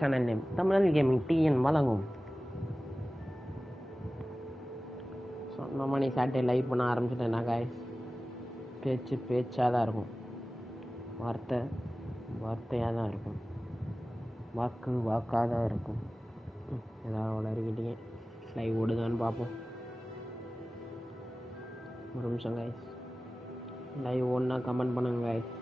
Channel name Tamil gaming TN வழங்கும். சொன்ன மணி சாட்டே லைவ் பண்ண ஆரம்பிச்சிட்டேன்னா காய்ஸ், பேச்சாக தான் இருக்கும், வார்த்தையாக தான் இருக்கும், வாக்காக தான் இருக்கும். ஏதாவது வளர்கிட்டீங்க லைவ் ஓடுதான்னு பார்ப்போம். ஒரு நிமிஷம் காய்ஸ், லைவ் ஓடுனா கமெண்ட் பண்ணுங்க காய்ஸ்.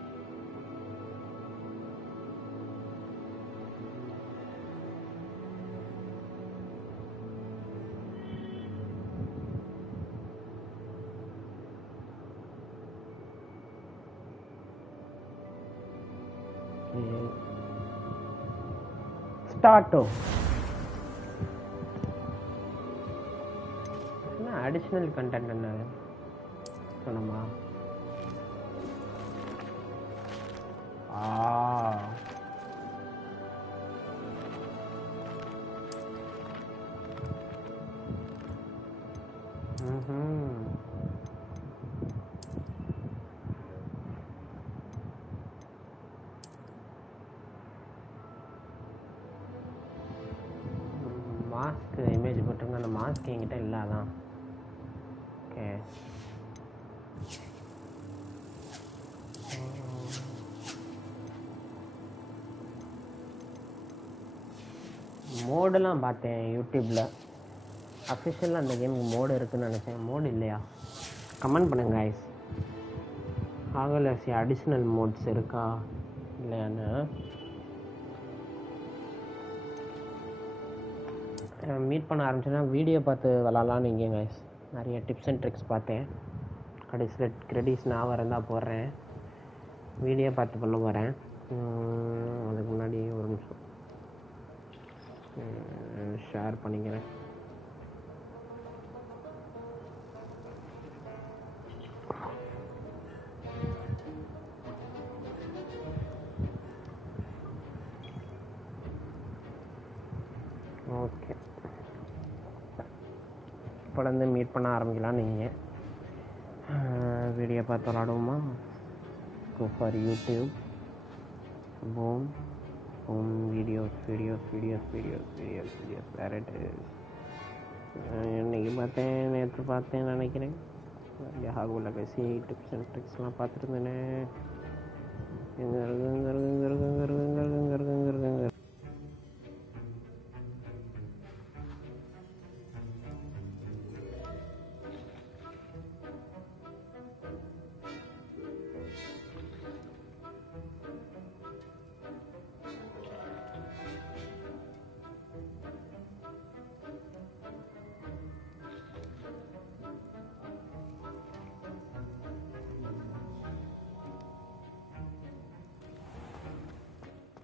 ஸ்டார்ட்டோ என்ன அடிஷ்னல் கண்டென்ட் என்ன சொன்னோமா? மாஸ்க் இமேஜ் போட்டுருங்க. அந்த மாஸ்க் என்கிட்ட இல்லை, அதான். ஓகே, மோடெல்லாம் பார்த்தேன் யூடியூப்பில். அஃபிஷியலாக அந்த கேமுக்கு மோடு இருக்குதுன்னு நினச்சேன். மோடு இல்லையா? கமெண்ட் பண்ணுங்க guys. ஹாகலசி அடிஷ்னல் மோட்ஸ் இருக்கா இல்லையான்னு. மீட் பண்ண ஆரம்பிச்சேன்னா வீடியோ பார்த்து விளாட்லான்னு இங்கே கைஸ். நிறைய டிப்ஸ் அண்ட் ட்ரிக்ஸ் பார்த்தேன். கடைசியில் கிரெடிட்ஸ் நான் இருந்தால் போடுறேன். வீடியோ பார்த்து பண்ண போகிறேன். அதுக்கு முன்னாடி ஒரு நிமிஷம் ஷேர் பண்ணிக்கிறேன். ஓகே, இப்போலேருந்து மீட் பண்ண ஆரம்பிக்கலாம். நீங்கள் வீடியோ பார்த்து விளாடுவோமா? Go for YouTube, boom boom, videos வேறு இன்றைக்கி பார்த்தேன், நேற்று பார்த்தேன் நினைக்கிறேன். ஹாகுல பேசி டிப்ஸ் அண்ட் ட்ரிக்ஸ்லாம் பார்த்துருந்தேனே. எங்கே இருக்கு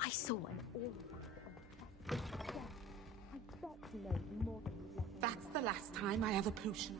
I saw an aura. I bet to know more than you let me. That's the last time I have a potion.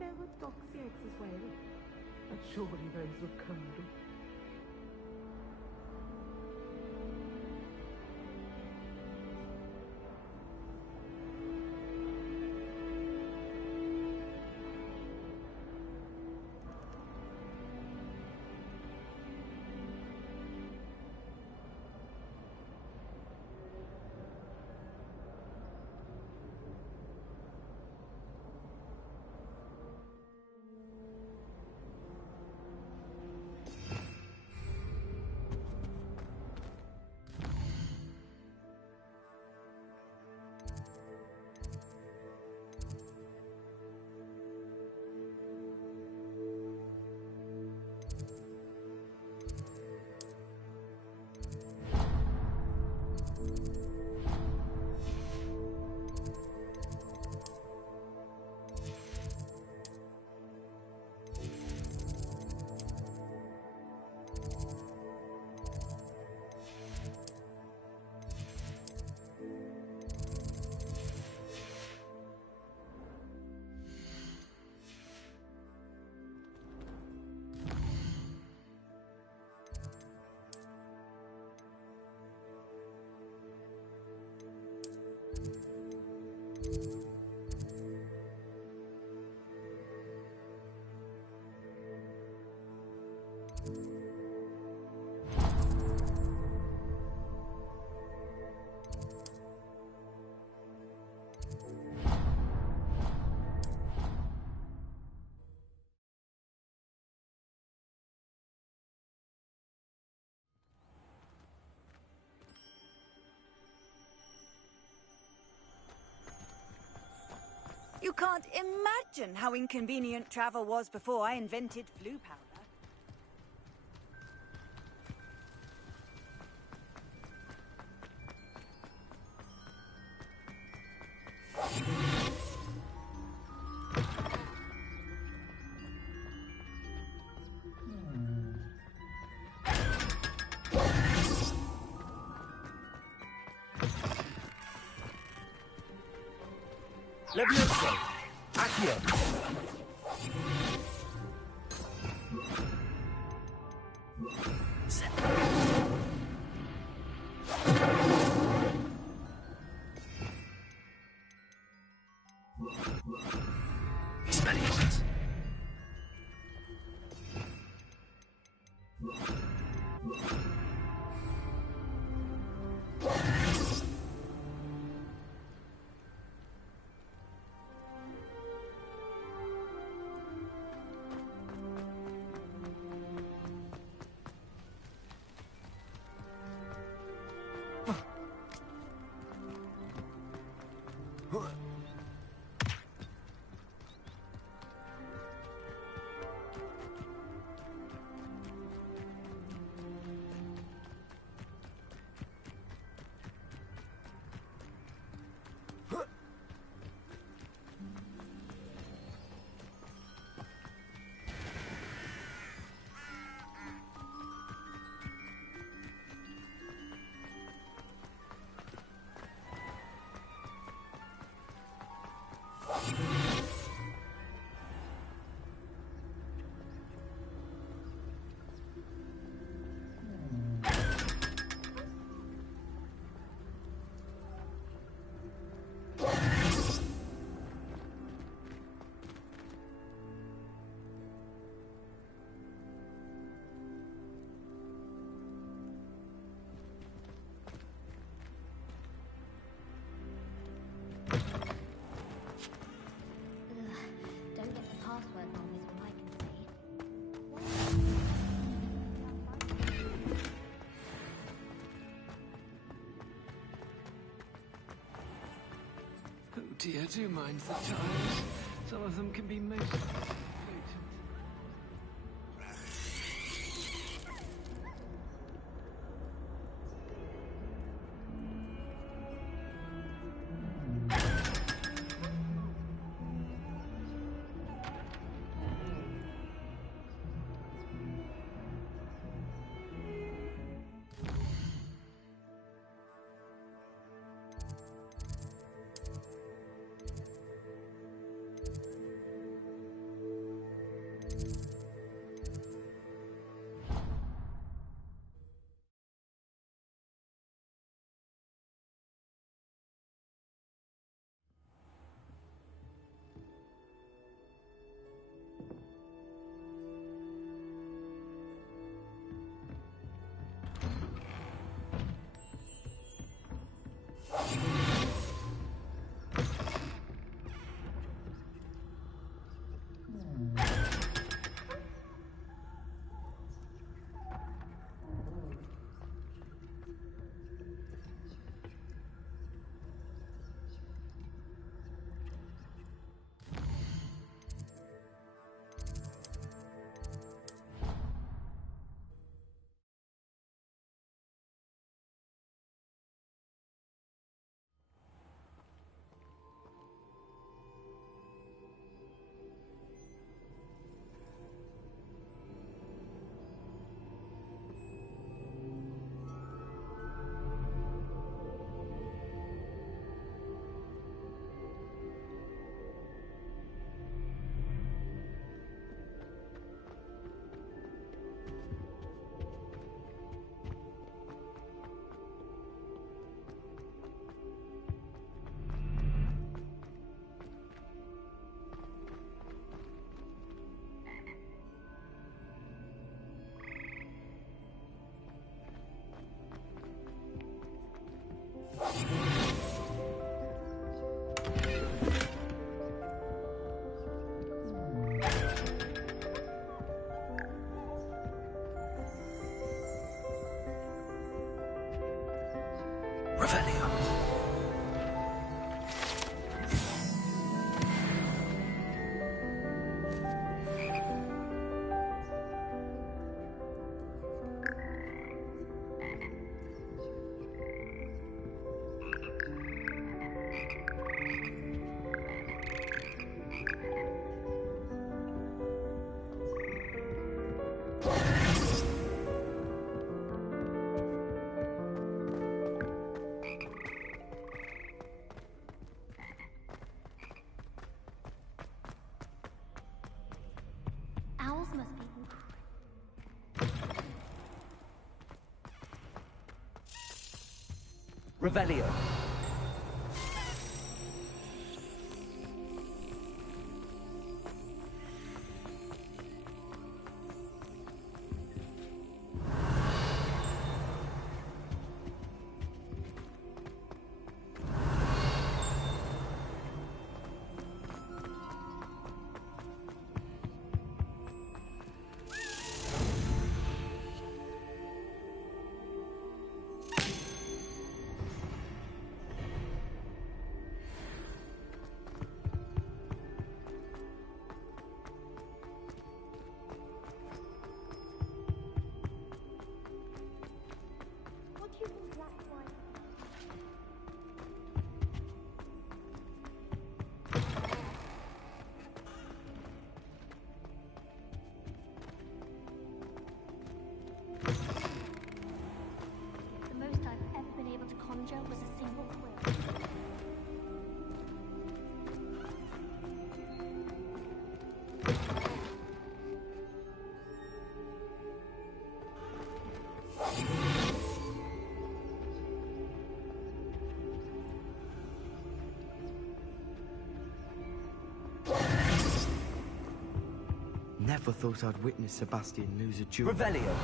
There were doxy eggs as well. But surely those were candle. You can't imagine how inconvenient travel was before I invented flu powder. Levioso! Accio! Expelliarmus! Don't get the password wrong is all I can say. Oh dear, do mind the times. Some of them can be most potent. Revelio. Owls must be. Revelio. What do you think black white? The most I've ever been able to conjure was a single quill. Never thought I'd witness Sebastian lose a duel. Revelio.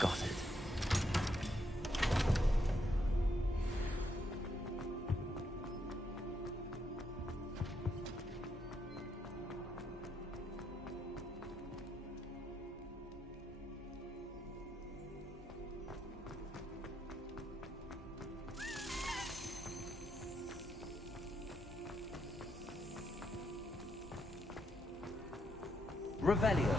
Got it. Revelio.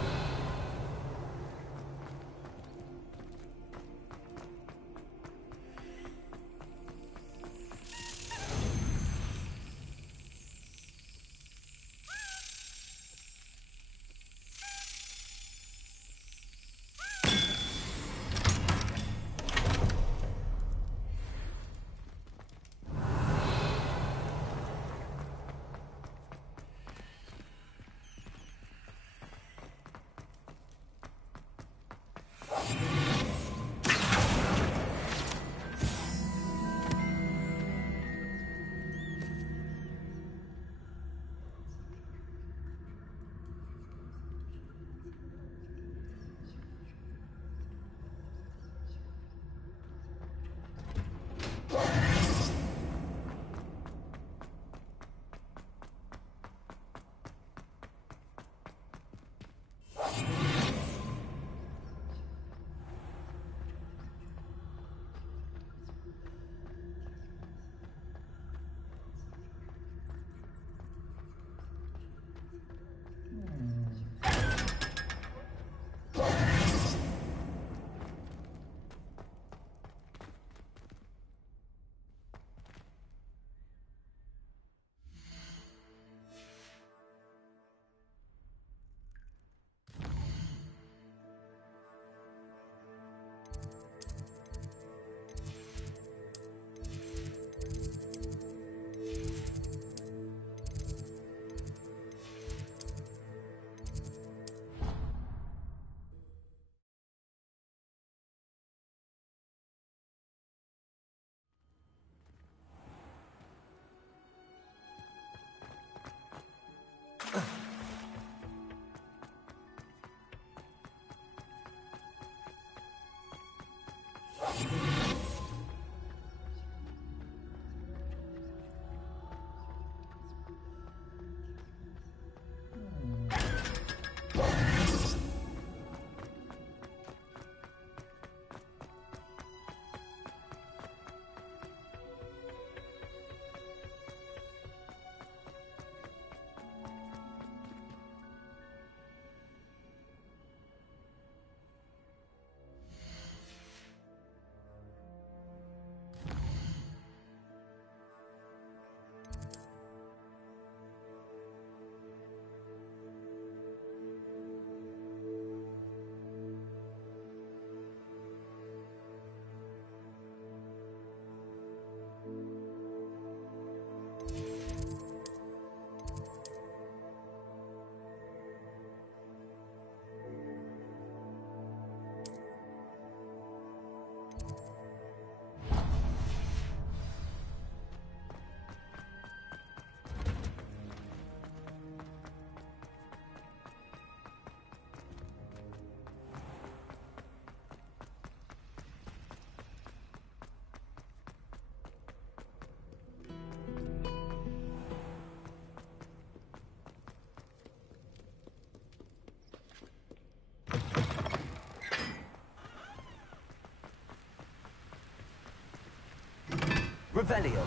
Revelio.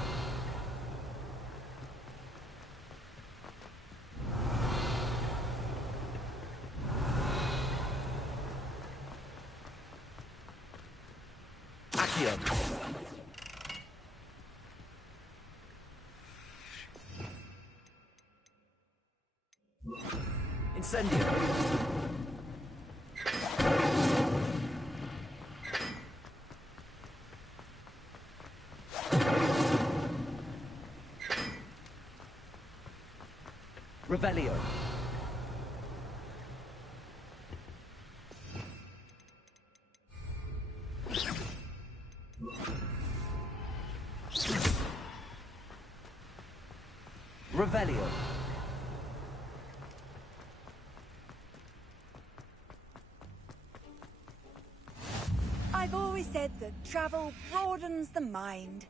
Accio. Incendio. Revelio. Revelio. I've always said that travel broadens the mind.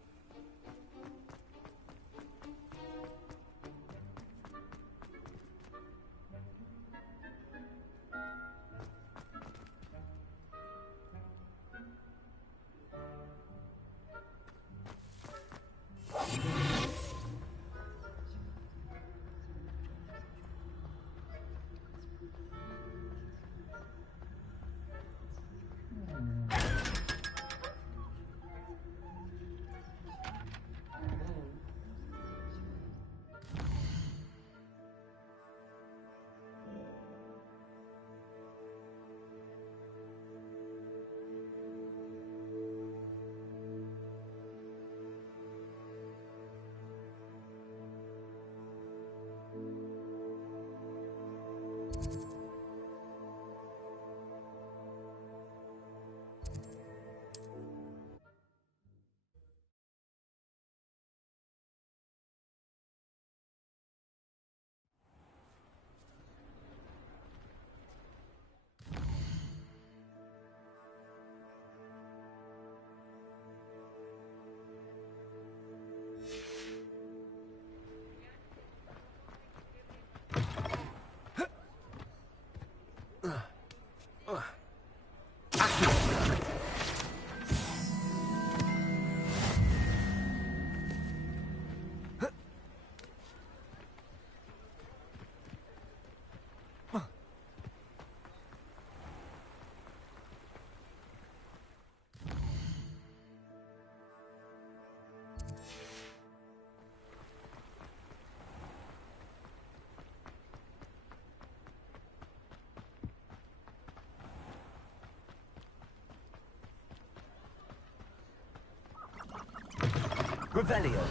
Revelio.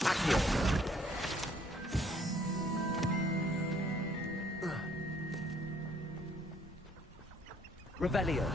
Accio. Revelio.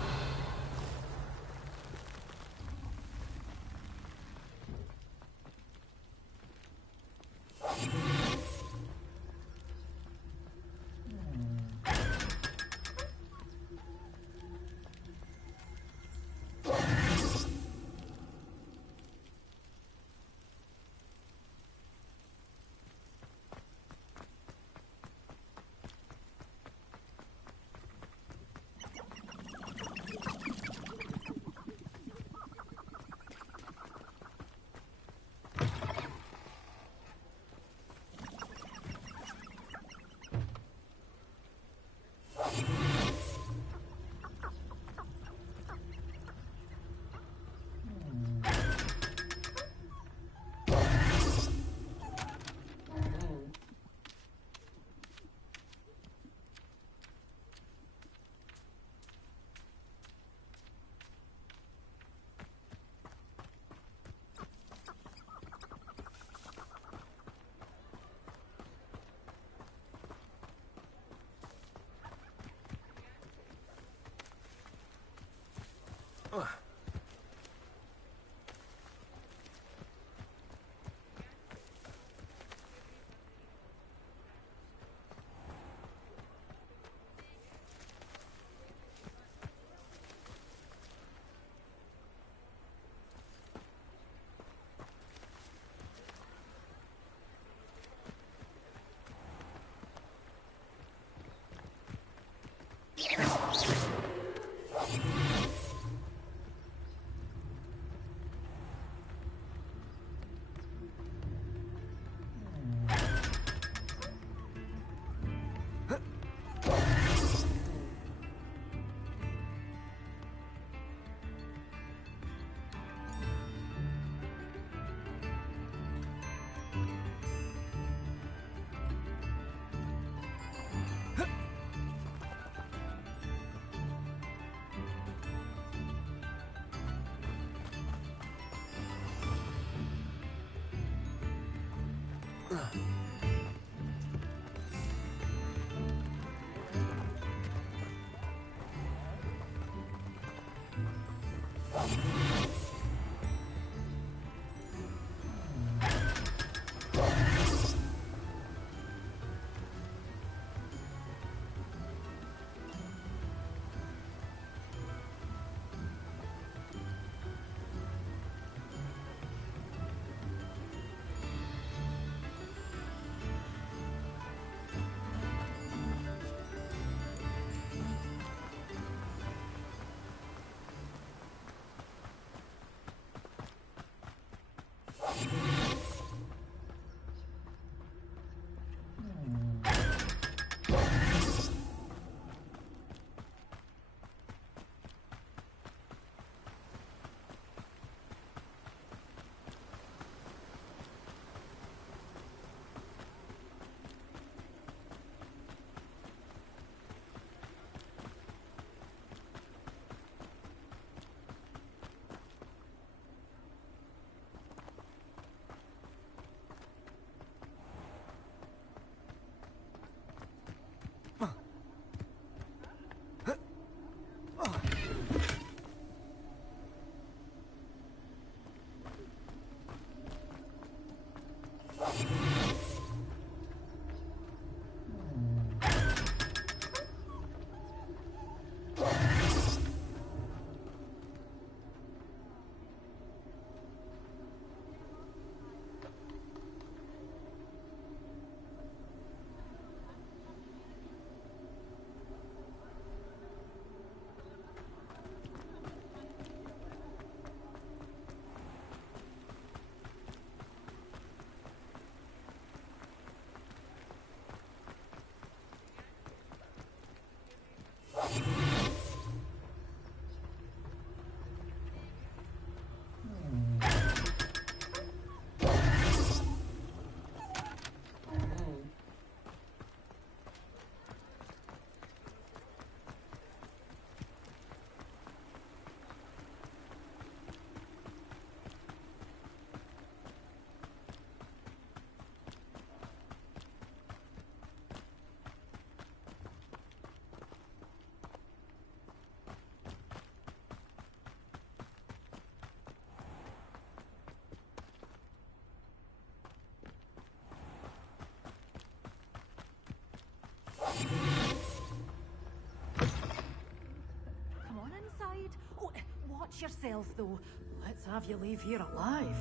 Come on inside. Oh, watch yourself, though. Let's have you leave here alive.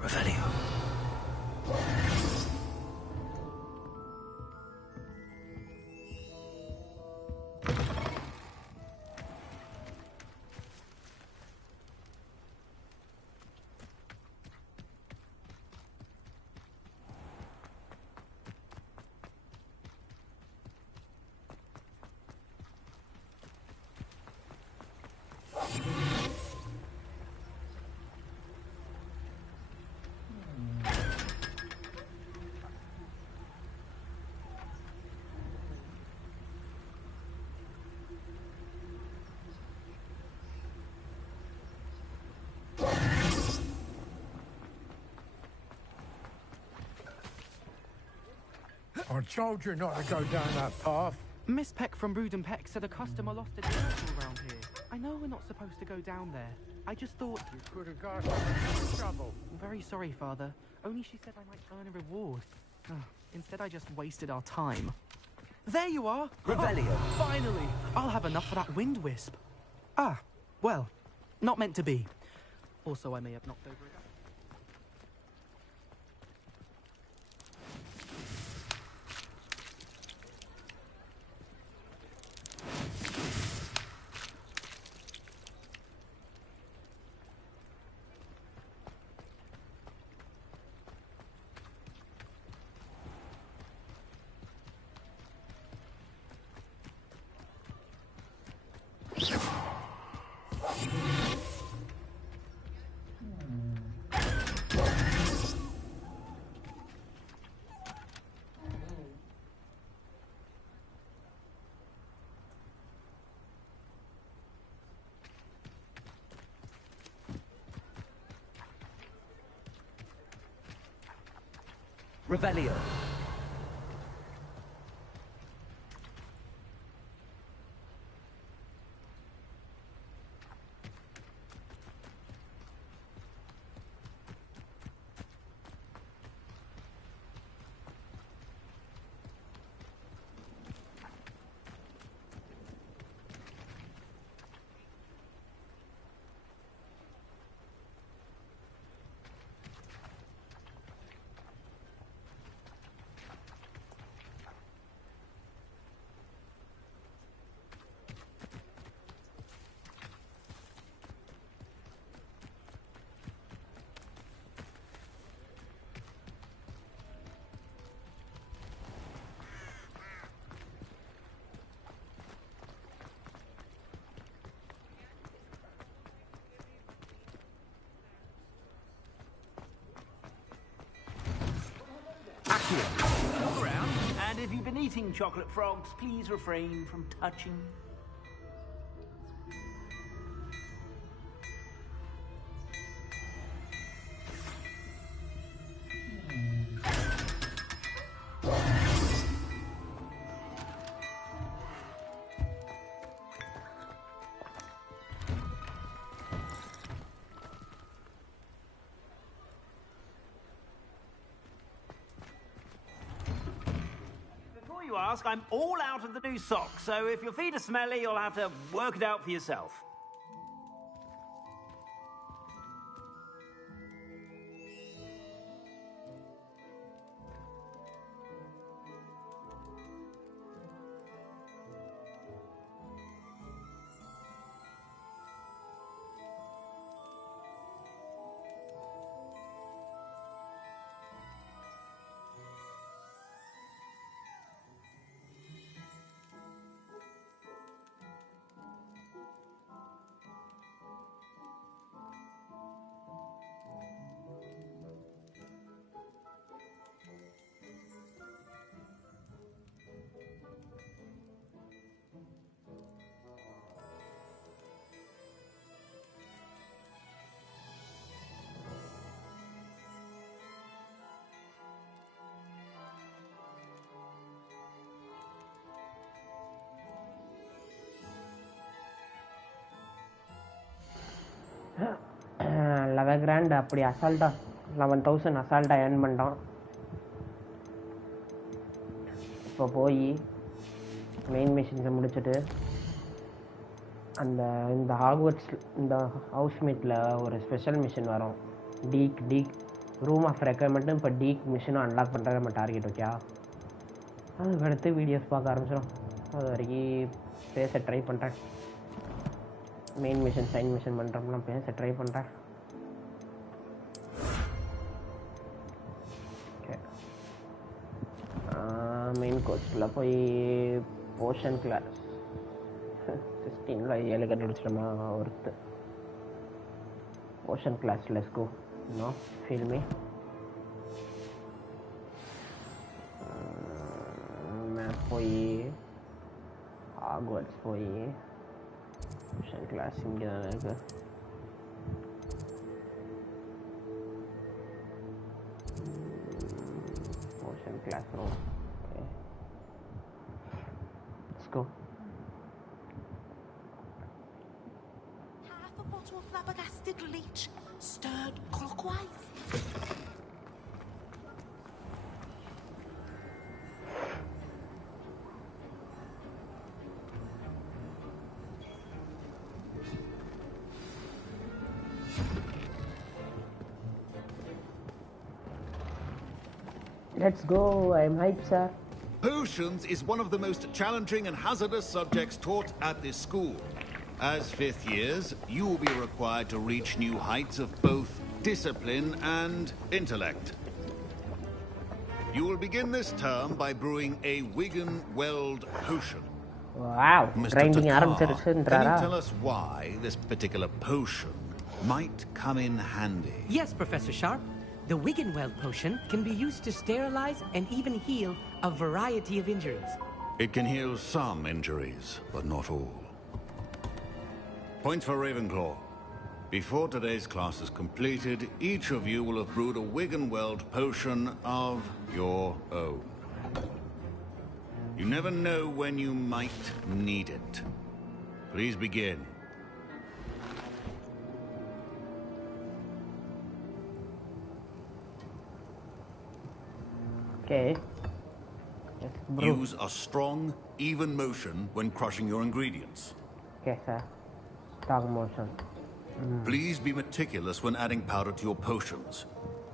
Revelio. I told you not to go down that path. Miss Peck from Brood and Peck said a customer lost a deal around here. I know we're not supposed to go down there. I just thought... You could have got into trouble. I'm very sorry, Father. Only she said I might earn a reward. Ugh, instead, I just wasted our time. There you are! Revelio. Oh, finally! I'll have enough for that wind wisp. Ah, well, not meant to be. Also, I may have knocked over it. Revelio. Look around, and if you've been eating chocolate frogs, please refrain from touching. Before you ask, I'm all out of the new socks, so if your feet are smelly, you'll have to work it out for yourself. $11,000 அப்படி அசால்ட்டாக 11,000 அசால்ட்டாக earn பண்ணிட்டோம். இப்போ போய் main மிஷின்ஸை முடிச்சுட்டு இந்த Hogwarts இந்த ஹவுஸ்மேட்டில் ஒரு ஸ்பெஷல் மிஷின் வரும். டீக் ரூம் ஆஃப் ரெக்யர்மெண்ட்டும் இப்போ டீக் மிஷினும் அன்லாக் பண்ணுறது நம்ம டார்கெட். ஓகே, அதுக்கு அடுத்து வீடியோஸ் பார்க்க ஆரம்பிச்சிடும். அது வரைக்கும் பேச ட்ரை பண்ணுறேன். மெயின் மிஷின் சைன் மிஷின் பண்ணுறோம்லாம் பேச ட்ரை பண்ணுறேன். ஓகே, மெயின் கோர்ஸ்ல போய் போர்ஷன் கிளாஸ் 16ல் 7 கண்டுபிடிச்சிட்டோமா ஒருத்து. Potion class let's go. No feel me. Map போய் ஹாக்வர்ட்ஸ் போய் போர்ஷன் கிளாஸ் இங்கே தானே இருக்கு. Potion class room. Okay, let's go. Half a bottle of flabbergasted leech, stirred clockwise. Let's go. I'm hyped, sir. Potions is one of the most challenging and hazardous subjects taught at this school. As fifth years, you will be required to reach new heights of both discipline and intellect. You will begin this term by brewing a Wigan Weld potion. Wow, Mr. grinding Tatar, can you tell arms. us why this particular potion might come in handy? Yes, Professor Sharp. The Wiggenweld potion can be used to sterilize and even heal a variety of injuries. It can heal some injuries, but not all. Point for Ravenclaw. Before today's class is completed, each of you will have brewed a Wiggenweld potion of your own. You never know when you might need it. Please begin. Okay. Use a strong, even motion when crushing your ingredients. Okay, sir. Strong motion. Please be meticulous when adding powder to your potions.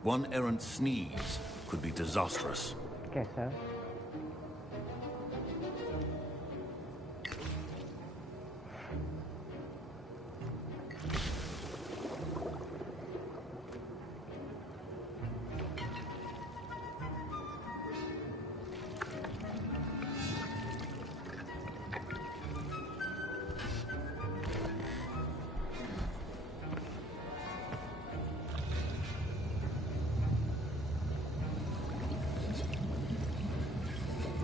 One errant sneeze could be disastrous. Okay, sir.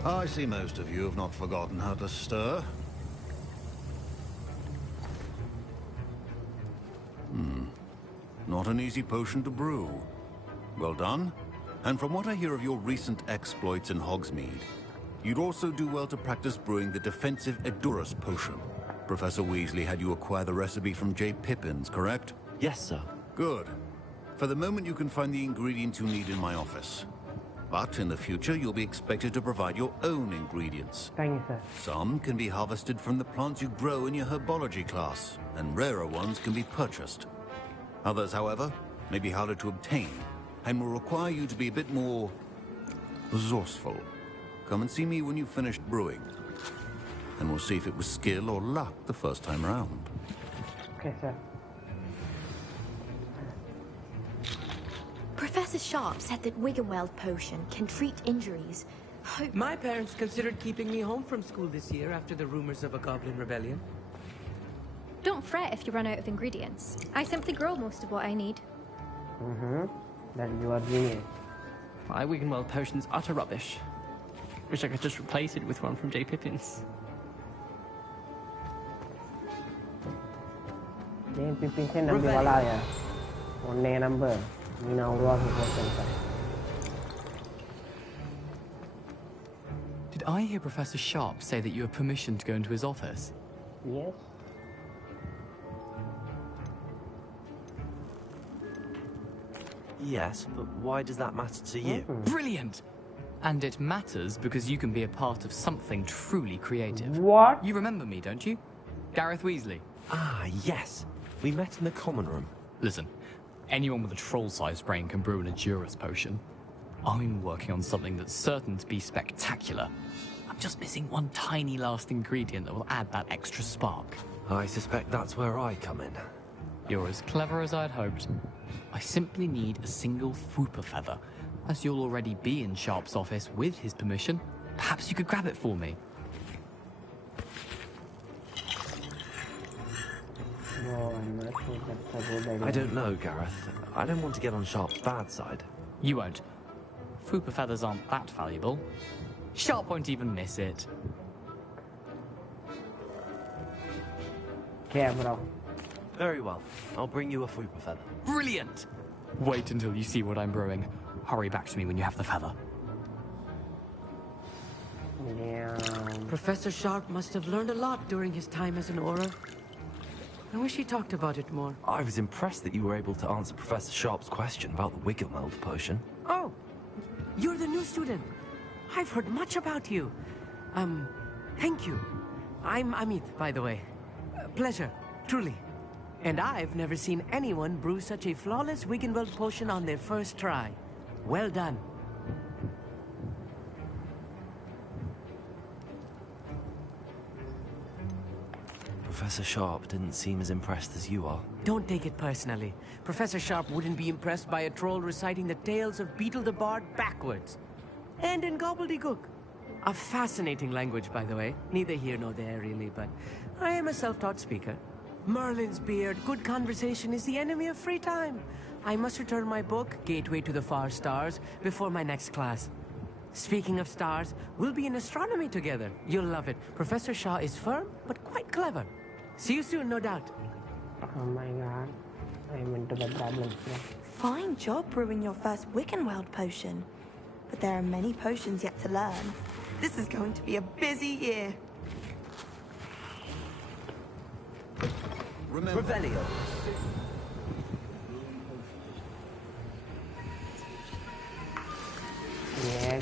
I see most of you have not forgotten how to stir. Not an easy potion to brew. Well done. And from what I hear of your recent exploits in Hogsmeade, you'd also do well to practice brewing the defensive Edurus potion. Professor Weasley had you acquire the recipe from J. Pippin's, correct? Yes, sir. Good. For the moment, you can find the ingredients you need in my office. But in the future, you'll be expected to provide your own ingredients. Thank you, sir. Some can be harvested from the plants you grow in your herbology class, and rarer ones can be purchased. Others, however, may be harder to obtain, and will require you to be a bit more resourceful. Come and see me when you've finished brewing, and we'll see if it was skill or luck the first time around. Okay, sir. Professor Sharp said that Wiggenweld potion can treat injuries. My parents considered keeping me home from school this year after the rumors of a goblin rebellion. Don't fret if you run out of ingredients. I simply grow most of what I need. That you are genius. My Wiggenweld potion's utter rubbish. Wish I could just replace it with one from J. Pippin's. J. Pippin saya nak ambil wala ya. Only number. Ni nak urus sesuatu. Did I hear Professor Sharp say that you have permission to go into his office? Yes. Yes, but why does that matter to you? Brilliant! And it matters because you can be a part of something truly creative. What? You remember me, don't you? Gareth Weasley. Ah, yes. We met in the common room. Listen, anyone with a troll-sized brain can brew an Edurus potion. I'm working on something that's certain to be spectacular. I'm just missing one tiny last ingredient that will add that extra spark. I suspect that's where I come in. You're as clever as I'd hoped. I simply need a single Fwooper feather. As you'll already be in Sharp's office with his permission, perhaps you could grab it for me. I don't know, Gareth. I don't want to get on Sharp's bad side. You won't. Fwooper feathers aren't that valuable. Sharp won't even miss it. Okay, bro. Very well. I'll bring you a Fwooper feather. Brilliant! Wait until you see what I'm brewing. Hurry back to me when you have the feather. Yeah. Professor Sharp must have learned a lot during his time as an Auror. I wish he talked about it more. I was impressed that you were able to answer Professor Sharp's question about the Wiggenweld potion. Oh, you're the new student. I've heard much about you. Thank you. I'm Amit, by the way. Pleasure, truly. And I've never seen anyone brew such a flawless Wiggenweld potion on their first try. Well done. Professor Sharp didn't seem as impressed as you are. Don't take it personally. Professor Sharp wouldn't be impressed by a troll reciting the tales of Beetle the Bard backwards. And in gobbledygook. A fascinating language, by the way. Neither here nor there, really, but I am a self-taught speaker. Merlin's beard, good conversation is the enemy of free time. I must return my book, Gateway to the Far Stars, before my next class. Speaking of stars, we'll be in astronomy together. You'll love it. Professor Shaw is firm, but quite clever. See you soon, no doubt. Oh my god. I'm into the problems, bro. Fine job brewing your first Wiccanworld potion. But there are many potions yet to learn. This is going to be a busy year. Remember. Revelio. Yeah.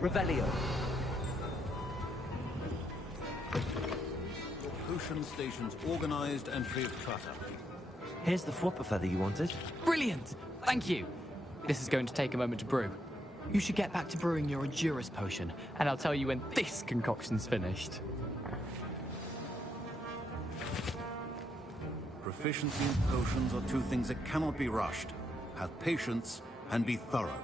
Revelio. Potion stations organized and free of clutter. Here's the flopper feather you wanted. Brilliant! Thank you. This is going to take a moment to brew. You should get back to brewing your Endurus potion, and I'll tell you when this concoction's finished. Proficiency in potions are two things that cannot be rushed. Have patience and be thorough.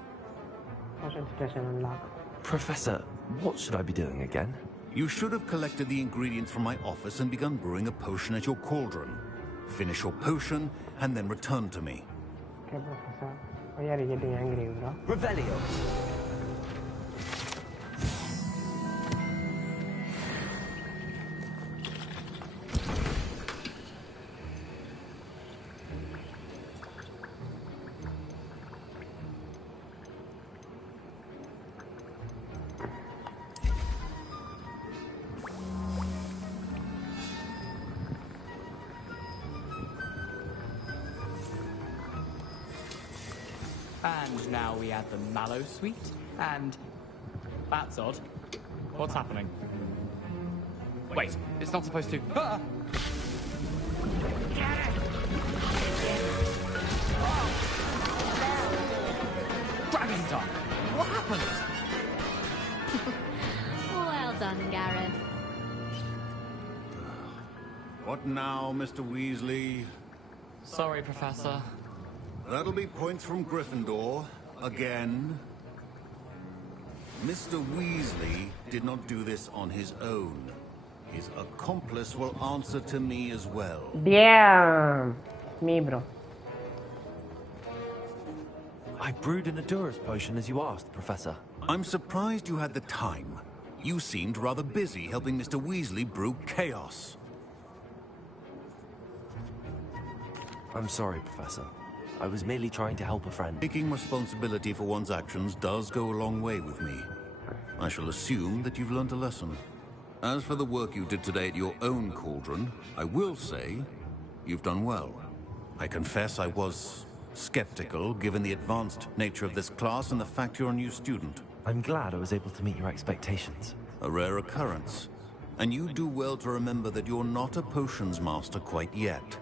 Potion station unlock. Professor, what should I be doing again? You should have collected the ingredients from my office and begun brewing a potion at your cauldron. Finish your potion and then return to me. Okay, Professor. Why are you getting angry, bro? Revelio. And now we add the mallow sweet, and... That's odd. What's happening? Wait, it's not supposed to... Ah! Dragon Tongue! What happened? Well done, Gareth. What now, Mr. Weasley? Sorry, Professor. That'll be points from Gryffindor. Again. Mr. Weasley did not do this on his own. His accomplice will answer to me as well. Damn! Me, bro. I brewed an Endurus potion as you asked, Professor. I'm surprised you had the time. You seemed rather busy helping Mr. Weasley brew chaos. I'm sorry, Professor. I was merely trying to help a friend. Taking responsibility for one's actions does go a long way with me. I shall assume that you've learned a lesson. As for the work you did today at your own cauldron, I will say you've done well. I confess I was skeptical, given the advanced nature of this class and the fact you're a new student. I'm glad I was able to meet your expectations. A rare occurrence. And you do well to remember that you're not a potions master quite yet.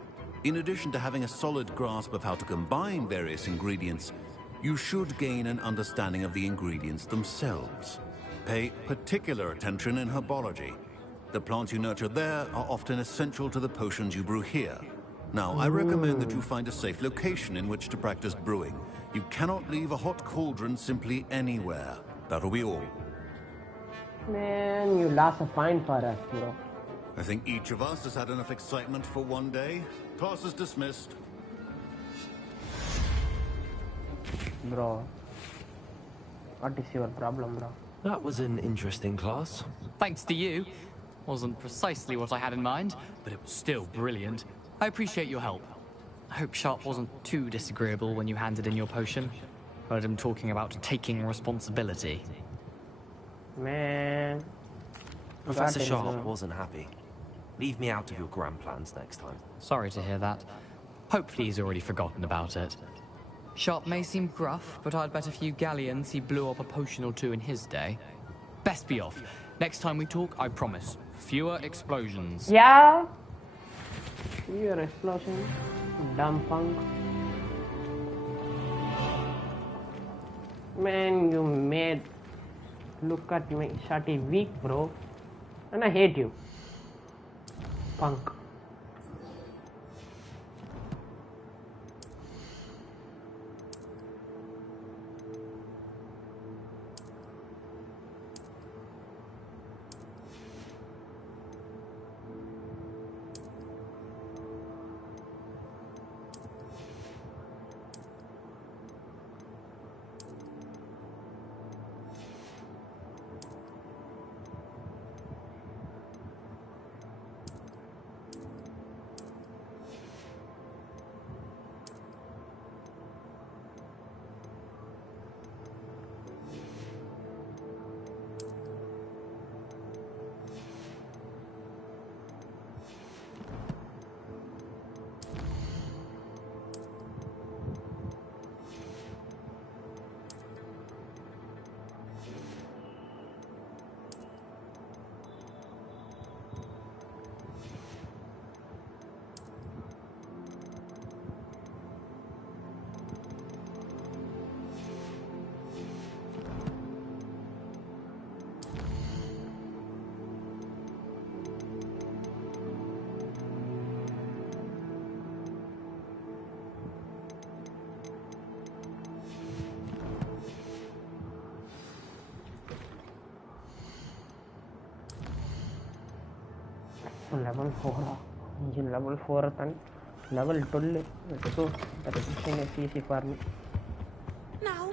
In addition to having a solid grasp of how to combine various ingredients, you should gain an understanding of the ingredients themselves. Pay particular attention in herbology. The plants you nurture there are often essential to the potions you brew here. Now, I recommend that you find a safe location in which to practice brewing. You cannot leave a hot cauldron simply anywhere. That'll be all. Man, you lost a fine for us, bro. I think each of us has had enough excitement for one day. Class is dismissed. Bro. What is your problem, bro? That was an interesting class. Thanks to you. Wasn't precisely what I had in mind, but it was still brilliant. I appreciate your help. I hope Sharp wasn't too disagreeable when you handed in your potion. Heard him talking about taking responsibility. Man. Professor Sharp wasn't happy. Leave me out of your grand plans next time. Sorry to hear that. Hopefully he's already forgotten about it. Sharp may seem gruff, but I'd bet a few galleons he blew up a potion or two in his day. Best be off. Next time we talk, I promise, fewer explosions. Yeah? Fewer explosions? Dumb punk. Man, you made... Look at me, Shorty weak, bro. And I hate you. Punk. level 4. Engine level 4 and level 12. Let's go. That mission is easy for me. Now.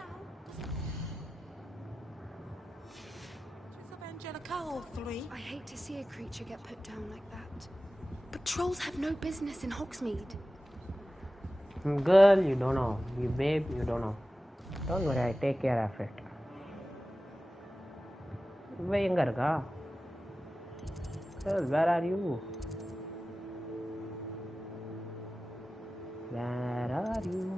Of Angelica, all three. I hate to see a creature get put down like that. But trolls have no business in Hogsmeade. Girl, you don't know. You babe, you don't know. Don't worry, I take care of it. Girl, where are you? Where are you?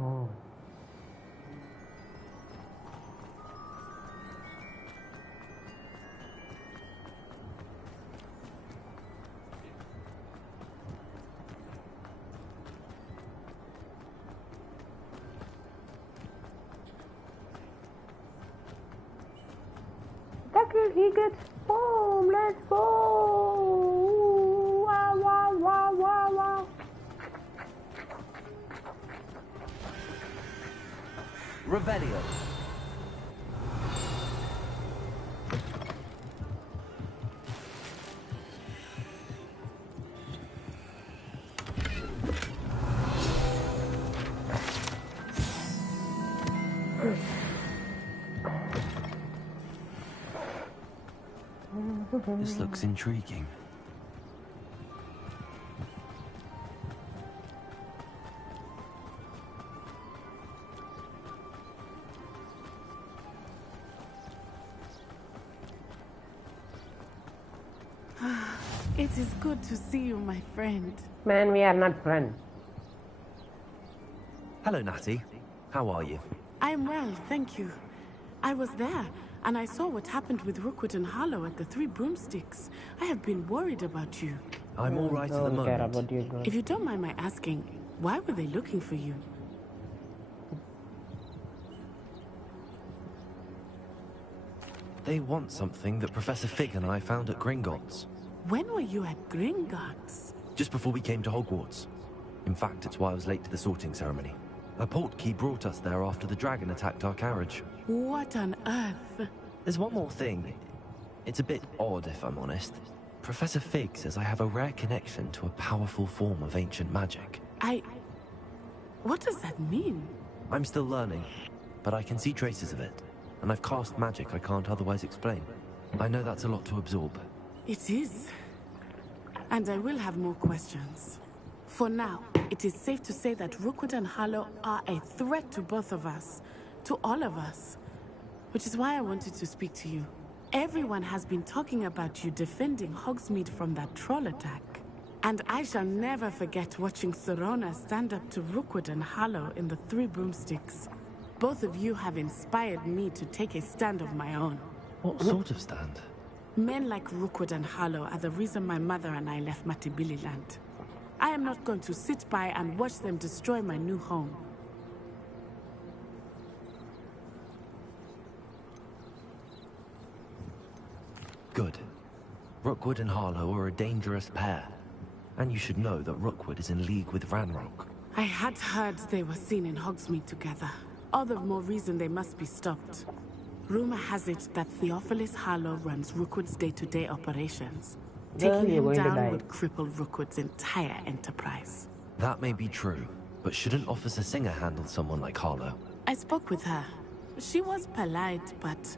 Oh. He gets boom. Let's go. Wow, wow, wow, wow, wow. Revelio. This looks intriguing. It is good to see you, my friend. Man, we are not friends. Hello, Natty. How are you? I'm well, thank you. I was there, and I saw what happened with Rookwood and Harlow at the Three Broomsticks. I have been worried about you. I'm all right at the moment. If you don't mind my asking, why were they looking for you? They want something that Professor Fig and I found at Gringotts. When were you at Gringotts? Just before we came to Hogwarts. In fact, it's why I was late to the sorting ceremony. A portkey brought us there after the dragon attacked our carriage. What on earth? There's one more thing. It's a bit odd, if I'm honest. Professor Fig says I have a rare connection to a powerful form of ancient magic. What does that mean? I'm still learning, but I can see traces of it. And I've cast magic I can't otherwise explain. I know that's a lot to absorb. It is. And I will have more questions. For now, it is safe to say that Rookwood and Harlow are a threat to both of us. To all of us. Which is why I wanted to speak to you. Everyone has been talking about you defending Hogsmeade from that troll attack. And I shall never forget watching Serona stand up to Rookwood and Harlow in the Three Broomsticks. Both of you have inspired me to take a stand of my own. What sort of stand? Men like Rookwood and Harlow are the reason my mother and I left Matibili land. I am not going to sit by and watch them destroy my new home. Good. Rookwood and Harlow are a dangerous pair. And you should know that Rookwood is in league with Ranrock. I had heard they were seen in Hogsmeade together. All the more reason they must be stopped. Rumor has it that Theophilus Harlow runs Rookwood's day-to-day operations. Taking him down would cripple Rookwood's entire enterprise. That may be true, but shouldn't Officer Singer handle someone like Harlow? I spoke with her. She was polite, but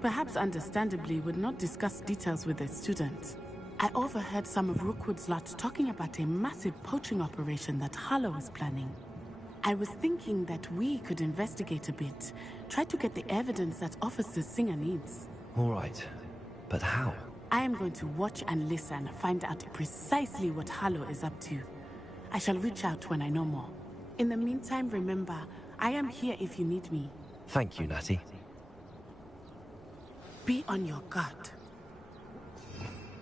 perhaps understandably would not discuss details with a student. I overheard some of Rookwood's lot talking about a massive poaching operation that Harlow is planning. I was thinking that we could investigate a bit, try to get the evidence that Officer Singer needs. All right, but how? I am going to watch and listen, find out precisely what Harlow is up to. I shall reach out when I know more. In the meantime, remember, I am here if you need me. Thank you, Natty. Be on your guard.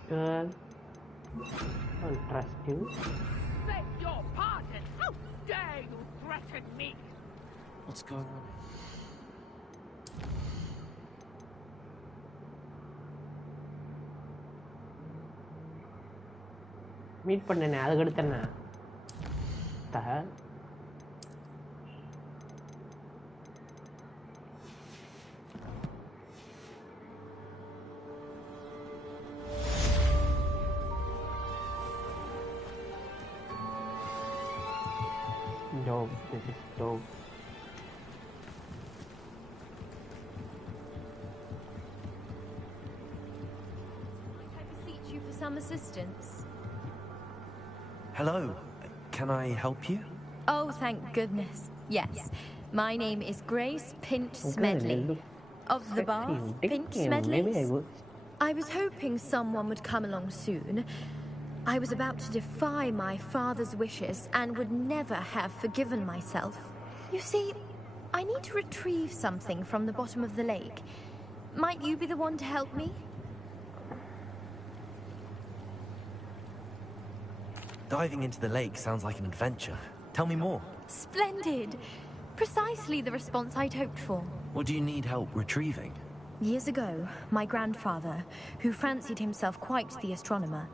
Girl, don't trust you. Beg your pardon! How dare you threaten me? What's going on? Meet பண்ணனே அதுக்கு அடுத்து என்ன the hell? Dope, this is dope. I beseech you for some assistance. Hello. Can I help you? Oh, thank goodness. Yes. My name is Grace Pinch Smedley. Of the Bath, Pinch Smedleys? I was hoping someone would come along soon. I was about to defy my father's wishes and would never have forgiven myself. You see, I need to retrieve something from the bottom of the lake. Might you be the one to help me? Diving into the lake sounds like an adventure. Tell me more. Splendid! Precisely the response I'd hoped for. What do you need help retrieving? Years ago, my grandfather, who fancied himself quite the astronomer,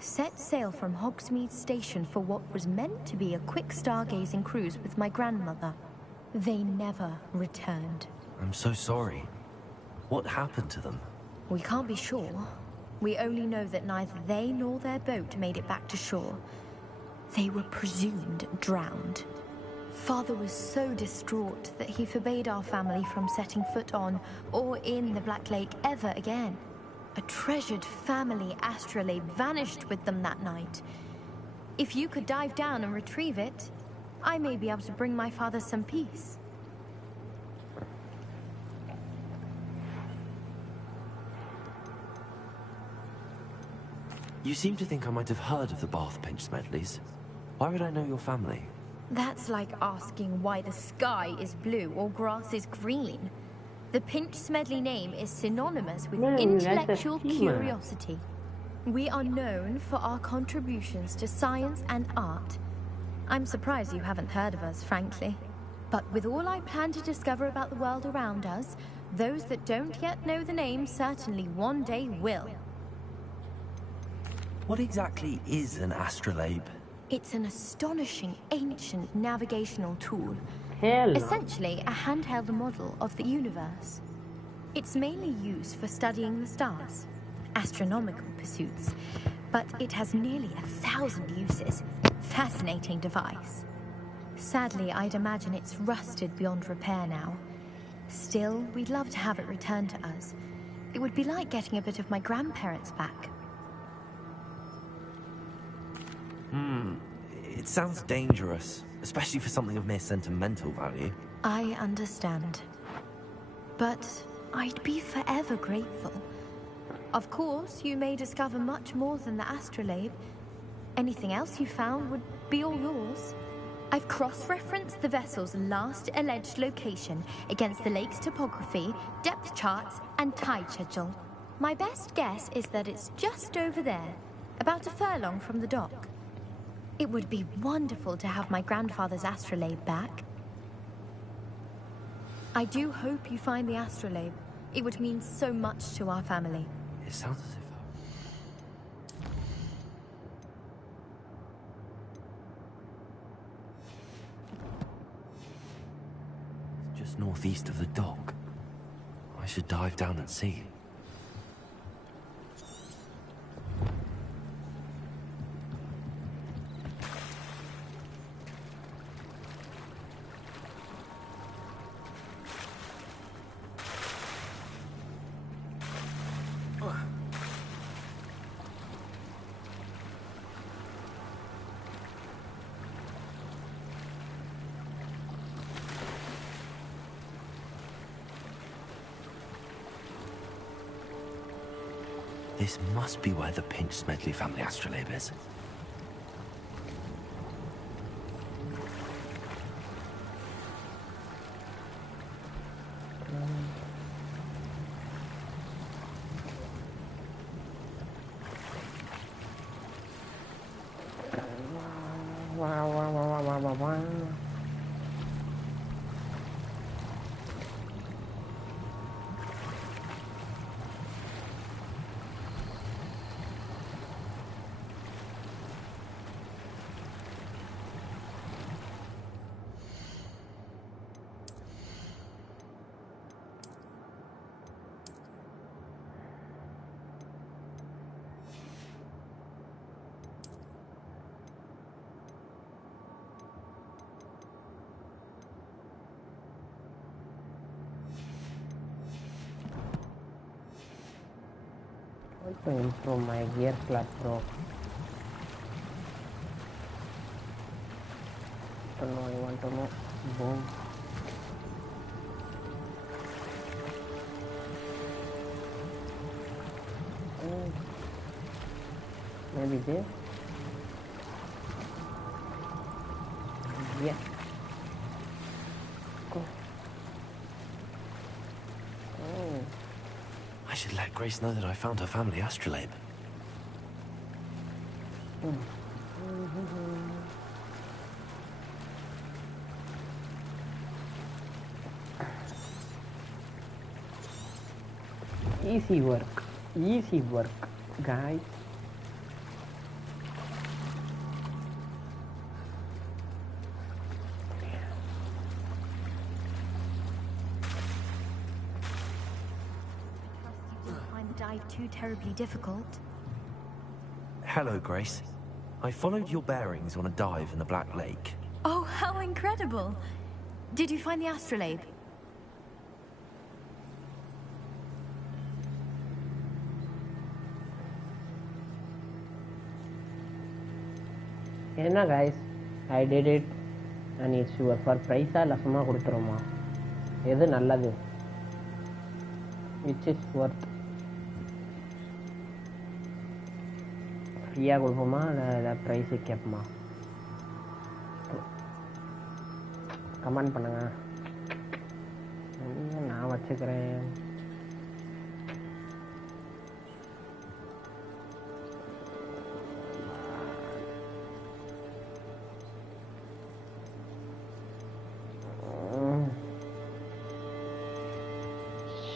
set sail from Hogsmeade Station for what was meant to be a quick stargazing cruise with my grandmother. They never returned. I'm so sorry. What happened to them? We can't be sure. We only know that neither they nor their boat made it back to shore. They were presumed drowned. Father was so distraught that he forbade our family from setting foot on or in the Black Lake ever again. A treasured family astrolabe vanished with them that night. If you could dive down and retrieve it, I may be able to bring my father some peace. You seem to think I might have heard of the Bath Pinch Smedleys. Why would I know your family? That's like asking why the sky is blue or grass is green. The Pinch Smedley name is synonymous with intellectual curiosity. We are known for our contributions to science and art. I'm surprised you haven't heard of us, frankly. But with all I plan to discover about the world around us, those that don't yet know the name certainly one day will. What exactly is an astrolabe? It's an astonishing ancient navigational tool. Hell. Essentially a handheld model of the universe. It's mainly used for studying the stars, astronomical pursuits, but it has nearly 1,000 uses. Fascinating device. Sadly, I'd imagine it's rusted beyond repair now. Still, we'd love to have it returned to us. It would be like getting a bit of my grandparents back. It sounds dangerous, especially for something of mere sentimental value. I understand. But I'd be forever grateful. Of course, you may discover much more than the astrolabe. Anything else you found would be all yours. I've cross-referenced the vessel's last alleged location against the lake's topography, depth charts, and tide schedule. My best guess is that it's just over there, about a furlong from the dock. It would be wonderful to have my grandfather's astrolabe back. I do hope you find the astrolabe. It would mean so much to our family. It sounds as if... It's just northeast of the dock. I should dive down and see. This must be where the Pinch Smedley family astrolabe is. to improve my gear slot, bro? Don't know, I want to know. Boom. Maybe this. Yeah. Go. Oh. I should let Grace know that I found her family astrolabe. Easy work, guys. Find the dive too terribly difficult. Hello, Grace. I followed your bearings on a dive in the Black Lake. Oh, how incredible! Did you find the astrolabe? என்ன guys, I did it and it's your for price இல்ல சும்மா கொடுத்துருமா? எது நல்லது? Which is worth? ஃப்ரீயாக கொடுப்போமா இல்லை price கேட்போமா? Comment பண்ணுங்க. நான் வச்சுக்கிறேன்.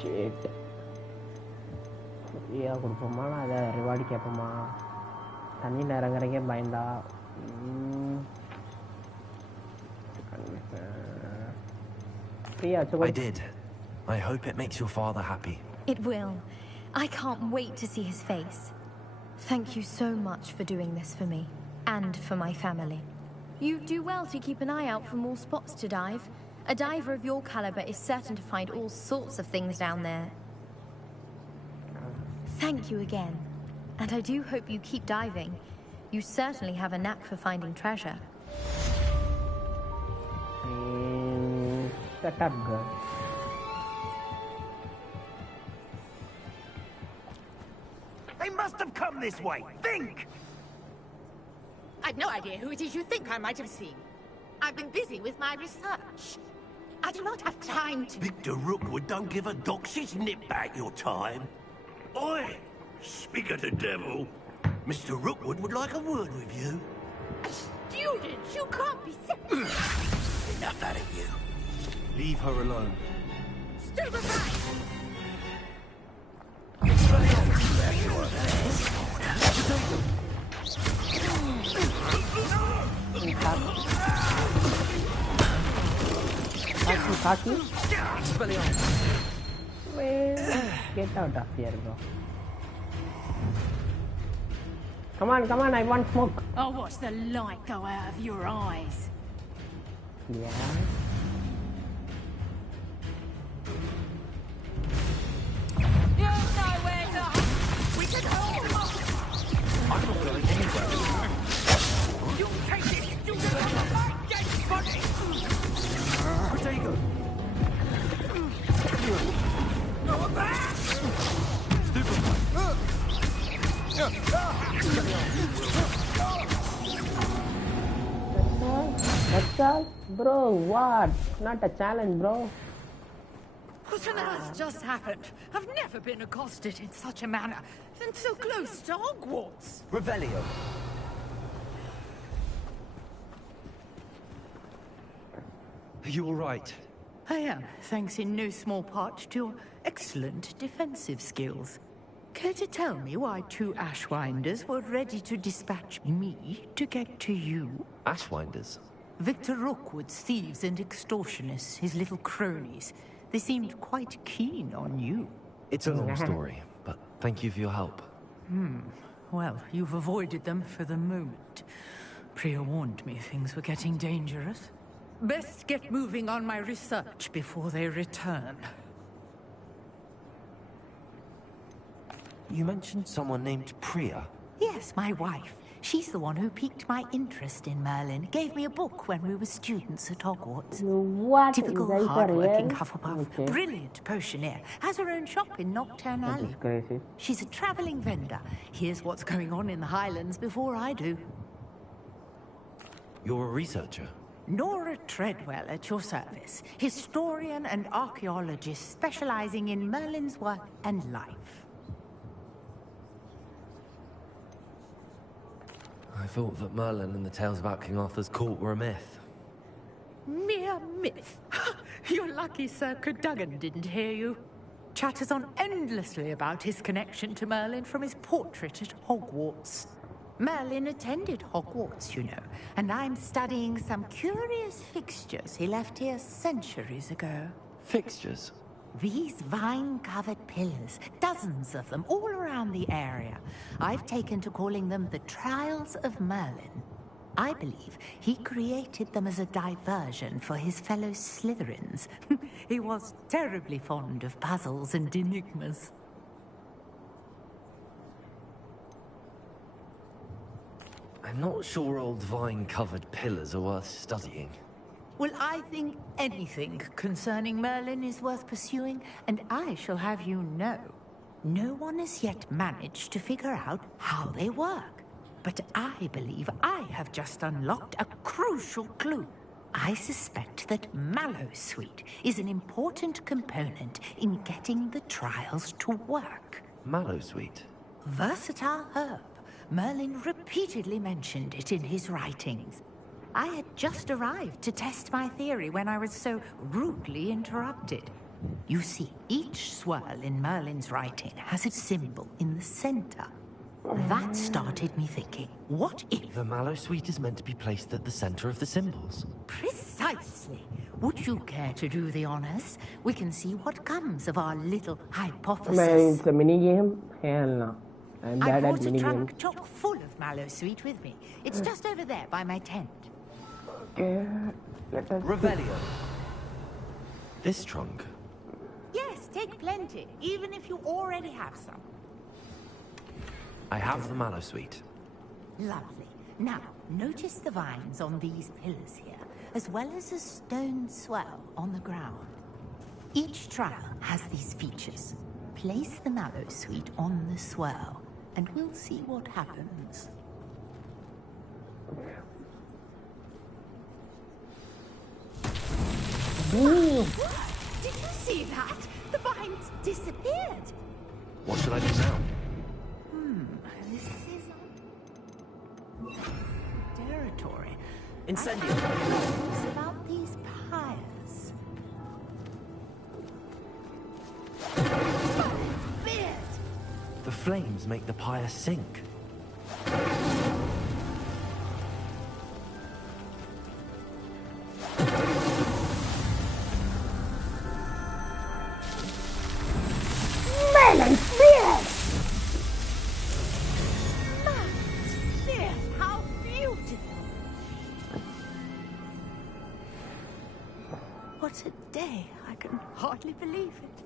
ஷேட் ஃப்ரீயாக கொடுப்போமா அதை ரிவார்டு கேட்போமா? தண்ணியில் இறங்குறக்கே பயந்தா. I did. I hope it makes your father happy. It will. I can't wait to see his face. Thank you so much for doing this for me and for my family. You do well to keep an eye out for more spots to dive. A diver of your caliber is certain to find all sorts of things down there. Thank you again. And I do hope you keep diving. You certainly have a knack for finding treasure. Shut up, girl. They must have come this way. Think! I've no idea who it is you think I might have seen. I've been busy with my research. I do not have time to... Victor Rookwood don't give a doxy's nip back your time. Oi! Speak of the devil. Mr. Rookwood would like a word with you. A student! You can't be serious! Enough out of you. Leave her alone. Stupefy! Kaki? Get out of here, bro. Come on, I want smoke. I'll watch the light go out of your eyes. Yeah. You know where to hide. We can hold them up. I'm not going anywhere. You take it, you have a back, dead body! Protego! Go back! That's all? Bro, what? Not a challenge, bro. What on earth just happened? I've never been accosted in such a manner, and so close to Hogwarts. Revelio. Are you all right? I am, thanks in no small part to your excellent defensive skills. Care to tell me why two Ashwinders were ready to dispatch me to get to you? Ashwinders? Victor Rookwood's thieves and extortionists, his little cronies. They seemed quite keen on you. It's a long story, but thank you for your help. Well, you've avoided them for the moment. Priya warned me things were getting dangerous. Best get moving on my research before they return. You mentioned someone named Priya. Yes, my wife. She's the one who piqued my interest in Merlin. Gave me a book when we were students at Hogwarts. What? Typical You guys are hard-working real? Hufflepuff. Okay. Brilliant potioneer. Has her own shop in Nocturne That Alley. is crazy. She's a travelling vendor. Here's what's going on in the Highlands before I do. You're a researcher? Nora Treadwell at your service. Historian and archaeologist specializing in Merlin's work and life. I thought that Merlin and the tales about King Arthur's court were a myth. Mere myth. You're lucky Sir Cadogan didn't hear you. Chatters on endlessly about his connection to Merlin from his portrait at Hogwarts. Merlin attended Hogwarts, you know, and I'm studying some curious fixtures he left here centuries ago. Fixtures? These vine-covered pillars, dozens of them all around the area. I've taken to calling them the Trials of Merlin. I believe he created them as a diversion for his fellow Slytherins. He was terribly fond of puzzles and enigmas. I'm not sure old vine-covered pillars are worth studying. Well, I think anything concerning Merlin is worth pursuing, and I shall have you know, no one has yet managed to figure out how they work. But I believe I have just unlocked a crucial clue. I suspect that Mallowsweet is an important component in getting the trials to work. Mallowsweet? Versatile herb. Merlin repeatedly mentioned it in his writings. I had just arrived to test my theory when I was so rudely interrupted. You see, each swirl in Merlin's writing has a symbol in the center. That started me thinking, what if... The Mallowsweet is meant to be placed at the center of the symbols. Precisely. Would you care to do the honors? We can see what comes of our little hypothesis. Man, it's a mini game. Hell no. I'm I bad at brought a mini games. trunk chock full of Mallowsweet with me. It's just over there by my tent. Okay, let us Revelio. This trunk? Yes, take plenty, even if you already have some. I have the Mallowsweet. Lovely. Now, notice the vines on these pillars here, as well as a stone swell on the ground. Each trial has these features. Place the Mallowsweet on the swirl, and we'll see what happens. Ooh. Did you see that? The vines disappeared. What should I do now? This is territory. Incendio. It's about these pyres. The flames make the pyre sink. Melon Fierce! How beautiful! What a day! I can hardly believe it.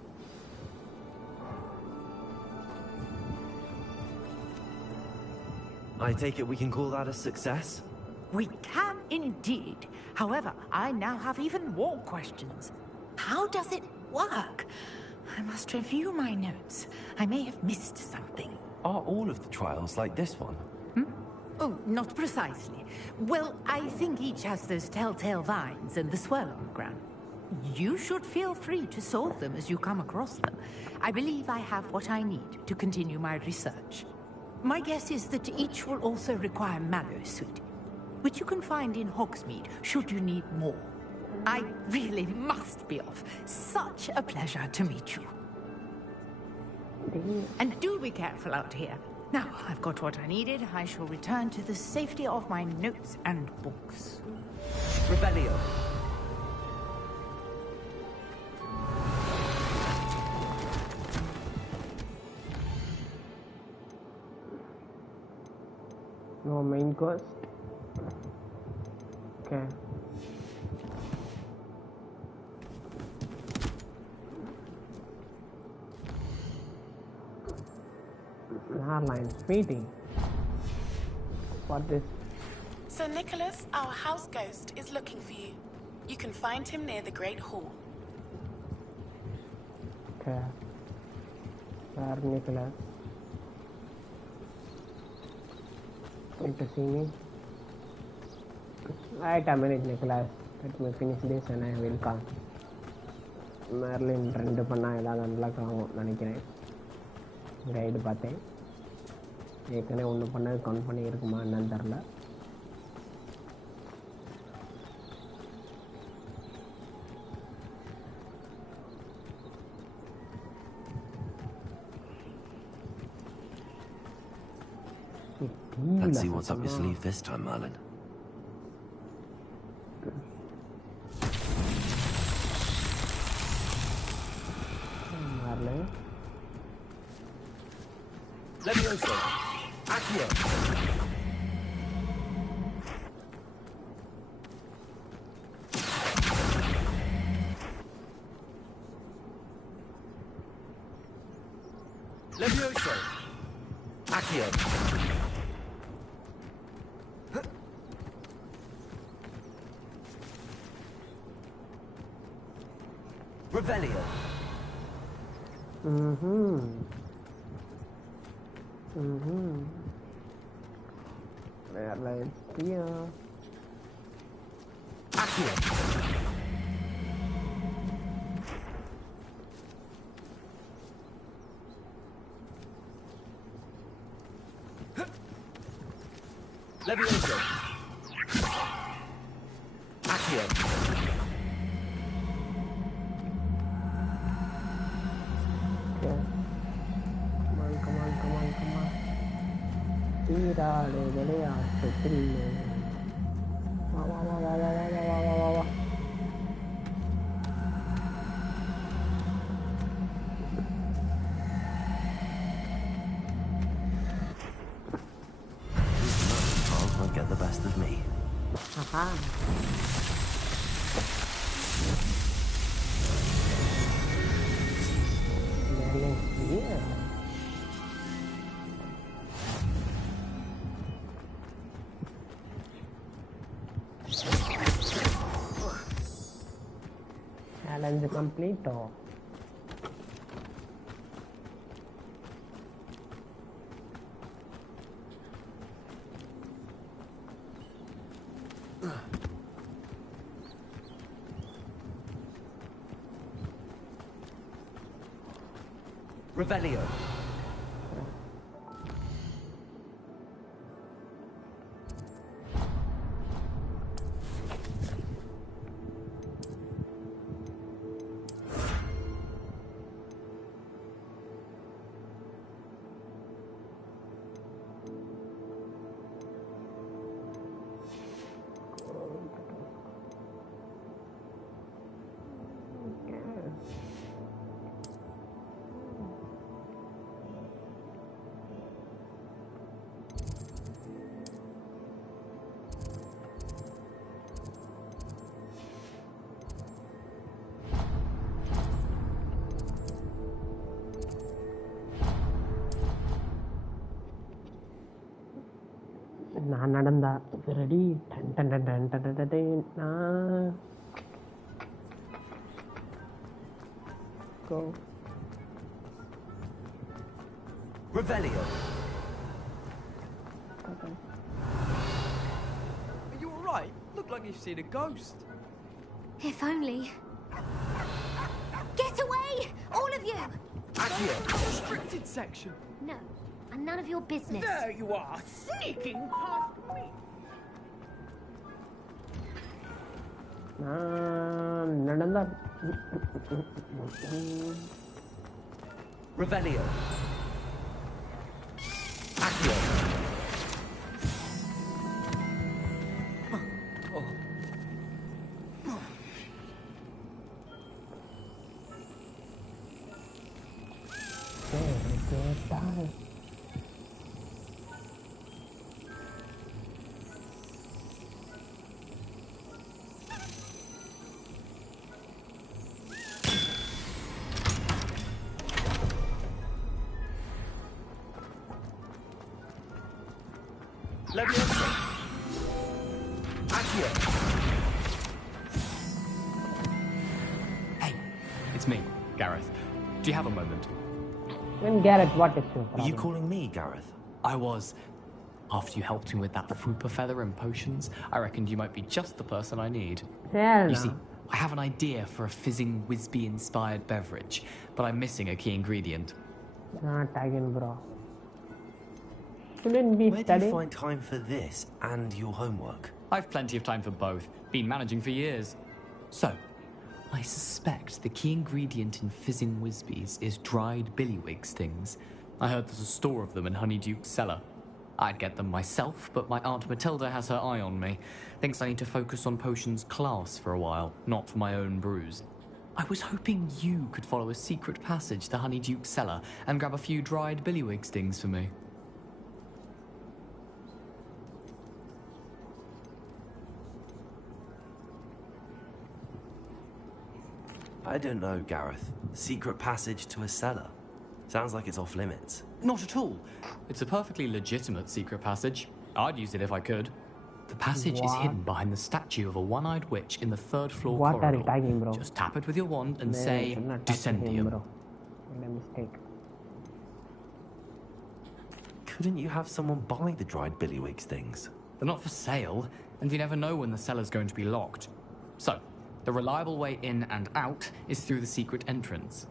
I take it we can call that a success? We can indeed. However, I now have even more questions. How does it work? I must review my notes. I may have missed something. Are all of the trials like this one? Oh, not precisely. Well, I think each has those telltale vines and the swirl on the ground. You should feel free to solve them as you come across them. I believe I have what I need to continue my research. My guess is that each will also require Mallowsweet, which you can find in Hogsmeade should you need more. I really must be off. Such a pleasure to meet you. And do be careful out here. Now, I've got what I needed. I shall return to the safety of my notes and books. Revelio. No main quest. Okay. Harline meeting. What this? Sir Nicholas, our house ghost, is looking for you. You can find him near the Great Hall. Okay. Sir Nicholas. Need to see me? Wait a minute, Nicholas. Let me finish this and I will come. Merlin ரெண்டு பண்ணா ஏதாவது unlock ஆகும் நினைக்கிறேன். Guide பார்த்தேன். ஏற்கனவே ஒன்று பண்ணது count பண்ணி இருக்குமா என்னன்னு தெரில. Let's see what's up your sleeve this time, Merlin. Merlin. Levioso. Accio. Levioso. Accio. Revelio. Merlin here. Accio. Levioso. Accio. Tirare delle altre trille. Va. Charles won't get the best of me. Aha. Merlin here. Challenge complete. Revelio. நான் நடந்தா ready ton டன் டன் டன் டன் டன் ton go Revelio. Are you alright? Look like you've seen a ghost. If only. Get away! All of you! Accio. Restricted section. No, and none of your business. There you are, sneaking past me. நான் நடந்தா Revelio. Accio. die. Leviosa. Accio. Hey, it's me, Gareth. Do you have a moment? When Gareth, what is your problem? Are you calling me Gareth? I was. After you helped me with that Fupa feather and potions, I reckoned you might be just the person I need. Hell You no. see, I have an idea for a fizzing Whizbee-inspired beverage, but I'm missing a key ingredient. Not again, bro. Shouldn't be Where do studying. you find time for this and your homework? I've plenty of time for both. Been managing for years. So, I suspect the key ingredient in fizzing Whizbees is dried billywig stings. I heard there's a store of them in Honeyduke's cellar. I'd get them myself, but my Aunt Matilda has her eye on me. Thinks I need to focus on potions class for a while, not for my own brews. I was hoping you could follow a secret passage to Honeyduke's cellar and grab a few dried billywig stings for me. I don't know, Gareth. Secret passage to a cellar. Sounds like it's off limits. Not at all. It's a perfectly legitimate secret passage. I'd use it if I could. The passage is What? hidden behind the statue of a one-eyed witch in the third floor What corridor. are you talking, bro? Just tap it with your wand and Man, say, I'm not talking to him, Descendium. bro. Made a mistake. Couldn't you have someone buy the dried billywig stings? They're not for sale, and you never know when the cellar's going to be locked. So, the reliable way in and out is through the secret entrance.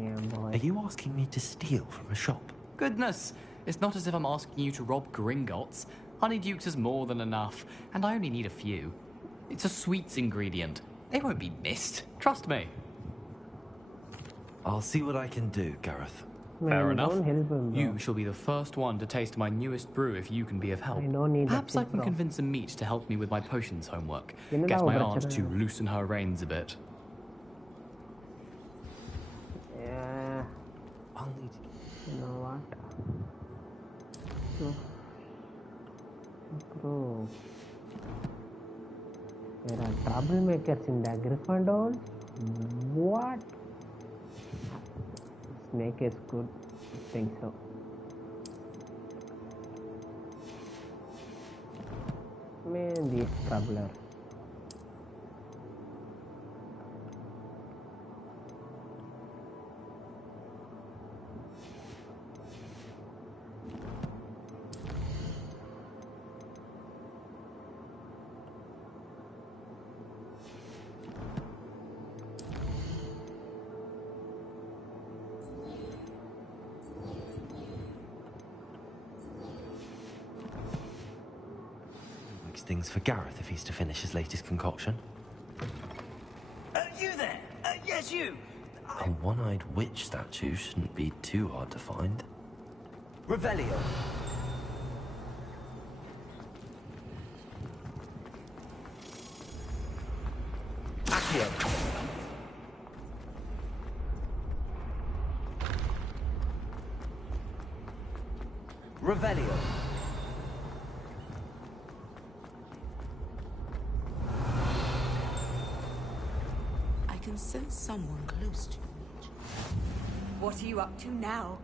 Yeah, boy. Are you asking me to steal from a shop? Goodness, it's not as if I'm asking you to rob Gringotts. Honeyduke's is more than enough, and I only need a few. It's a sweets ingredient. They won't be missed. Trust me. I'll see what I can do, Gareth. Man, Fair enough. don't help him, bro. You shall be the first one to taste my newest brew if you can be of help. I don't need Perhaps that I shit, can bro. convince a meat to help me with my potions homework. என்னடா Get my ஒரு aunt to பிரச்சனை? loosen her reins a bit. Yeah. You know what? Bro. There are troublemakers in the Gryffindor. What? Snake is good. I think so. Man, these troublers. Things for Gareth if he's to finish his latest concoction. You there? Yes, you. A one-eyed witch statue shouldn't be too hard to find. Revelio. Accio. Revelio. I can sense someone close to you. What are you up to now?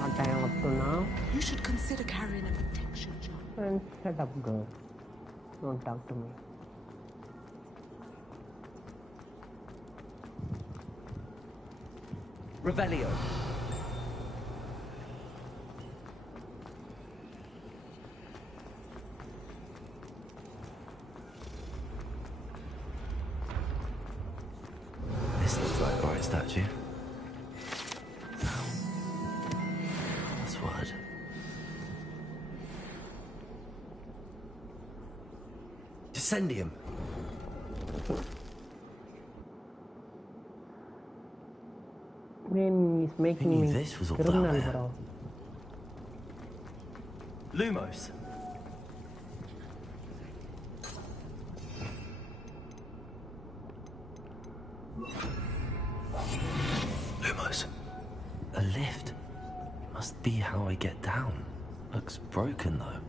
What I am up to now? You should consider carrying a protection jar. And shut up, girl. Don't talk to me. Revelio. This looks like the right statue. Password. Descendium. Man, he's making Who knew me this was all criminal, down there? bro. Lumos. Lumos. A lift. Must be how I get down. Looks broken though.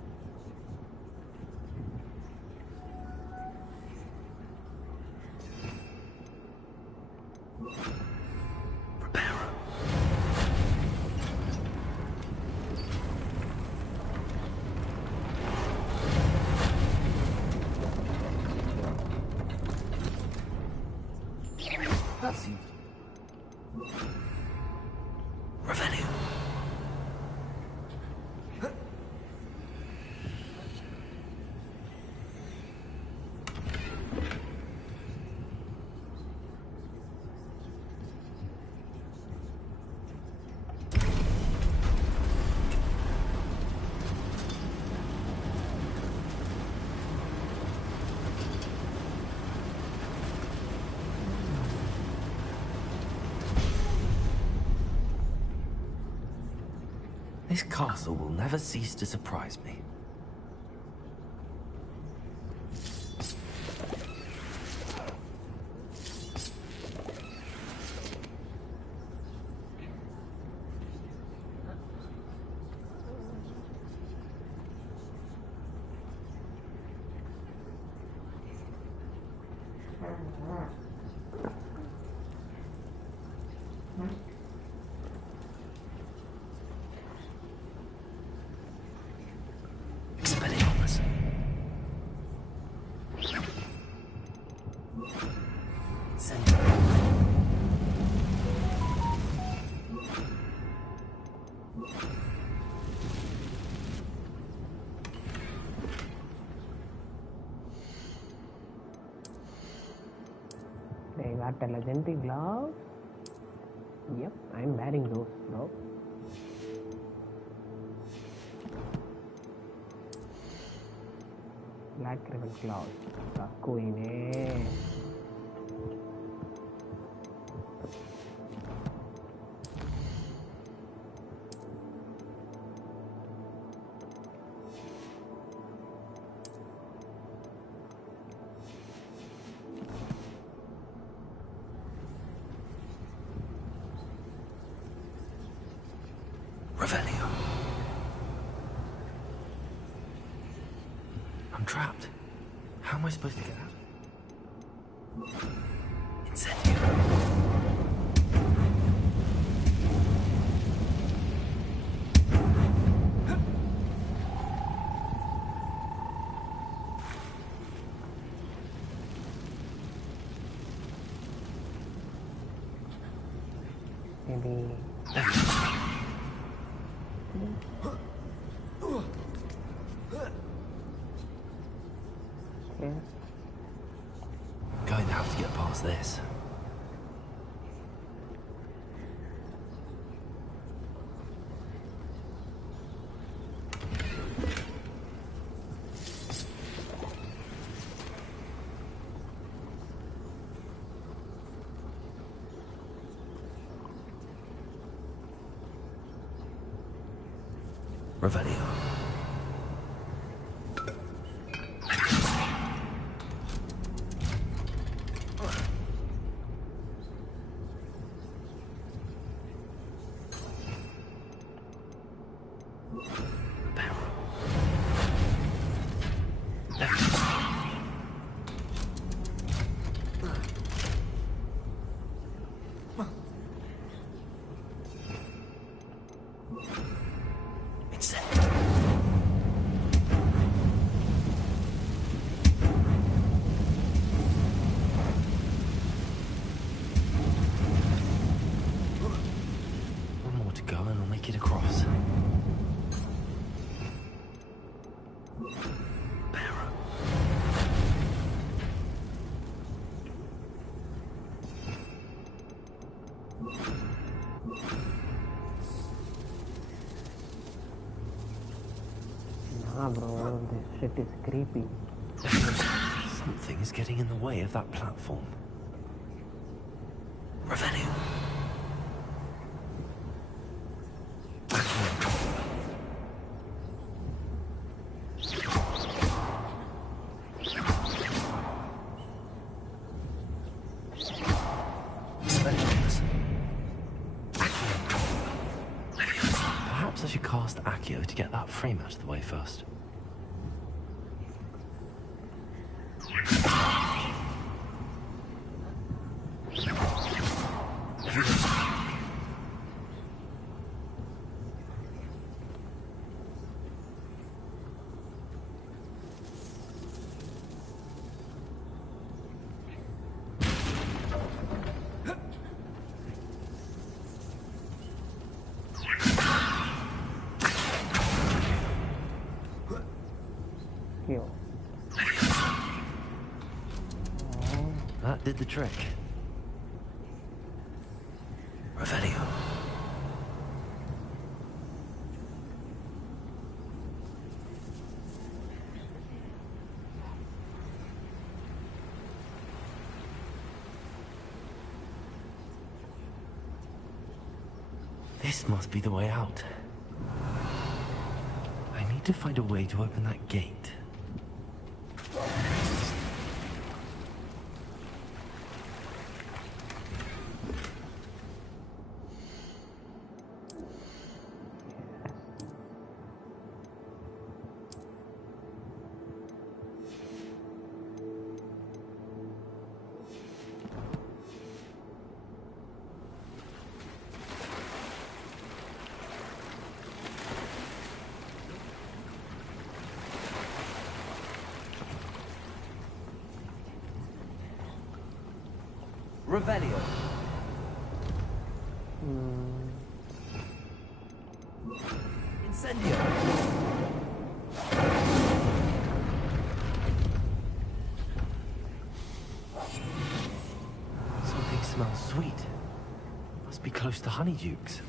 Revenue. This castle will never cease to surprise me. They got a legendary glove. Yep, I'm wearing those, bro. Black ribbon glove. Queen. Revelio. I'm trapped. How am I supposed to get out? Incendio. Maybe. Going to have to get past this. Revelio. Get across. Barrow. Nah, bro, this shit is creepy. Something is getting in the way of that platform. Revenue. Perhaps I should cast Accio to get that frame out of the way first. did the trick. Revelio. This must be the way out. I need to find a way to open that gate. Revelio. Incendio. Something smells sweet. Must be close to Honeydukes.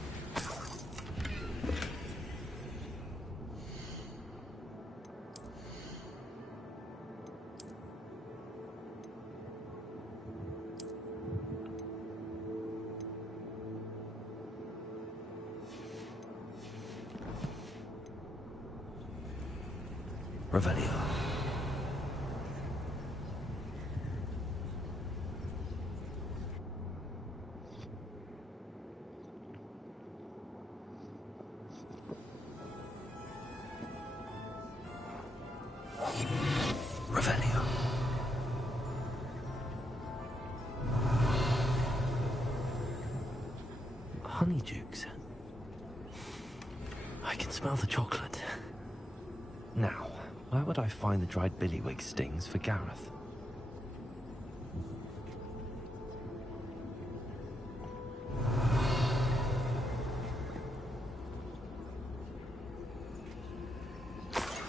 Revelio. Revelio. Honeydukes. I can smell the chocolate. Now, where would I find the dried billywig stings for Gareth?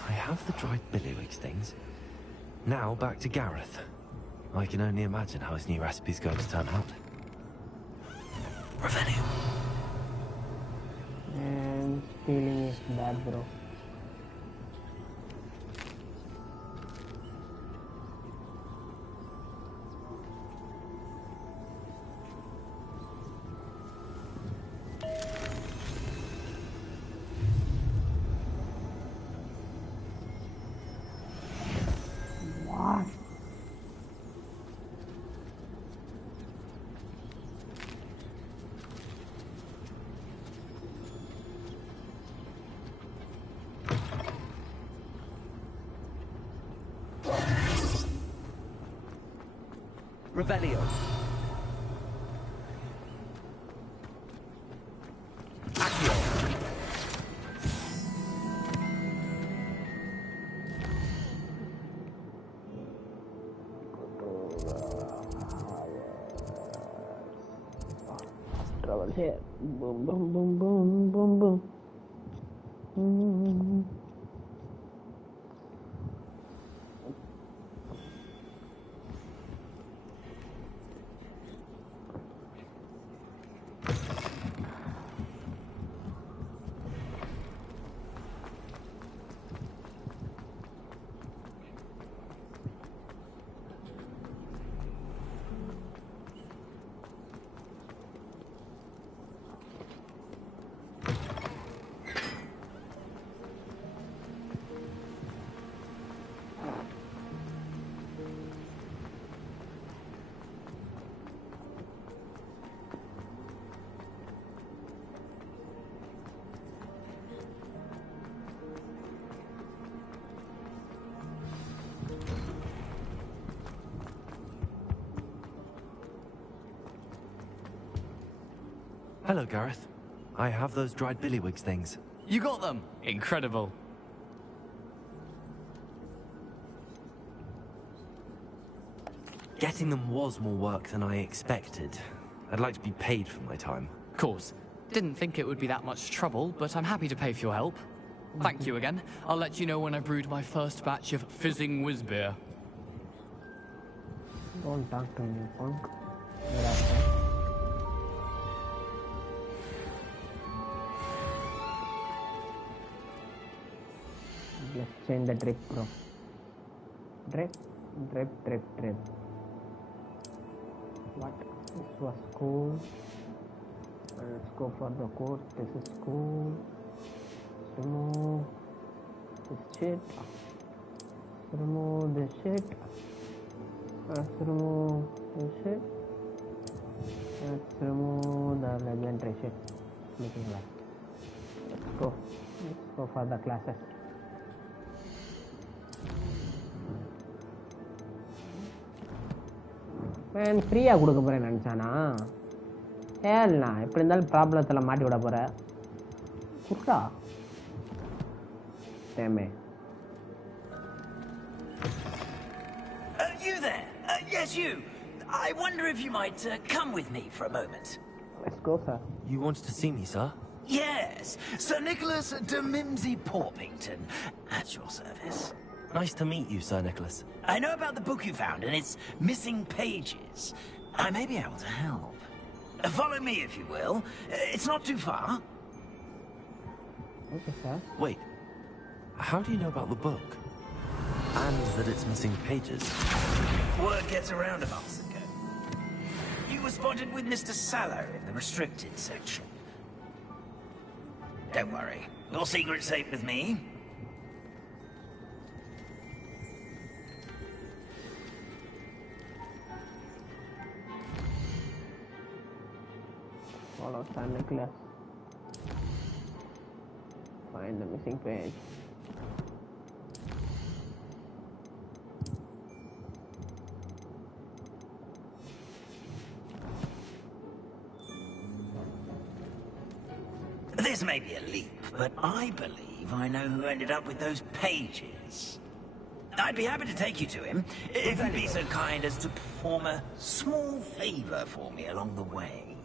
I have the dried billywig stings. Now back to Gareth. I can only imagine how his new recipe's going to turn out. Revelio. And stealing is bad, bro. Revelio. Accio. Trouble here. Boom, boom, boom, boom, boom, boom. Hello, Gareth. I have those dried billywig things. You got them! Incredible. Getting them was more work than I expected. I'd like to be paid for my time. Of course. Didn't think it would be that much trouble, but I'm happy to pay for your help. Thank you again. I'll let you know when I brewed my first batch of fizzing whiz beer. Don't talk to me, punk. Let's change the drip, bro. Drip, drip, drip, drip. What? This was cool. Let's go for the code. This is cool. Let's remove this shit. Let's remove this shit. Let's remove this shit. Let's remove the legendary shit. Looking like. Let's go. Let's go for the classes. Man, free ah கொடுக்க போறேன் நினைச்சானா ஏன்னா இப்படி இருந்தாலும் ப்ராப்ளத்துல மாட்டி விட போற குடுடா தேமே You there? Yes, you. I wonder if you might come with me for a moment. Let's go, sir. You wanted to see me, sir? Yes, Sir Nicholas de Mimsy Porpington, at your service. Nice to meet you, Sir Nicholas. I know about the book you found and its missing pages. I may be able to help. Follow me, if you will. It's not too far. Okay, sir. Wait. How do you know about the book? And that it's missing pages? Word gets around a month ago. You were spotted with Mr. Sallow in the restricted section. Don't worry. Your secret's safe with me. Follow Sir Nicholas. Find the missing page. This may be a leap, but I believe I know who ended up with those pages. I'd be happy to take you to him, if you'd be so kind as to perform a small favor for me along the way.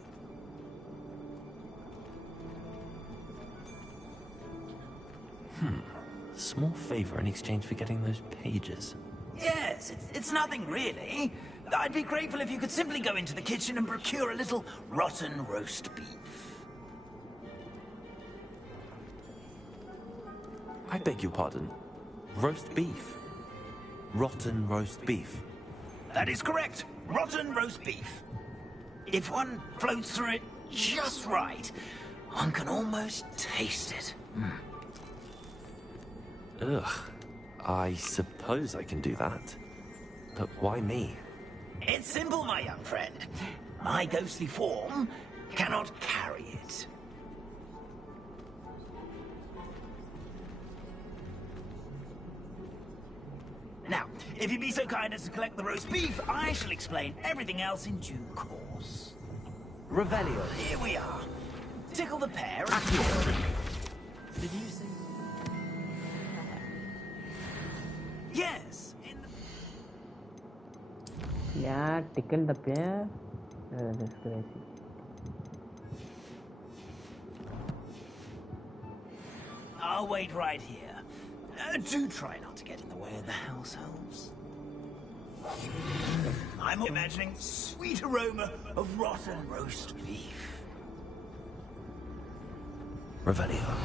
Small favor in exchange for getting those pages. Yes, it's nothing really. I'd be grateful if you could simply go into the kitchen and procure a little rotten roast beef. I beg your pardon. Roast beef? Rotten roast beef? That is correct. Rotten roast beef. If one floats through it just right, one can almost taste it. Ugh. I suppose I can do that. But why me? It's simple, my young friend. My ghostly form cannot carry it. Now, if you'd be so kind as to collect the roast beef, I shall explain everything else in due course. Revelio. Here we are. Tickle the pear. Did you say? Yes. Yeah, tickle the pear. That's crazy. I'll wait right here. Do try not to get in the way of the house elves. I'm imagining sweet aroma of rotten roast beef. Revelio.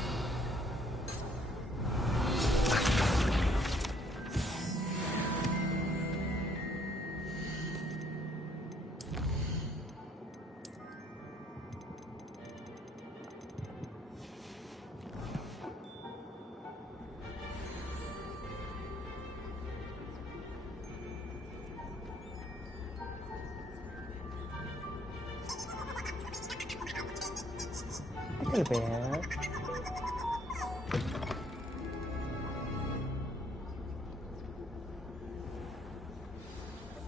Tickle pear.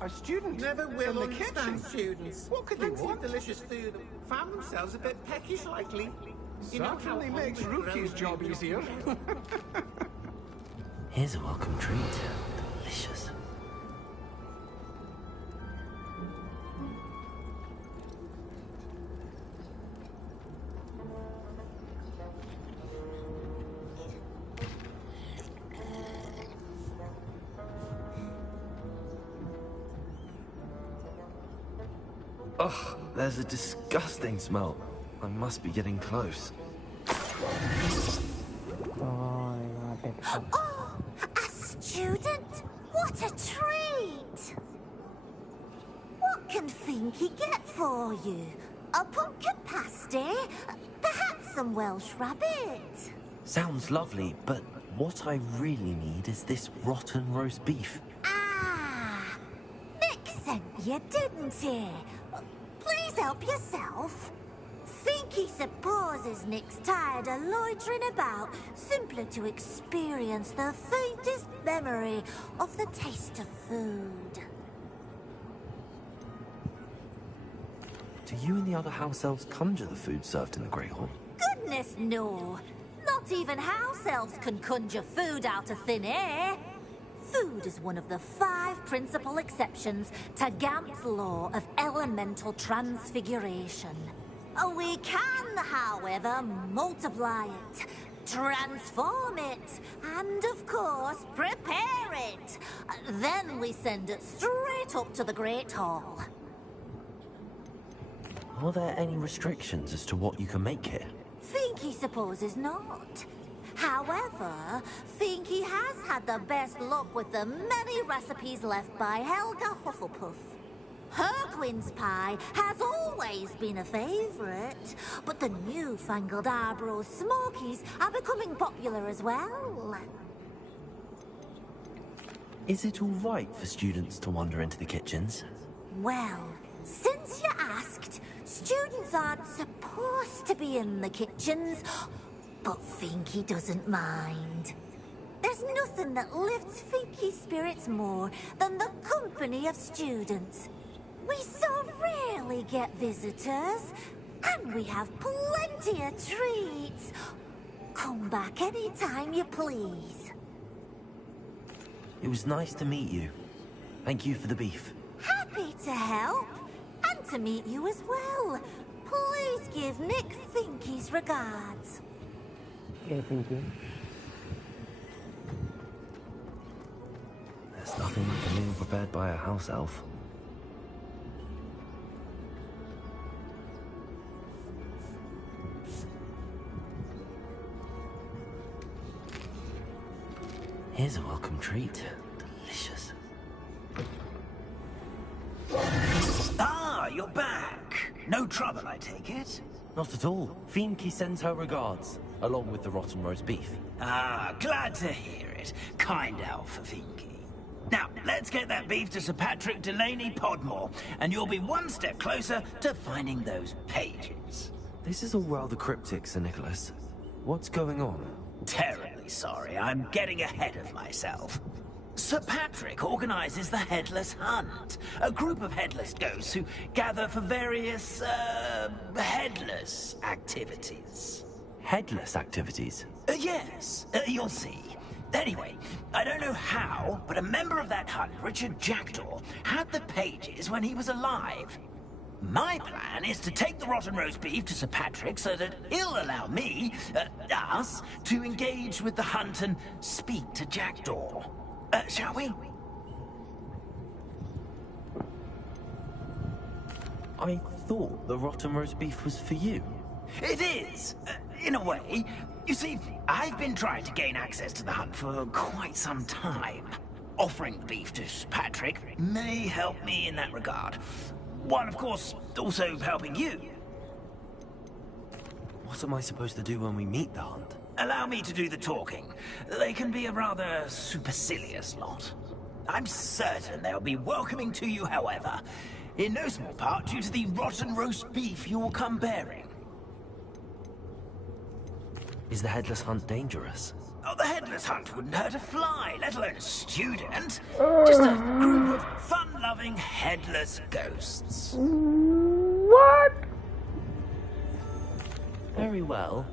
A student Never in will the understand kitchen. students. What could they Plenty want? of delicious food. Found themselves a bit peckish lately. You know how Certainly makes hungry Rookie's grows job people. easier. Here's a welcome treat. Delicious. Ugh, there's a disgusting smell. I must be getting close. Oh, I got it. Oh, a student? What a treat! What can Finky get for you? A pumpkin pasty? Perhaps some Welsh rabbit? Sounds lovely, but what I really need is this rotten roast beef. Ah, Nick sent you, didn't he? Please help yourself. Finky supposes Nick's tired of loitering about simply to experience the faintest memory of the taste of food. Do you and the other house elves conjure the food served in the Great Hall? Goodness, no. Not even house elves can conjure food out of thin air. Food is one of the 5 principal exceptions to Gant's law of elemental transfiguration. We can, however, multiply it, transform it, and of course, prepare it. Then we send it straight up to the Great Hall. Are there any restrictions as to what you can make here? Finky supposes not. However, Finky has had the best luck with the many recipes left by Helga Hufflepuff. Her quince pie has always been a favourite, but the newfangled Arbroath Smokies are becoming popular as well. Is it all right for students to wander into the kitchens? Well, since you asked, students aren't supposed to be in the kitchens, but Finky doesn't mind. There's nothing that lifts Finky's spirits more than the company of students. We so rarely get visitors, and we have plenty of treats. Come back any time you please. It was nice to meet you. Thank you for the beef. Happy to help, and to meet you as well. Please give Nick Finky's regards. Okay, Finky. There's nothing like a meal prepared by a house elf. Here's a welcome treat. Delicious. Ah, you're back. No trouble, I take it? Not at all. Finky sends her regards, along with the rotten roast beef. Ah, glad to hear it. Kind elf for Finky. Now, let's get that beef to Sir Patrick Delaney Podmore, and you'll be one step closer to finding those pages. This is all rather cryptic, Sir Nicholas. What's going on? Terribly sorry, I'm getting ahead of myself. Sir Patrick organizes the Headless Hunt, a group of headless ghosts who gather for various, headless activities. Headless activities? Yes, you'll see. Anyway, I don't know how, but a member of that hunt, Richard Jackdaw, had the pages when he was alive. My plan is to take the rotten roast beef to Sir Patrick so that he'll allow me, us, to engage with the hunt and speak to Jackdaw. Shall we? I thought the rotten roast beef was for you. It is, in a way. You see, I've been trying to gain access to the hunt for quite some time. Offering the beef to Sir Patrick may help me in that regard. While, of course, also helping you. What am I supposed to do when we meet the hunt? Allow me to do the talking. They can be a rather supercilious lot. I'm certain they'll be welcoming to you, however, in no small part due to the rotten roast beef you will come bearing. Is the Headless Hunt dangerous? Oh, the Headless Hunt wouldn't hurt a fly, let alone a student. Just a group of fun-loving headless ghosts. What? Very well.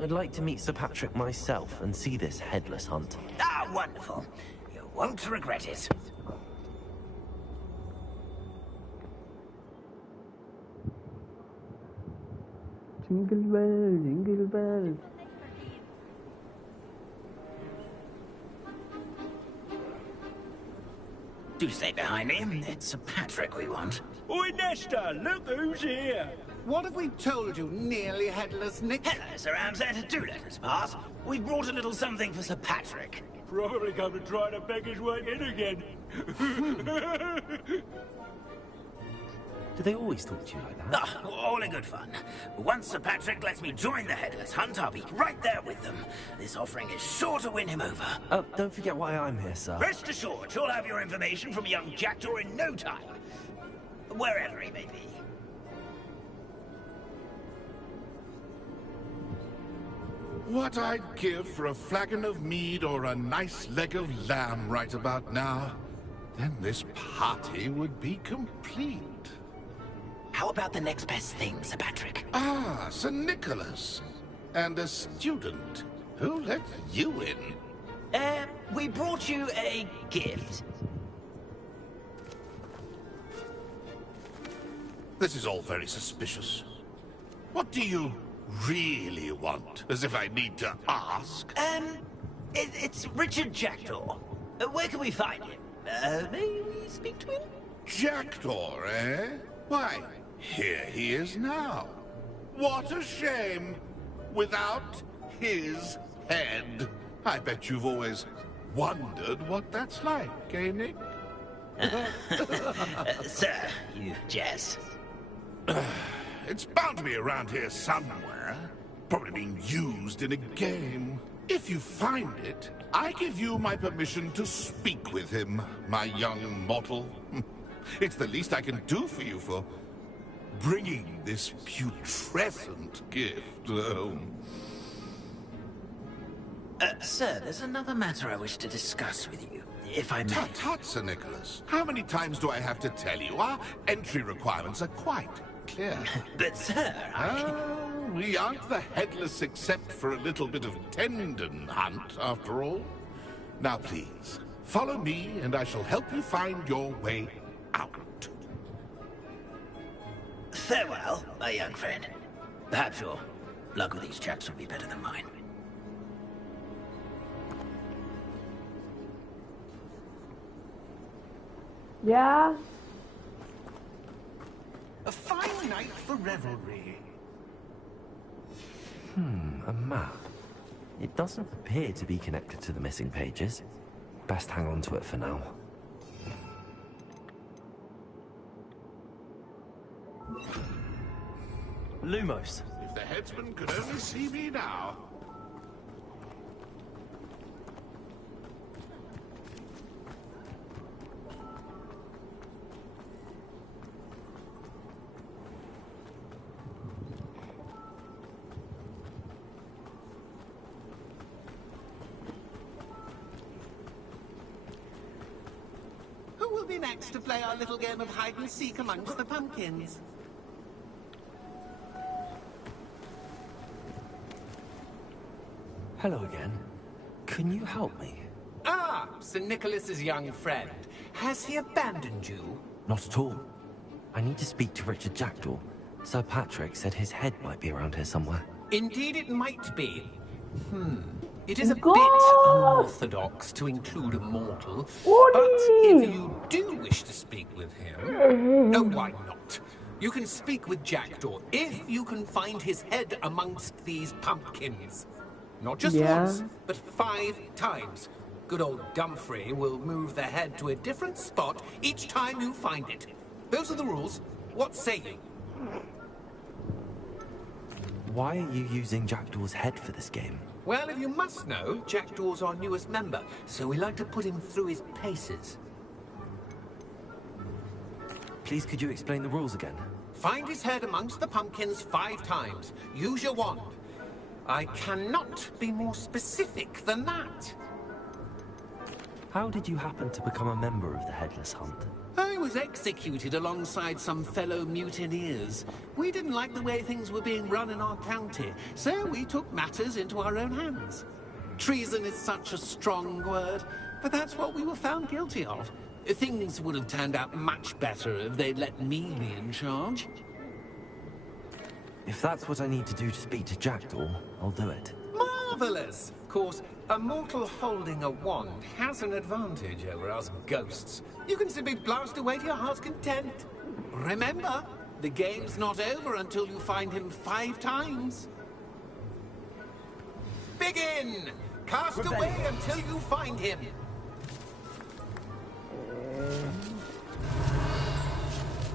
I'd like to meet Sir Patrick myself and see this Headless Hunt. Ah, wonderful. You won't regret it. Jingle bells, jingle bells. Do stay behind me. It's Sir Patrick we want. Oi, Nesta, look who's here. What have we told you, nearly headless Nick? Hello, Sir Ramsay. Do let us pass. We've brought a little something for Sir Patrick. Probably come to try to beg his way in again. Do they always talk to you like that? Ah, all in good fun. Once Sir Patrick lets me join the Headless Hunt, I'll be right there with them. This offering is sure to win him over. Oh, don't forget why I'm here, sir. Rest assured, you'll have your information from young Jackdaw in no time. Wherever he may be. What I'd give for a flagon of mead or a nice leg of lamb right about now. Then this party would be complete. How about the next best thing, Sir Patrick? Ah, Sir Nicholas. And a student. Who let you in? We brought you a gift. This is all very suspicious. What do you really want? As if I need to ask. It's Richard Jackdaw. Where can we find him? May we speak to him? Jackdaw, eh? Why, here he is now. What a shame. Without his head. I bet you've always wondered what that's like, eh, Nick? Sir, you jest. It's bound to be around here somewhere. Probably being used in a game. If you find it, I give you my permission to speak with him, my young mortal. It's the least I can do for you for bringing this putrescent gift home. Sir, there's another matter I wish to discuss with you, if I may. Tut, tut, Sir Nicholas. How many times do I have to tell you? Our entry requirements are quite clear. But, sir, we aren't the Headless except for a little bit of tendon hunt, after all. Now, please, follow me, and I shall help you find your way out. Farewell, my young friend. Perhaps your luck with these chaps will be better than mine. Yeah? A fine night for revelry. A map. It doesn't appear to be connected to the missing pages. Best hang on to it for now. Lumos. If the headsman could only see me now. Who will be next to play our little game of hide-and-seek amongst the pumpkins? Hello again. Can you help me? Ah, Sir Nicholas's young friend. Has he abandoned you? Not at all. I need to speak to Richard Jackdaw. Sir Patrick said his head might be around here somewhere. Indeed it might be. It is a bit unorthodox to include a mortal, but if you do wish to speak with him, oh, why not? You can speak with Jackdaw if you can find his head amongst these pumpkins. Not just once, but 5 times. Good old Dumfrey will move the head to a different spot each time you find it. Those are the rules. What say you? Why are you using Jackdaw's head for this game? Well, if you must know, Jackdaw's our newest member, so we like to put him through his paces. Please, could you explain the rules again? Find his head amongst the pumpkins 5 times. Use your wand. I cannot be more specific than that. How did you happen to become a member of the Headless Hunt? I was executed alongside some fellow mutineers. We didn't like the way things were being run in our county, so we took matters into our own hands. Treason is such a strong word, but that's what we were found guilty of. Things would have turned out much better if they'd let me be in charge. If that's what I need to do to speak to Jackdaw, I'll do it. Marvelous! Of course, A mortal holding a wand has an advantage over us ghosts. You can simply blast away to your heart's content. Remember, the game's not over until you find him 5 times. Begin! Cast away until you find him.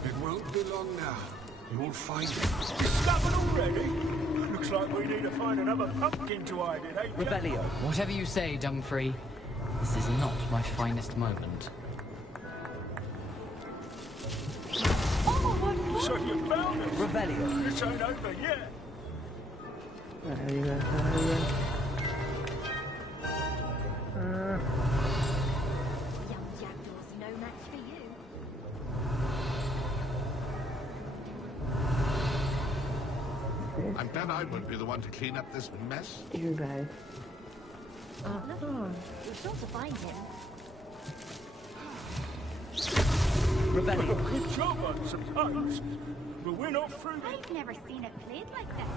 It won't be long now. You'll find it. Discovered already? Looks like we need to find another pumpkin to hide in, ain't Revelio. Whatever you say, Dumfrey. This is not my finest moment. So you found it? Revelio. This ain't over yet. Young Jackdaw's no match for you. I'm glad I won't be the one to clean up this mess. You guys. Look, we're sure to find him. Revelio. Good job, I suppose. But we're not through. I've never seen it played like that.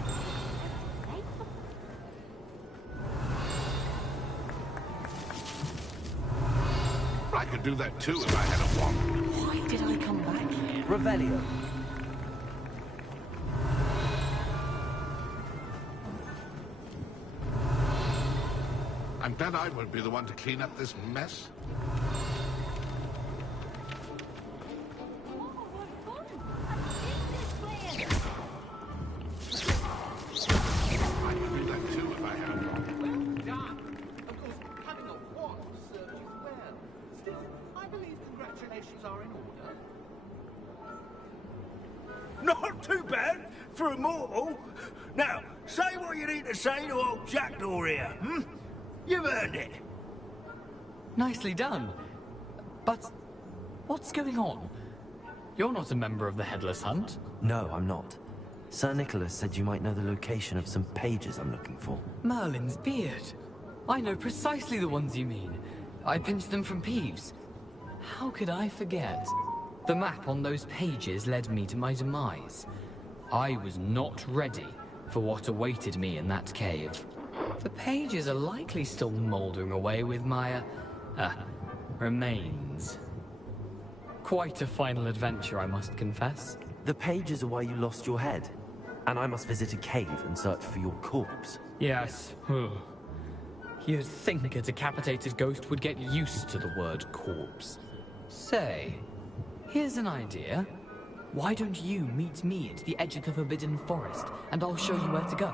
I could do that too if I had a wand. Why did I come back here? Revelio. I'm glad I won't be the one to clean up this mess. I could do that too if I had a wand. Well done. Of course, having a wand served you well. Still, I believe congratulations are in order. Not too bad for a mortal. Now, say what you need to say to old Jackdaw here, hmm? You've earned it. Nicely done. But what's going on? You're not a member of the Headless Hunt. No, I'm not. Sir Nicholas said you might know the location of some pages I'm looking for. Merlin's beard. I know precisely the ones you mean. I pinched them from Peeves. How could I forget? The map on those pages led me to my demise. I was not ready for what awaited me in that cave. The pages are likely still mouldering away with my, remains. Quite a final adventure, I must confess. The pages are why you lost your head. And I must visit a cave and search for your corpse. Yes. You'd think a decapitated ghost would get used to the word corpse. Say, here's an idea. Why don't you meet me at the edge of the Forbidden Forest, and I'll show you where to go?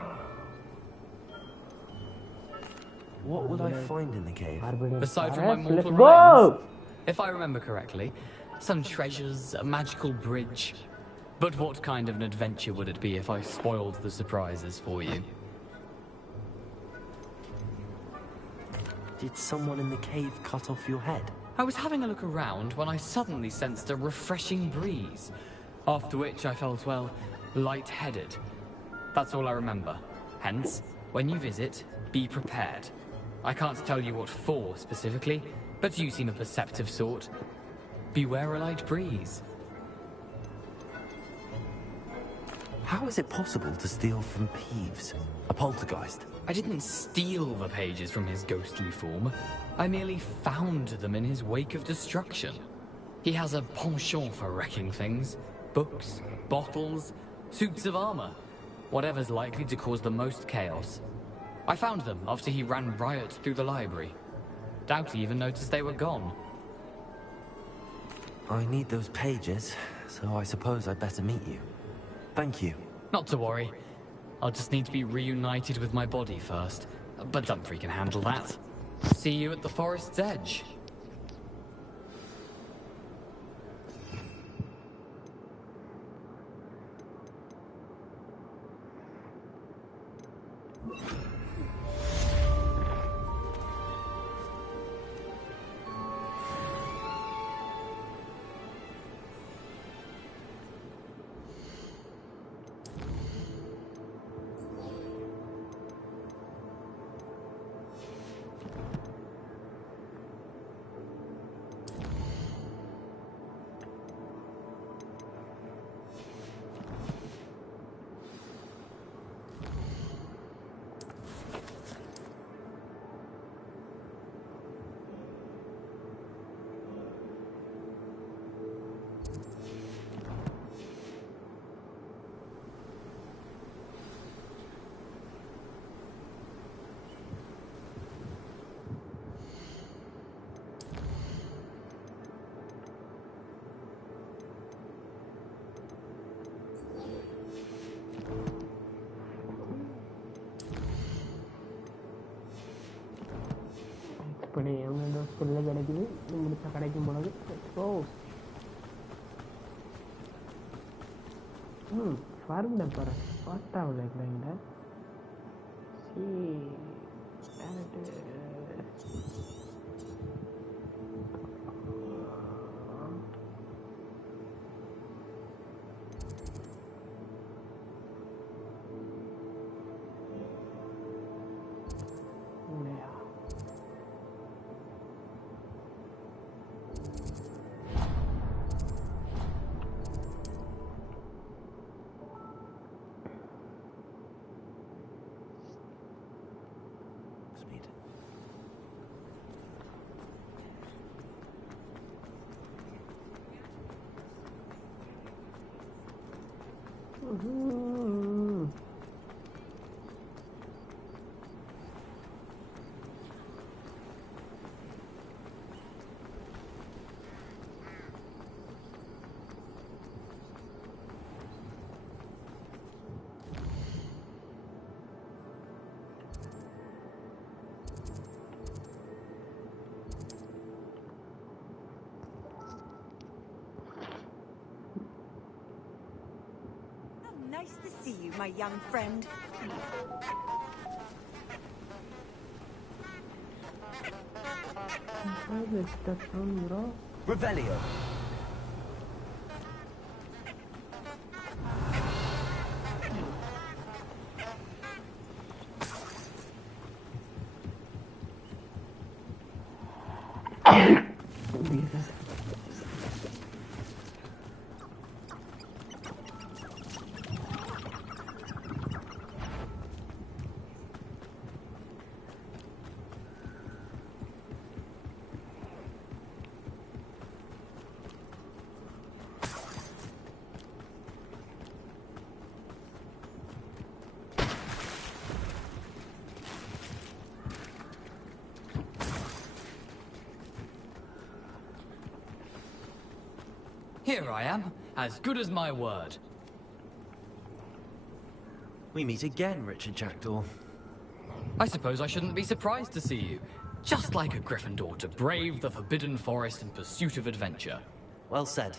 What will I find in the cave? Aside from my mortal Let's go! remains, if I remember correctly, some treasures, a magical bridge. But what kind of an adventure would it be if I spoiled the surprises for you? Did someone in the cave cut off your head? I was having a look around when I suddenly sensed a refreshing breeze, after which I felt, well, lightheaded. That's all I remember. Hence, when you visit, be prepared. I can't tell you what for specifically, but you seem a perceptive sort. Beware a light breeze. How is it possible to steal from Peeves? A poltergeist? I didn't steal the pages from his ghostly form. I merely found them in his wake of destruction. He has a penchant for wrecking things. Books, bottles, suits of armor. Whatever's likely to cause the most chaos. I found them after he ran riot through the library. Doubt he even noticed they were gone. I need those pages, so I suppose I'd better meet you. Thank you. Not to worry. I'll just need to be reunited with my body first. But Dumfrey can handle that. See you at the forest's edge. இப்படி எவ்வளோ ஸ்கூலில் கிடைக்குது முடிச்சா கிடைக்கும் பொழுது ஓ form temper what ஆகல இல்லைங்க C Nice to see you, my young friend. Revelio. Here I am, as good as my word. We meet again, Richard Jackdaw. I suppose I shouldn't be surprised to see you. Just like a Gryffindor to brave the Forbidden Forest in pursuit of adventure. Well said.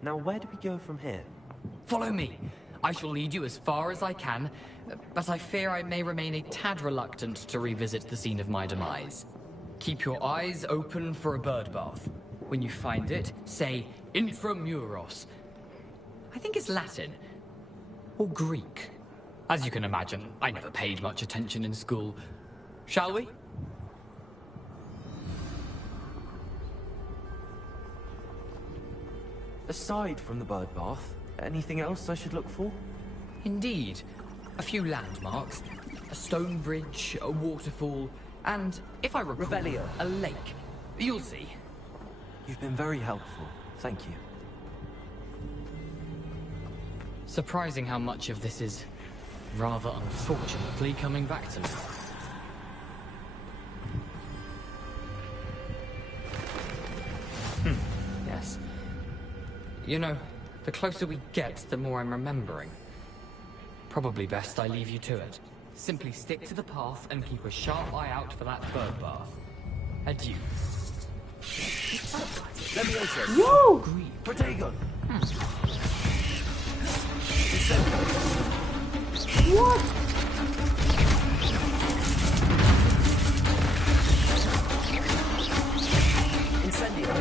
Now where do we go from here? Follow me. I shall lead you as far as I can, but I fear I may remain a tad reluctant to revisit the scene of my demise. Keep your eyes open for a bird bath. When you find it, say Intramuros. I think it's Latin. Or Greek. As you can imagine, I never paid much attention in school. Shall we? Aside from the bird bath, anything else I should look for? Indeed. A few landmarks. A stone bridge, a waterfall, and, if I recall, Revelio. a lake. You'll see. You've been very helpful. Thank you. Surprising how much of this is, rather unfortunately, coming back to me. Yes. You know, the closer we get, the more I'm remembering. Probably best I leave you to it. Simply stick to the path and keep a sharp eye out for that bird bath. Adieu. Levioso. Yo! Protego. What? Incendio.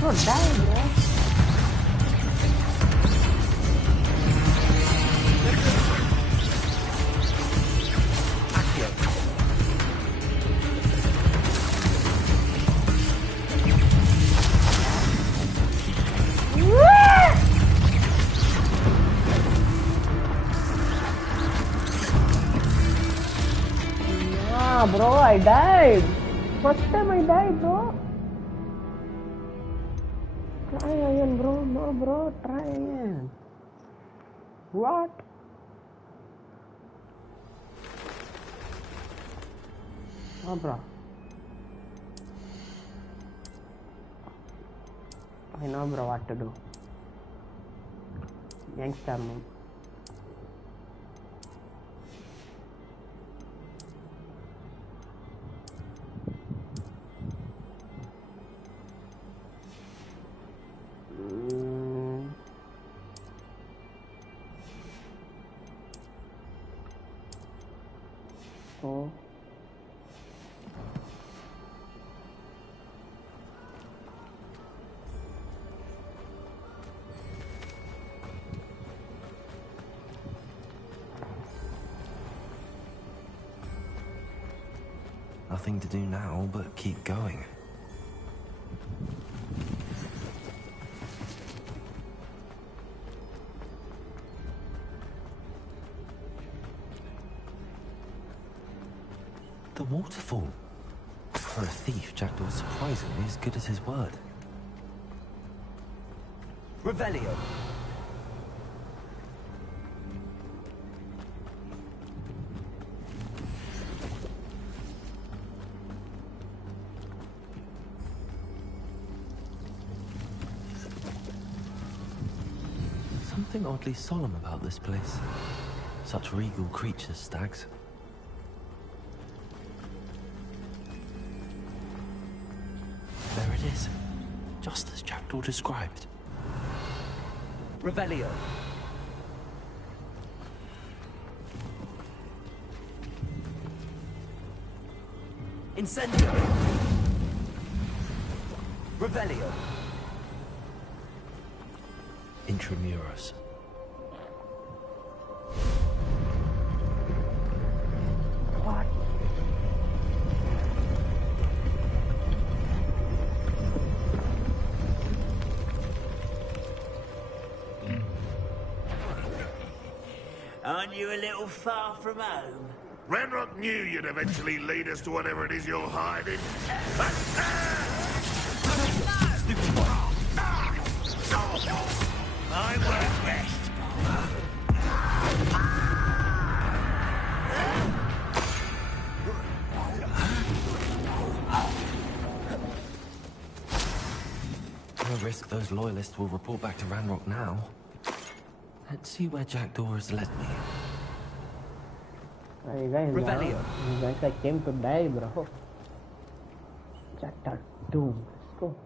Don't die, bro. Bro, I died. First time I died, bro. Try again, bro. No, bro. Try again. What? Oh, bro. I know, bro, what to do. Youngster move. Oh. Nothing to do now but keep going. The waterfall. For a thief, Jackdaw's surprisingly as good as his word. Revelio. Something oddly solemn about this place. Such regal creatures, stags. There it is, just as Jackdaw described. Revelio. Incendio. Revelio. Intramuros. What? Aren't you a little far from home? Ranrock knew you'd eventually lead us to whatever it is you're hiding. I won't rest. No risk those loyalists will report back to Ranrock now. Let's see where Jackdaw has led me. Hey guys, Revelio. you guys I came to die, bro. Chapter 2. Let's go.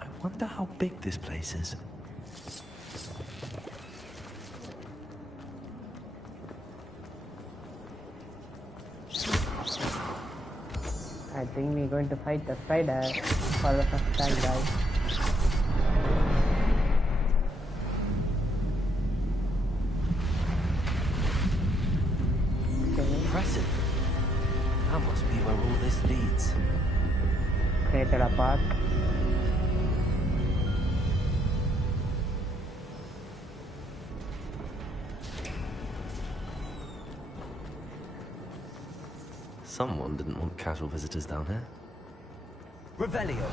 I wonder how big this place is. I think we're going to fight the spider for the first time, guys. Impressive. That must be where all this leads. Created a path. Someone didn't want casual visitors down here. Revelio.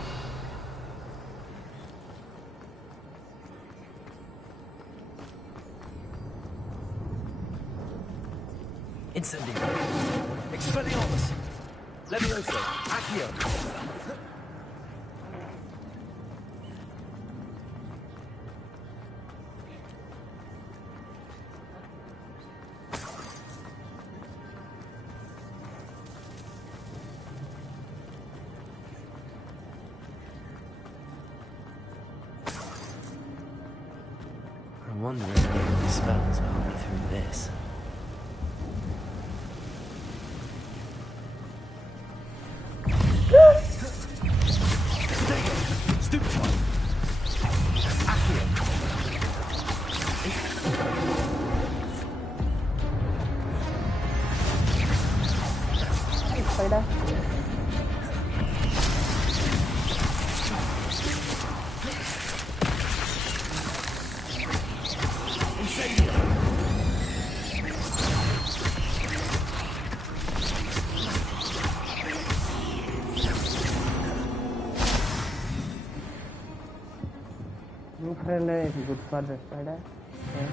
Incendio. Expelliarmus. Levioso. Accio. I wonder if any of these spells will help me through this. Spider. Nuclear is good for the spider. Yeah.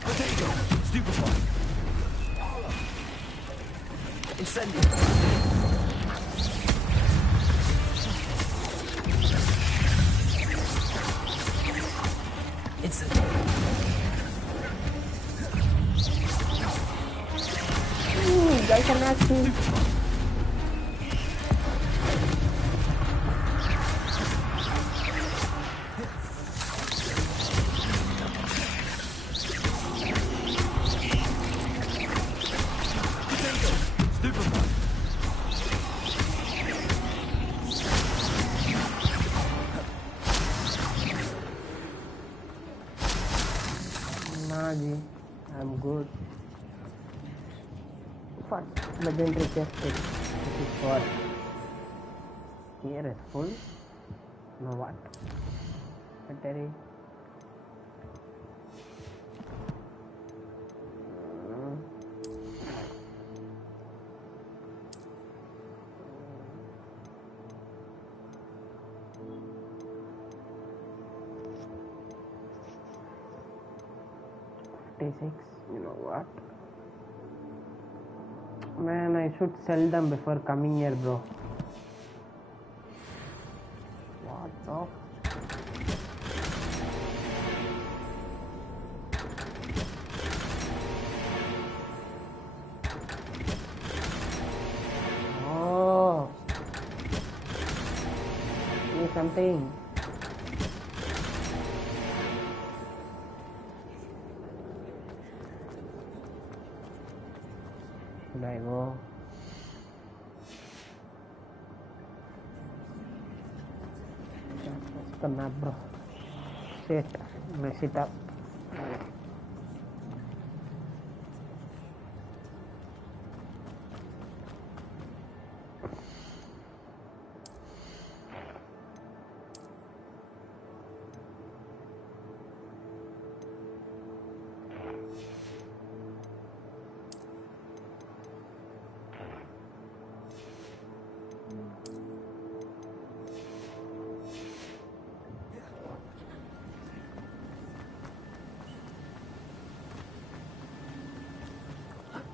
Potato! Stupefy! Incendio! Incendio! Guys are nasty. Nah, G. I'm good. What? Legendary chest pick. This is for here is full. Now what? Battery. You know what? Man, I should sell them before coming here, bro. What the? Oh, here's something. Should I go? What's the map, bro? Shit, mess it up.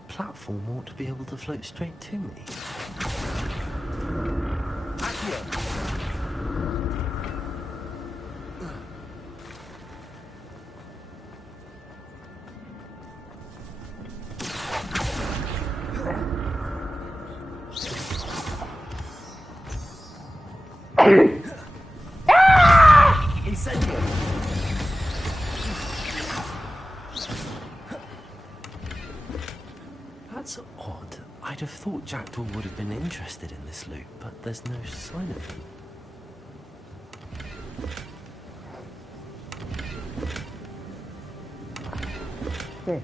Platform ought to be able to float straight to me. Incendio! That's odd. I'd have thought Jackdaw would have been interested in this loot, but there's no sign of him. Okay.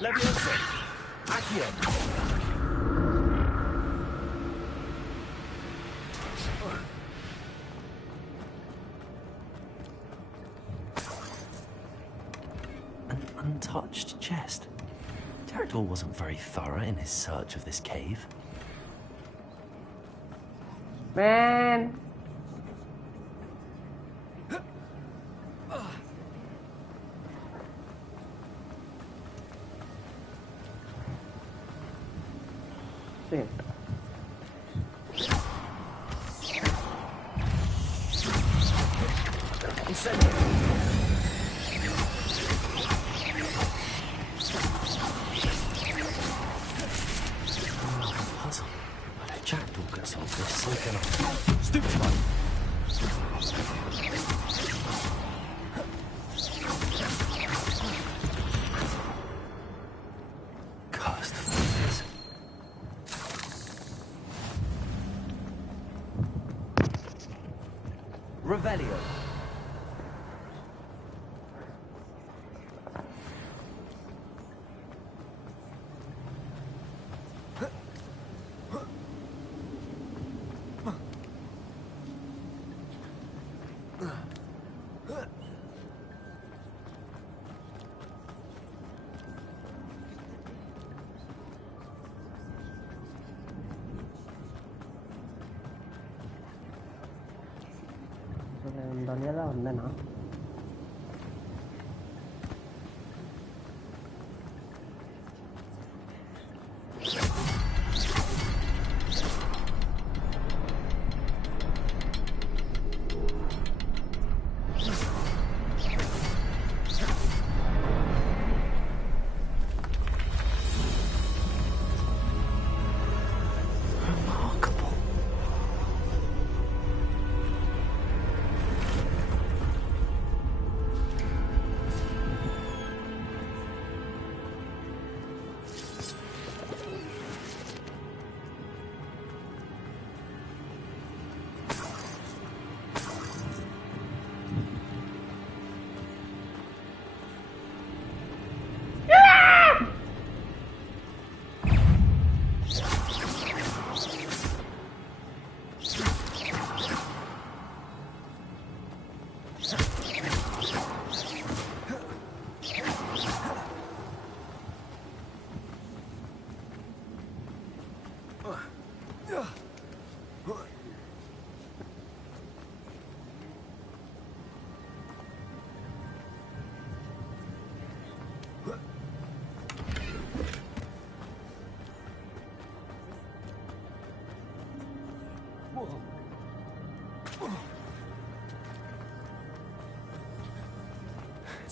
Leviosa! Accio! An untouched chest. Jackdaw wasn't very thorough in his search of this cave. Man! Shit. Incendio! Puzzle. But if Jackdaw could solve this, so can I. Stupefy! Cursed fingers. Revelio! வழியாக தான் வந்தேனா?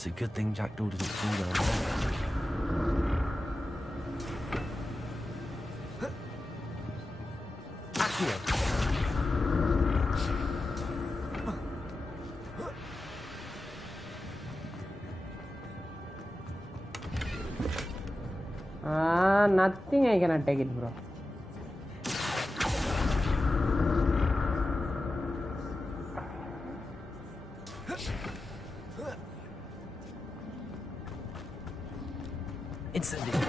It's a good thing Jackdaw didn't fall down there. Nothing I cannot take it, bro. Incendiary.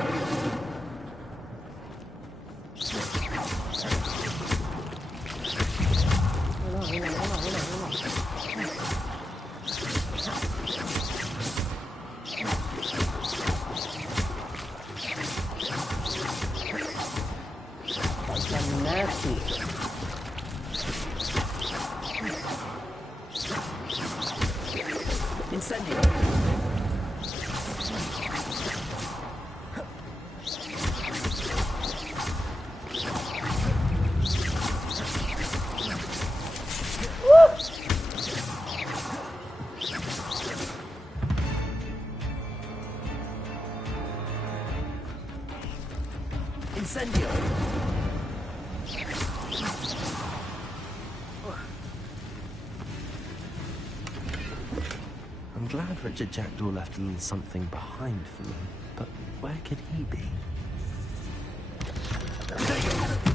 I'm glad Richard Jackdaw left a little something behind for me, but where could he be?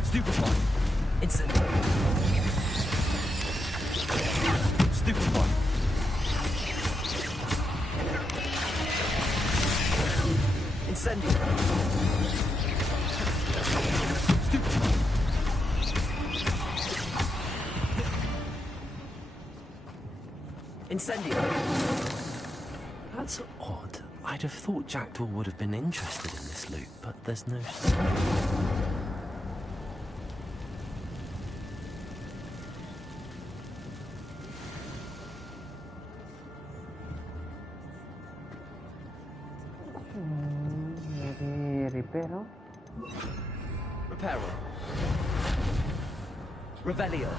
Stupefy! Incendiary! Stupefy! Incendiary! Stupefy! Incendiary! That's odd. I'd have thought Jackdaw would have been interested in this loot, but there's no sign. Reparo? Reparo. Revelio.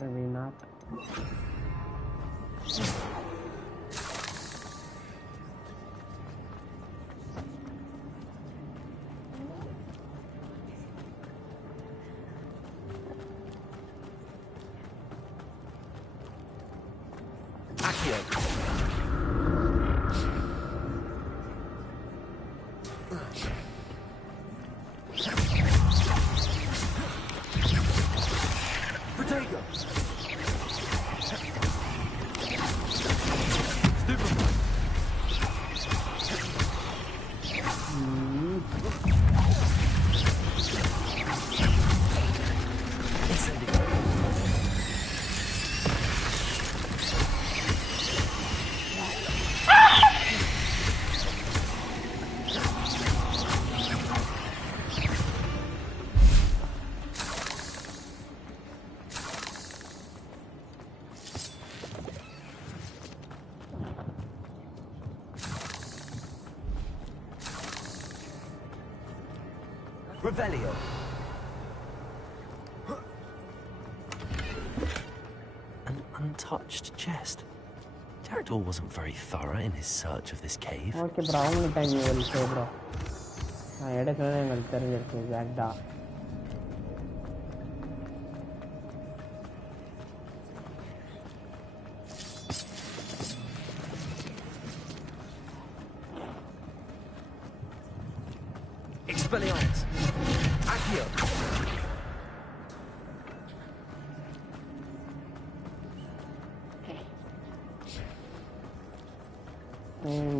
Maybe not. Revelio. An untouched chest. Jackdaw wasn't very thorough in his search of this cave. Okay, bro. Only time you will say, bro. I had a colonel தெரிஞ்சிருக்கு Jackdaw. Expelliarmus. Accio.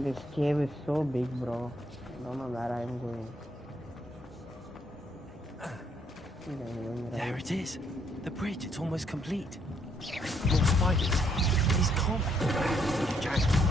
This cave is so big, bro. I don't know where I'm going. There it is. The bridge, it's almost complete. More spiders. These can't be Jackdaw.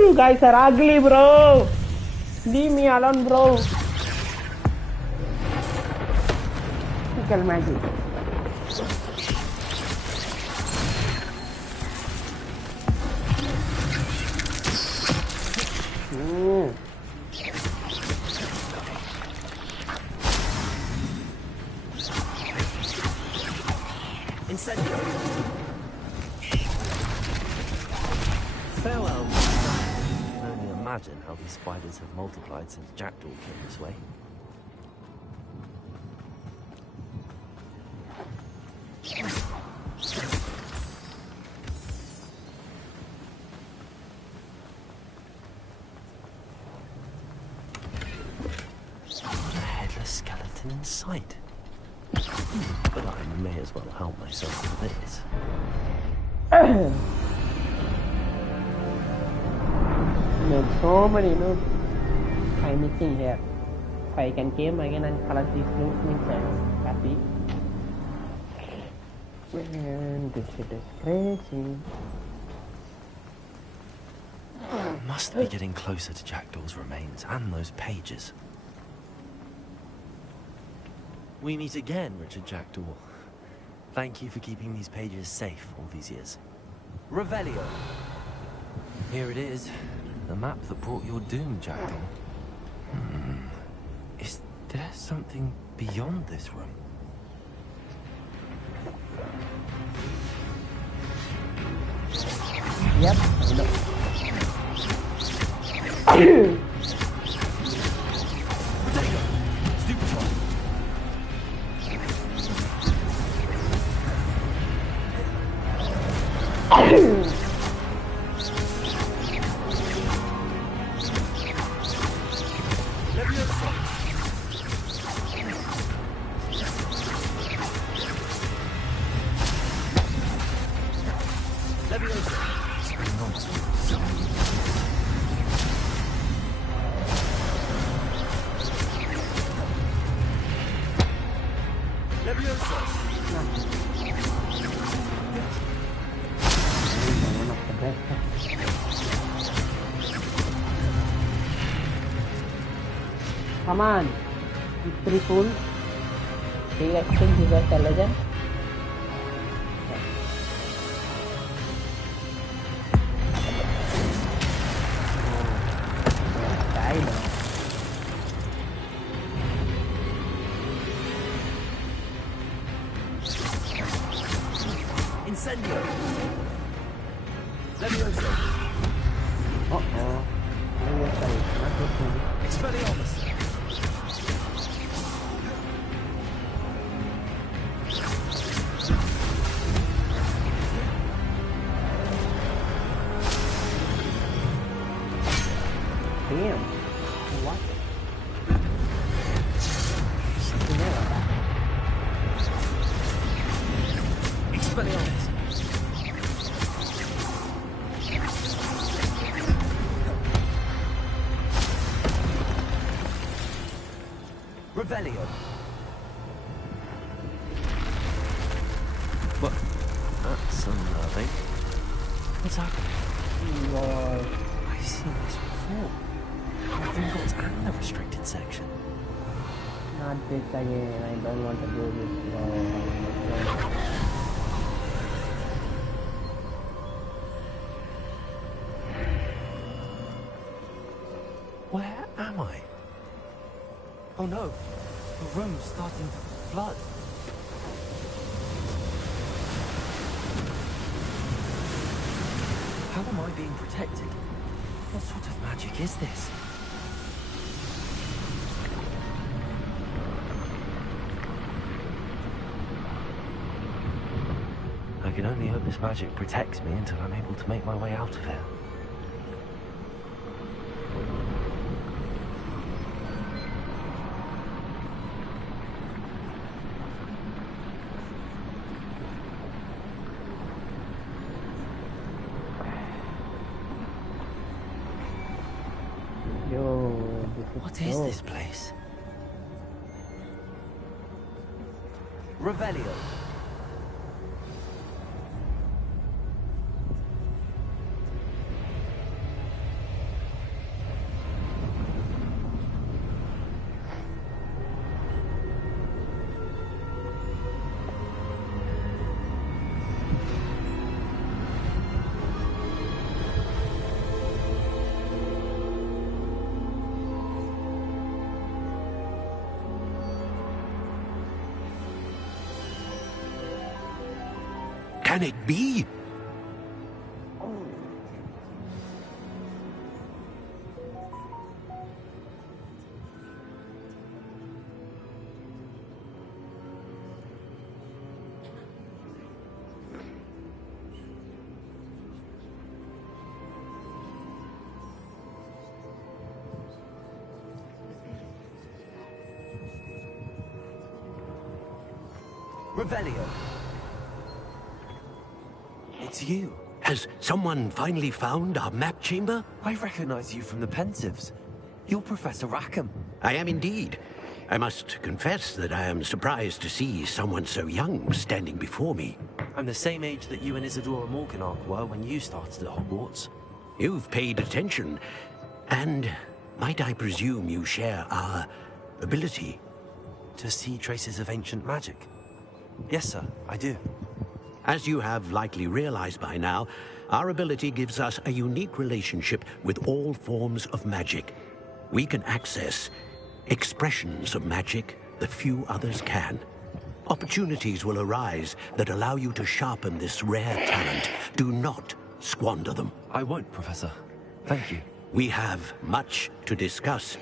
You guys are ugly, bro. Leave me alone, bro. Physical magic. Incendio. Farewell. I can only imagine how these spiders have multiplied since Jackdaw came this way. Not a headless skeleton in sight. But I may as well help myself to this. There's so many notes I'm missing here. If I can came again and collect these notes, means I'm happy. And this shit is crazy. Must be getting closer to Jackdaw's remains and those pages. We meet again, Richard Jackdaw. Thank you for keeping these pages safe all these years. Revelio. Here it is. The map that brought your doom, Jackdaw. Is there something beyond this room? Yep, Come on, it's pretty cool. Do you think you got the legend? Incendio. Levioso. Uh-oh. Levioso. Not this one. Expelliarmus. Damn. What? Expelliarmus. Revelio. What? That's unnerving. What's happening? I've seen this before. The Gringotts and the restricted section. Not this again. I don't want to do this. Where am I? Oh no, the room's starting to flood. How am I being protected? What sort of magic is this? I can only hope this magic protects me until I'm able to make my way out of here. What is this place? Revelio. Can it be? Revelio. It's you. Has someone finally found our map chamber? I recognize you from the Pensives. You're Professor Rackham. I am indeed. I must confess that I am surprised to see someone so young standing before me. I'm the same age that you and Isadora Morganach were when you started at Hogwarts. You've paid attention, and might I presume you share our ability? To see traces of ancient magic? Yes, sir, I do. As you have likely realized by now, our ability gives us a unique relationship with all forms of magic. We can access expressions of magic that few others can. Opportunities will arise that allow you to sharpen this rare talent. Do not squander them. I won't, Professor. Thank you. We have much to discuss.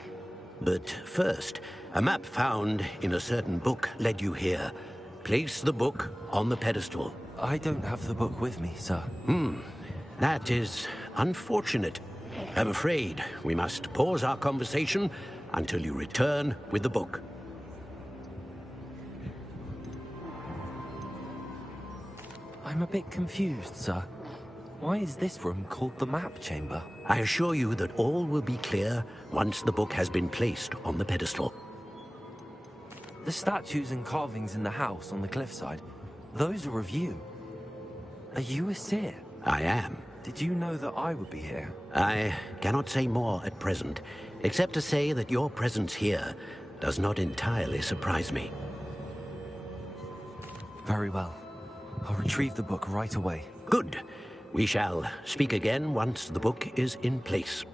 But first, a map found in a certain book led you here. Place the book on the pedestal. I don't have the book with me, sir. That is unfortunate. I'm afraid we must pause our conversation until you return with the book. I'm a bit confused, sir. Why is this room called the map chamber? I assure you that all will be clear once the book has been placed on the pedestal. The statues and carvings in the house on the cliffside, those are of you. Are you a seer? I am. Did you know that I would be here? I cannot say more at present, except to say that your presence here does not entirely surprise me. Very well. I'll retrieve the book right away. Good. We shall speak again once the book is in place.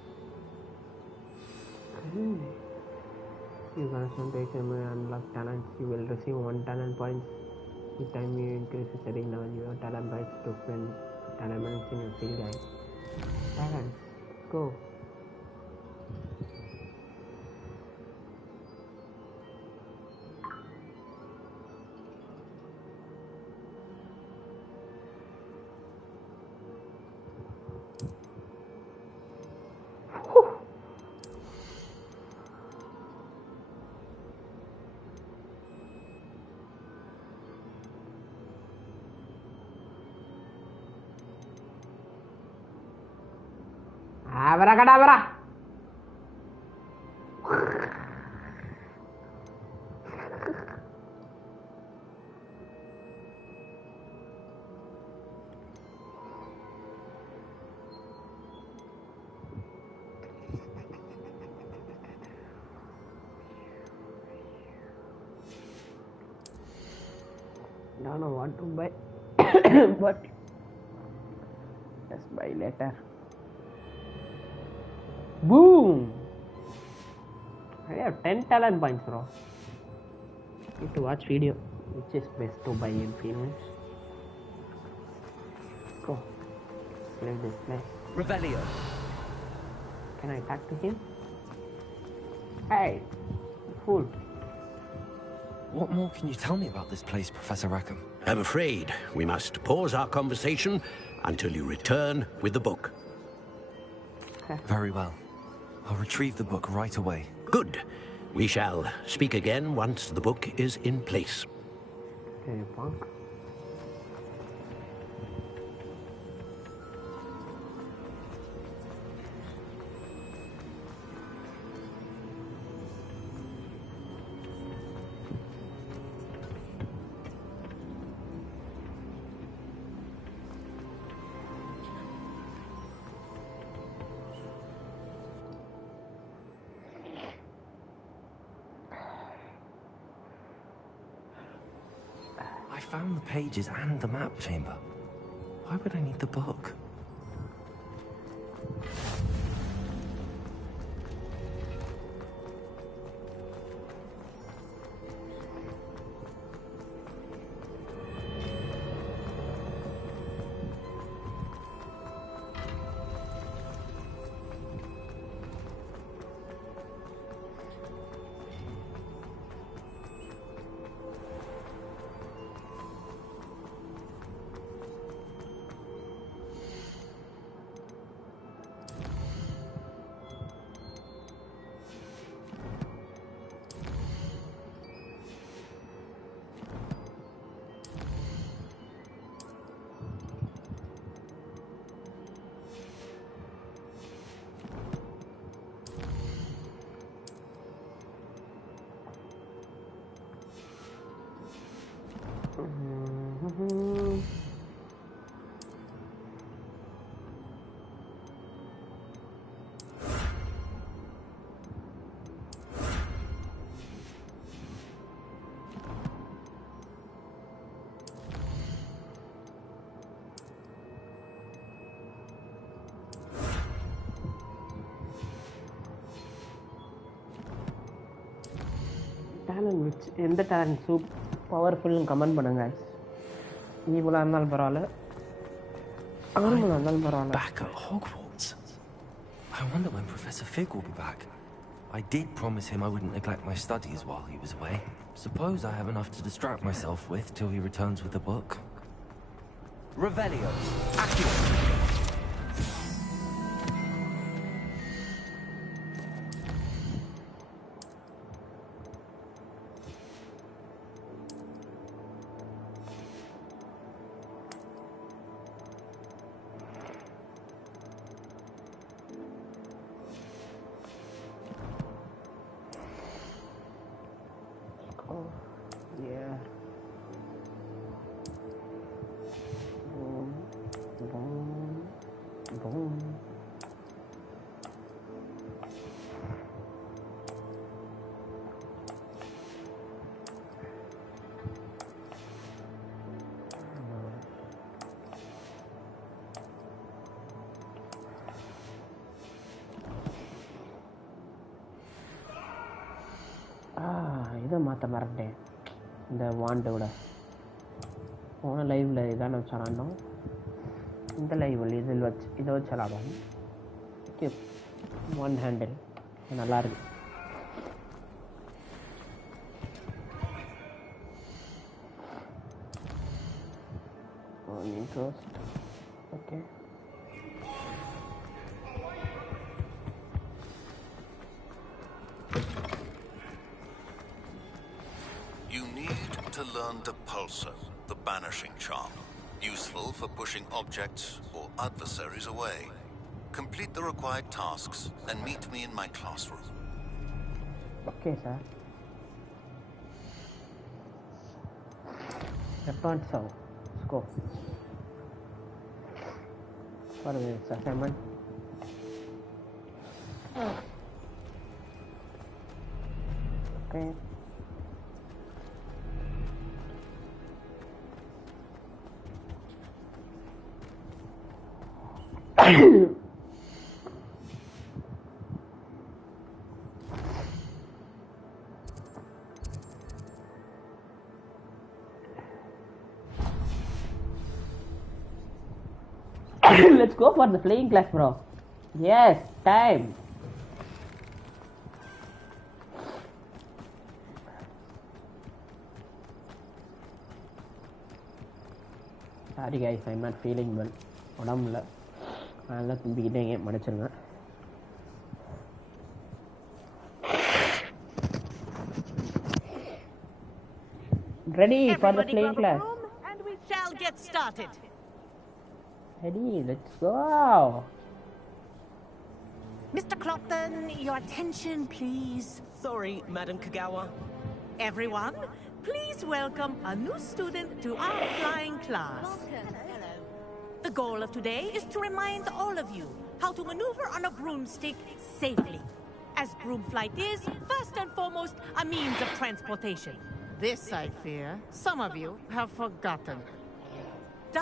You concentration may unlock talents. You will receive 1 talent point. Each time you increase the setting level, your talent points to spend talents in your field guide. Talents, go. Abracadabra! don't know what to buy, but just buy later. Boom! I have 10 talent points, bro. Need to watch video, which is best to buy in films. Go. Leave this place. Revelio. Can I talk to him? Hey, fool. What more can you tell me about this place, Professor Rackham? I'm afraid we must pause our conversation until you return with the book. Very well. I'll retrieve the book right away. Good. We shall speak again once the book is in place. Hey, punk. I found the pages and the map chamber. Why would I need the book? Talent which எந்த talent soup பவர்ஃபுல்னு comment பண்ணுங்க. ஈவலாக இருந்தாலும் பரவாயில்ல, நார்மலாக இருந்தாலும் பரவாயில்ல. Back at Hogwarts. I wonder when Professor Fig will be back. I did promise him I wouldn't neglect my studies while he was away. Suppose I have enough to distract myself with till he returns with the book. Revelio. Accio. Yeah. Boom, boom, boom. இதை மாற்ற மறந்துட்டேன். இந்த வாண்டோட போன லைவில் இதான் வச்சு விளாண்டோம். இந்த லைவில் இதில் வச்சு இதை வச்சு விளாடுவோம். ஓகே, ஒன் ஹேண்டில் நல்லாயிருக்கு. Interest okay. You need to learn Depulso, the banishing charm. Useful for pushing objects or adversaries away. Complete the required tasks and meet me in my classroom. Okay, sir. Depulso. Let's go. For this assignment. Okay. Let's go for the flying class, bro. Yes, time. Sorry guys, I'm not feeling well. உடம்புல அதெல்லாம் தும்பிக்கிட்டே மன்னிச்சிருங்க. Ready for the flying class. And we shall get started. Ready, let's go. Mr. Clopton, your attention, please. Sorry, Madam Kagawa. Everyone, please welcome a new student to our flying class. Hello. The goal of today is to remind all of you how to maneuver on a broomstick safely. As broom flight is, first and foremost, a means of transportation. This, I fear, some of you have forgotten.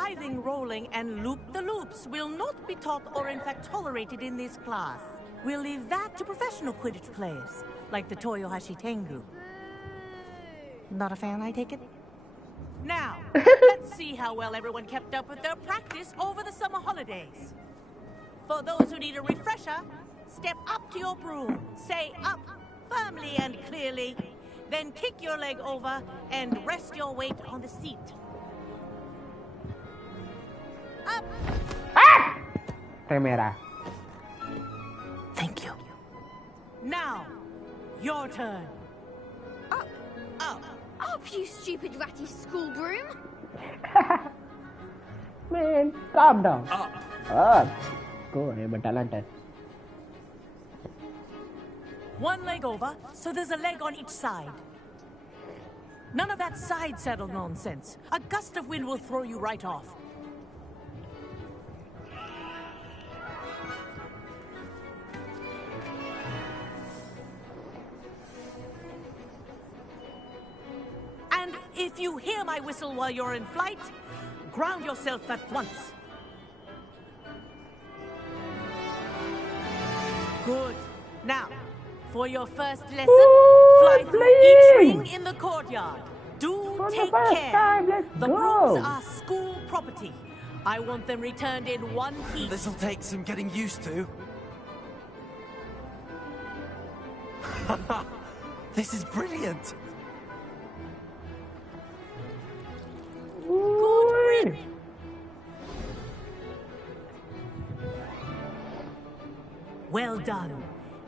Diving, rolling, and loop-the-loops will not be taught or in fact tolerated in this class. We'll leave that to professional Quidditch players, like the Toyohashi Tengu. Not a fan, I take it? Now, let's see how well everyone kept up with their practice over the summer holidays. For those who need a refresher, step up to your broom, say up firmly and clearly, then kick your leg over and rest your weight on the seat. Up! Primera. Thank you. Now, your turn. Up, up, up, you stupid ratty school broom. Man, calm down. Up. Up. Go, I'm talented. One leg over, so there's a leg on each side. None of that side saddle nonsense. A gust of wind will throw you right off. And if you hear my whistle while you're in flight, ground yourself at once. Good. Now, for your first lesson, fly through each ring in the courtyard. Do take care. The brooms are school property. I want them returned in one piece. This'll take some getting used to. This is brilliant. Good. Well done.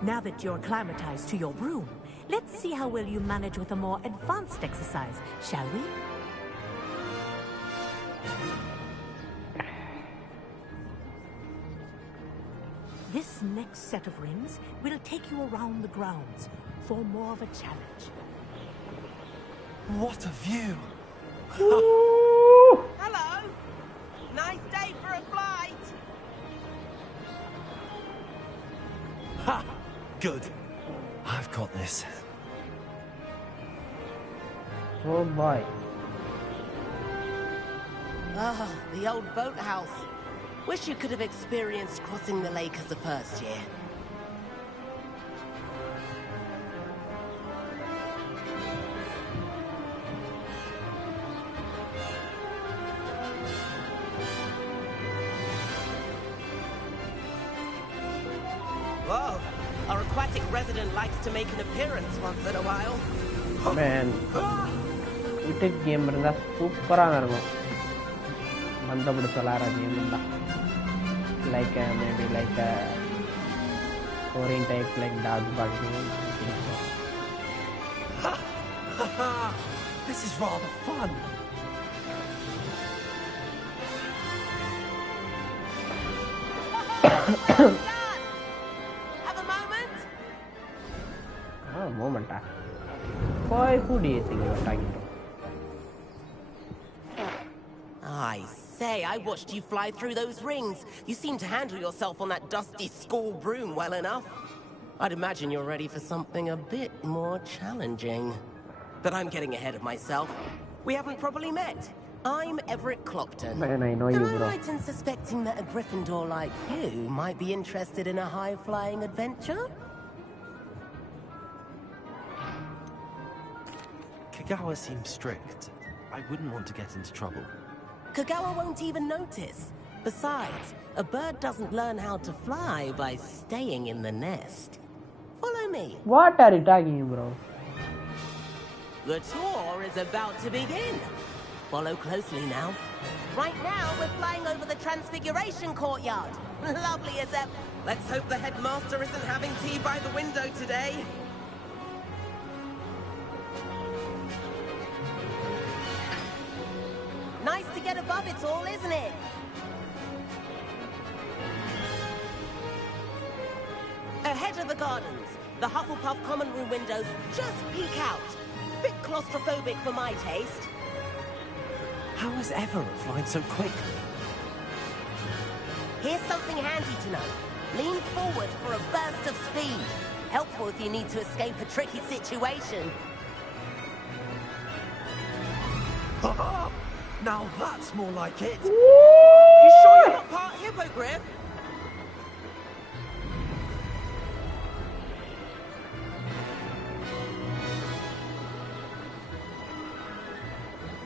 Now that you're acclimatized to your broom, let's see how well you manage with a more advanced exercise, shall we? This next set of rings will take you around the grounds for more of a challenge. What a view! Hello! Nice day for a flight! Ha! Good. I've got this. Oh boy. Ah, the old boathouse. Wish you could have experienced crossing the lake as a first year. Whoa! Our aquatic resident likes to make an appearance once in a while. Man, Quidditch game இருந்தா சூப்பரா இருக்கும். மந்த பிடிச்ச விளையாடுற game இருந்தா. Like maybe like a scoring type like dodgeball game. This is rather fun. Have a moment? Ah, moment. Boy, who do you think you're talking to? I say, I watched you fly through those rings. You seem to handle yourself on that dusty school broom well enough. I'd imagine you're ready for something a bit more challenging. But I'm getting ahead of myself. We haven't properly met. I'm Everett Clopton. Man, I know you, Am I bro. right in suspecting that a Gryffindor like you might be interested in a high-flying adventure? Kagawa seems strict. I wouldn't want to get into trouble. Kagawa won't even notice. Besides, a bird doesn't learn how to fly by staying in the nest. Follow me. What are you talking, bro? The tour is about to begin. Follow closely now. Right now, we're flying over the Transfiguration Courtyard. Lovely as ever. Let's hope the headmaster isn't having tea by the window today. Nice to get above it all, isn't it? Ahead of the gardens, the Hufflepuff common room windows just peek out. Bit claustrophobic for my taste. How is Everett flying so quickly? Here's something handy to know. Lean forward for a burst of speed. Helpful if you need to escape a tricky situation. Now that's more like it. You sure you're not part hippogriff?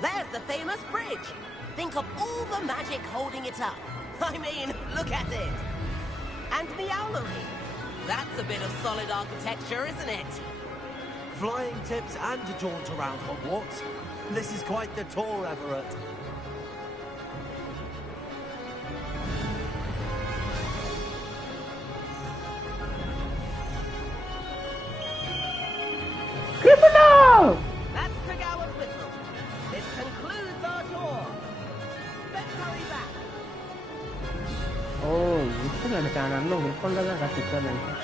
There's the famous bridge. Think of all the magic holding it up. I mean, look at it. And the owlery. That's a bit of solid architecture, isn't it? Flying tips and a jaunt around Hogwarts. This is quite the tour, Everett. Criminal! That's Kagawa's whistle. This concludes our tour. Let's hurry back. Oh, whistle அடிச்சான் நல்ல whistle தான் கத்திச்சேன் நினைச்சேன்.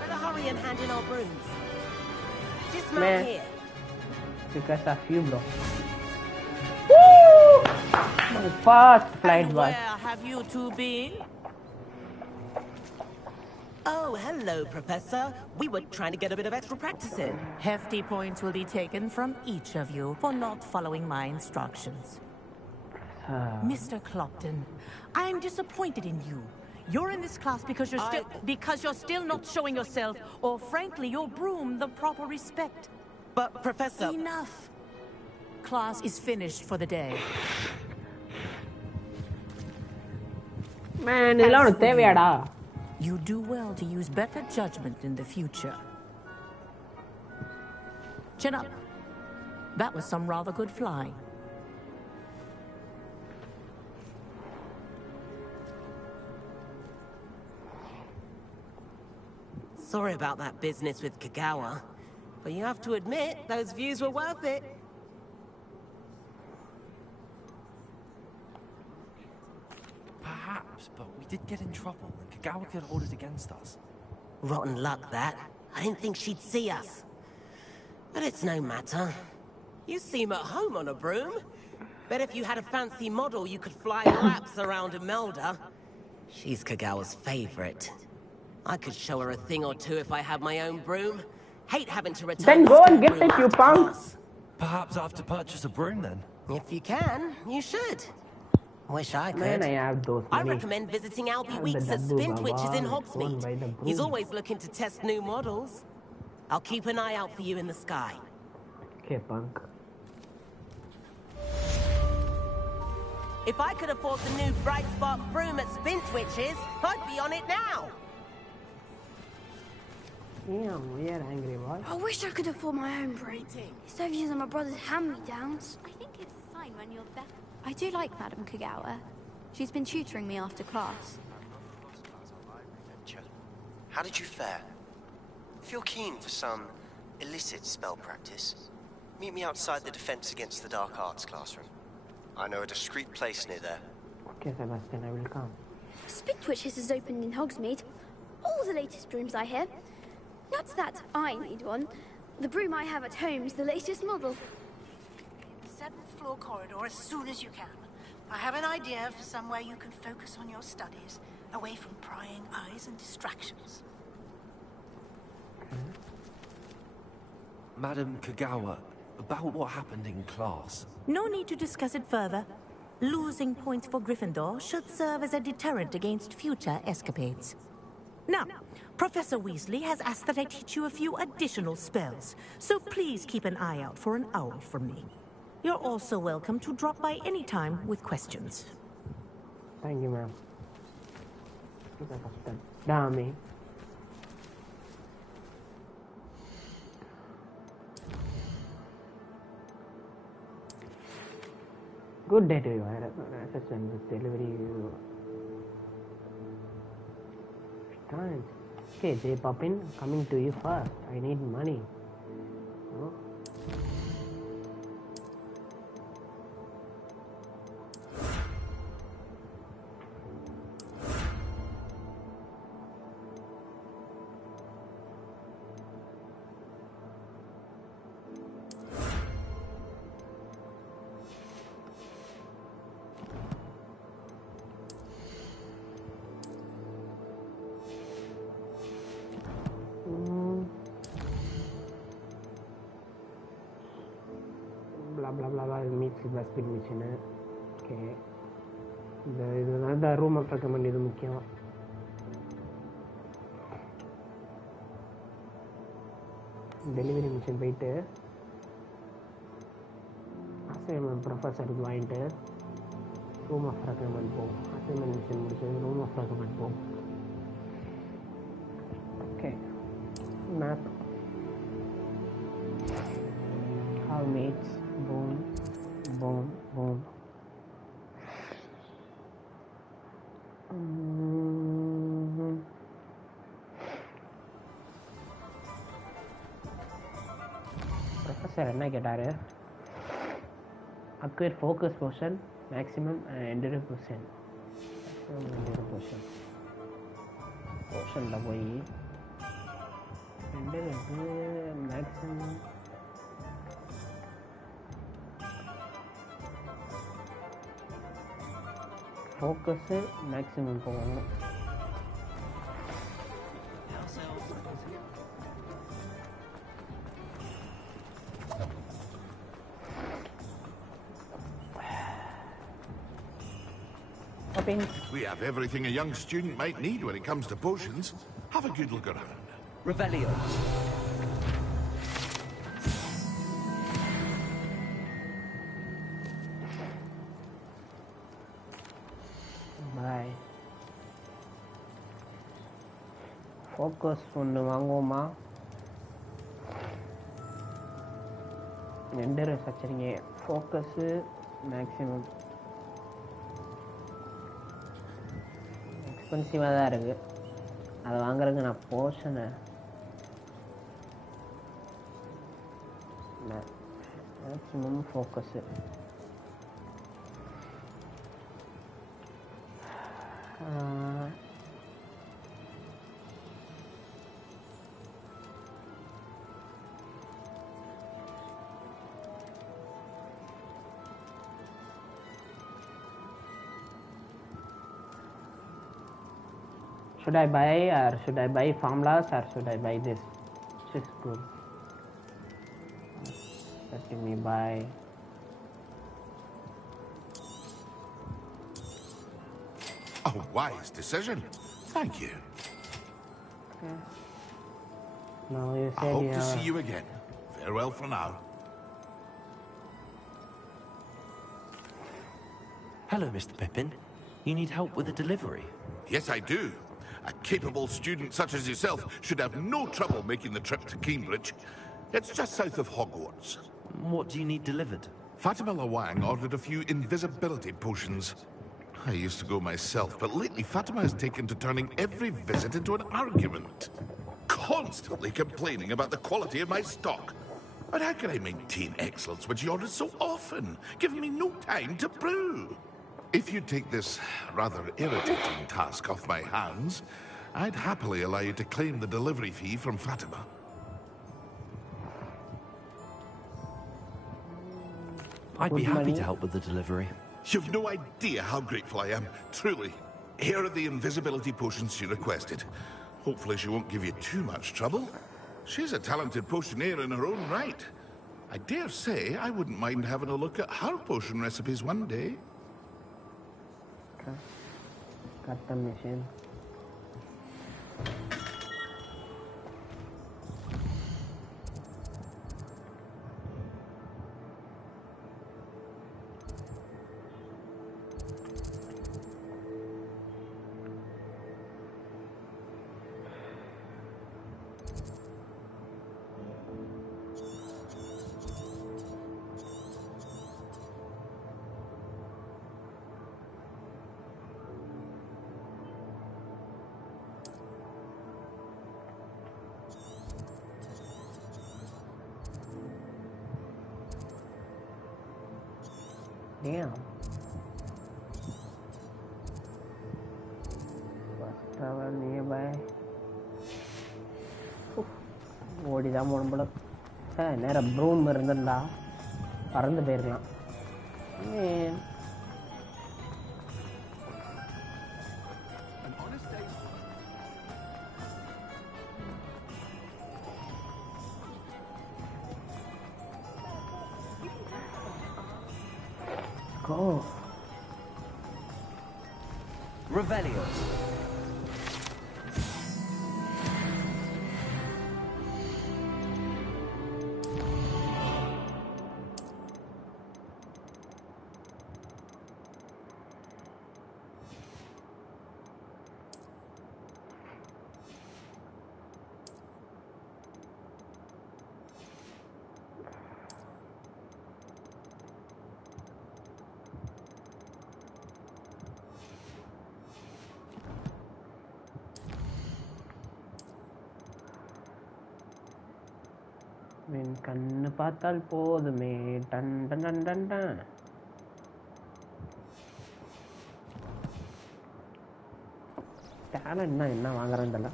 Better hurry and hand in our brooms. Dismount Man. here. Because of you, bro. Woo! My first flight was. Where have you two been? Oh, hello, Professor. We were trying to get a bit of extra practice in. Hefty points will be taken from each of you for not following my instructions. Mr. Clopton, I'm disappointed in you. You're in this class because you're still not showing yourself, or frankly, your broom the proper respect. But, Professor... Enough. Class is finished for the day. Man, இதெல்லாம் உனக்கு தேவையாடா? You do well to use better judgment in the future. Chin up. That was some rather good flying. Sorry about that business with Kagawa. But you have to admit, those views were worth it. Perhaps, but we did get in trouble, and Kagawa could hold it against us. Rotten luck, that. I didn't think she'd see us. But it's no matter. You seem at home on a broom. Bet if you had a fancy model, you could fly laps around Imelda. She's Kagawa's favorite. I could show her a thing or two if I had my own broom. Hate having to return. Then go and get it, you punk. Perhaps I have to purchase a broom then. If you can, you should. Wish I could. Man, I have those I money. recommend visiting Albie Have Weeks the at double Spintwitches in baba, phone by the Hogsmeade. broom. He's always looking to test new models. I'll keep an eye out for you in the sky. Okay, punk. If I could afford the new Bright Spark broom at Spintwitches, I'd be on it now. Yeah, we are angry, boy. I wish I could afford my own broom. Instead of using my brother's hand-me-downs. I think it's a sign when you're better. I do like Madame Kagawa. She's been tutoring me after class. How did you fare? If you're keen for some illicit spell practice, meet me outside the Defense Against the Dark Arts classroom. I know a discreet place near there. Okay, Sebastian, I will come. Spintwitches is opened in Hogsmeade. All the latest brooms, I hear. Not that I need one. The broom I have at home is the latest model. The 7th floor corridor as soon as you can. I have an idea for somewhere you can focus on your studies. away from prying eyes and distractions. Madam Kagawa, about what happened in class. No need to discuss it further. Losing points for Gryffindor should serve as a deterrent against future escapades. Now, Professor Weasley has asked that I teach you a few additional spells, so please keep an eye out for an owl from me. You're also welcome to drop by any time with questions. Thank you, ma'am. Dami. Good day to you. I assistant with delivery. Thanks. Okay, J Poppin, coming to you first. I need money. Oh. Blah blah blah meets the speed mission. Okay. The room of recommend இது முக்கியம். Delivery mission போயிட்டு assignment ப்ரொஃபஸருக்கு வாங்கிட்டு room of recommend போகும். Assignment mission முடிச்சு room of recommend போகும். Okay map how mates boom boom boom Professor என்ன கேட்டாரு? Acquire focus potion, maximum endurance potion. Endurance potion. Potion ல போய் endurance maximum focus maximum போகணும். We have everything a young student might need when it comes to potions. Have a good look around. Revelio. Bye. Focus ஒன்று வாங்குவோமா? எண்டரஸ் வச்சுருங்க. Focus maximum எக்ஸ்பென்சிவாக தான் இருக்குது. அதை வாங்குறதுக்கு நான் போர்ஷனை maximum focus should I buy or should I buy formulas or should I buy this? Which is good. Let me buy. A wise decision. Thank you. Okay. Now you I said hope to see you again. Farewell for now. Hello, Mr. Pippin. You need help with a delivery? Yes, I do. A capable student such as yourself should have no trouble making the trip to Cambridge. It's just south of Hogwarts. What do you need delivered? Fatima Lawang ordered a few invisibility potions. I used to go myself, but lately Fatima has taken to turning every visit into an argument. Constantly complaining about the quality of my stock. But how can I maintain excellence when she orders so often, giving me no time to brew? If you take this rather irritating task off my hands, I'd happily allow you to claim the delivery fee from Fatima. I'd be happy to help with the delivery. You've no idea how grateful I am, truly. Here are the invisibility potions she requested. Hopefully she won't give you too much trouble. She's a talented potioneer in her own right. I dare say I wouldn't mind having a look at her potion recipes one day. Okay. Got the mission. Damn. Bus travel nearby. ஓடிதான் போன போல. நேரம் broom இருந்திருந்தா பறந்து போயிருக்கலாம். Go. Revelio. கண்ணு பார்த்தால் போதுமே டன் டன் டன் டன் டன். டேலண்ட்னா என்ன வாங்குறேன்னு தெரியல.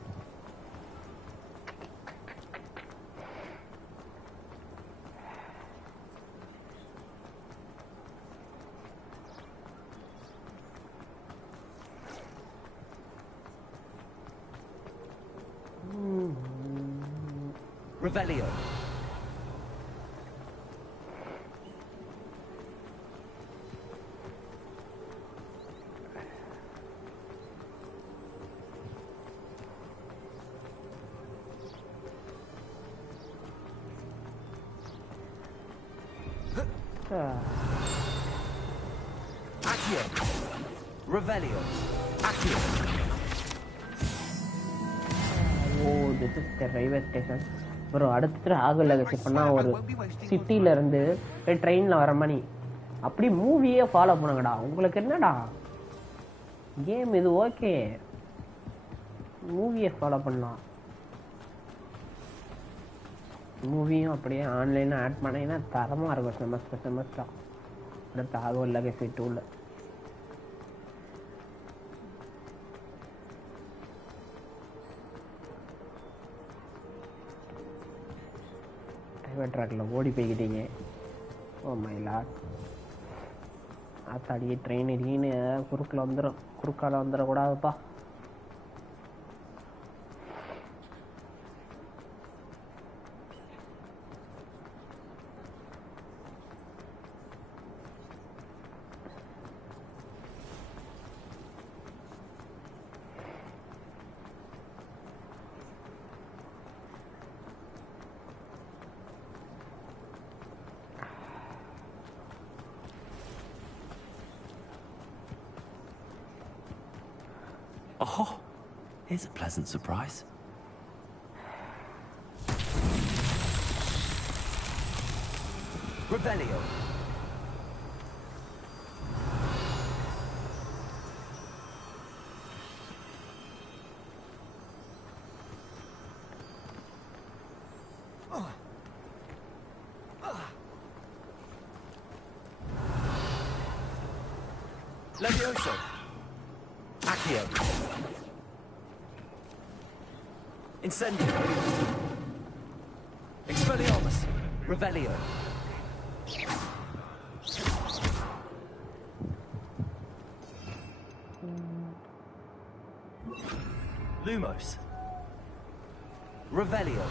Revelio. Accio. Revelio. Accio. Oh, this is the railway station. Bro அடுத்து ஆகல பண்ணா ஒரு சிட்டில இருந்து ட்ரெயின்ல வர மணி அப்படி மூவியே ஃபாலோ பண்ணுங்கடா. உங்களுக்கு என்னடா கேம் இது? ஓகே, மூவியை ஃபாலோ பண்ணலாம். மூவியும் அப்படியே ஆன்லைனில் ஆட் பண்ணிங்கன்னா தரமாக இருக்கும். செமஸ்டா அடுத்து ஆகல லெகசி 2ல ட்ராக்ல ஓடி போய்கிட்டீங்க. ஓ மை லார்ட், ஆத்தாடியே ட்ரெயின் இடின்னு குறுக்கால வந்துடக்கூடாதுப்பா. Oh, here's a pleasant surprise. Revelio. Levioso. Accio. Incendio. Expelliarmus. Revelio. Lumos. Revelio.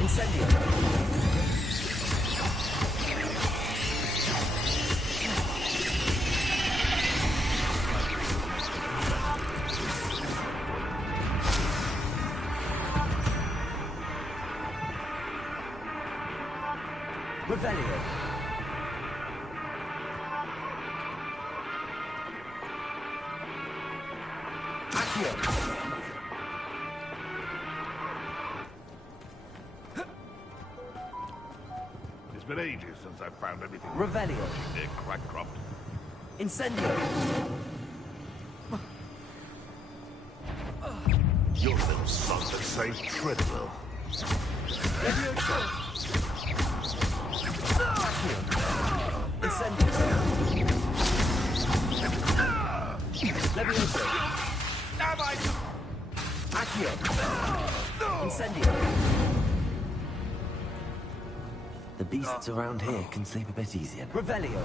Incendio. Revelio. Accio. It's been ages since I found anything. Revelio. There, Crackcroft. Incendio. Your little son that saved Treadwell. Levioso. Incendio. Levioso. Accio. Incendio. The beasts around here can sleep a bit easier. Revelio.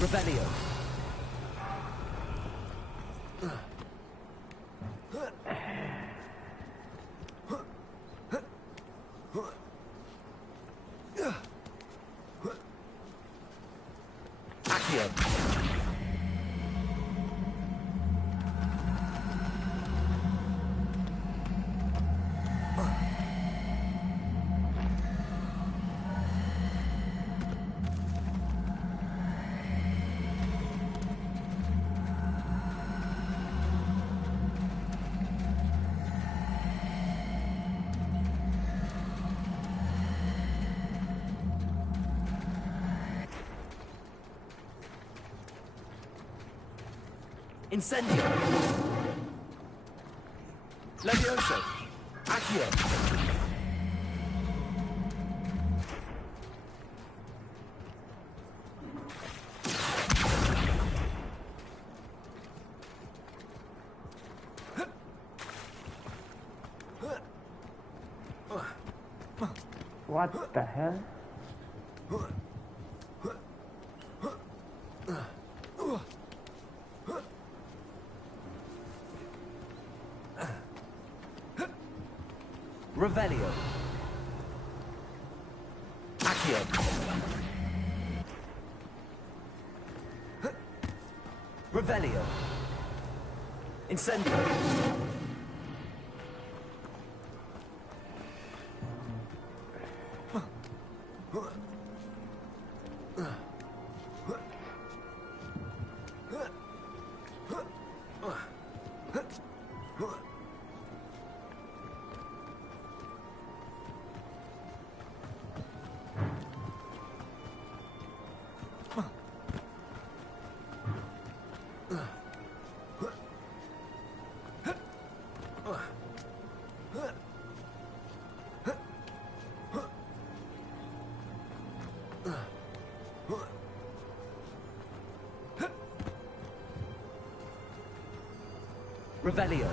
Revelio. Accio. Incendio. Levioso. Accio. What the hell? Revelio. Accio. Revelio. Incendio. Revelio.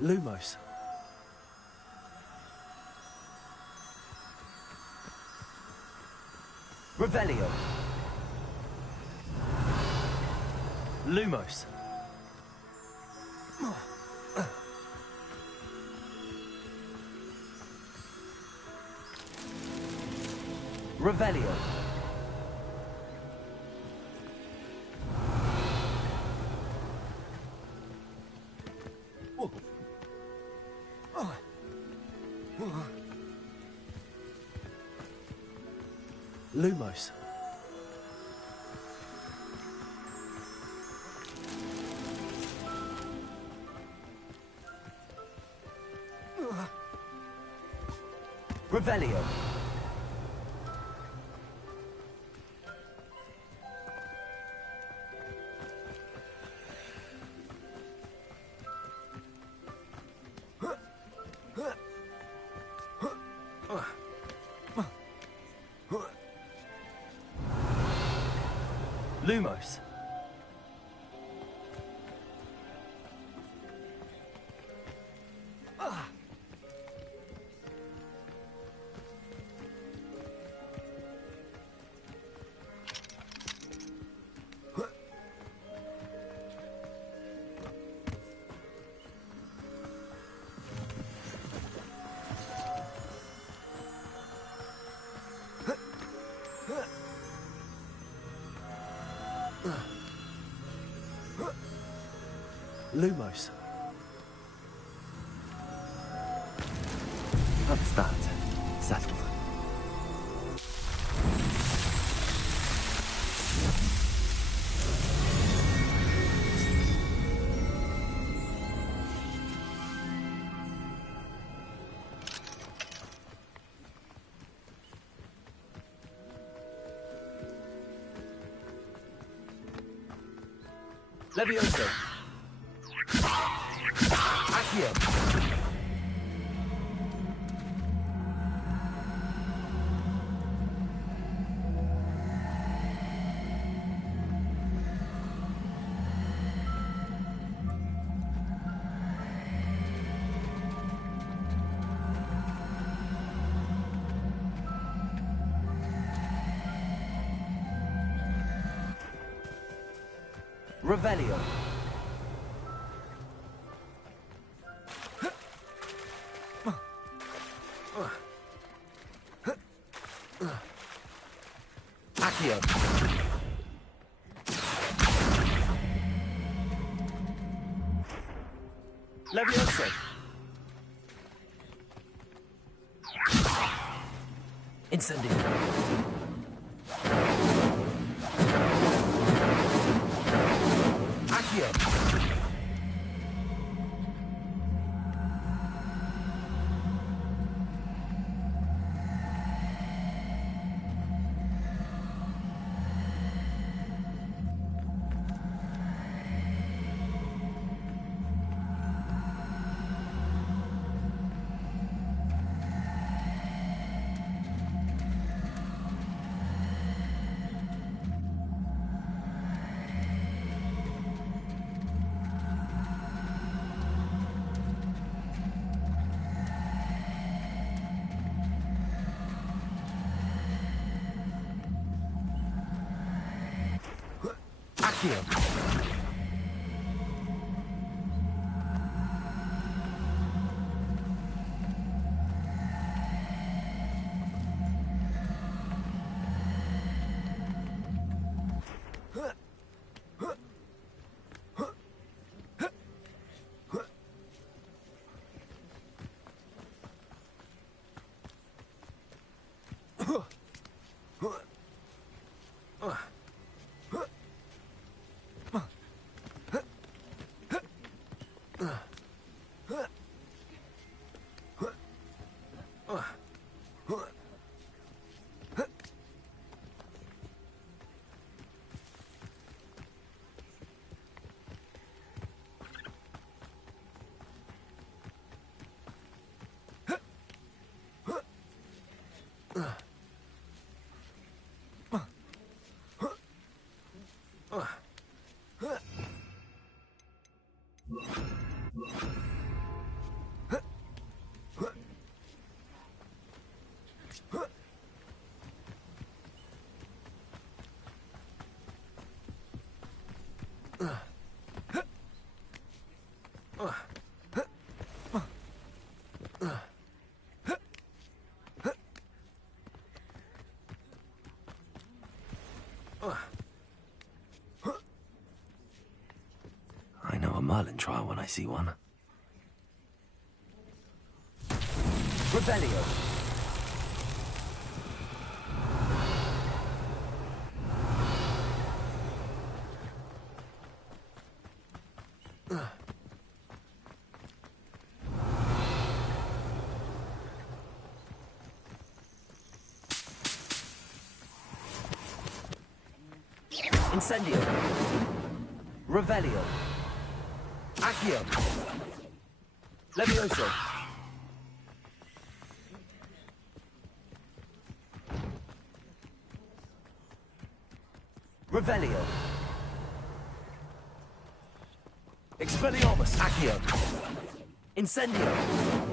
Lumos. Revelio. Lumos. Revelio. Lumos. Revelio. Lumos. Lumos. That's that. Settled. Levioso. Accio. Revelio. Accio. Levioso. Incendio. Accio. Accio. Merlin trial when I see one. Rebellion. Incendio. Revelio. Accio. Levioso. Revelio. Expelliarmus. Accio. Incendio.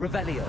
Revelio.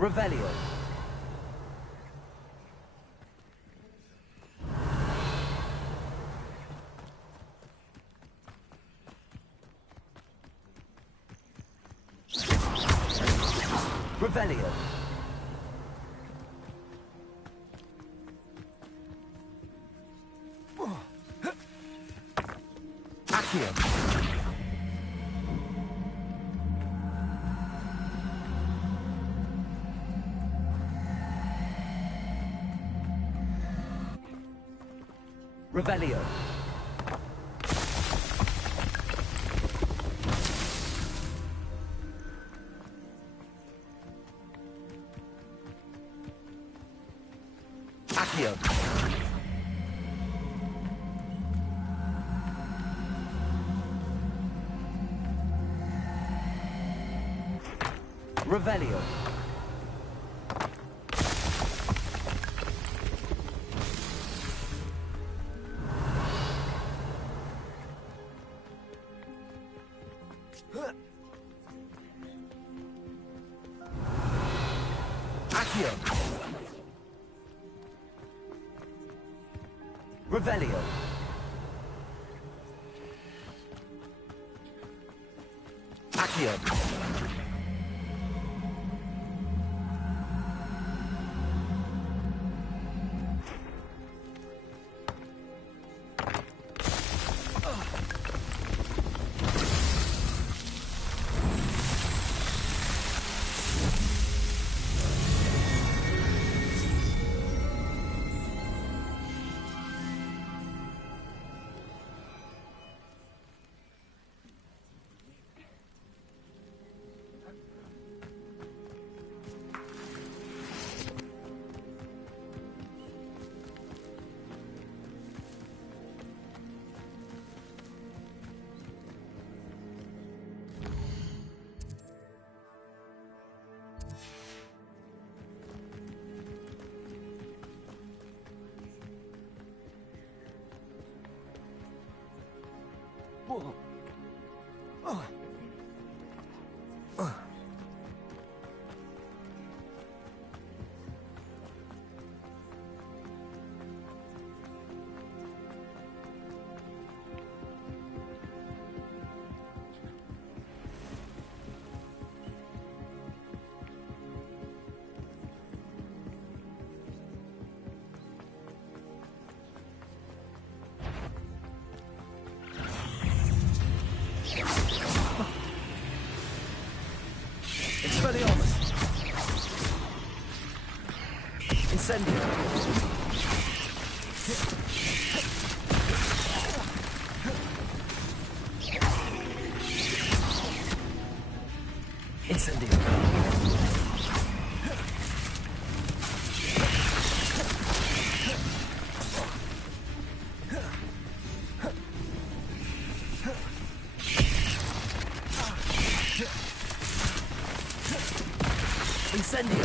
Revelio. Revelio. Accio. Revelio. Accio. Revelio. Accio. Revelio. Accio. Expelliarmus! Incendio! Incendio! Incendio!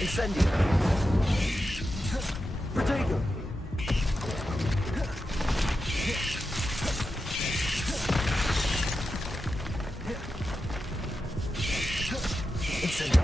Incendio! Protego! Incendio!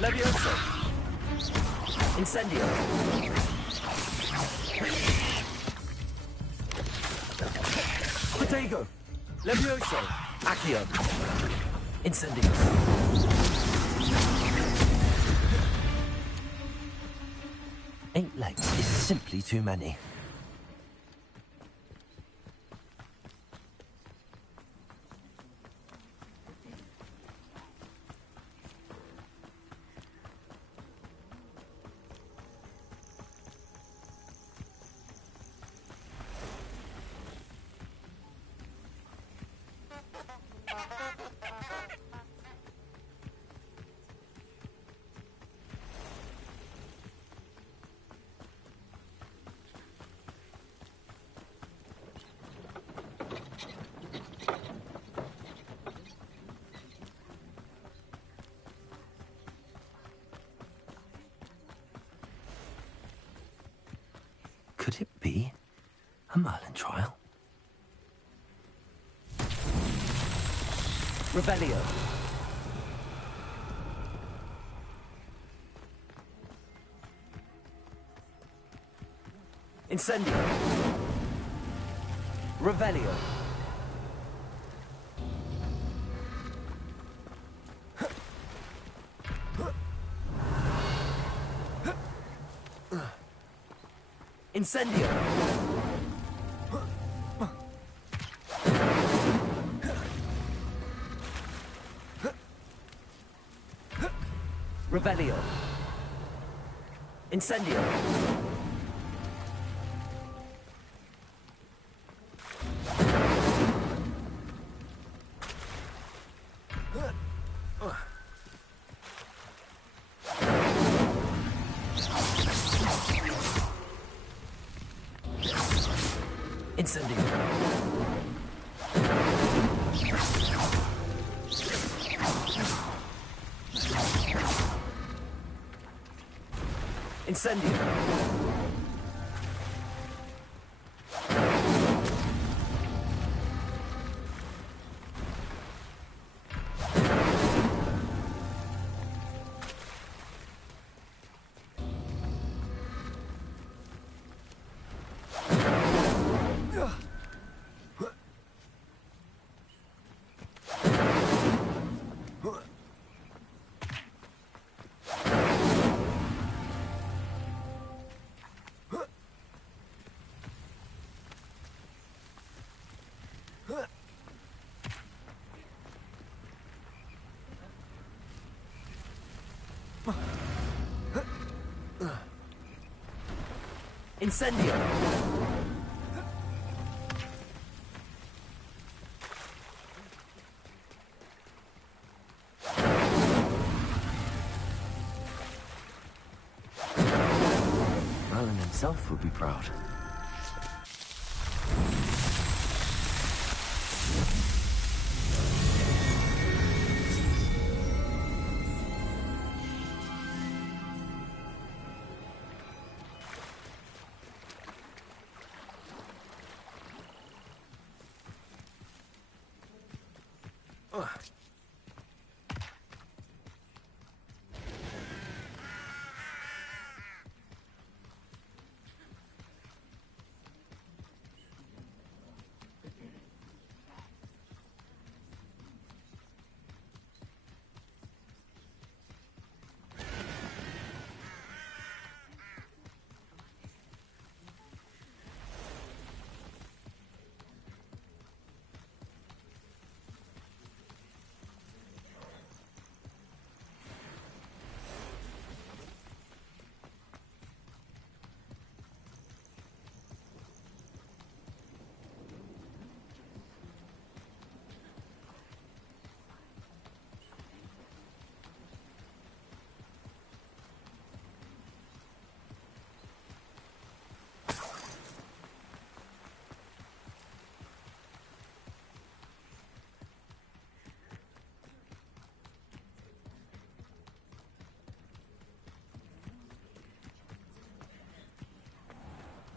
Levioso! Incendio! Protego! Levioso! Accio! Incendio! 8 legs is simply too many. Could it be a Merlin trial? Revelio. Incendio. Revelio. Incendio! Revelio! Incendio! Incendio! Incendio! Incendio! Merlin himself would be proud.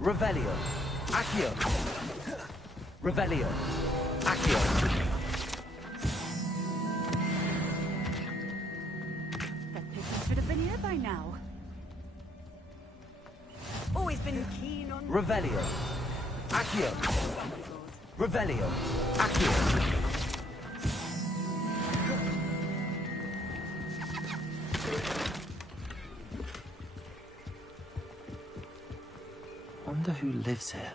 Revelio. Accio. Revelio. Accio. That picture should have been here by now. Always been keen on... Revelio. Accio. Revelio. Accio. Wonder who lives here.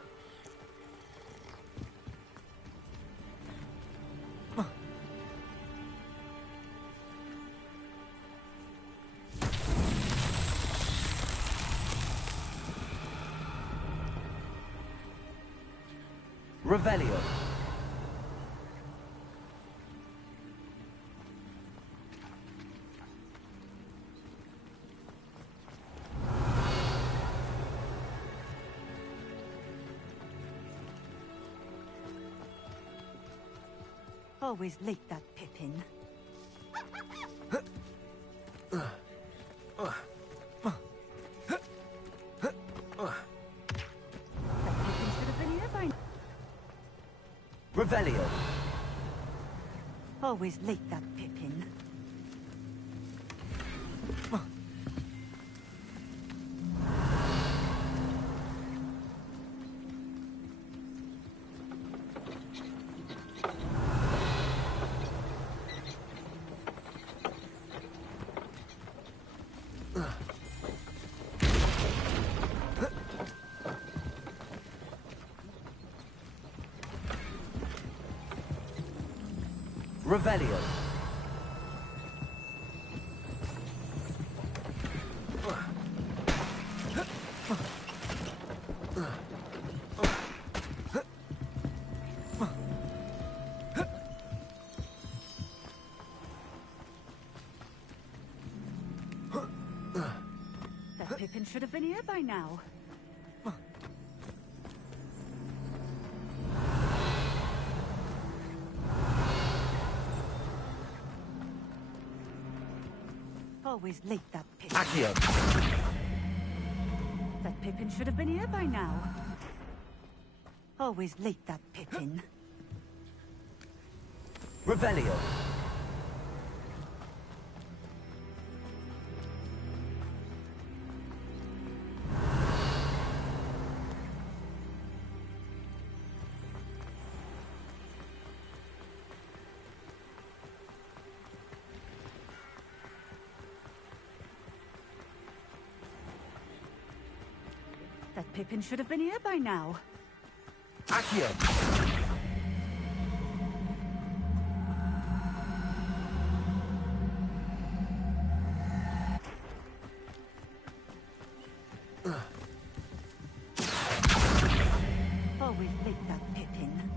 Revelio. Always late, that Pippin. Revelio. Always late, that Pippin. Revelio. That Pippin should have been here by now. Always late, that Pippin. Accio. That Pippin should have been here by now. Always late, that Pippin. Revelio. That Pippin should have been here by now. Accio. Always like that Pippin.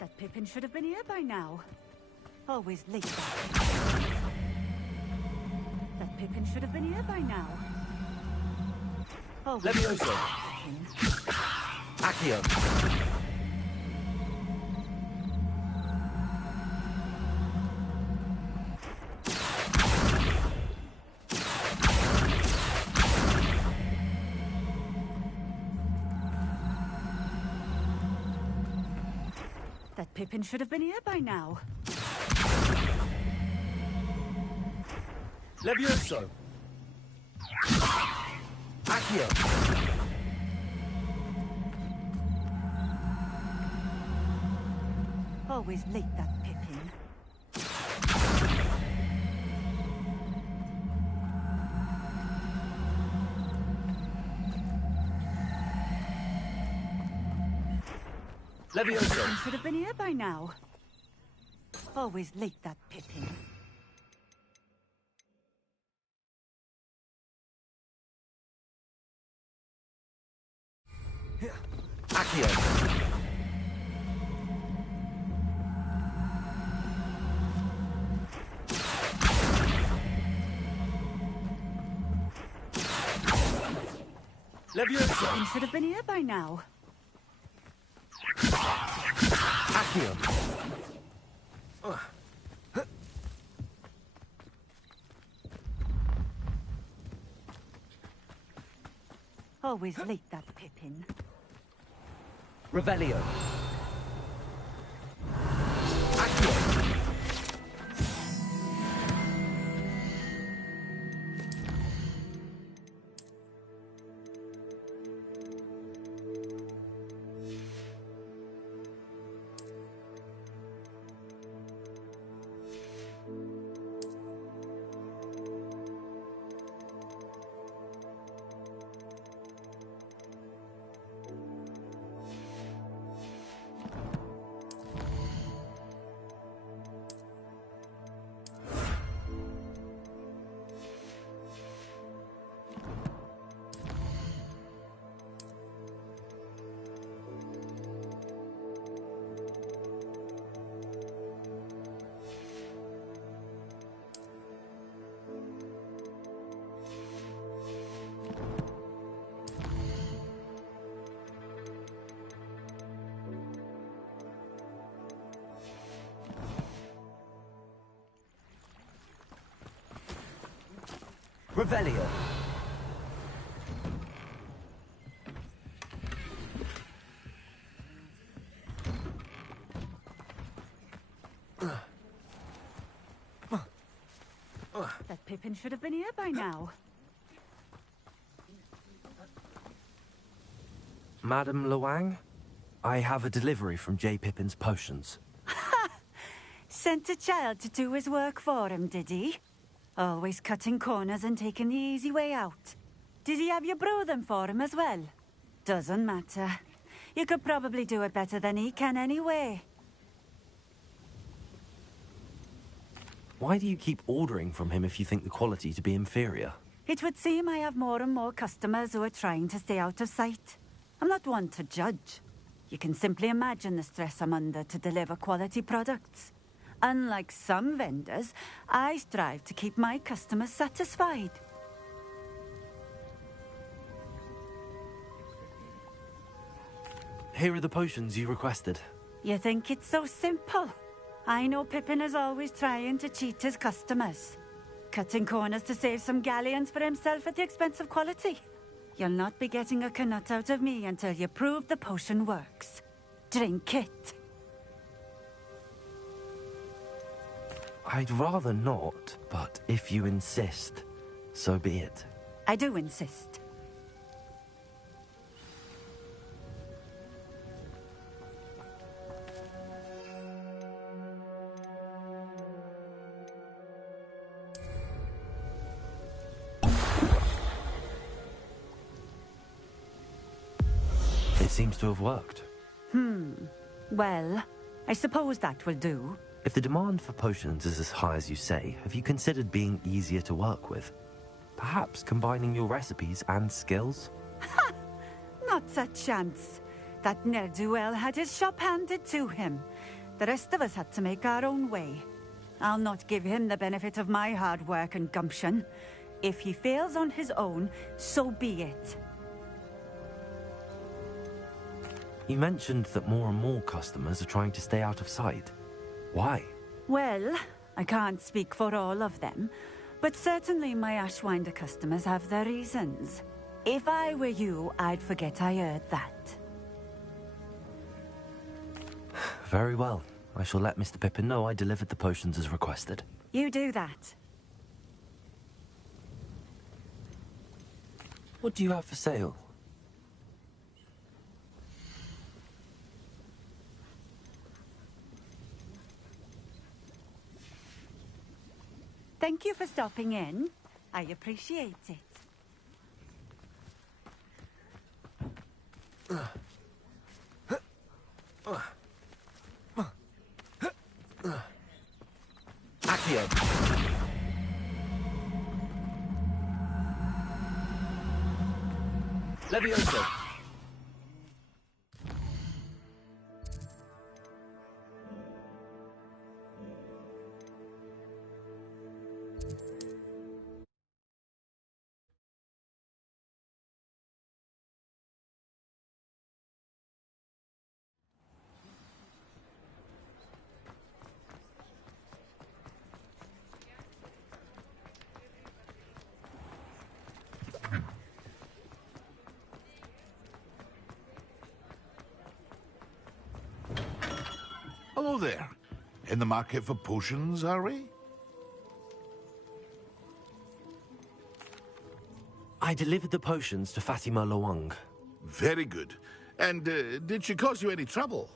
That Pippin should have been here by now. Always late that. That Pippin should have been here by now. Always Levioso. Accio. That Pippin should have been here by now. Levioso. Accio. Always late that Pippin. Levioso. Pippin should have been here by now. Always late that Pippin. Accio. Levioso. Pippin should have been here by now. Accio. Always late that Pippin. Revelio. Accio. Revelio. That Pippin should have been here by now. Madam Luang, I have a delivery from J. Pippin's potions. Sent a child to do his work for him, did he? Always cutting corners and taking the easy way out. Did he have you brew them for him as well? Doesn't matter. You could probably do it better than he can anyway. Why do you keep ordering from him if you think the quality to be inferior? It would seem I have more and more customers who are trying to stay out of sight. I'm not one to judge. You can simply imagine the stress I'm under to deliver quality products. Unlike some vendors, I strive to keep my customers satisfied. Here are the potions you requested. You think it's so simple? I know Pippin is always trying to cheat his customers. Cutting corners to save some galleons for himself at the expense of quality. You'll not be getting a canut out of me until you prove the potion works. Drink it. I'd rather not, but if you insist, so be it. I do insist. It seems to have worked. Well, I suppose that will do. If the demand for potions is as high as you say, have you considered being easier to work with? Perhaps combining your recipes and skills? Not a chance. That ne'er-do-well had his shop handed to him. The rest of us had to make our own way. I'll not give him the benefit of my hard work and gumption. If he fails on his own, so be it. You mentioned that more and more customers are trying to stay out of sight. Why? Well, I can't speak for all of them, but certainly my Ashwinder customers have their reasons. If I were you, I'd forget I heard that. Very well. I shall let Mr. Pippin know I delivered the potions as requested. You do that. What do you have for sale? Thank you for stopping in. I appreciate it. Accio. Levioso. Hello there. In the market for potions, are we? I delivered the potions to Fatima Loang. Very good. And did she cause you any trouble?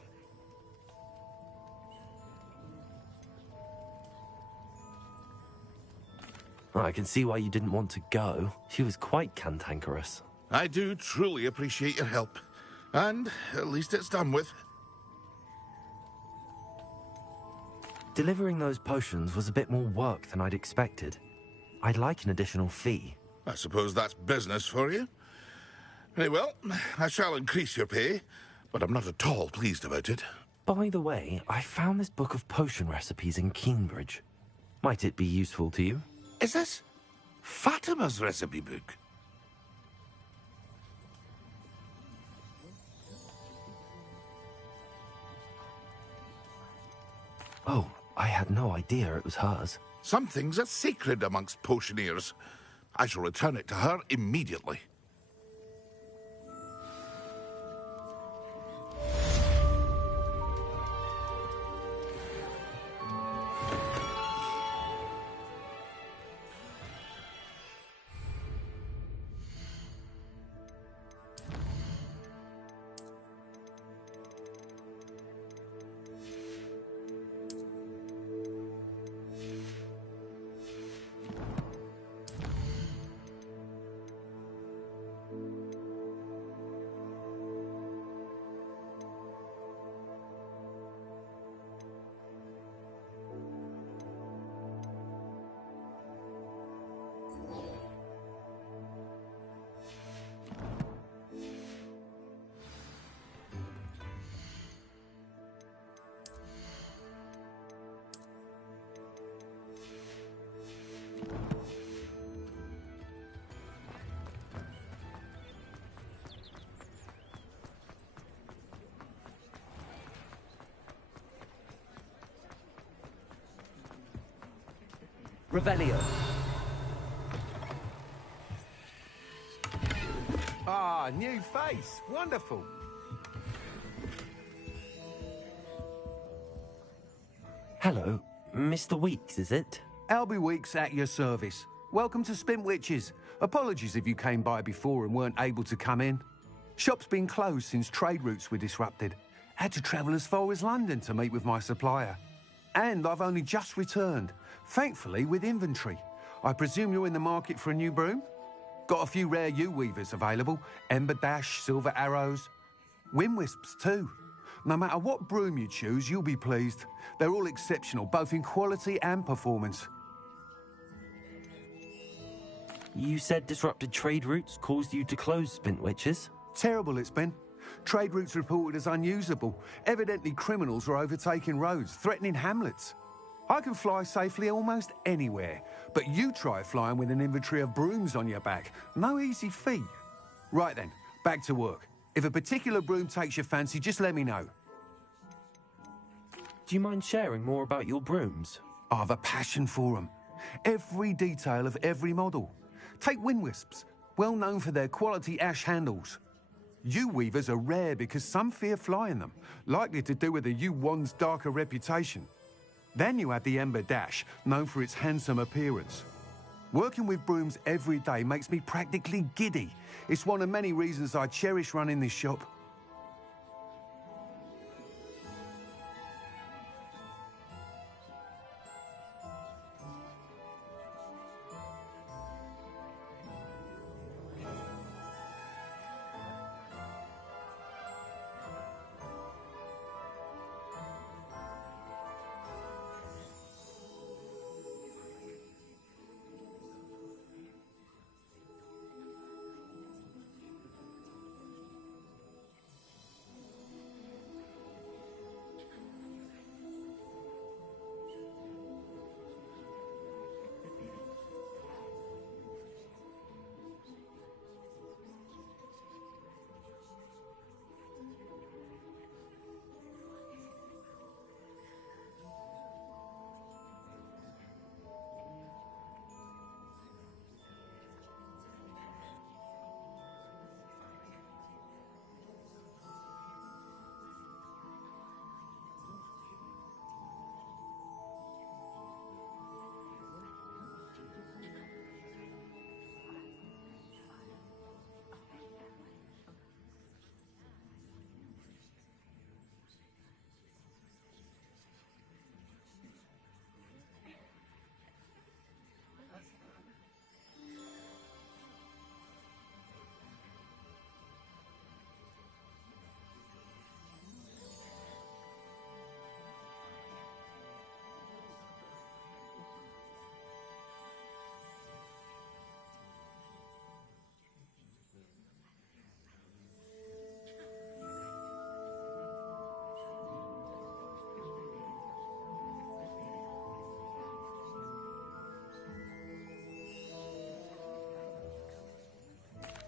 I can see why you didn't want to go. She was quite cantankerous. I do truly appreciate your help. And at least it's done with. Delivering those potions was a bit more work than I'd expected. I'd like an additional fee. I suppose that's business for you. Very well, I shall increase your pay, but I'm not at all pleased about it. By the way, I found this book of potion recipes in Cambridge. Might it be useful to you? Is this Fatima's recipe book? Oh, I had no idea it was hers. Some things are sacred amongst potioneers. I shall return it to her immediately. Revelio. Ah, new face. Wonderful. Hello, Mr. Weeks, is it? Albie Weeks at your service. Welcome to Spintwitches. Apologies if you came by before and weren't able to come in. Shop's been closed since trade routes were disrupted. Had to travel as far as London to meet with my supplier. And I've only just returned, thankfully with inventory. I presume you're in the market for a new broom? Got a few rare yew weavers available. Ember Dash, Silver Arrows. Wind Wisps too. No matter what broom you choose, you'll be pleased. They're all exceptional, both in quality and performance. You said disrupted trade routes caused you to close Spintwitches? Terrible it's been. Trade routes reported as unusable. Evidently criminals are overtaking roads, threatening hamlets. I can fly safely almost anywhere, but you try flying with an inventory of brooms on your back. No easy feat. Right then, back to work. If a particular broom takes your fancy, just let me know. Do you mind sharing more about your brooms? I've a passion for them. Every detail of every model. Take wind wisps, well known for their quality ash handles. Yew weavers are rare because some fear flying them, likely to do with the yew wand's darker reputation. Then you have the Ember Dash, known for its handsome appearance. Working with brooms every day makes me practically giddy. It's one of many reasons I cherish running this shop.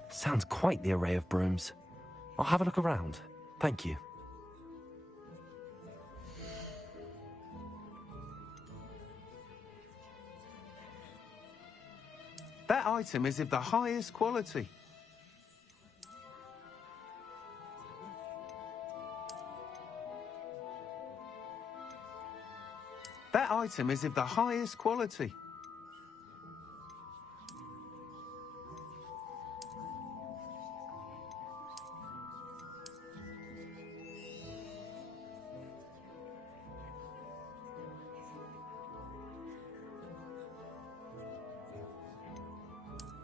Sounds quite the array of brooms. I'll have a look around. Thank you. That item is of the highest quality. That item is of the highest quality.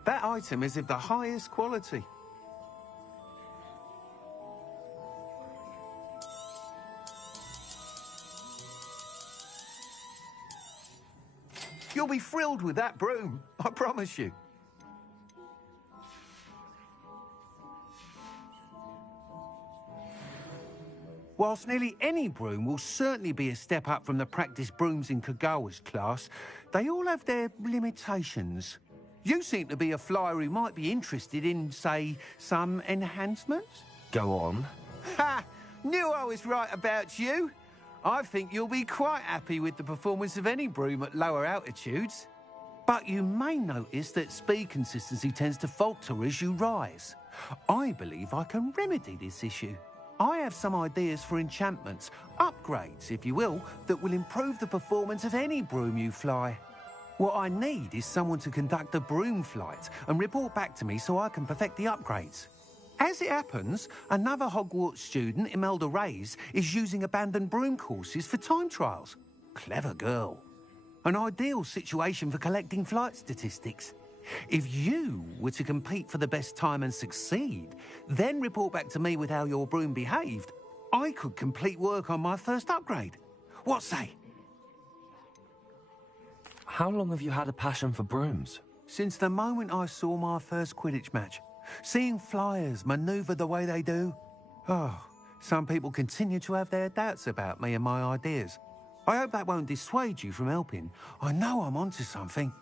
That item is of the highest quality. You'll be thrilled with that broom, I promise you. Whilst nearly any broom will certainly be a step up from the practice brooms in Kagawa's class, they all have their limitations. You seem to be a flyer who might be interested in, say, some enhancements? Go on. Ha! Knew I was right about you. I think you'll be quite happy with the performance of any broom at lower altitudes. But you may notice that speed consistency tends to falter as you rise. I believe I can remedy this issue. I have some ideas for enchantments, upgrades, if you will, that will improve the performance of any broom you fly. What I need is someone to conduct a broom flight and report back to me so I can perfect the upgrades. As it happens, another Hogwarts student, Imelda Reyes, is using abandoned broom courses for time trials. Clever girl. An ideal situation for collecting flight statistics. If you were to compete for the best time and succeed, then report back to me with how your broom behaved, I could complete work on my first upgrade. What say? How long have you had a passion for brooms? Since the moment I saw my first Quidditch match. Seeing flyers manoeuvre the way they do. Oh, some people continue to have their doubts about me and my ideas. I hope that won't dissuade you from helping. I know I'm onto something.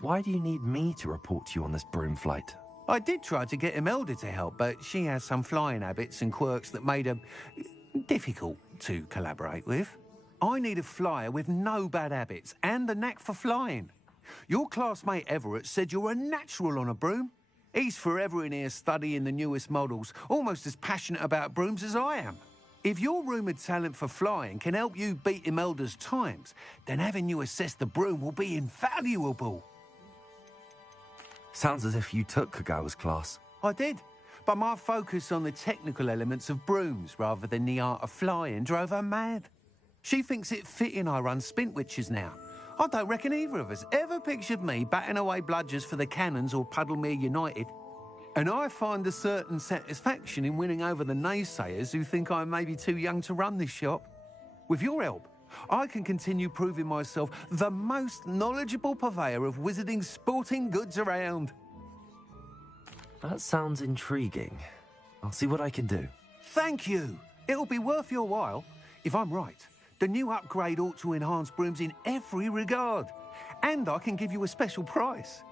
Why do you need me to report to you on this broom flight? I did try to get Imelda to help, but she has some flying habits and quirks that made her difficult to collaborate with. I need a flyer with no bad habits and the knack for flying. Your classmate Everett said you're a natural on a broom. He's forever in here studying the newest models, almost as passionate about brooms as I am. If your rumoured talent for flying can help you beat Imelda's times, then having you assess the broom will be invaluable. Sounds as if you took Kagawa's class. I did, but my focus on the technical elements of brooms rather than the art of flying drove her mad. She thinks it fitting I run Spintwitches now. I don't reckon either of us ever pictured me batting away bludgers for the Cannons or Puddlemere United. And I find a certain satisfaction in winning over the naysayers who think I may be too young to run this shop. With your help, I can continue proving myself the most knowledgeable purveyor of wizarding sporting goods around. That sounds intriguing. I'll see what I can do. Thank you. It'll be worth your while. If I'm right, the new upgrade ought to enhance brooms in every regard. And I can give you a special price.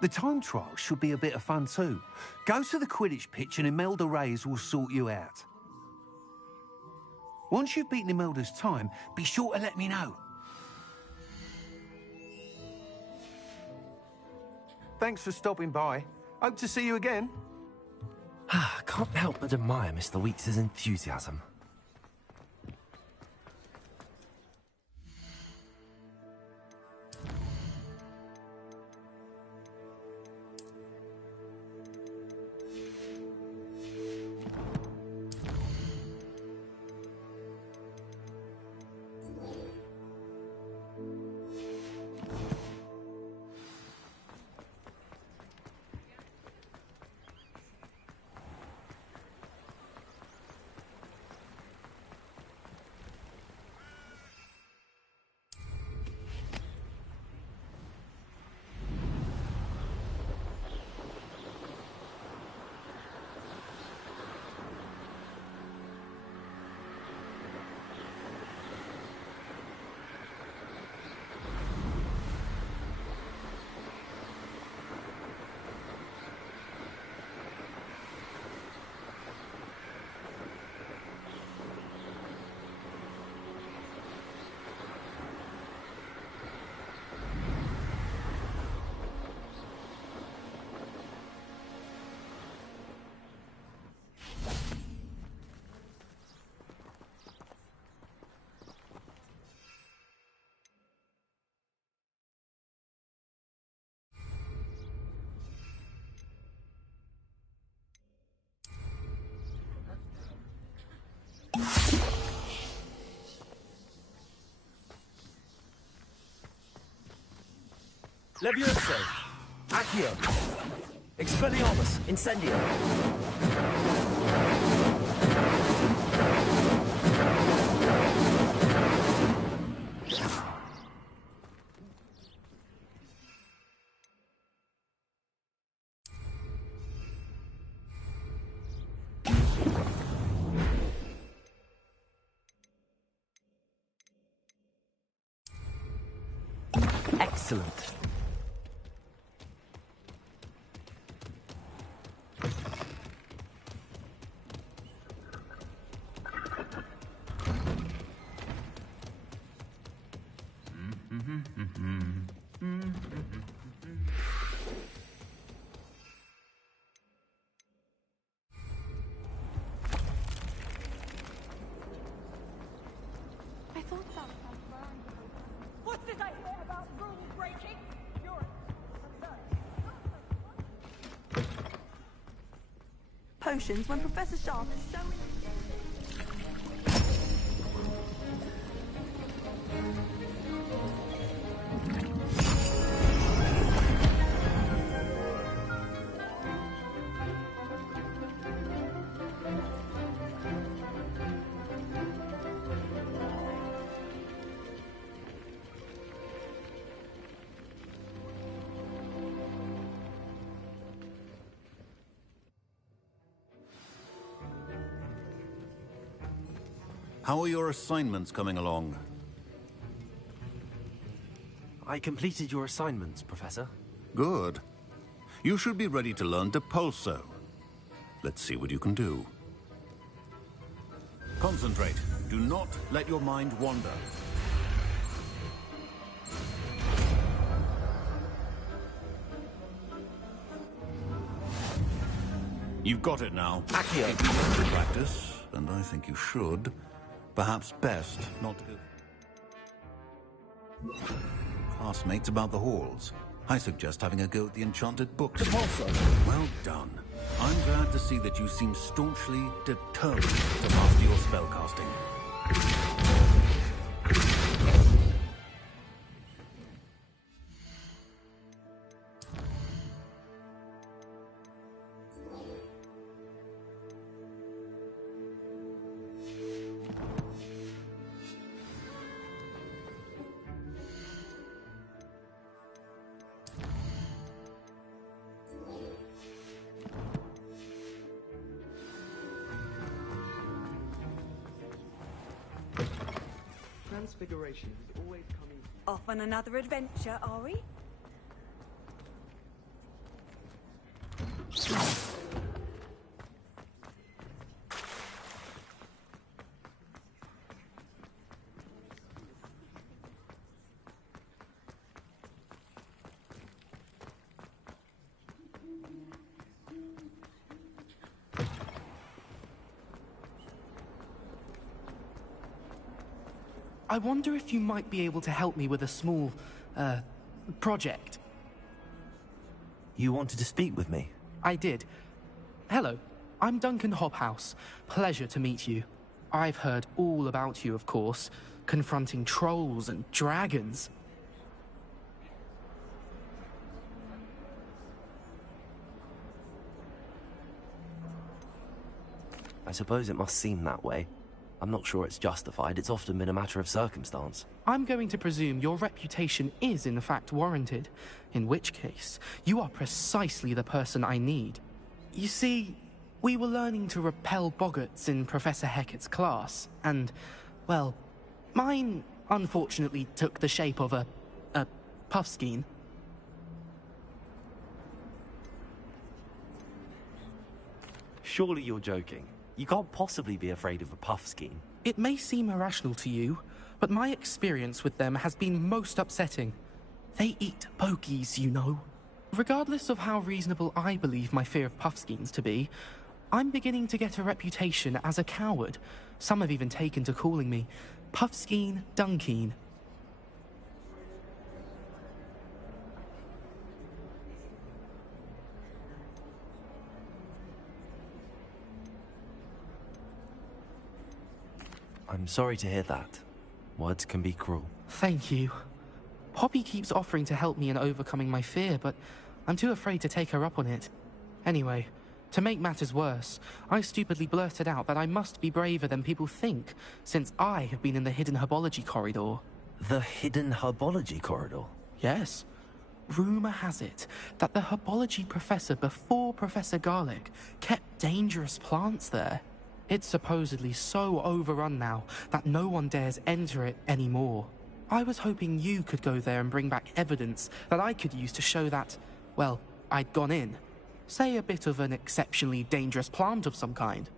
The time trial should be a bit of fun too. Go to the Quidditch pitch and Imelda Reyes will sort you out. Once you've beaten Imelda's time, be sure to let me know. Thanks for stopping by. Hope to see you again. I can't help but admire Mr. Weeks' enthusiasm. Levioso! Accio! Expelliarmus! Incendio! Excellent. I thought about What did I hear about rule breaking? You're Potions when Professor Sharp is so... How are your assignments coming along? I completed your assignments, Professor. Good. You should be ready to learn Depulso. Let's see what you can do. Concentrate. Do not let your mind wander. You've got it now. Accio. If you want to practice, and I think you should, perhaps best not to go. Classmates about the halls. I suggest having a go at the enchanted books. Well done. I'm glad to see that you seem staunchly determined to master your spellcasting. Transfiguration is always coming. Off on another adventure, are we? I wonder if you might be able to help me with a small, project. You wanted to speak with me? I did. Hello, I'm Duncan Hobhouse. Pleasure to meet you. I've heard all about you, of course, confronting trolls and dragons. I suppose it must seem that way. I'm not sure it's justified. It's often been a matter of circumstance. I'm going to presume your reputation is in fact warranted, in which case, you are precisely the person I need. You see, we were learning to repel boggarts in Professor Hecat's class, and, well, mine unfortunately took the shape of a puffskein. Surely you're joking. You can't possibly be afraid of a puffskein. It may seem irrational to you, but my experience with them has been most upsetting. They eat bogies, you know. Regardless of how reasonable I believe my fear of puffskeins to be, I'm beginning to get a reputation as a coward. Some have even taken to calling me Puffskein Dunkeen. I'm sorry to hear that. Words can be cruel. Thank you. Poppy keeps offering to help me in overcoming my fear, but I'm too afraid to take her up on it. Anyway, to make matters worse, I stupidly blurted out that I must be braver than people think, since I have been in the hidden herbology corridor. The hidden herbology corridor? Yes. Rumor has it that the herbology professor before Professor Garlic kept dangerous plants there. It's supposedly so overrun now that no one dares enter it anymore. I was hoping you could go there and bring back evidence that I could use to show that, well, I'd gone in. Say a bit of an exceptionally dangerous plant of some kind.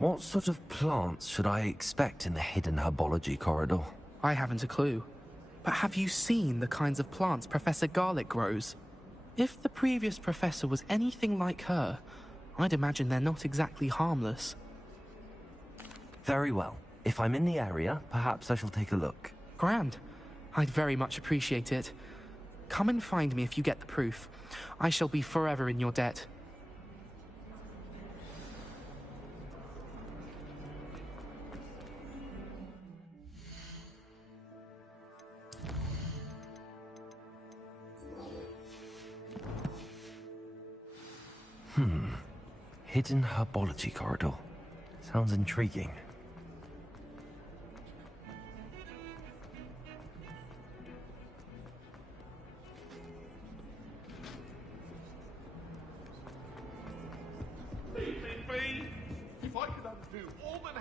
What sort of plants should I expect in the hidden herbology corridor? I haven't a clue. But have you seen the kinds of plants Professor Garlic grows? If the previous professor was anything like her, I'd imagine they're not exactly harmless. Very well. If I'm in the area, perhaps I shall take a look. Grand. I'd very much appreciate it. Come and find me if you get the proof. I shall be forever in your debt. Hidden herbology corridor. Sounds intriguing. If I could undo all the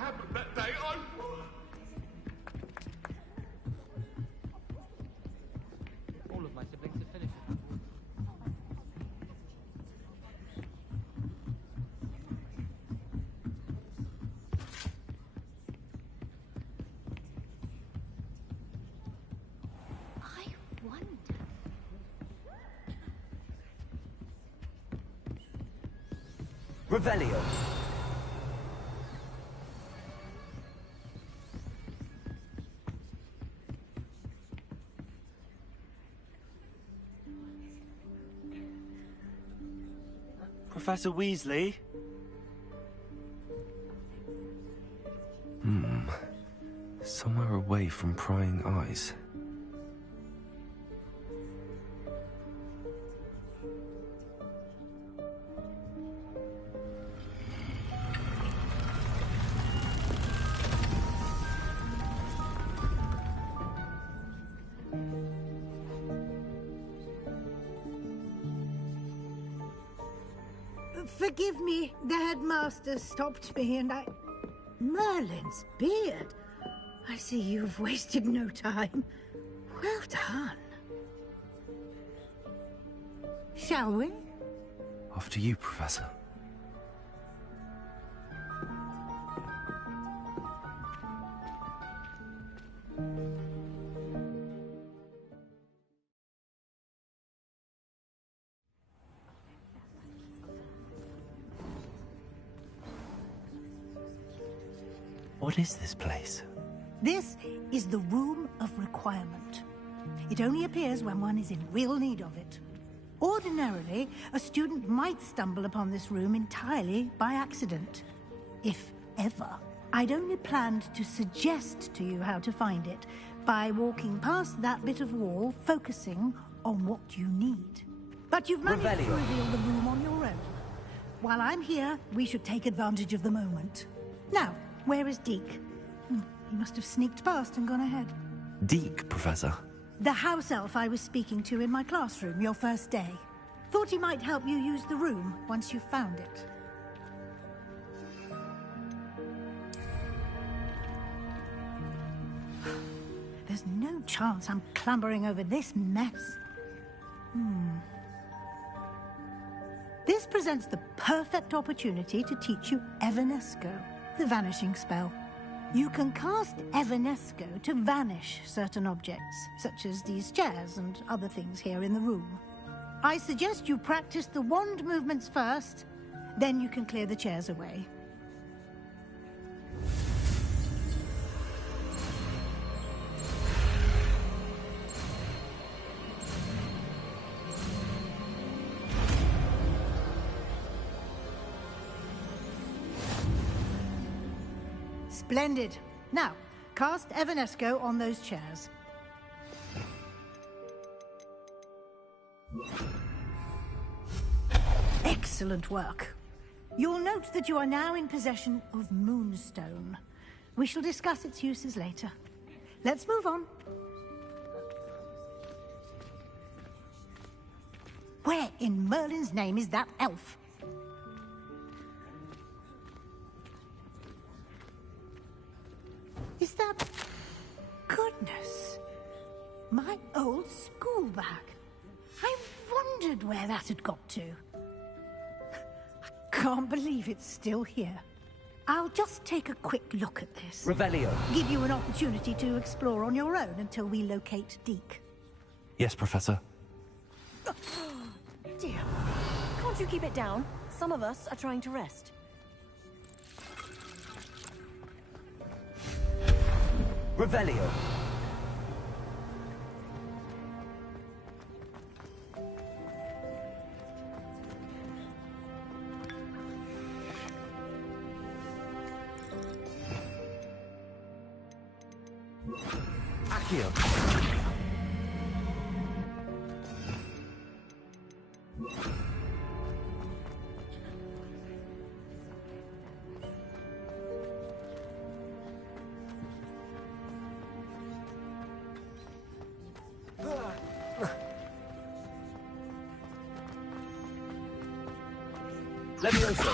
Revelio. Professor Weasley? Somewhere away from prying eyes. Forgive me, the headmaster stopped me and I... Merlin's beard. I see you've wasted no time. Well done. Shall we? After you, Professor. What is this place? This is the Room of Requirement. It only appears when one is in real need of it. Ordinarily, a student might stumble upon this room entirely by accident. If ever. I'd only planned to suggest to you how to find it by walking past that bit of wall, focusing on what you need. But you've managed to reveal the room on your own. While I'm here, we should take advantage of the moment. Now, where is Deke? He must have sneaked past and gone ahead. Deke, Professor. The house elf I was speaking to in my classroom your first day. Thought he might help you use the room once you found it. There's no chance I'm clambering over this mess. This presents the perfect opportunity to teach you Evanesco, the vanishing spell. You can cast Evanesco to vanish certain objects, such as these chairs and other things here in the room. I suggest you practice the wand movements first, then you can clear the chairs away. Splendid. Now, cast Evanesco on those chairs. Excellent work. You'll note that you are now in possession of Moonstone. We shall discuss its uses later. Let's move on. Where in Merlin's name is that elf? Is that... Goodness. My old school bag. I wondered where that had got to. I can't believe it's still here. I'll just take a quick look at this. Revelio. Give you an opportunity to explore on your own until we locate Deke. Yes, Professor. Dear, can't you keep it down? Some of us are trying to rest. Revelio. Accio. Levioso.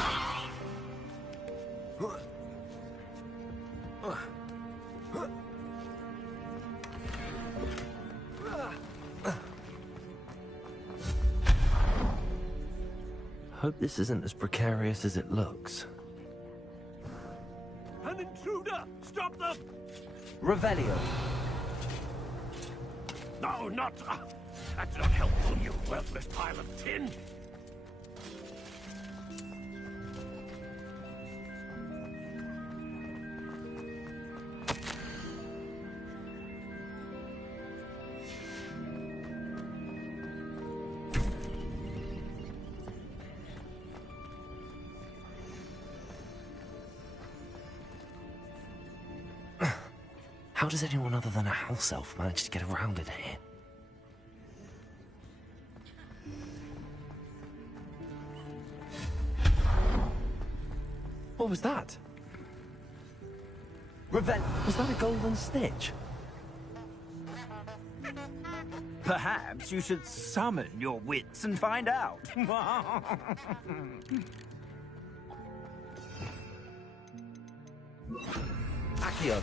Hope this isn't as precarious as it looks. An intruder! Stop them! Revelio. No, not... that's not helpful, you worthless pile of tin! How does anyone other than a house elf manage to get around in here? What was that? Was that a golden snitch? Perhaps you should summon your wits and find out. Accio.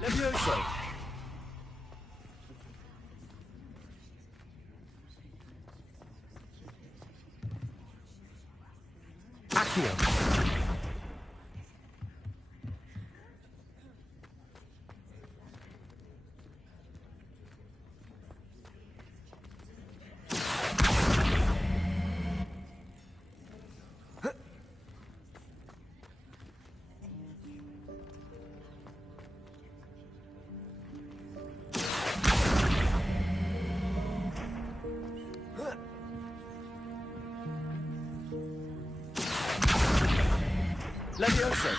Levioso. Accio. Levioso.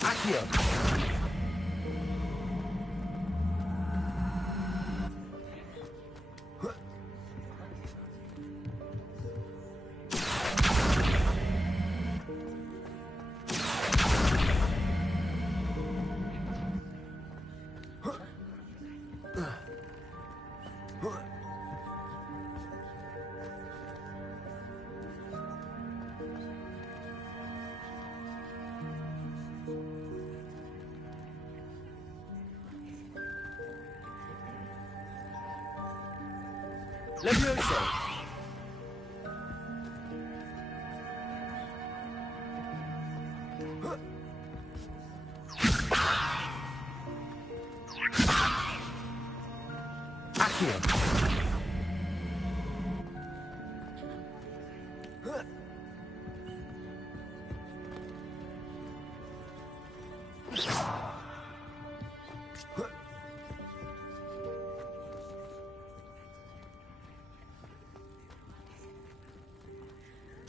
Accio. Levioso. Accio.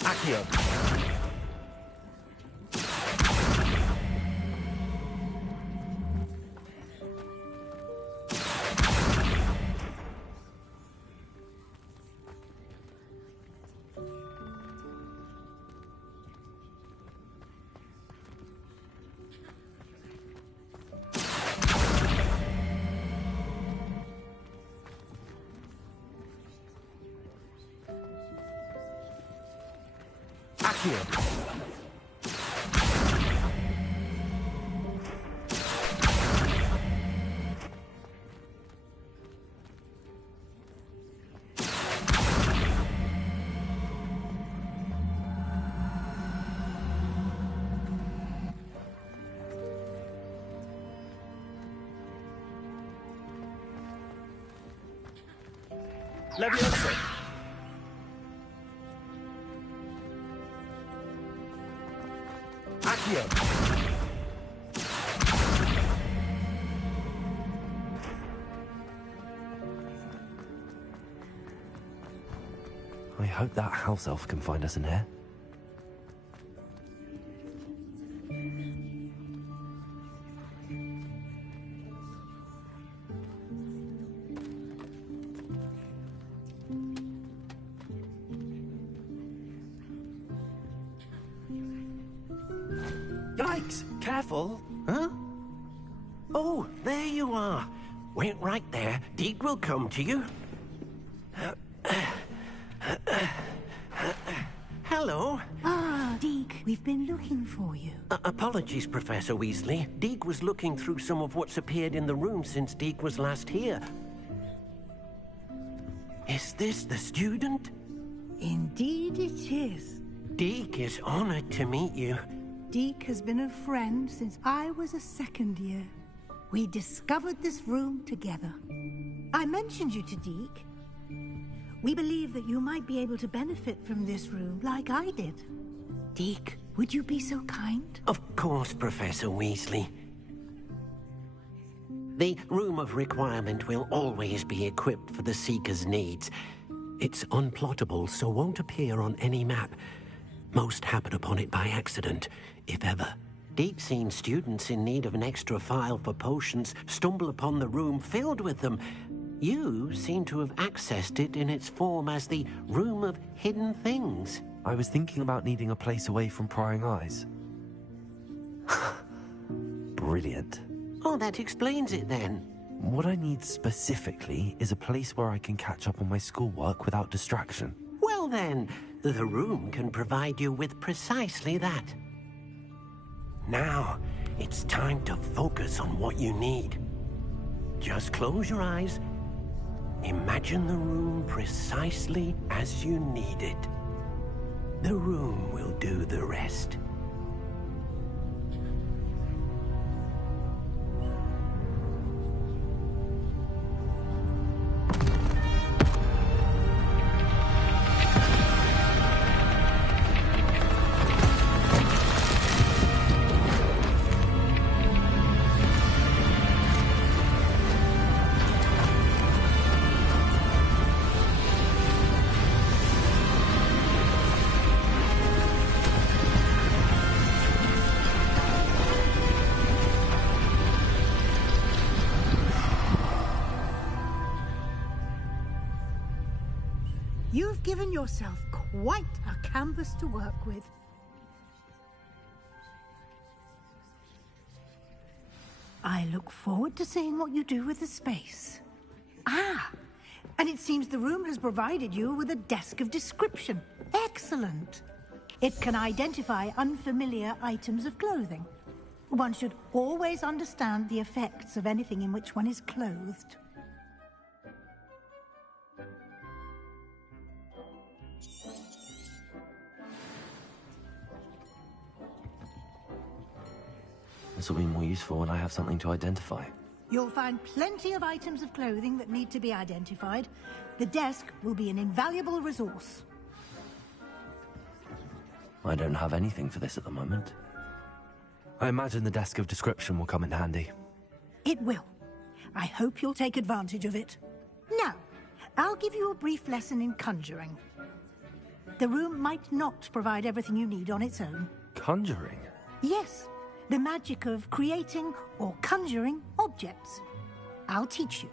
Accio. Accio. Levioso. Accio. I hope that house elf can find us in here. Yikes! Careful! Huh? Oh, there you are. Wait right there. Deke will come to you. Hello. Ah, Deke, we've been looking for you. Apologies, Professor Weasley. Deke was looking through some of what's appeared in the room since Deke was last here. Is this the student? Indeed it is. Deke is honored to meet you. Deke has been a friend since I was a second year. We discovered this room together. I mentioned you to Deke. We believe that you might be able to benefit from this room like I did. Deke, would you be so kind? Of course, Professor Weasley. The Room of Requirement will always be equipped for the Seeker's needs. It's unplottable, so won't appear on any map. Most happen upon it by accident, if ever. Deep-seen students in need of an extra file for potions stumble upon the room filled with them. You seem to have accessed it in its form as the Room of Hidden Things. I was thinking about needing a place away from prying eyes. Brilliant. Oh, that explains it then. What I need specifically is a place where I can catch up on my schoolwork without distraction. Well then, the room can provide you with precisely that. Now, it's time to focus on what you need. Just close your eyes. Imagine the room precisely as you need it. The room will do the rest. You've given yourself quite a canvas to work with. I look forward to seeing what you do with the space. Ah, and it seems the room has provided you with a desk of description. Excellent. It can identify unfamiliar items of clothing. One should always understand the effects of anything in which one is clothed. This will be more useful when I have something to identify. You'll find plenty of items of clothing that need to be identified. The desk will be an invaluable resource. I don't have anything for this at the moment. I imagine the desk of description will come in handy. It will. I hope you'll take advantage of it. Now, I'll give you a brief lesson in conjuring. The room might not provide everything you need on its own. Conjuring? Yes, the magic of creating or conjuring objects. I'll teach you.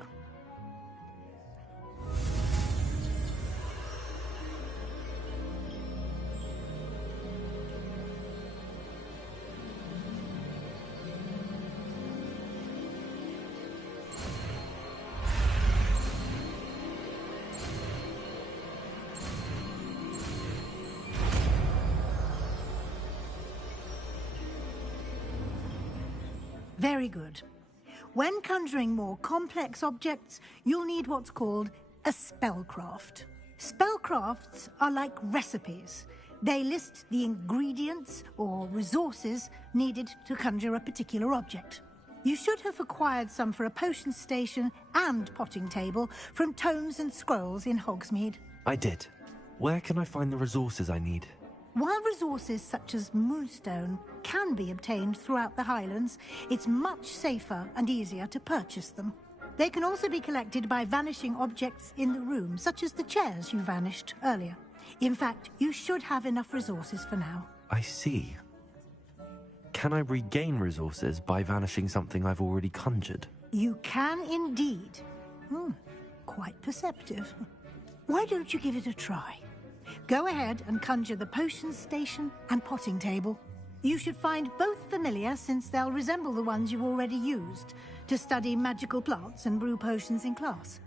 Very good. When conjuring more complex objects, you'll need what's called a spellcraft. Spellcrafts are like recipes. They list the ingredients or resources needed to conjure a particular object. You should have acquired some for a potion station and potting table from tomes and scrolls in Hogsmeade. I did. Where can I find the resources I need? While resources such as Moonstone can be obtained throughout the Highlands, it's much safer and easier to purchase them. They can also be collected by vanishing objects in the room, such as the chairs you vanished earlier. In fact, you should have enough resources for now. I see. Can I regain resources by vanishing something I've already conjured? You can indeed. Quite perceptive. Why don't you give it a try? Go ahead and conjure the potion station and potting table. You should find both familiar, since they'll resemble the ones you've already used to study magical plants and brew potions in class.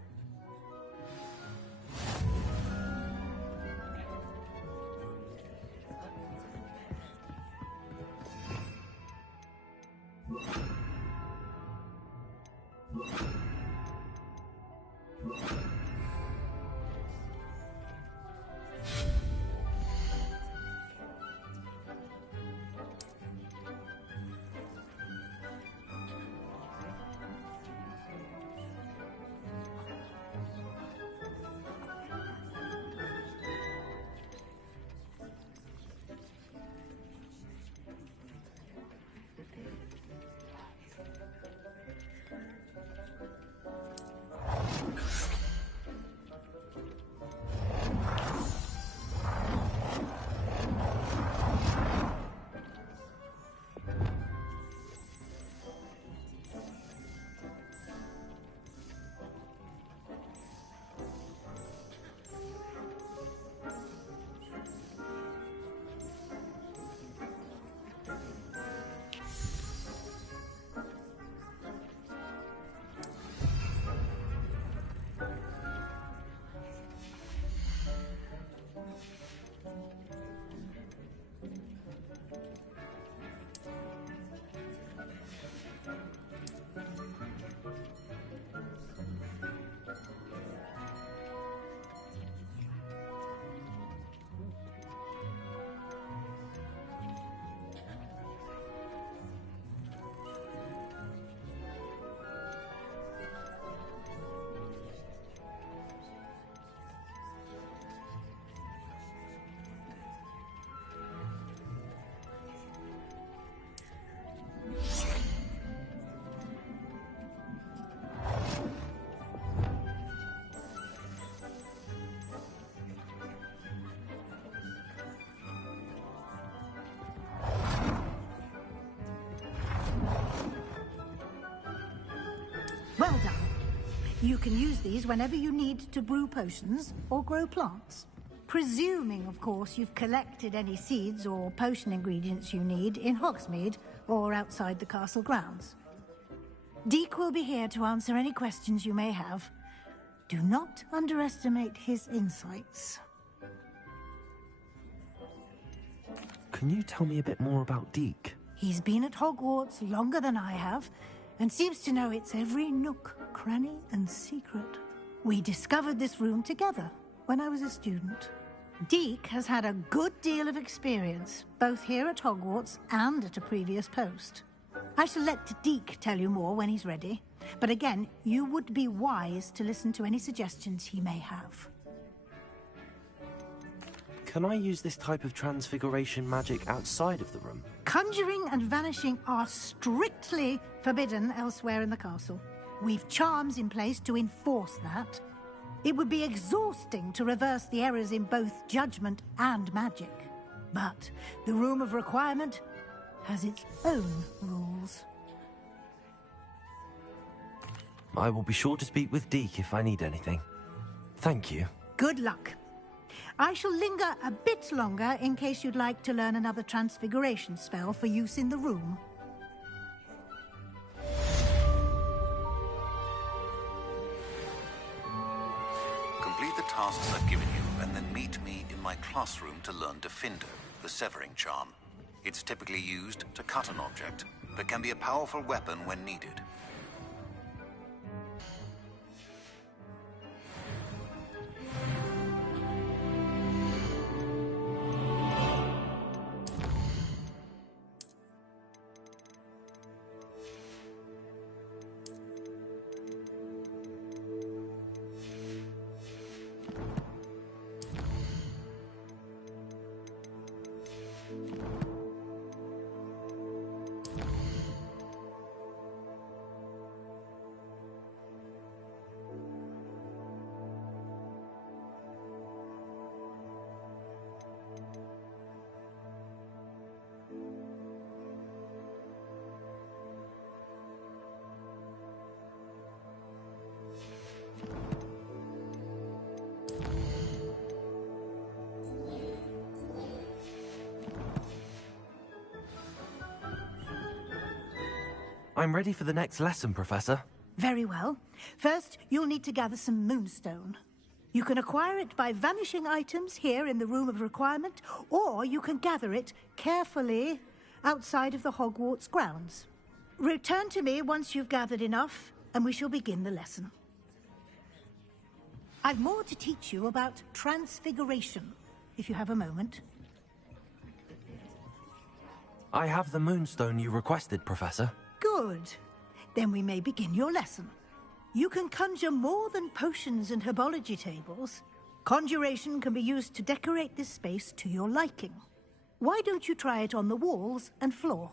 You can use these whenever you need to brew potions or grow plants. Presuming, of course, you've collected any seeds or potion ingredients you need in Hogsmeade or outside the castle grounds. Deke will be here to answer any questions you may have. Do not underestimate his insights. Can you tell me a bit more about Deke? He's been at Hogwarts longer than I have, and seems to know its every nook, cranny, and secret. We discovered this room together when I was a student. Deke has had a good deal of experience, both here at Hogwarts and at a previous post. I shall let Deke tell you more when he's ready, but again, you would be wise to listen to any suggestions he may have. Can I use this type of transfiguration magic outside of the room? Conjuring and vanishing are strictly forbidden elsewhere in the castle. We've charms in place to enforce that. It would be exhausting to reverse the errors in both judgment and magic. But the Room of Requirement has its own rules. I will be sure to speak with Deke if I need anything. Thank you. Good luck. I shall linger a bit longer in case you'd like to learn another transfiguration spell for use in the room. Complete the tasks I've given you, and then meet me in my classroom to learn Defindo, the severing charm. It's typically used to cut an object, but can be a powerful weapon when needed. I'm ready for the next lesson, Professor. Very well. First, you'll need to gather some moonstone. You can acquire it by vanishing items here in the Room of Requirement, or you can gather it carefully outside of the Hogwarts grounds. Return to me once you've gathered enough, and we shall begin the lesson. I've more to teach you about transfiguration, if you have a moment. I have the moonstone you requested, Professor. Good. Then we may begin your lesson. You can conjure more than potions and herbology tables. Conjuration can be used to decorate this space to your liking. Why don't you try it on the walls and floor?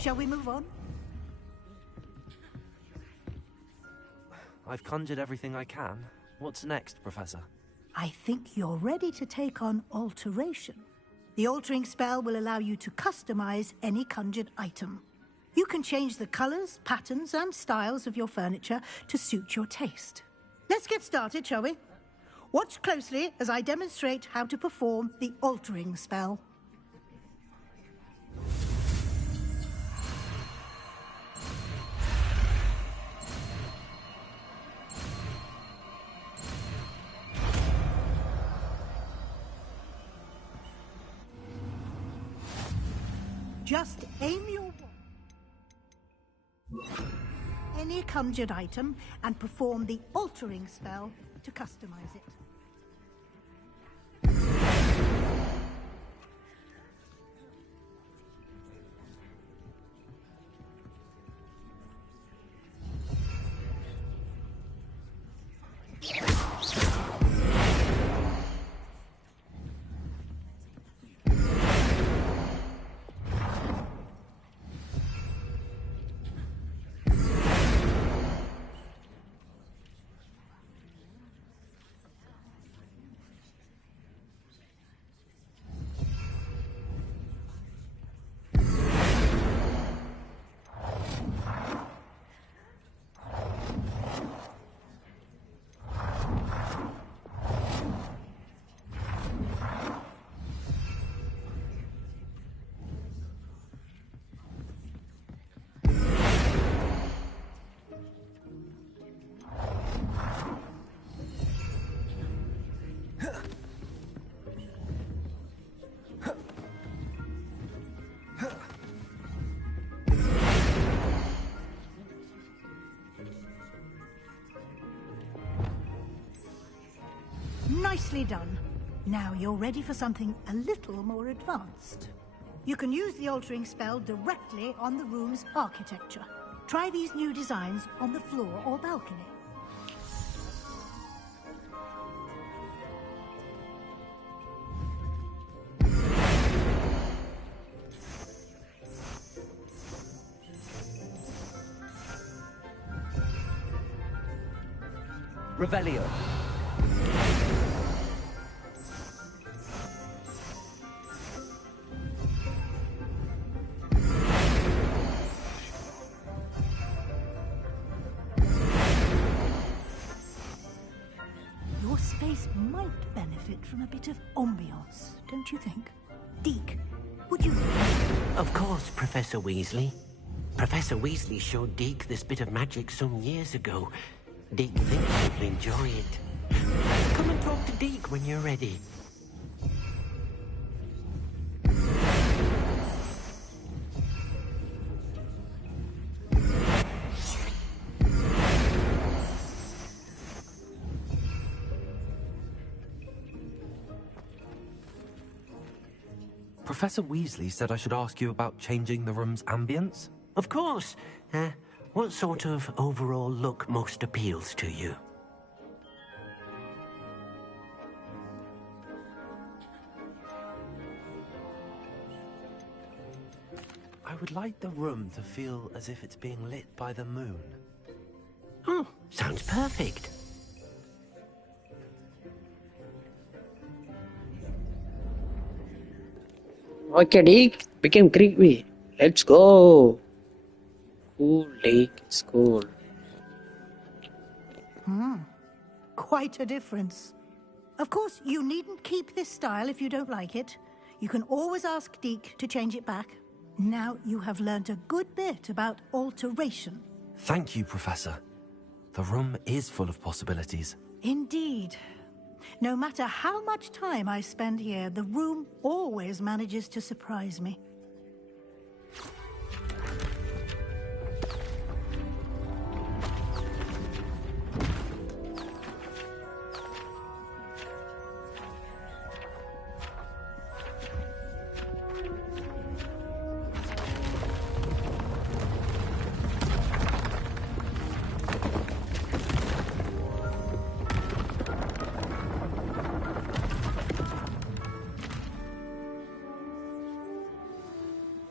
Shall we move on? I've conjured everything I can. What's next, Professor? I think you're ready to take on alteration. The altering spell will allow you to customize any conjured item. You can change the colors, patterns, and styles of your furniture to suit your taste. Let's get started, shall we? Watch closely as I demonstrate how to perform the altering spell. Just aim your wand any conjured item and perform the altering spell to customize it. Nicely done. Now you're ready for something a little more advanced. You can use the altering spell directly on the room's architecture. Try these new designs on the floor or balcony. Revelio. Your space might benefit from a bit of ambiance, don't you think? Deke, would you... Of course, Professor Weasley. Professor Weasley showed Deke this bit of magic some years ago. Deke thinks you'll enjoy it. Come and talk to Deke when you're ready. Professor Weasley said I should ask you about changing the room's ambience. Of course. What sort of overall look most appeals to you? I would like the room to feel as if it's being lit by the moon. Oh, sounds perfect. Okay, Dick, became creepy. Let's go. Cool, Dick, it's cool. Quite a difference. Of course, you needn't keep this style if you don't like it. You can always ask Deke to change it back. Now you have learnt a good bit about alteration. Thank you, Professor. The room is full of possibilities. Indeed. No matter how much time I spend here, the room always manages to surprise me.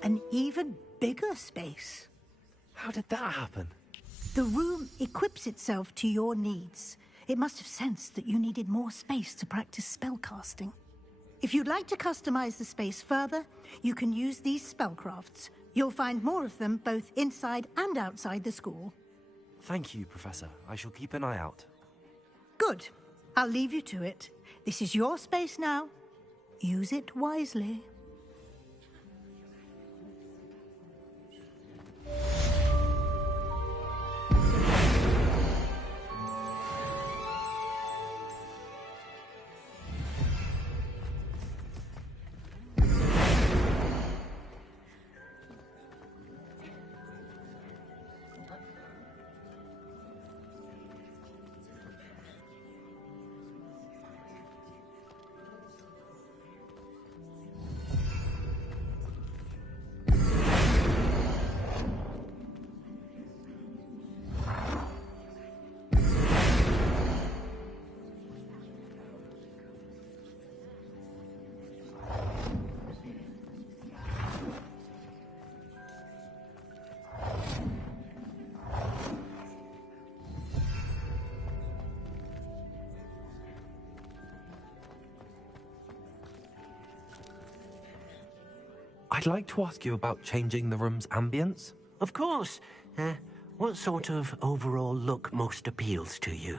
an even bigger space. How did that happen? The room equips itself to your needs. It must have sensed that you needed more space to practice spellcasting. If you'd like to customize the space further, you can use these spellcrafts. You'll find more of them both inside and outside the school. Thank you, Professor. I shall keep an eye out. Good. I'll leave you to it. This is your space now. Use it wisely. I'd like to ask you about changing the room's ambience. Of course. What sort of overall look most appeals to you?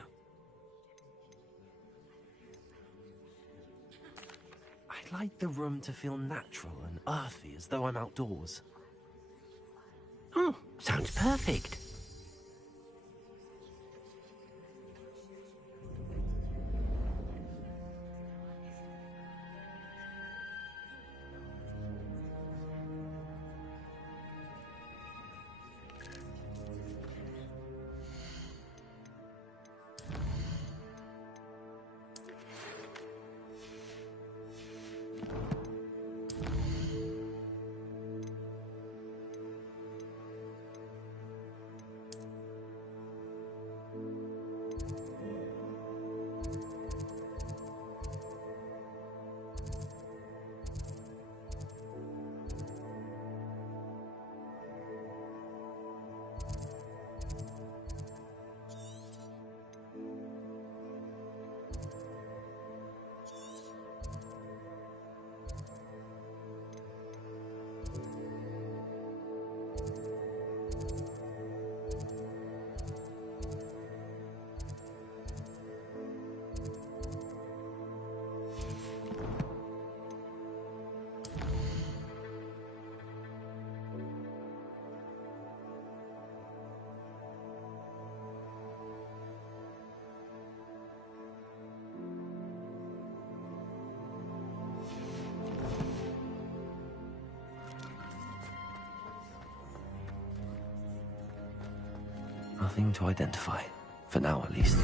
I'd like the room to feel natural and earthy, as though I'm outdoors. Oh, sounds perfect. Nothing to identify. For now, at least.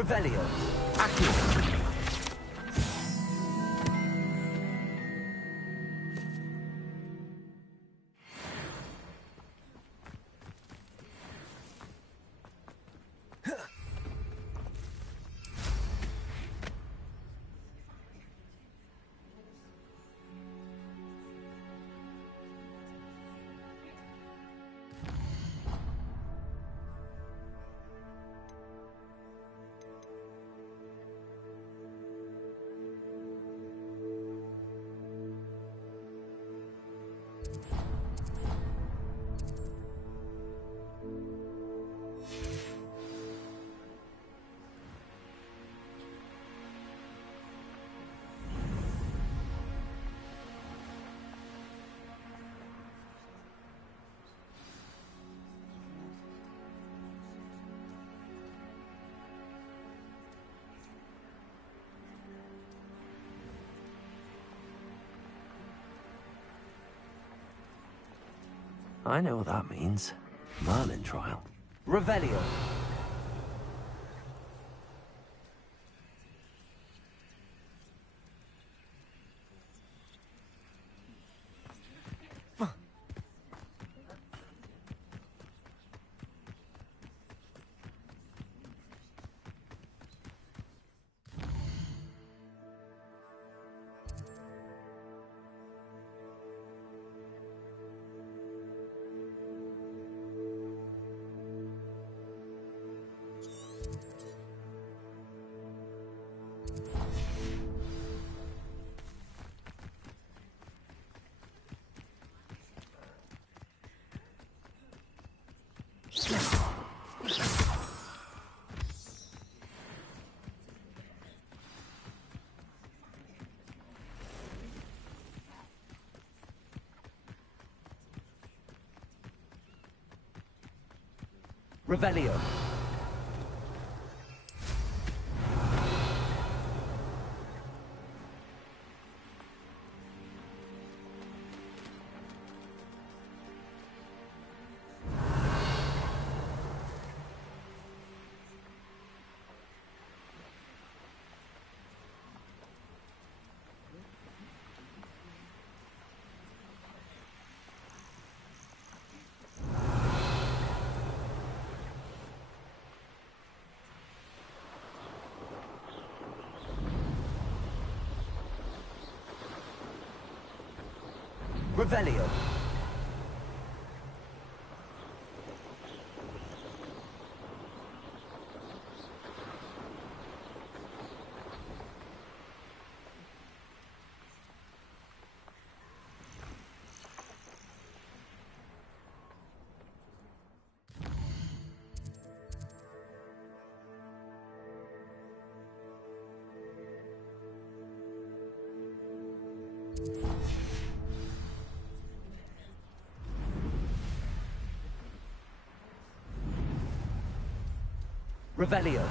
Revelio. Accio. I know what that means. Merlin trial. Revelio. Revelio. Revelio. Revelio.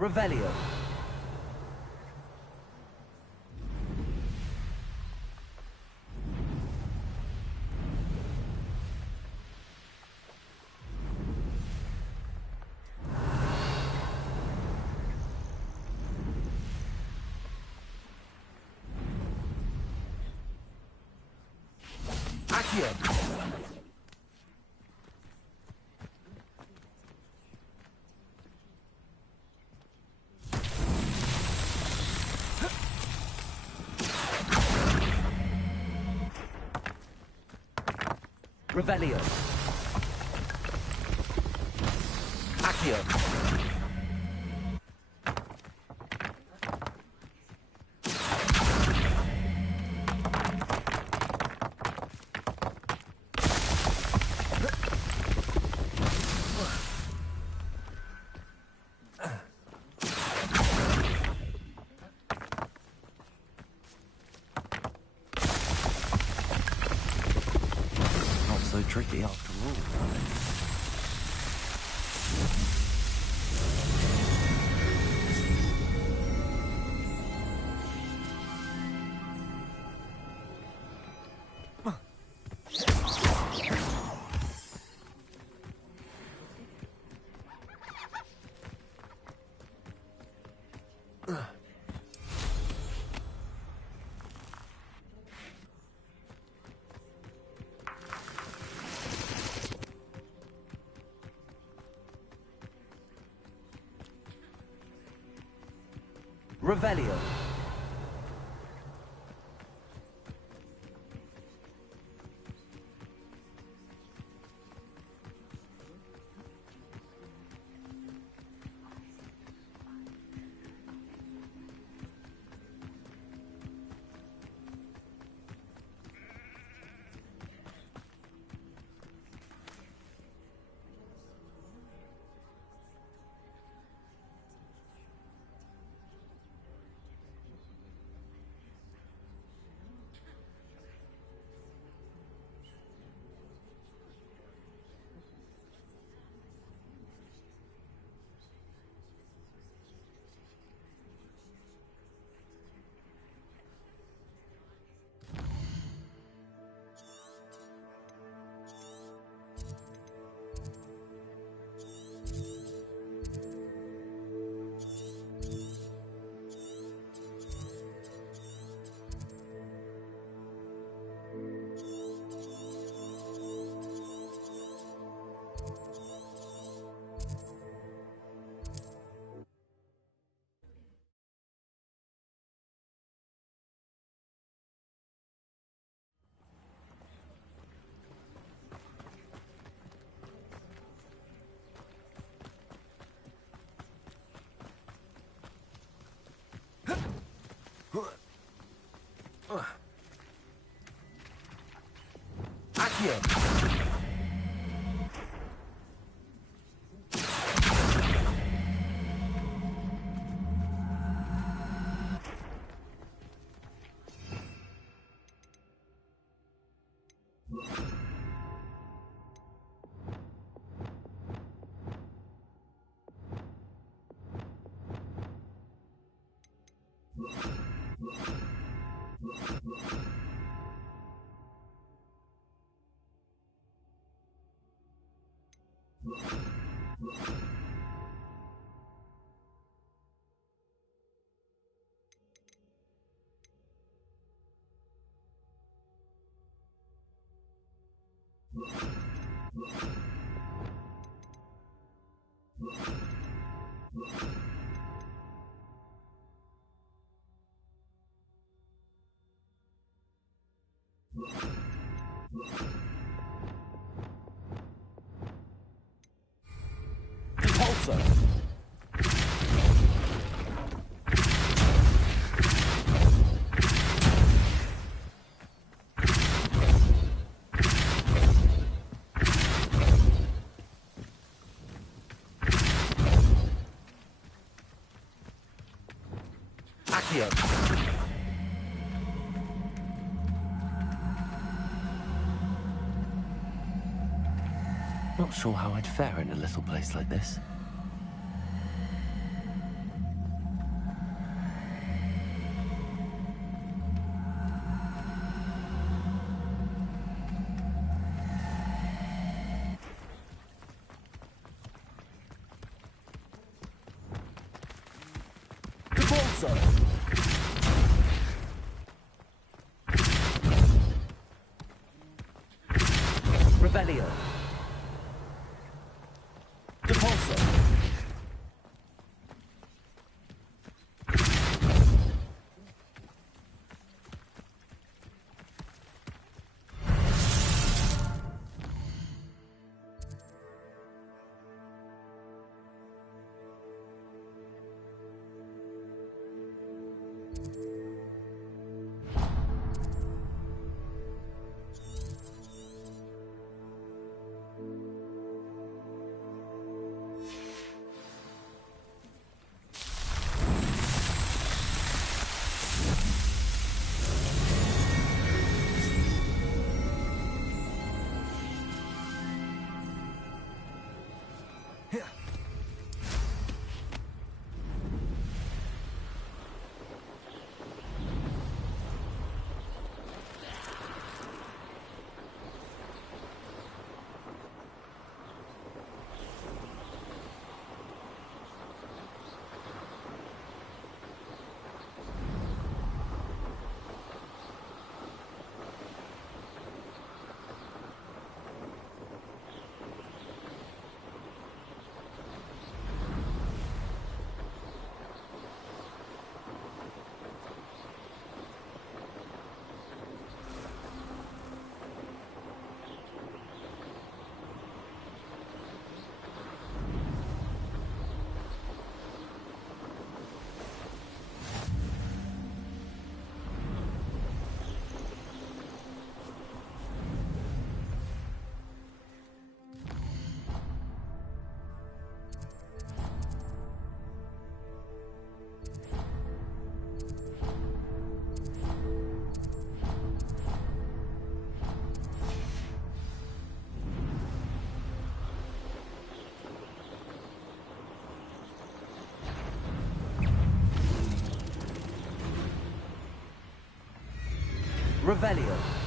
Revelio. Accio! Revelio. Accio. Not so tricky after all. Revelio. Accio. Repulsor. Accio. Not sure how I'd fare in a little place like this. Revelio.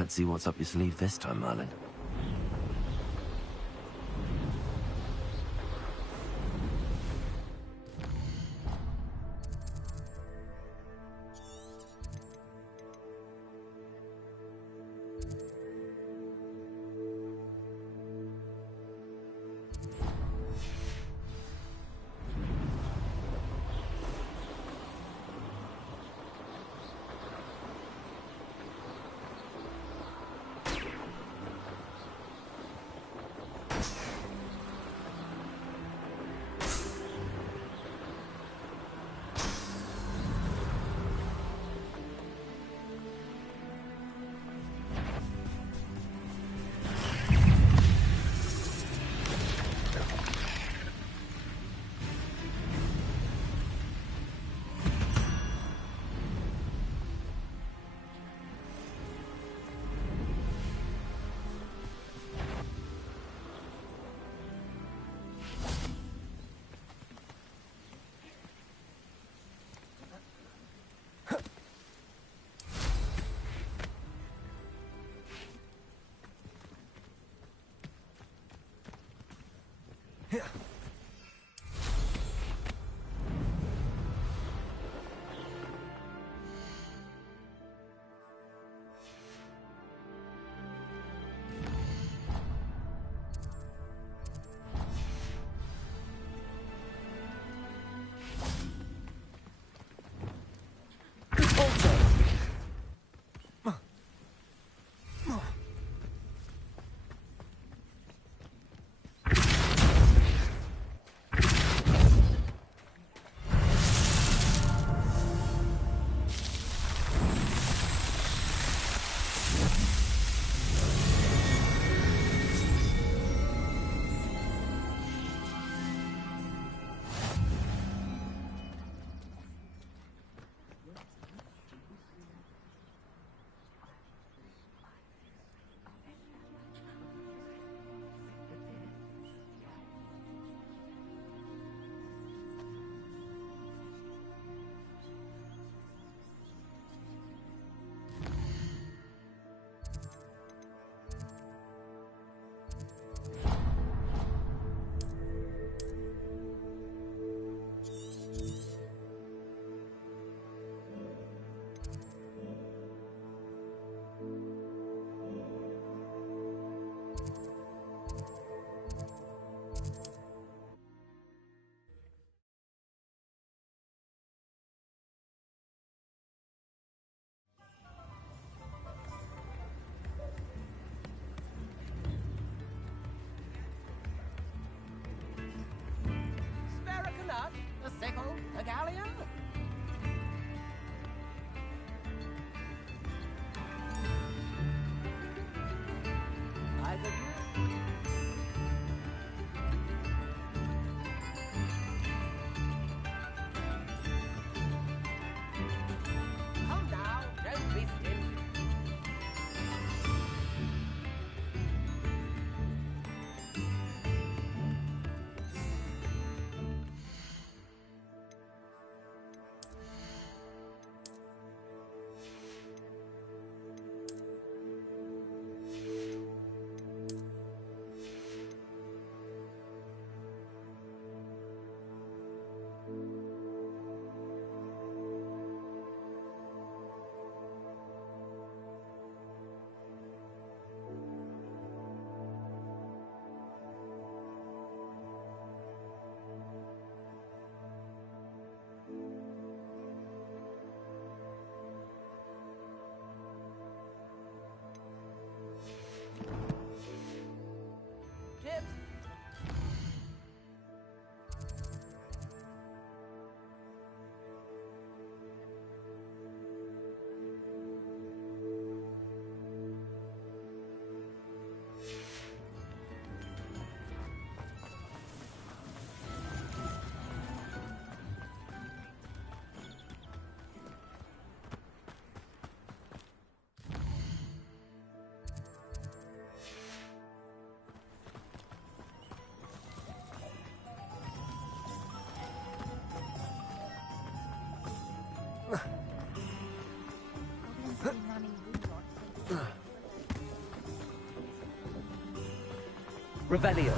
Let's see what's up your sleeve this time, Merlin. A galleon? Either of you? Come now, don't be stingy. Chips. Revelio.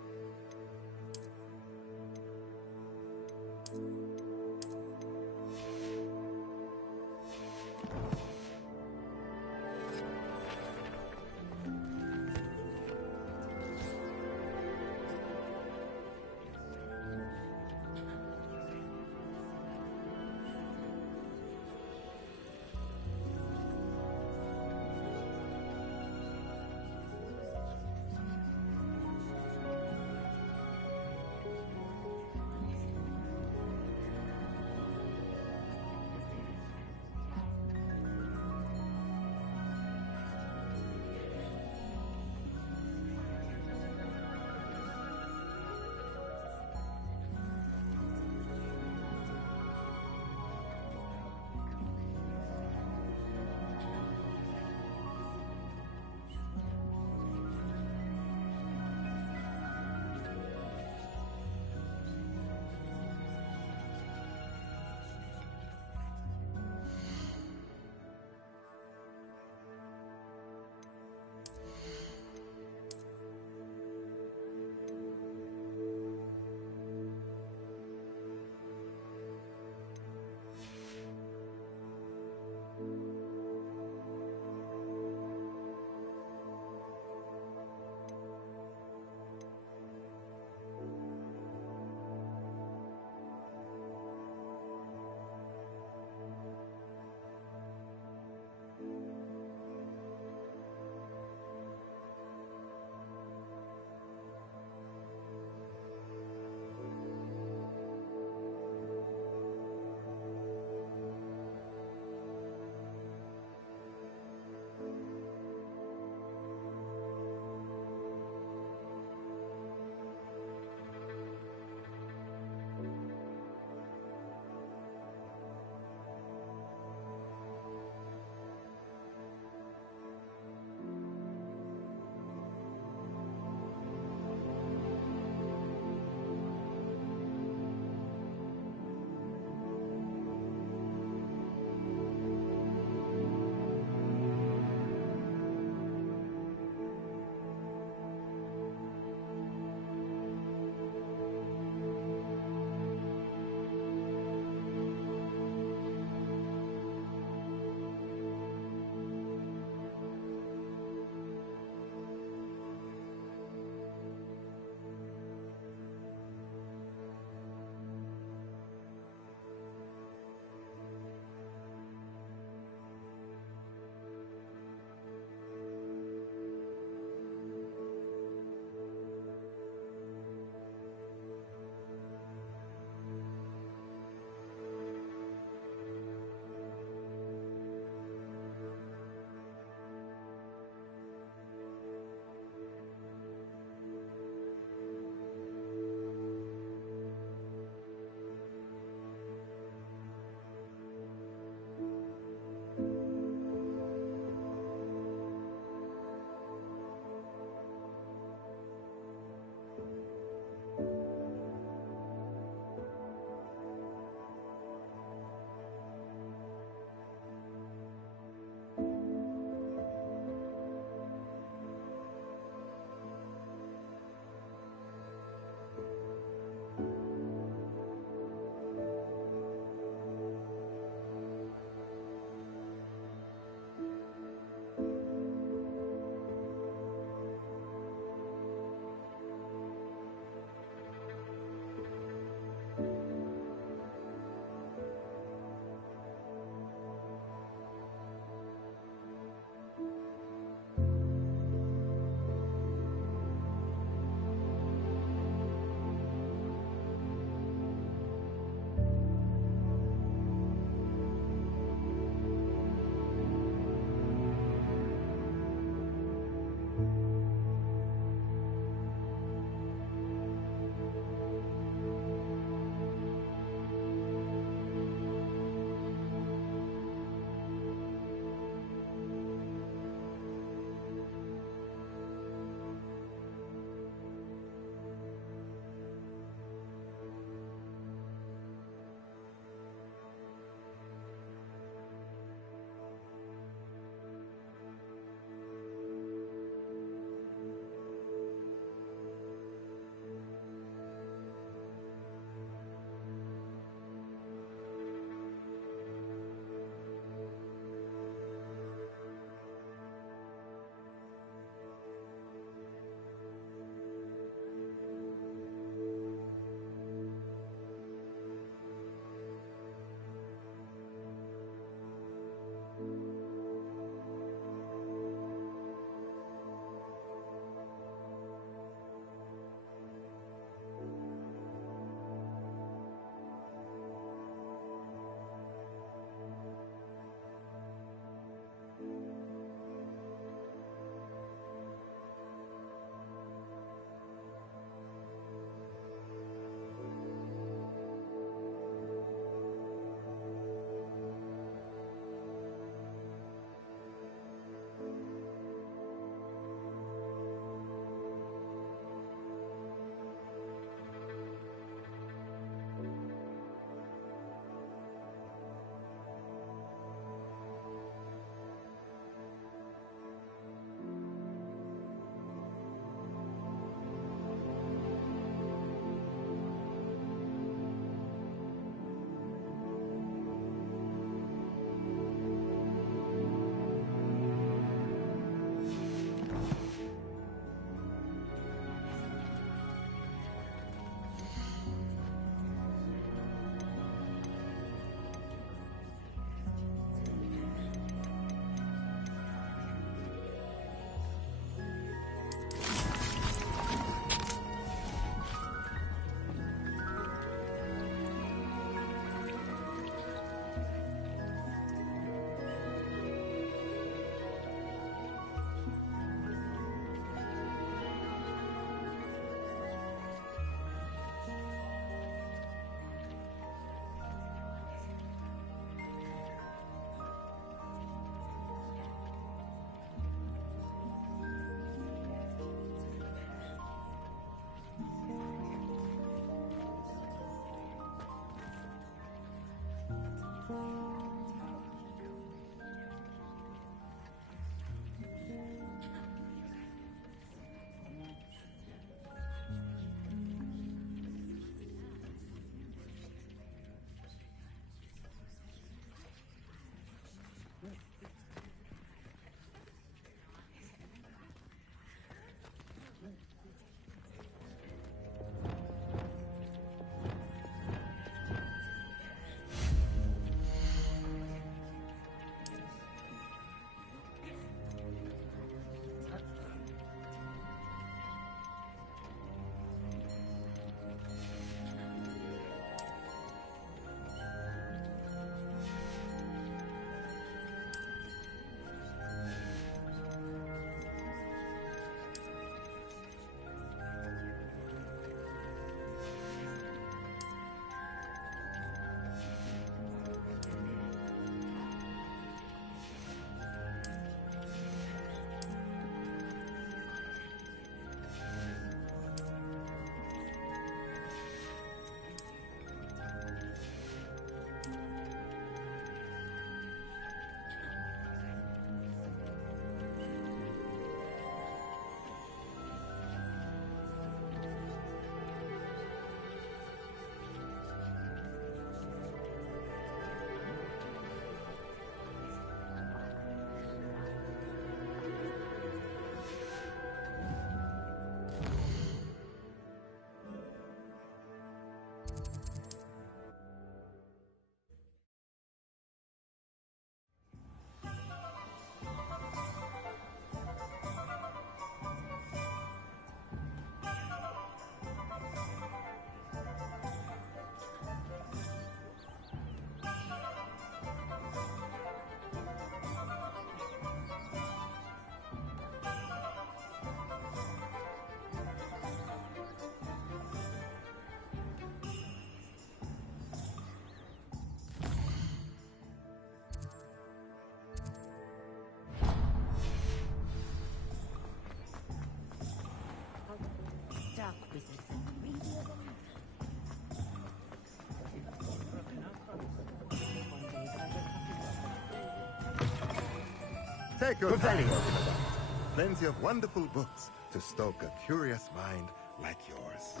Take your time talking about it. Plenty of wonderful books to stoke a curious mind like yours.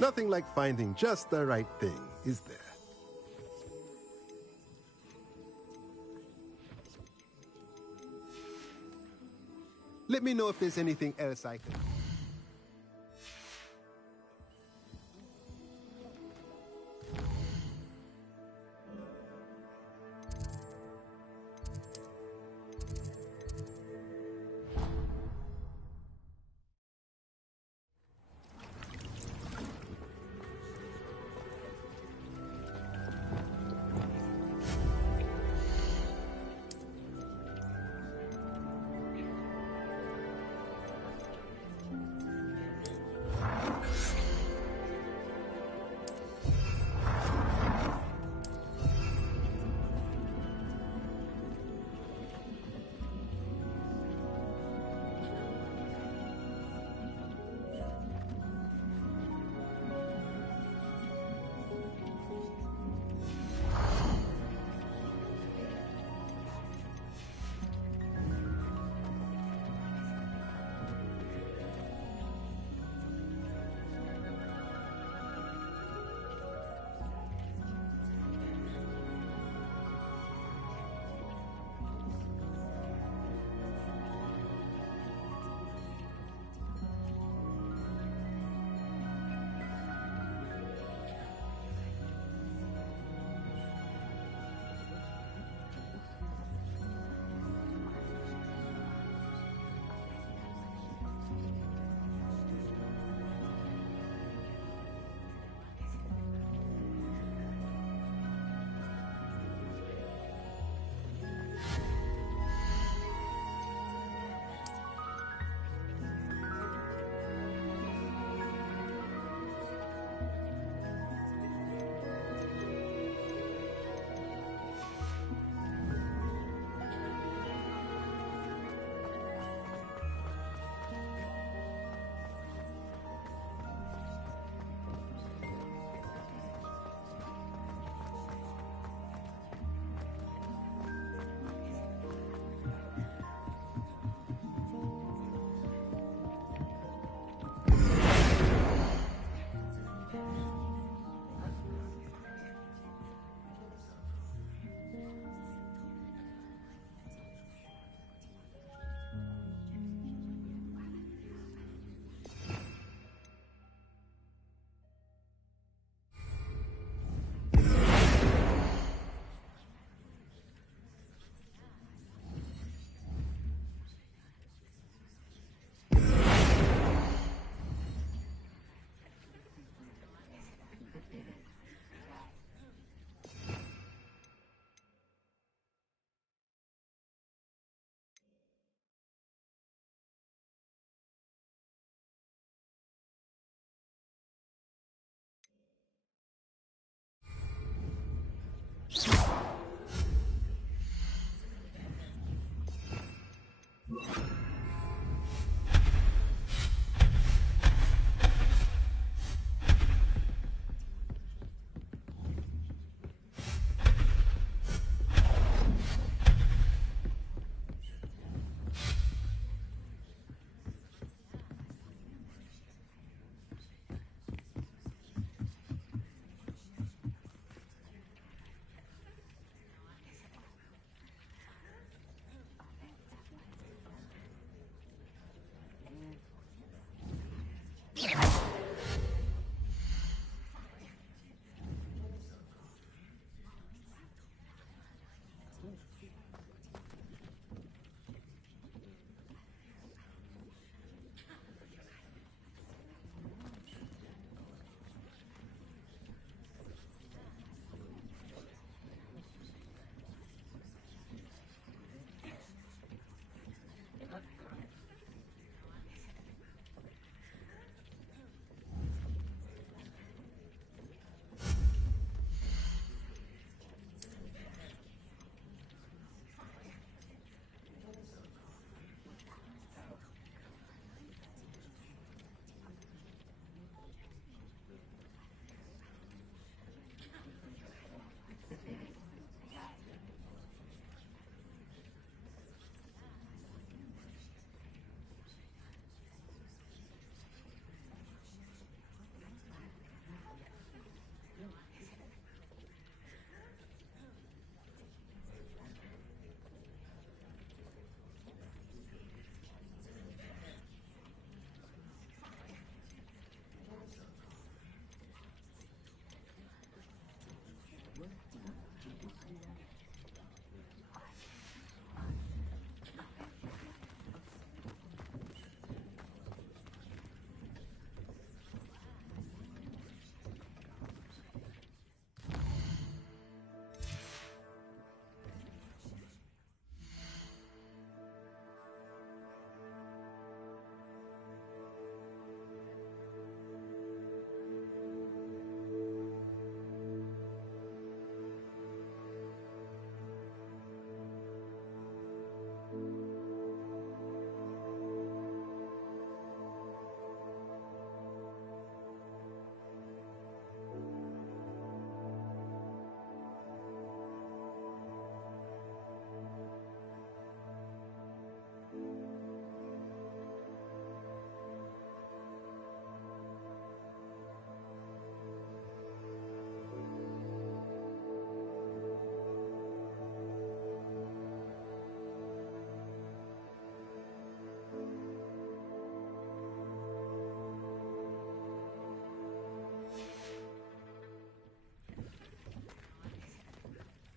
Nothing like finding just the right thing, is there? Let me know if there's anything else I can...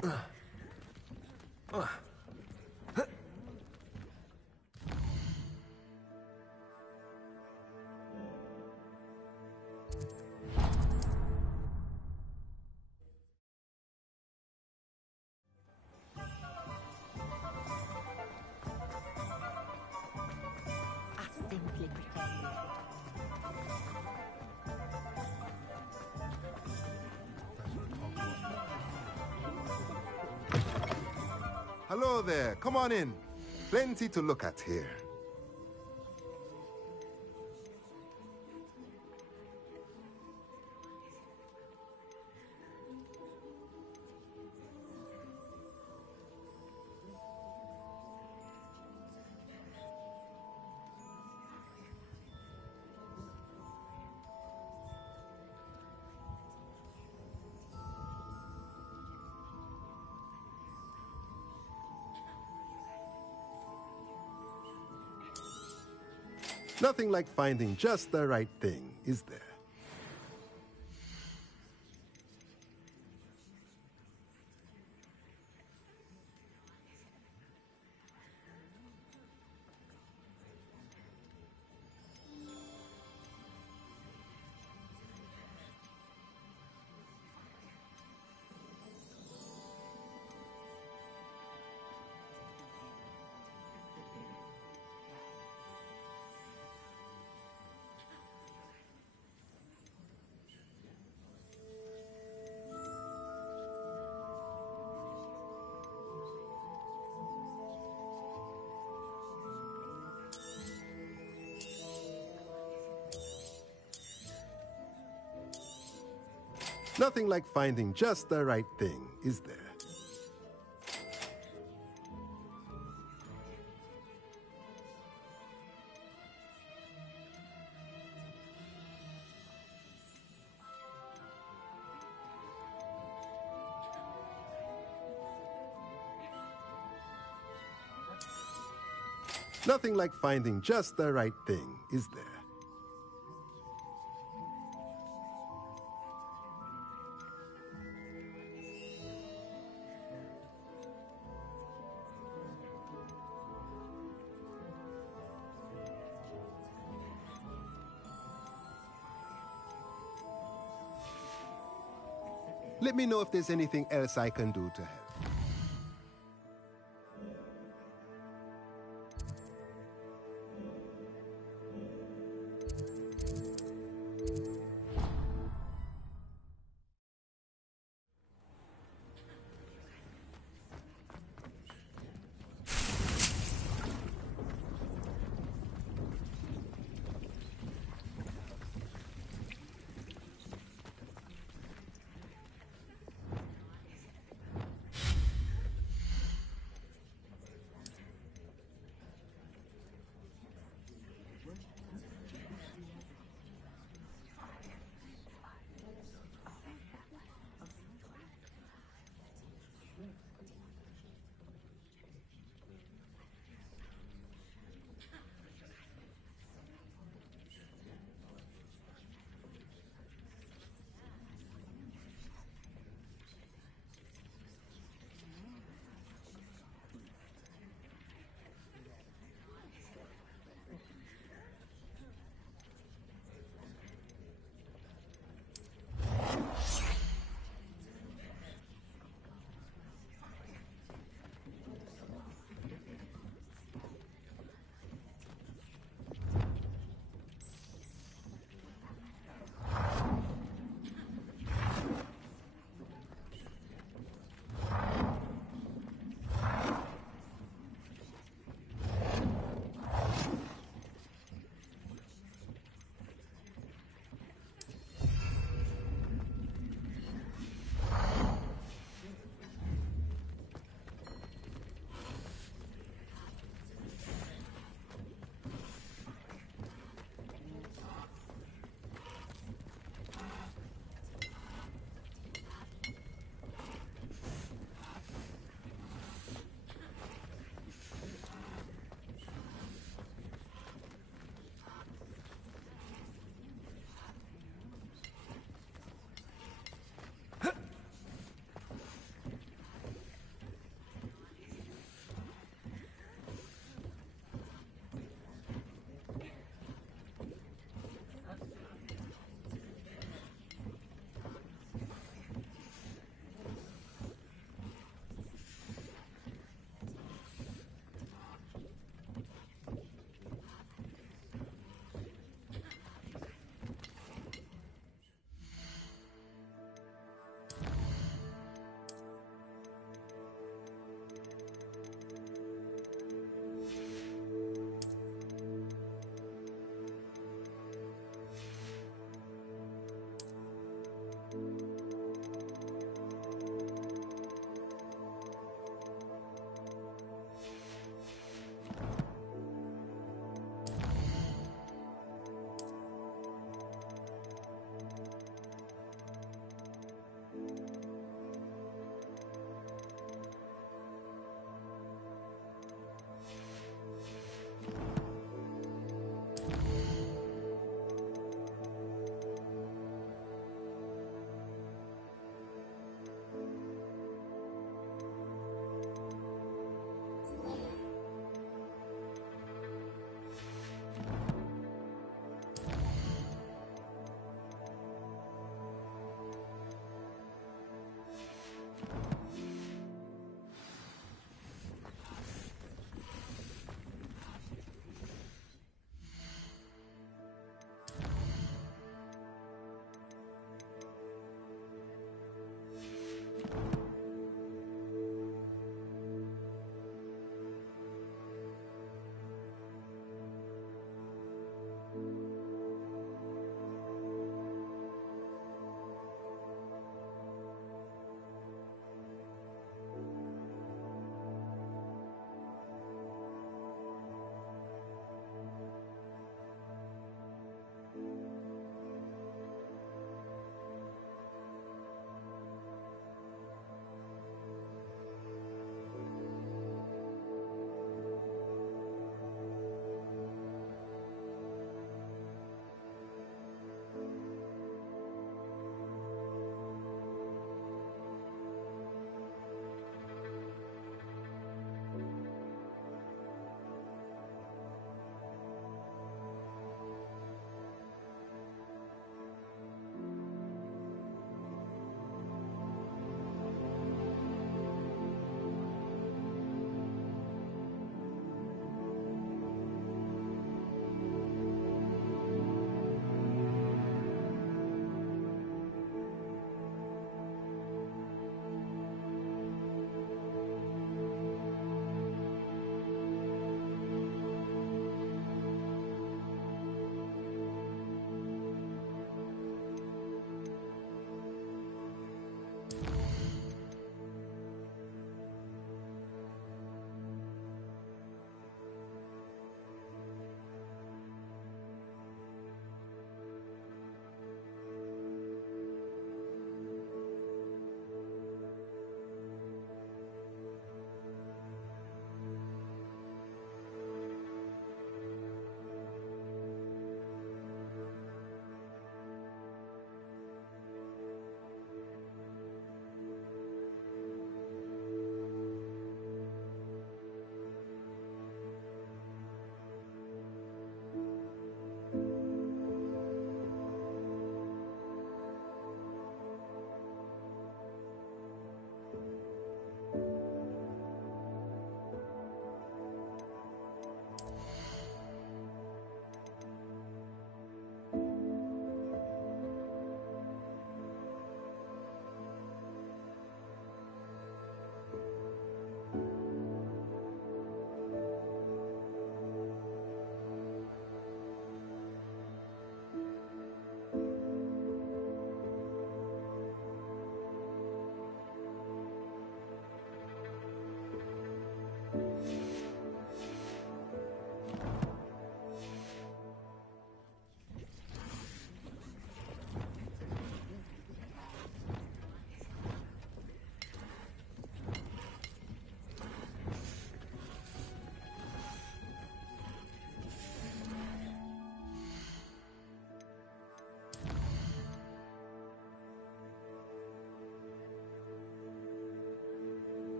Simply pretend. Hello there, come on in. Plenty to look at here. Nothing like finding just the right thing, is there? Nothing like finding just the right thing, is there? Nothing like finding just the right thing, is there? Let me know if there's anything else I can do to help.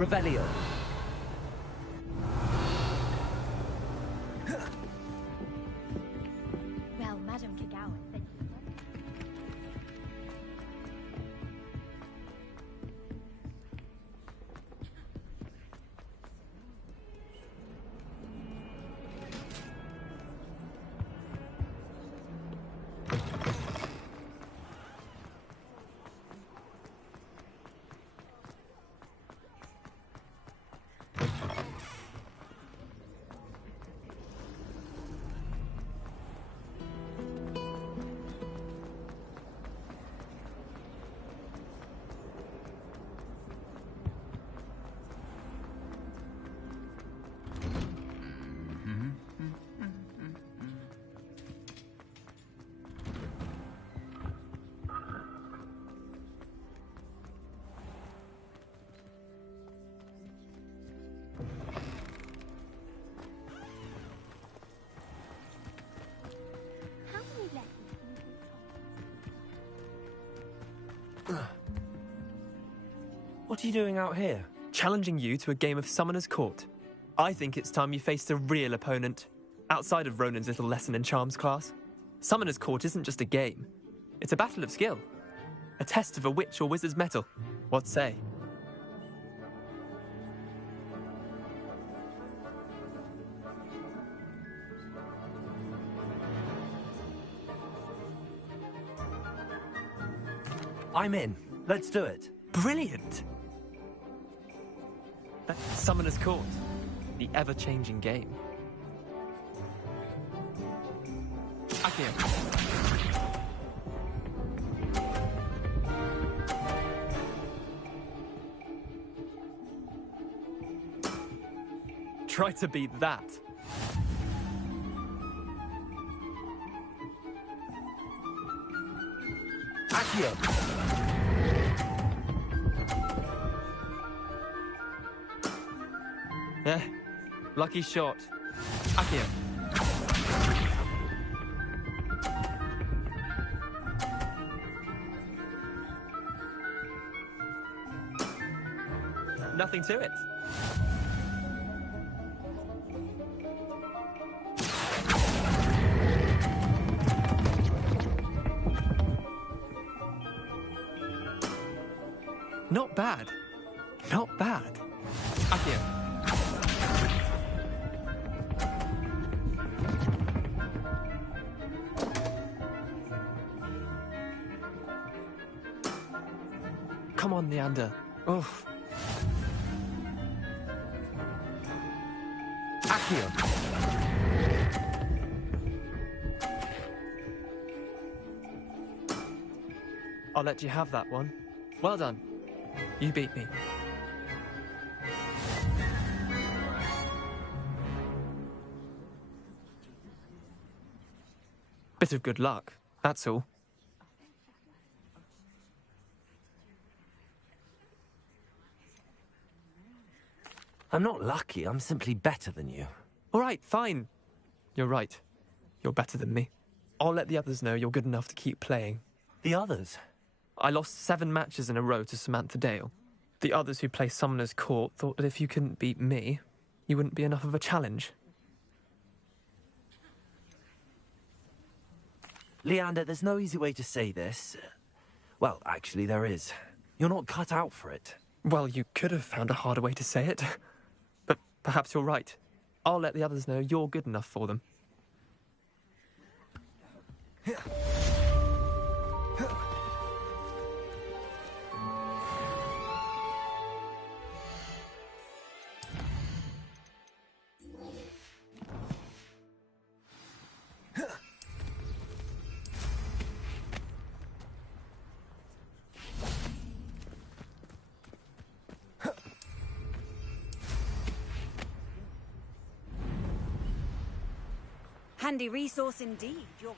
Revelio. Well, Madame Kagawa said... What are you doing out here? Challenging you to a game of Summoner's Court. I think it's time you faced a real opponent, outside of Ronan's little lesson in charms class. Summoner's Court isn't just a game. It's a battle of skill. A test of a witch or wizard's mettle. What say? I'm in. Let's do it. Brilliant! Summoner's Court. The ever-changing game. Accio. Try to beat that. Accio. Lucky shot. Accio. Nothing to it. Not bad. Not bad. Accio. Come on, Leander. Oof. Accio. I'll let you have that one. Well done. You beat me. Bit of good luck, that's all. I'm not lucky, I'm simply better than you. All right, fine. You're right. You're better than me. I'll let the others know you're good enough to keep playing. The others? I lost 7 matches in a row to Samantha Dale. The others who play Summoner's Court thought that if you couldn't beat me, you wouldn't be enough of a challenge. Leander, there's no easy way to say this. Well, actually, there is. You're not cut out for it. Well, you could have found a harder way to say it. But perhaps you're right. I'll let the others know you're good enough for them. Handy resource indeed. You're...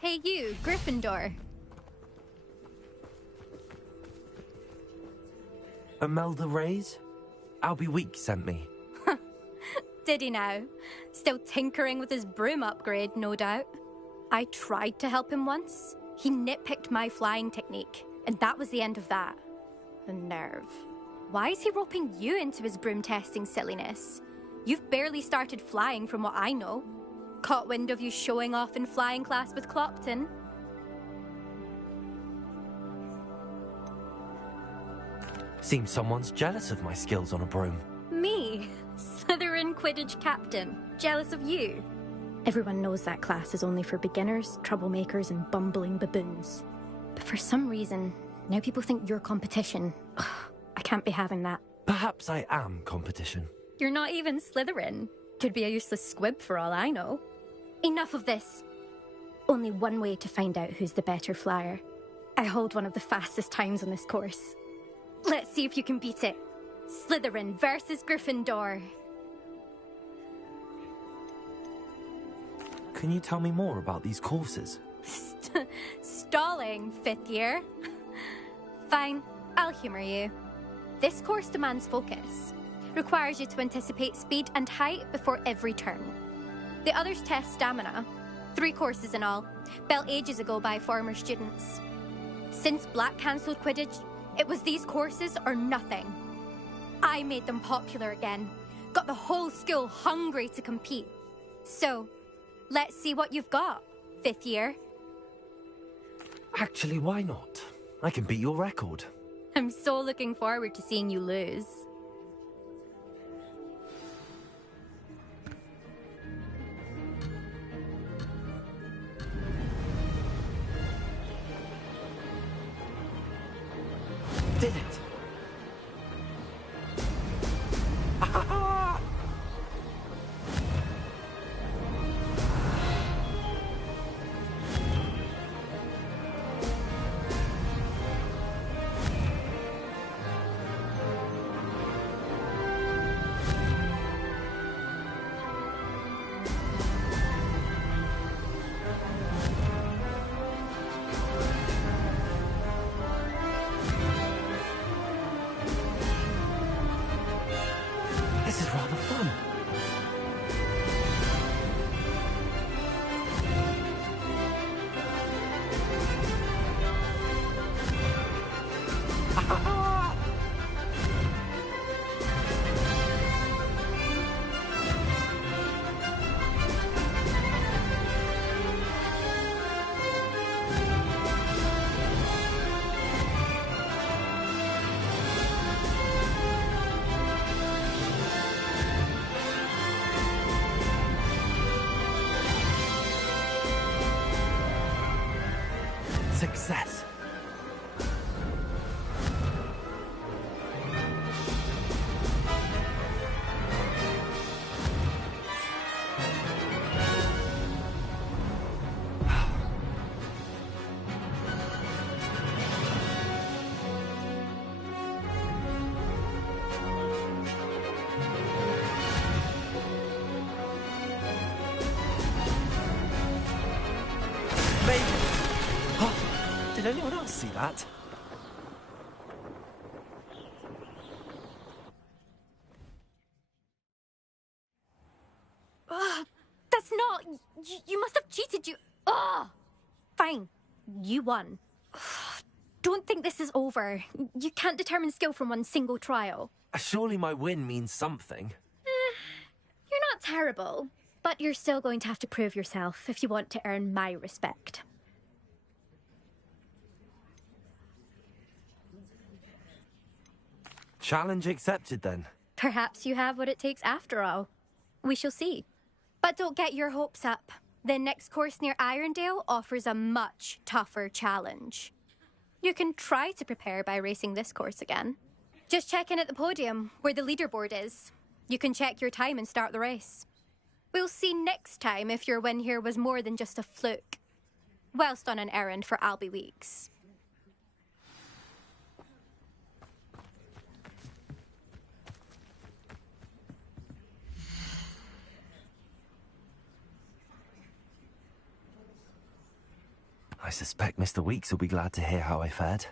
Hey you, Gryffindor. Imelda Reyes? Albie Week sent me. Did he now? Still tinkering with his broom upgrade, no doubt. I tried to help him once. He nitpicked my flying technique, and that was the end of that. The nerve. Why is he roping you into his broom testing silliness? You've barely started flying from what I know. Caught wind of you showing off in flying class with Clopton. Seems someone's jealous of my skills on a broom. Me? Slytherin Quidditch captain. Jealous of you? Everyone knows that class is only for beginners, troublemakers, and bumbling baboons. But for some reason, now people think you're competition. Ugh, I can't be having that. Perhaps I am competition. You're not even Slytherin. Could be a useless squib for all I know. Enough of this. Only one way to find out who's the better flyer. I hold one of the fastest times on this course. Let's see if you can beat it. Slytherin versus Gryffindor. Can you tell me more about these courses? Stalling, 5th year. Fine, I'll humor you. This course demands focus. Requires you to anticipate speed and height before every turn. The others test stamina. 3 courses in all, built ages ago by former students. Since Black cancelled Quidditch, it was these courses or nothing. I made them popular again. Got the whole school hungry to compete. So, let's see what you've got, 5th year. Actually, why not? I can beat your record. I'm so looking forward to seeing you lose. Did it! This is rather fun. Success. Maybe. Did anyone else see that? That's not... You must have cheated, you... Fine. You won. Don't think this is over. You can't determine skill from one single trial. Surely my win means something. You're not terrible, but you're still going to have to prove yourself if you want to earn my respect. Challenge accepted, then. Perhaps you have what it takes after all. We shall see. But don't get your hopes up. The next course near Irondale offers a much tougher challenge. You can try to prepare by racing this course again. Just check in at the podium, where the leaderboard is. You can check your time and start the race. We'll see next time if your win here was more than just a fluke. Whilst on an errand for Albie Weeks. I suspect Mr. Weeks will be glad to hear how I fared.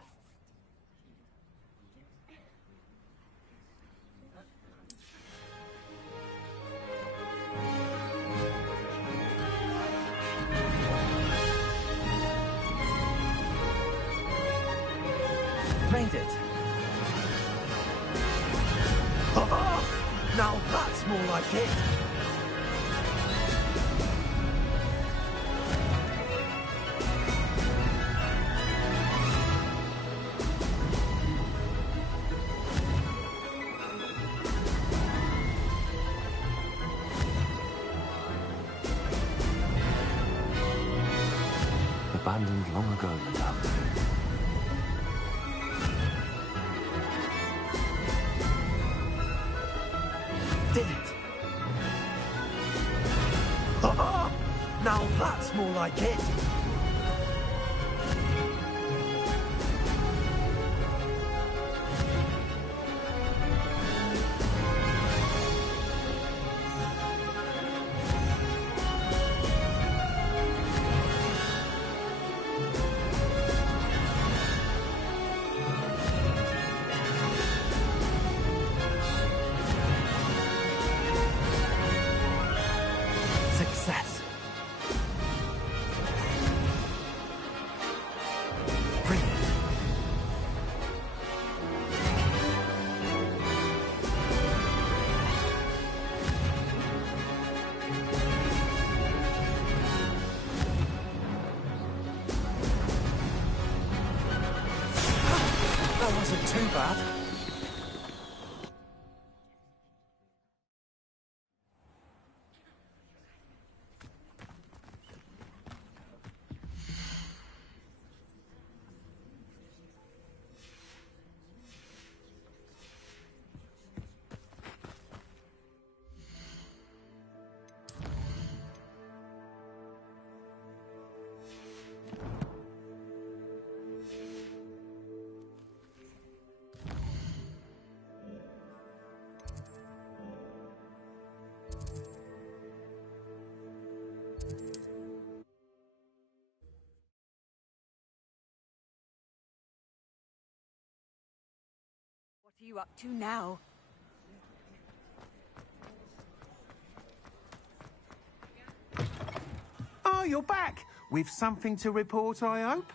Made it! Now that's more like it! Abandoned long ago, no doubt. Did it! Now that's more like it! wasn't too bad. What are you up to now? Oh, you're back! With something to report, I hope?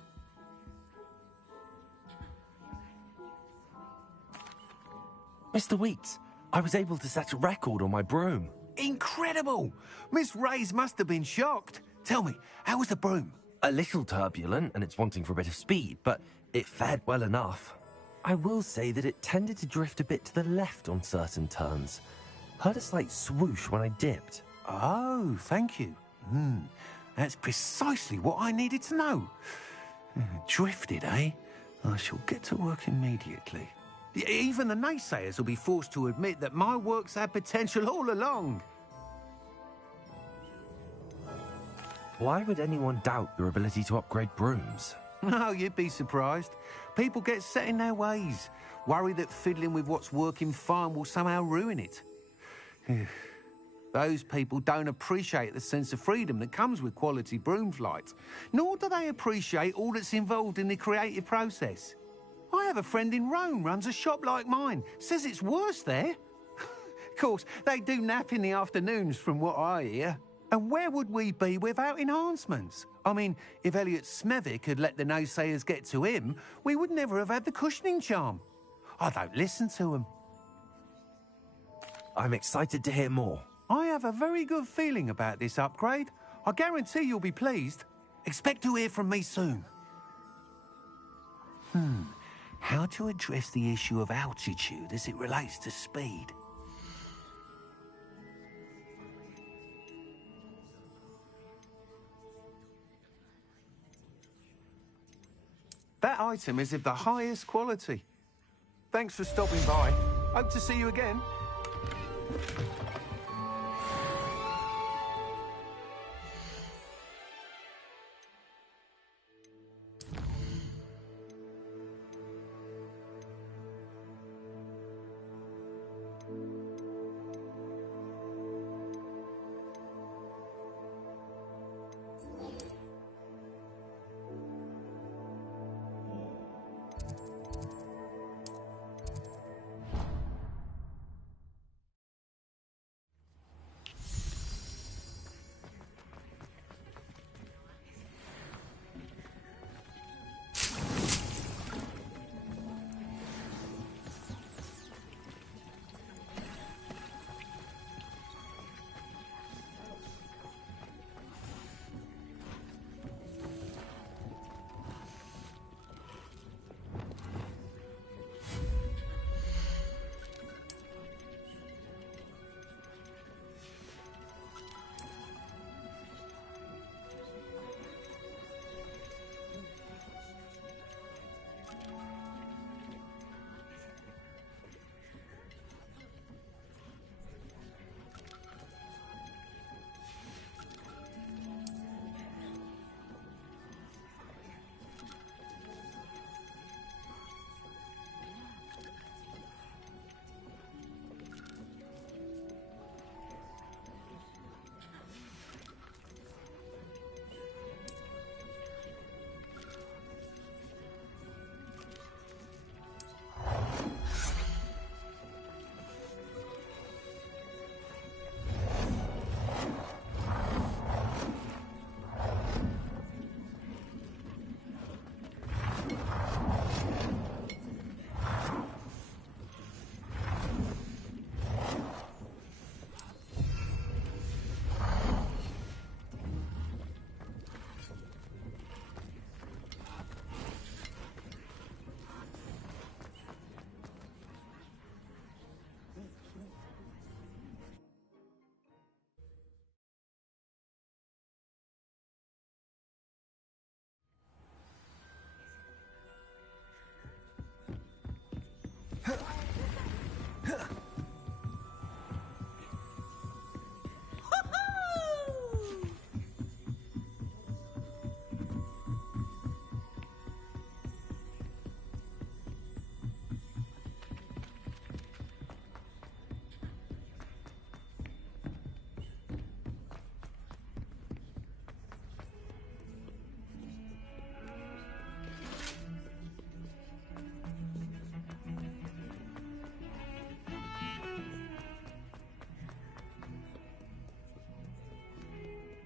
Mr. Weeks, I was able to set a record on my broom. Incredible! Miss Reyes must have been shocked. Tell me, how was the broom? A little turbulent, and it's wanting for a bit of speed, but it fared well enough. I will say that it tended to drift a bit to the left on certain turns. Heard a slight swoosh when I dipped. Oh, thank you. That's precisely what I needed to know. Drifted, eh? I shall get to work immediately. Even the naysayers will be forced to admit that my work's had potential all along. Why would anyone doubt your ability to upgrade brooms? No, you'd be surprised. People get set in their ways, worry that fiddling with what's working fine will somehow ruin it. Those people don't appreciate the sense of freedom that comes with quality broom flight, nor do they appreciate all that's involved in the creative process. I have a friend in Rome runs a shop like mine, says it's worse there. Of course, they do nap in the afternoons from what I hear. And where would we be without enhancements? I mean, if Elliot Smethwick had let the naysayers get to him, we would never have had the cushioning charm. I don't listen to them. I'm excited to hear more. I have a very good feeling about this upgrade. I guarantee you'll be pleased. Expect to hear from me soon. How to address the issue of altitude as it relates to speed? That item is of the highest quality. Thanks for stopping by. Hope to see you again.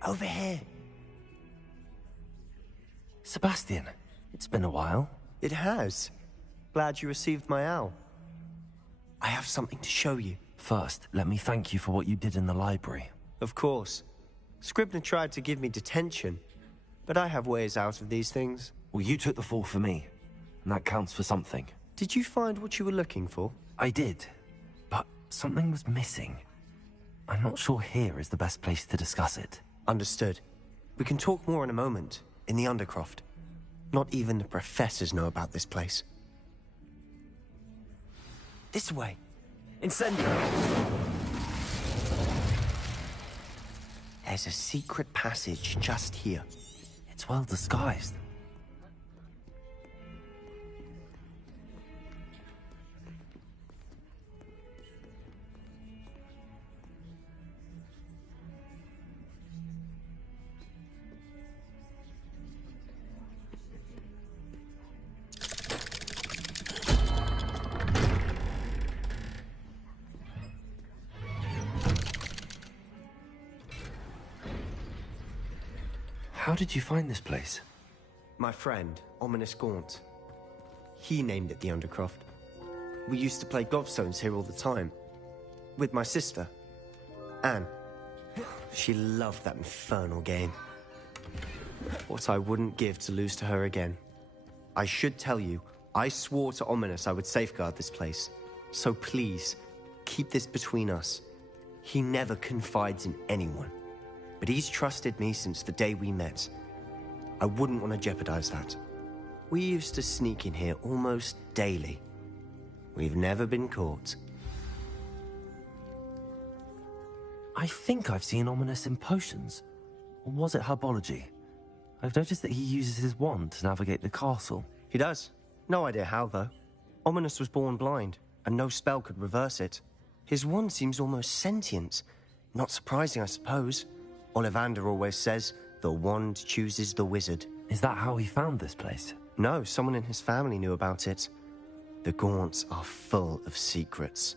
Over here. Sebastian, it's been a while. It has. Glad you received my owl. I have something to show you. First, let me thank you for what you did in the library. Of course. Scribner tried to give me detention, but I have ways out of these things. Well, you took the fall for me, and that counts for something. Did you find what you were looking for? I did, but something was missing. I'm not sure here is the best place to discuss it. Understood. We can talk more in a moment, in the Undercroft. Not even the professors know about this place. This way. Incendio! There's a secret passage just here. It's well disguised. How did you find this place? My friend, Ominous Gaunt. He named it the Undercroft. We used to play gobstones here all the time. With my sister, Anne. She loved that infernal game. What I wouldn't give to lose to her again. I should tell you, I swore to Ominous I would safeguard this place. So please, keep this between us. He never confides in anyone. But he's trusted me since the day we met. I wouldn't want to jeopardize that. We used to sneak in here almost daily. We've never been caught. I think I've seen Ominous in potions. Or was it herbology? I've noticed that he uses his wand to navigate the castle. He does. No idea how, though. Ominous was born blind, and no spell could reverse it. His wand seems almost sentient. Not surprising, I suppose. Ollivander always says, the wand chooses the wizard. Is that how he found this place? No, someone in his family knew about it. The Gaunts are full of secrets.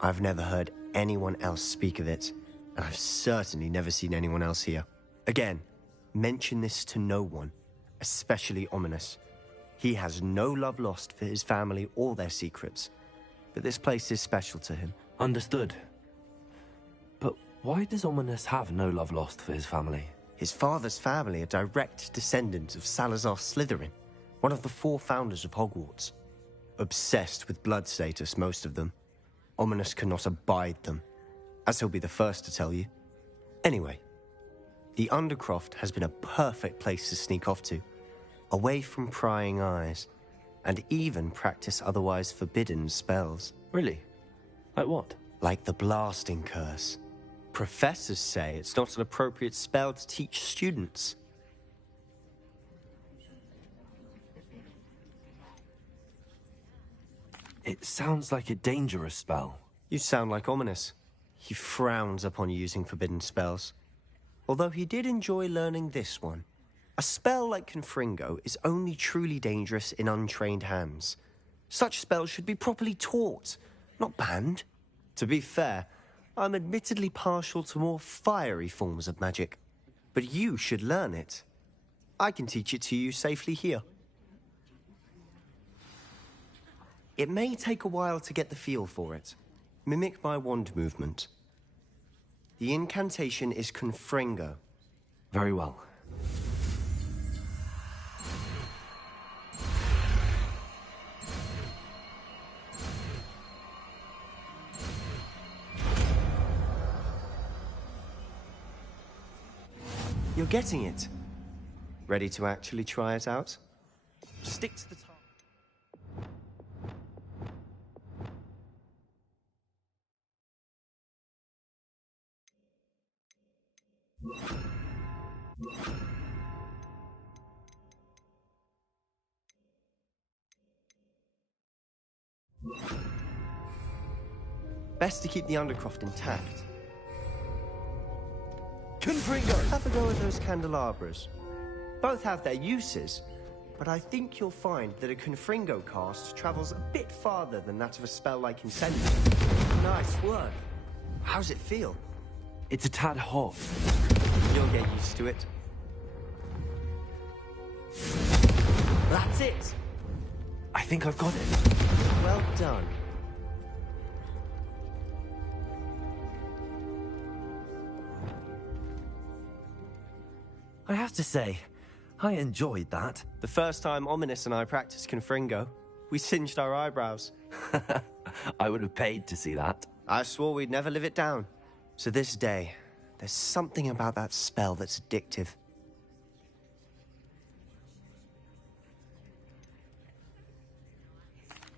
I've never heard anyone else speak of it, and I've certainly never seen anyone else here. Again, mention this to no one, especially Ominous. He has no love lost for his family or their secrets, but this place is special to him. Understood. But why does Ominous have no love lost for his family? His father's family are direct descendants of Salazar Slytherin, one of the 4 founders of Hogwarts. Obsessed with blood status, most of them. Ominous cannot abide them, as he'll be the first to tell you. Anyway, the Undercroft has been a perfect place to sneak off to, away from prying eyes, and even practice otherwise forbidden spells. Really? Like what? Like the blasting curse. Professors say it's not an appropriate spell to teach students. It sounds like a dangerous spell. You sound like Ominous. He frowns upon using forbidden spells. Although he did enjoy learning this one. A spell like Confringo is only truly dangerous in untrained hands. Such spells should be properly taught, not banned. To be fair, I'm admittedly partial to more fiery forms of magic. But you should learn it. I can teach it to you safely here. It may take a while to get the feel for it. Mimic my wand movement. The incantation is Confringo. Very well. You're getting it. Ready to actually try it out? Stick to the target. Best to keep the Undercroft intact. Confringo! Have a go at those candelabras. Both have their uses, but I think you'll find that a Confringo cast travels a bit farther than that of a spell like Incendio. Nice work. How's it feel? It's a tad hot. You'll get used to it. That's it! I think I've got it. Well done. I have to say, I enjoyed that. The first time Ominous and I practiced Confringo, we singed our eyebrows. I would have paid to see that. I swore we'd never live it down. So this day, there's something about that spell that's addictive.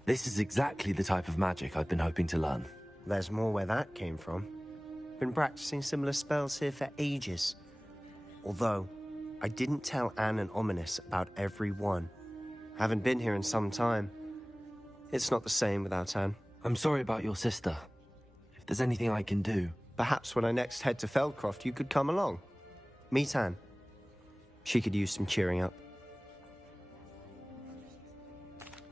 This is exactly the type of magic I've been hoping to learn. There's more where that came from. Been practicing similar spells here for ages. Although, I didn't tell Anne and Ominous about every one. Haven't been here in some time. It's not the same without Anne. I'm sorry about your sister. If there's anything I can do... Perhaps when I next head to Feldcroft, you could come along. Meet Anne. She could use some cheering up.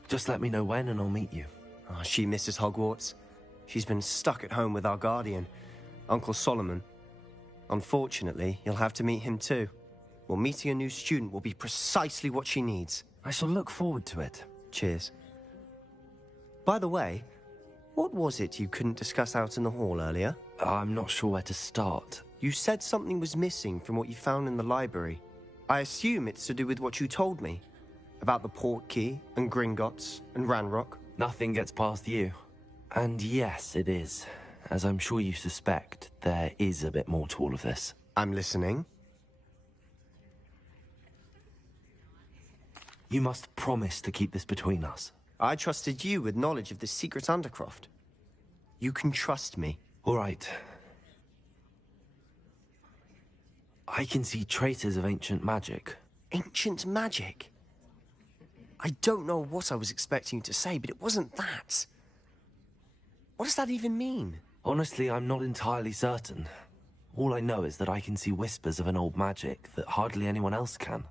Just let me know when and I'll meet you. Oh, she misses Hogwarts. She's been stuck at home with our guardian, Uncle Solomon. Unfortunately, you'll have to meet him too. Well, meeting a new student will be precisely what she needs. I shall look forward to it. Cheers. By the way, what was it you couldn't discuss out in the hall earlier? I'm not sure where to start. You said something was missing from what you found in the library. I assume it's to do with what you told me. About the port key, and Gringotts, and Ranrock. Nothing gets past you. And yes, it is. As I'm sure you suspect, there is a bit more to all of this. I'm listening. You must promise to keep this between us. I trusted you with knowledge of the secret Undercroft. You can trust me. All right. I can see traces of ancient magic. Ancient magic? I don't know what I was expecting you to say, but it wasn't that. What does that even mean? Honestly, I'm not entirely certain. All I know is that I can see whispers of an old magic that hardly anyone else can.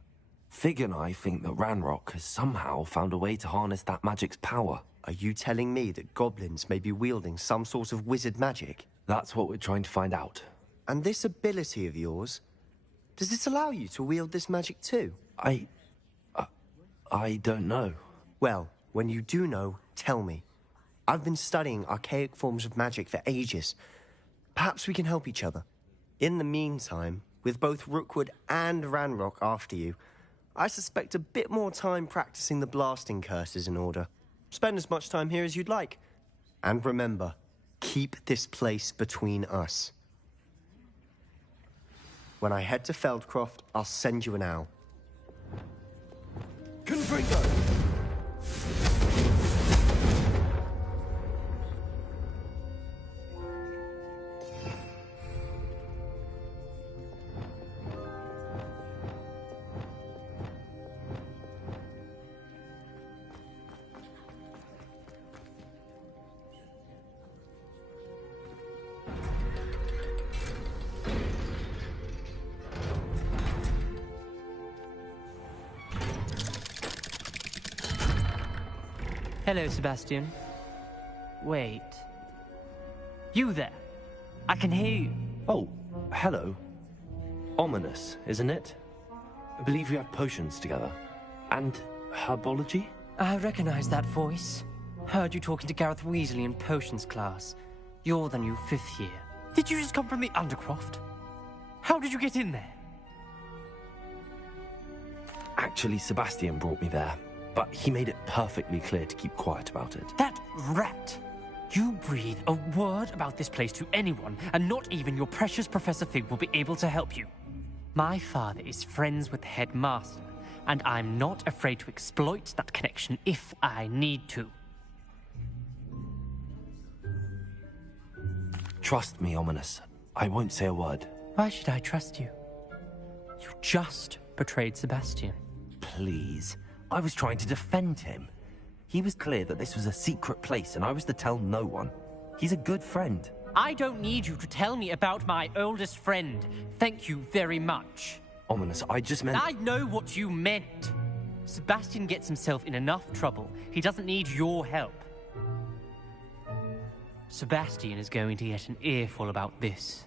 Fig and I think that Ranrock has somehow found a way to harness that magic's power. Are you telling me that goblins may be wielding some sort of wizard magic? That's what we're trying to find out. And this ability of yours, does it allow you to wield this magic too? I don't know. Well, when you do know, tell me. I've been studying archaic forms of magic for ages. Perhaps we can help each other. In the meantime, with both Rookwood and Ranrock after you, I suspect a bit more time practicing the blasting curse is in order. Spend as much time here as you'd like. And remember, keep this place between us. When I head to Feldcroft, I'll send you an owl. Confringo! Hello, Sebastian. Wait. You there? I can hear you. Oh, hello. Ominous, isn't it? I believe we have potions together. And herbology? I recognize that voice. Heard you talking to Gareth Weasley in potions class. You're the new 5th year. Did you just come from the Undercroft? How did you get in there? Actually, Sebastian brought me there. But he made it perfectly clear to keep quiet about it. That rat! You breathe a word about this place to anyone, and not even your precious Professor Fig will be able to help you. My father is friends with the headmaster, and I'm not afraid to exploit that connection if I need to. Trust me, Ominous. I won't say a word. Why should I trust you? You just betrayed Sebastian. Please. I was trying to defend him. He was clear that this was a secret place and I was to tell no one. He's a good friend. I don't need you to tell me about my oldest friend. Thank you very much. Ominous, I just meant... I know what you meant. Sebastian gets himself in enough trouble. He doesn't need your help. Sebastian is going to get an earful about this.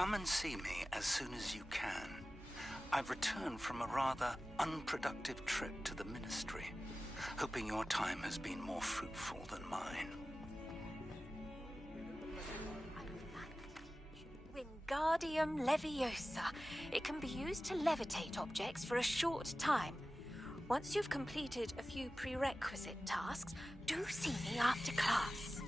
Come and see me as soon as you can. I've returned from a rather unproductive trip to the Ministry, hoping your time has been more fruitful than mine. Wingardium Leviosa. It can be used to levitate objects for a short time. Once you've completed a few prerequisite tasks, do see me after class.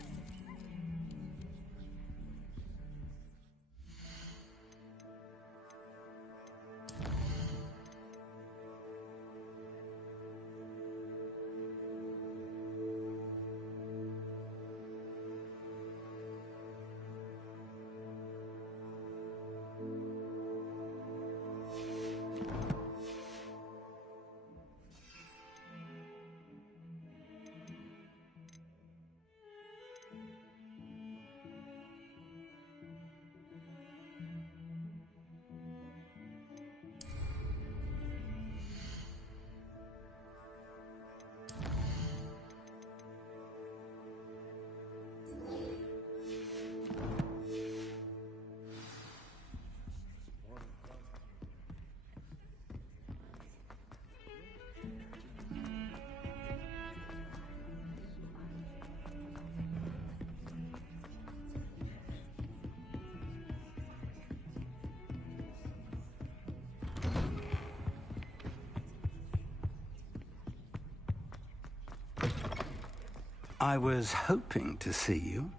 I was hoping to see you.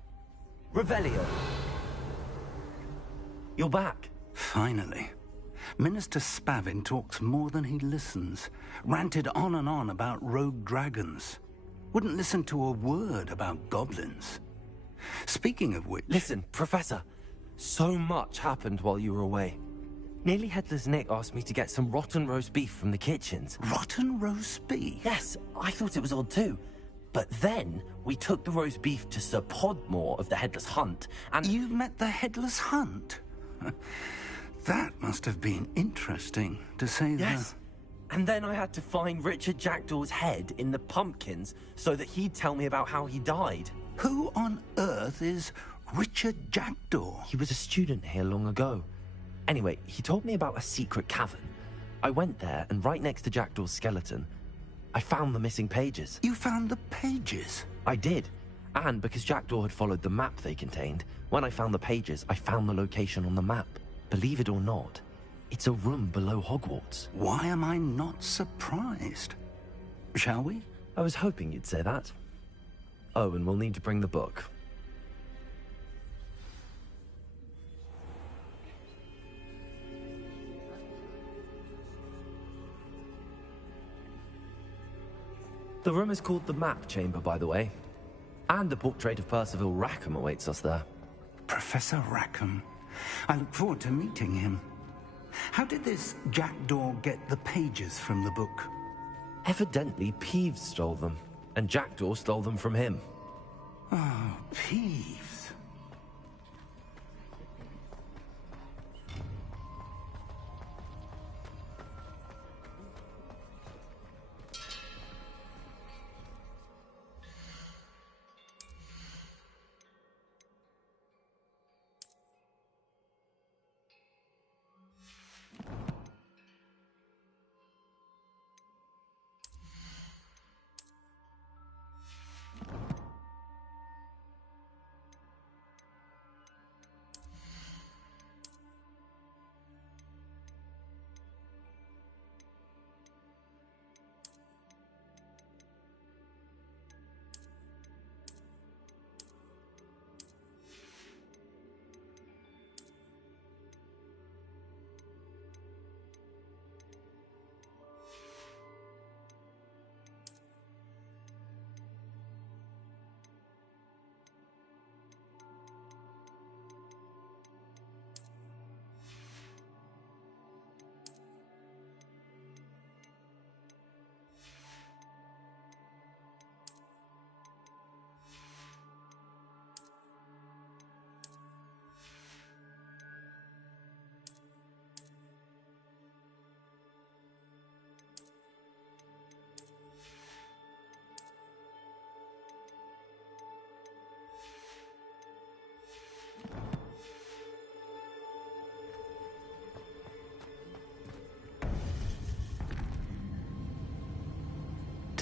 Revelio! You're back. Finally. Minister Spavin talks more than he listens. Ranted on and on about rogue dragons. Wouldn't listen to a word about goblins. Speaking of which... Listen, Professor. So much happened while you were away. Nearly Headless Nick asked me to get some rotten roast beef from the kitchens. Rotten roast beef? Yes, I thought it was odd too. But then, we took the roast beef to Sir Podmore of the Headless Hunt, and... You met the Headless Hunt? That must have been interesting, to say the... Yes. And then I had to find Richard Jackdaw's head in the pumpkins so that he'd tell me about how he died. Who on earth is Richard Jackdaw? He was a student here long ago. Anyway, he told me about a secret cavern. I went there, and right next to Jackdaw's skeleton, I found the missing pages. You found the pages? I did. And because Jackdaw had followed the map they contained, when I found the pages, I found the location on the map. Believe it or not, it's a room below Hogwarts. Why am I not surprised? Shall we? I was hoping you'd say that. Oh, and we'll need to bring the book. The room is called the Map Chamber, by the way. And a portrait of Percival Rackham awaits us there. Professor Rackham. I look forward to meeting him. How did this Jackdaw get the pages from the book? Evidently, Peeves stole them, and Jackdaw stole them from him. Oh, Peeves.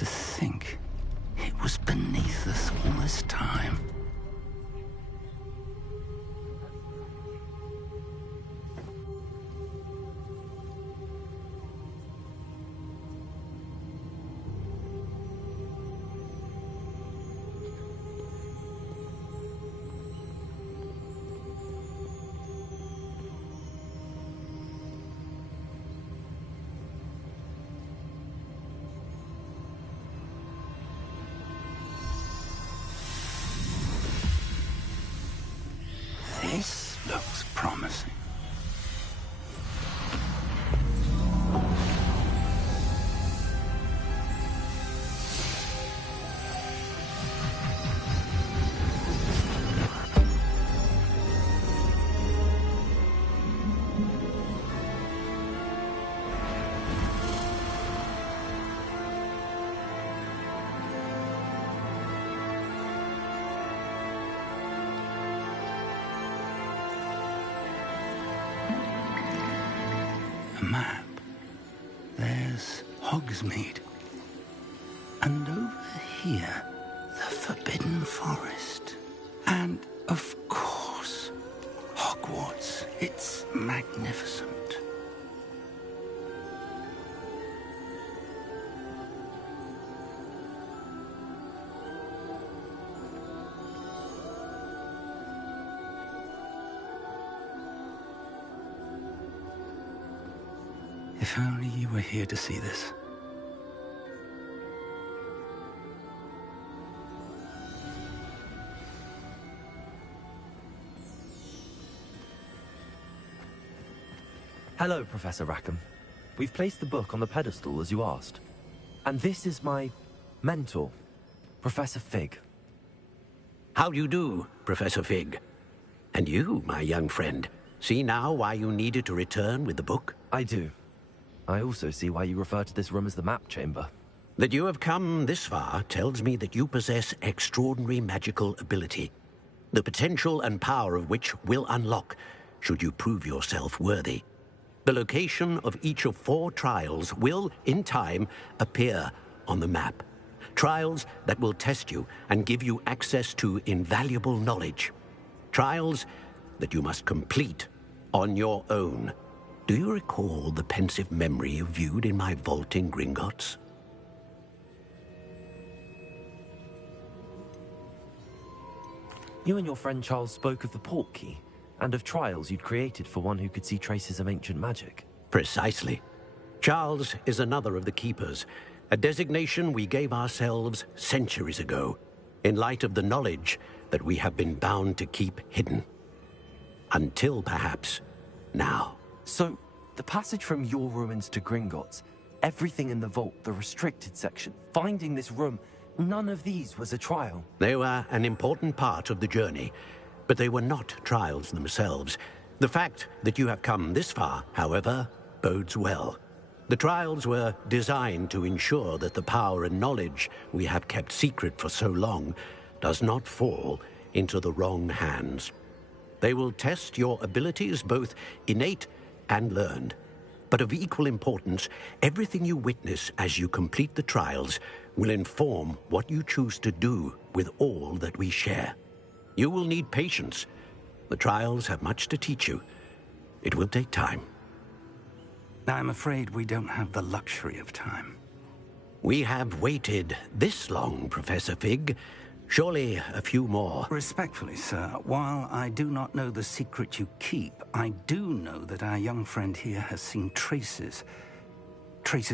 To think it was beneath us all this time. This looks promising. A map. There's Hogsmeade. And over here, the Forbidden Forest. And, of course, Hogwarts. It's magnificent. If only you were here to see this. Hello, Professor Rackham. We've placed the book on the pedestal as you asked. And this is my mentor, Professor Fig. How do you do, Professor Fig? And you, my young friend, see now why you needed to return with the book? I do. I also see why you refer to this room as the map chamber. That you have come this far tells me that you possess extraordinary magical ability, the potential and power of which will unlock should you prove yourself worthy. The location of each of 4 trials will, in time, appear on the map. Trials that will test you and give you access to invaluable knowledge. Trials that you must complete on your own. Do you recall the pensive memory you viewed in my vault in Gringotts? You and your friend Charles spoke of the port key, and of trials you'd created for one who could see traces of ancient magic. Precisely. Charles is another of the Keepers, a designation we gave ourselves centuries ago, in light of the knowledge that we have been bound to keep hidden. Until, perhaps, now. So, the passage from your ruins to Gringotts, everything in the vault, the restricted section, finding this room, none of these was a trial. They were an important part of the journey, but they were not trials themselves. The fact that you have come this far, however, bodes well. The trials were designed to ensure that the power and knowledge we have kept secret for so long does not fall into the wrong hands. They will test your abilities, both innate and learned. But of equal importance, everything you witness as you complete the trials will inform what you choose to do with all that we share. You will need patience. The trials have much to teach you. It will take time. I'm afraid we don't have the luxury of time. We have waited this long, Professor Fig. Surely a few more. Respectfully, sir, while I do not know the secret you keep, I do know that our young friend here has seen traces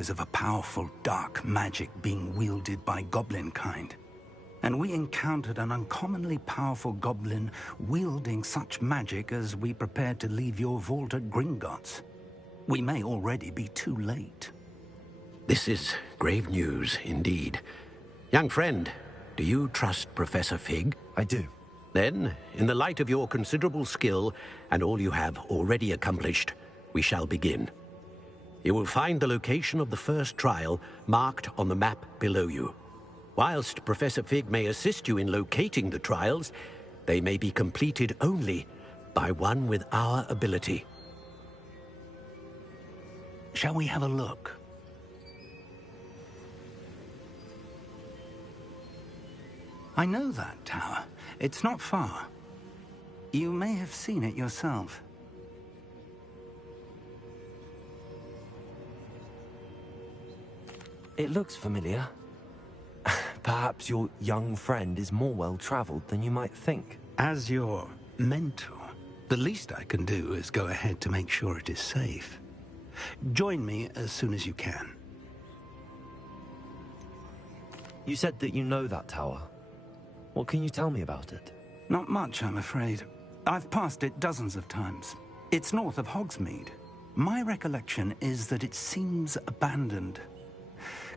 of a powerful dark magic being wielded by goblin kind. And we encountered an uncommonly powerful goblin wielding such magic as we prepared to leave your vault at Gringotts. We may already be too late. This is grave news indeed. Young friend, do you trust Professor Fig? I do. Then, in the light of your considerable skill and all you have already accomplished, we shall begin. You will find the location of the first trial marked on the map below you. Whilst Professor Fig may assist you in locating the trials, they may be completed only by one with our ability. Shall we have a look? I know that tower. It's not far. You may have seen it yourself. It looks familiar. Perhaps your young friend is more well-traveled than you might think. As your mentor, the least I can do is go ahead to make sure it is safe. Join me as soon as you can. You said that you know that tower. What can you tell me about it? Not much, I'm afraid. I've passed it dozens of times. It's north of Hogsmeade. My recollection is that it seems abandoned.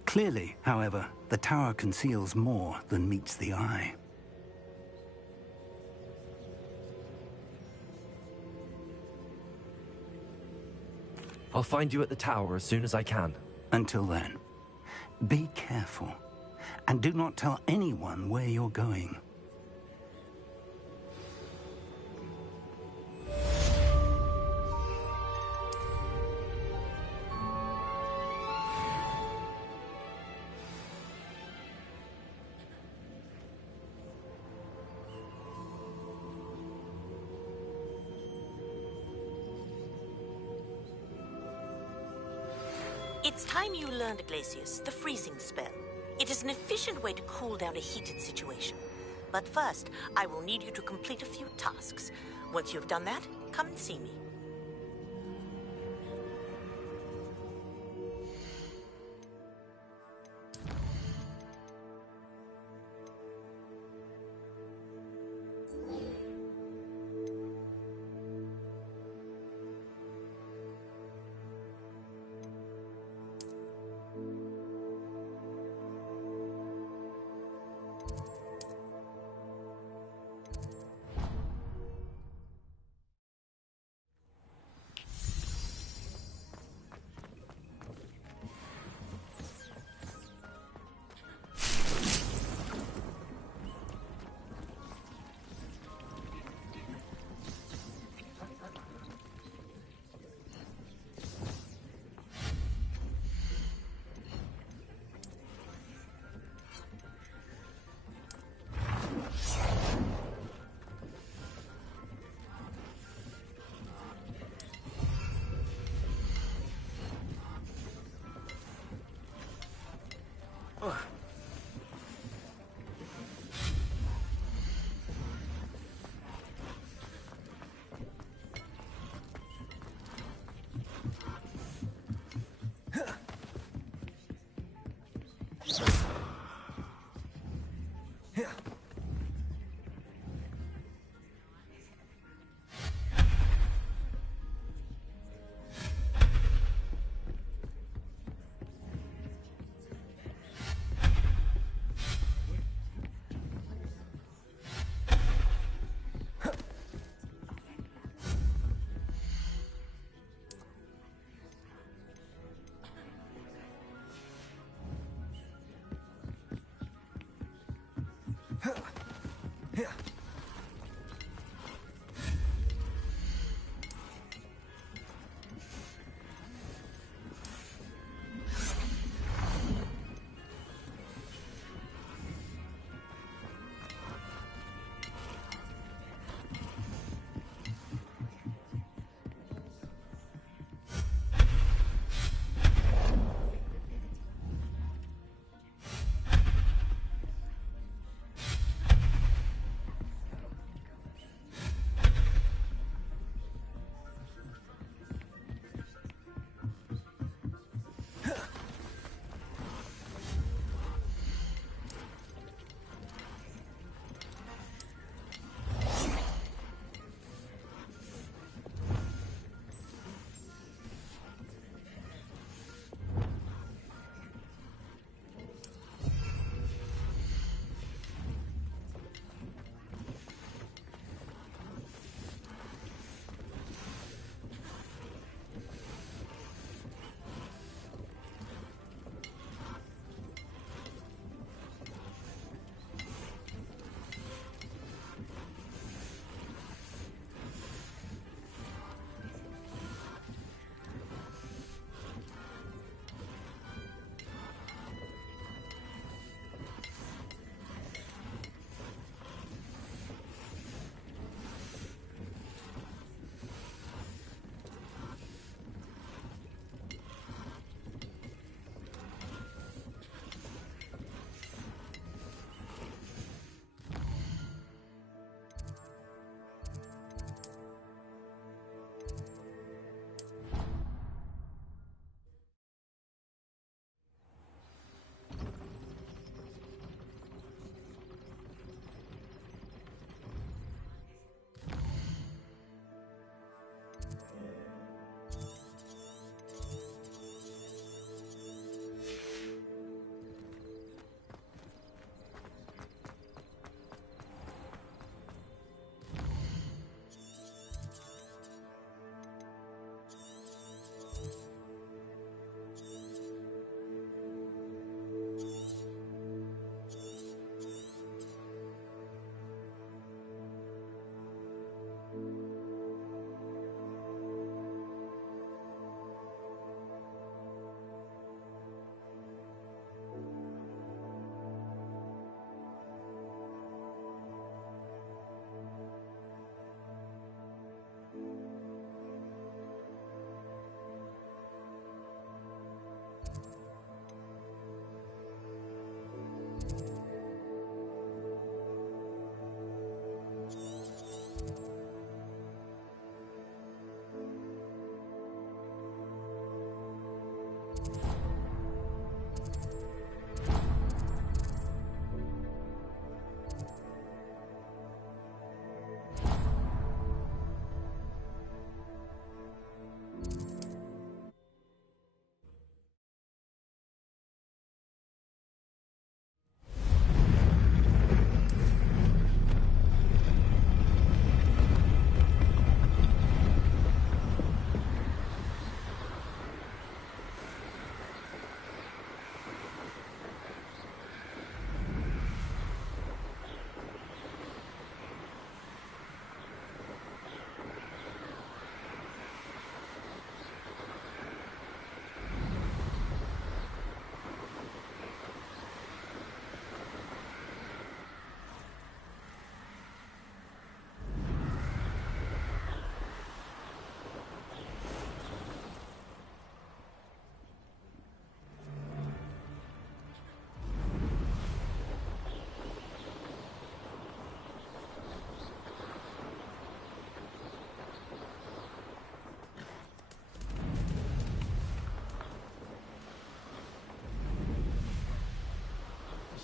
Clearly, however, the tower conceals more than meets the eye. I'll find you at the tower as soon as I can. Until then, be careful, and do not tell anyone where you're going. It's time you learned, Glacius, the freezing spell. It is an efficient way to cool down a heated situation. But first, I will need you to complete a few tasks. Once you've done that, come and see me.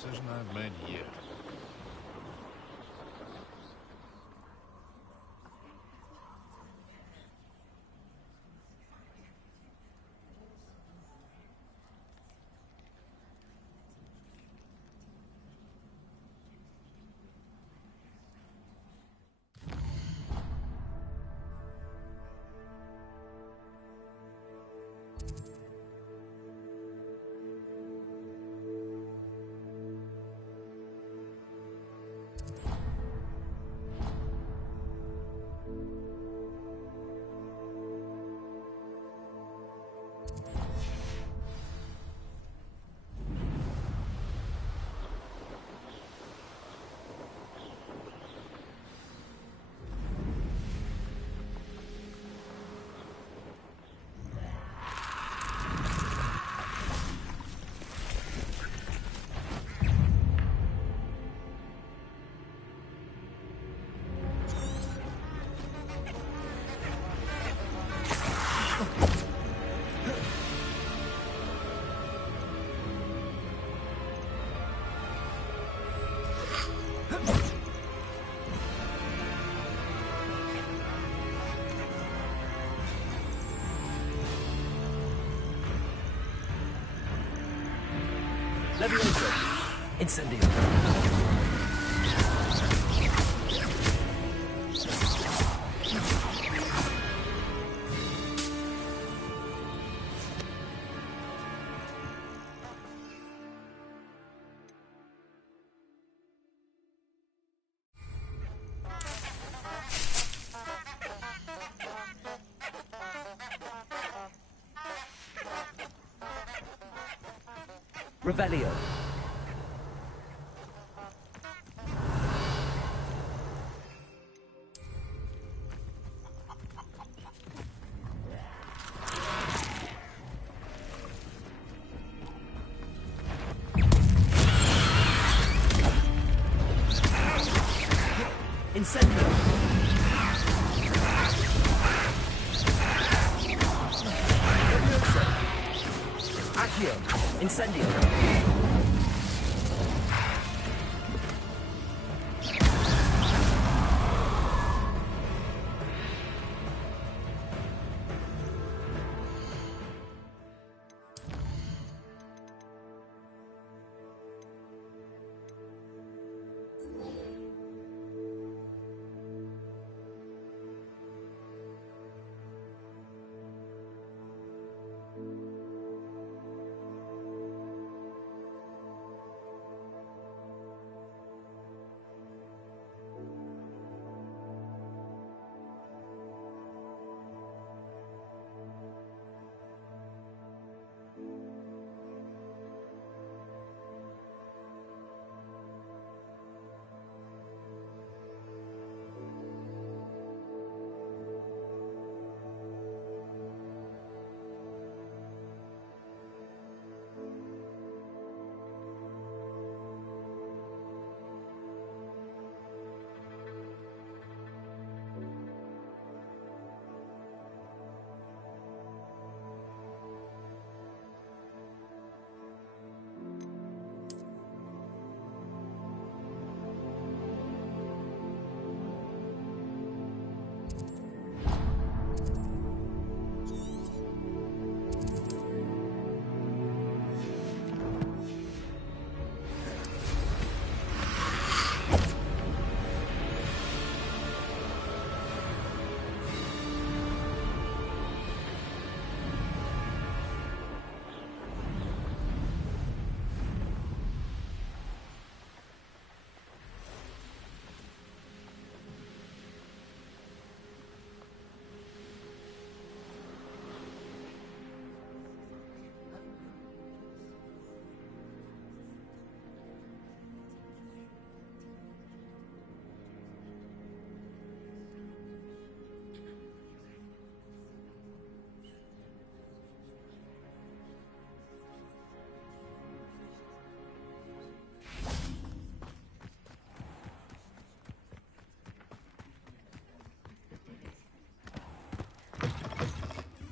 decision I've made yet. Leviosa. Incendio. Revelio. Incendio. Leviosa. Accio. Incendio.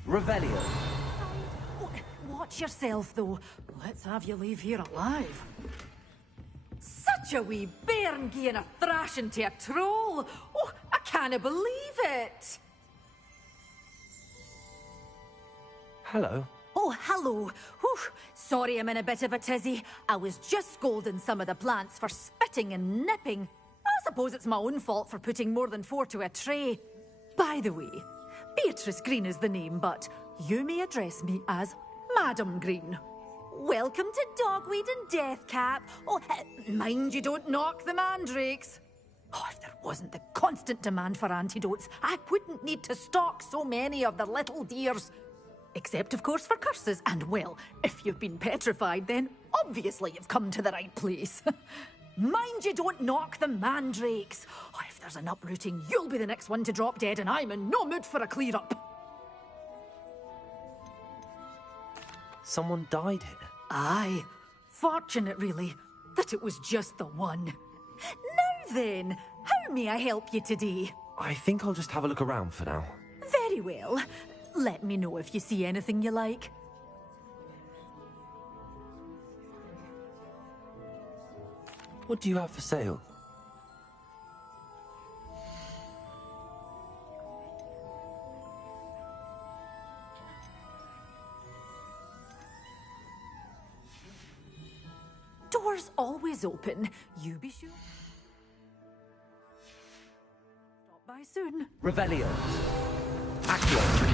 Revelio. Watch yourself, though. Let's have you leave here alive. Such a wee bairn gieing a thrashing to a troll. Oh, I can't believe it. Hello. Oh, hello. Whew. Sorry I'm in a bit of a tizzy. I was just scolding some of the plants for spitting and nipping. I suppose it's my own fault for putting more than 4 to a tray. By the way, Beatrice Green is the name, but you may address me as Madam Green. Welcome to Dogweed and Deathcap. Oh, mind you don't knock the mandrakes. Oh, if there wasn't the constant demand for antidotes, I wouldn't need to stock so many of the little dears. Except, of course, for curses. And, well, if you've been petrified, then obviously you've come to the right place. Mind you don't knock the mandrakes. Oh, if there's an uprooting, you'll be the next one to drop dead, and I'm in no mood for a clear-up. Someone died here. Aye. Fortunate, really, that it was just the one. Now then, how may I help you today? I think I'll just have a look around for now. Very well. Let me know if you see anything you like. What do you have for sale? Doors always open. You be sure. Stop by soon. Revelio. Accio.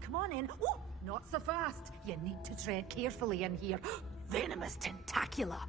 Come on in. Oh, not so fast. You need to tread carefully in here. Venomous tentacula.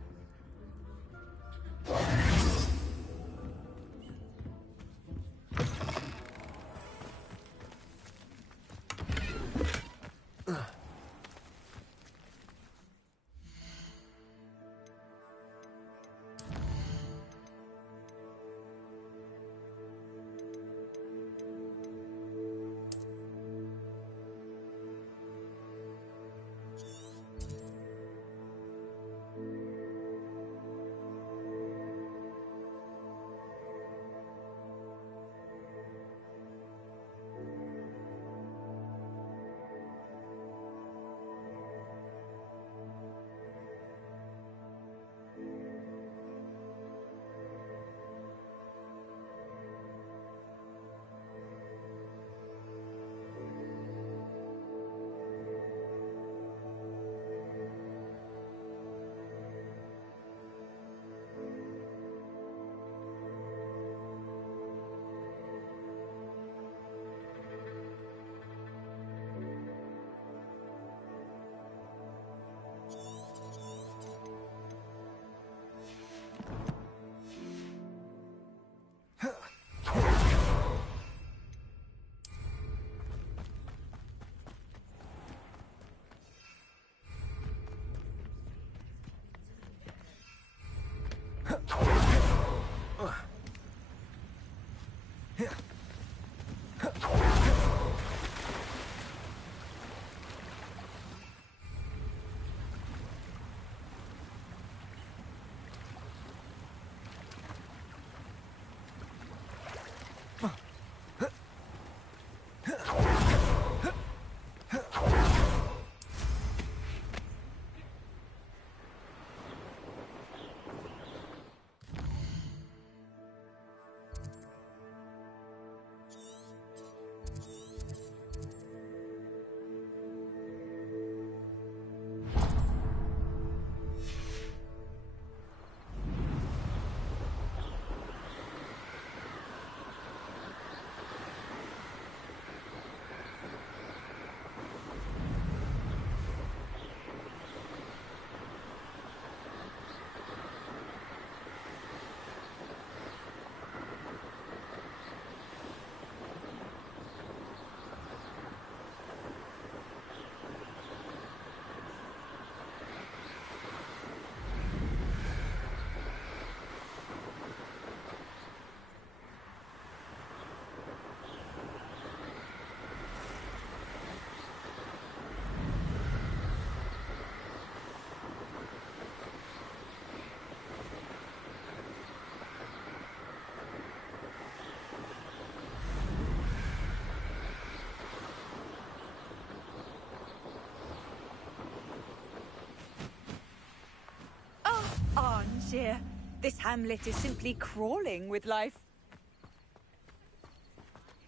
cheer. This hamlet is simply crawling with life.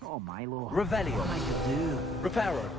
Oh, my lord. Revelio. What am I to do? Reparo.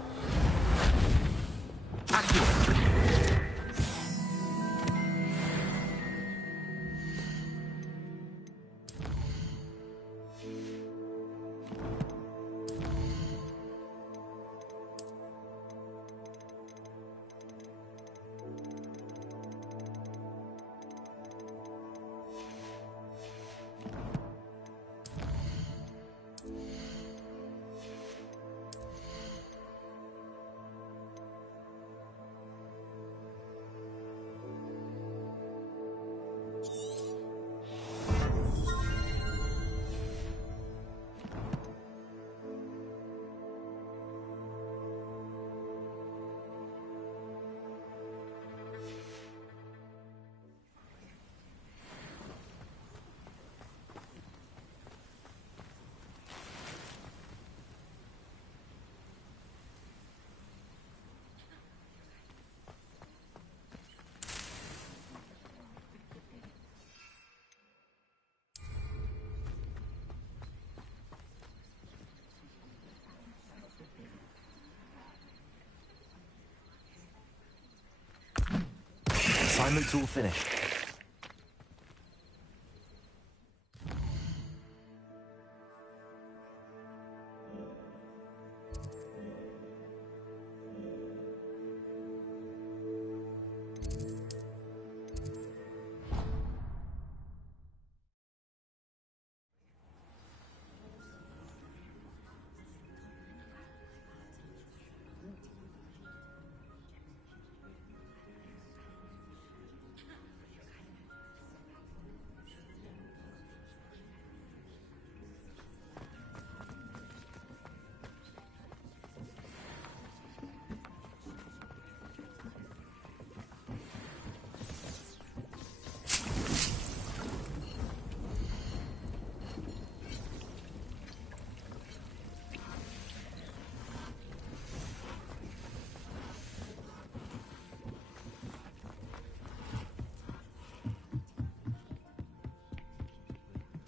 Assignment's all finished.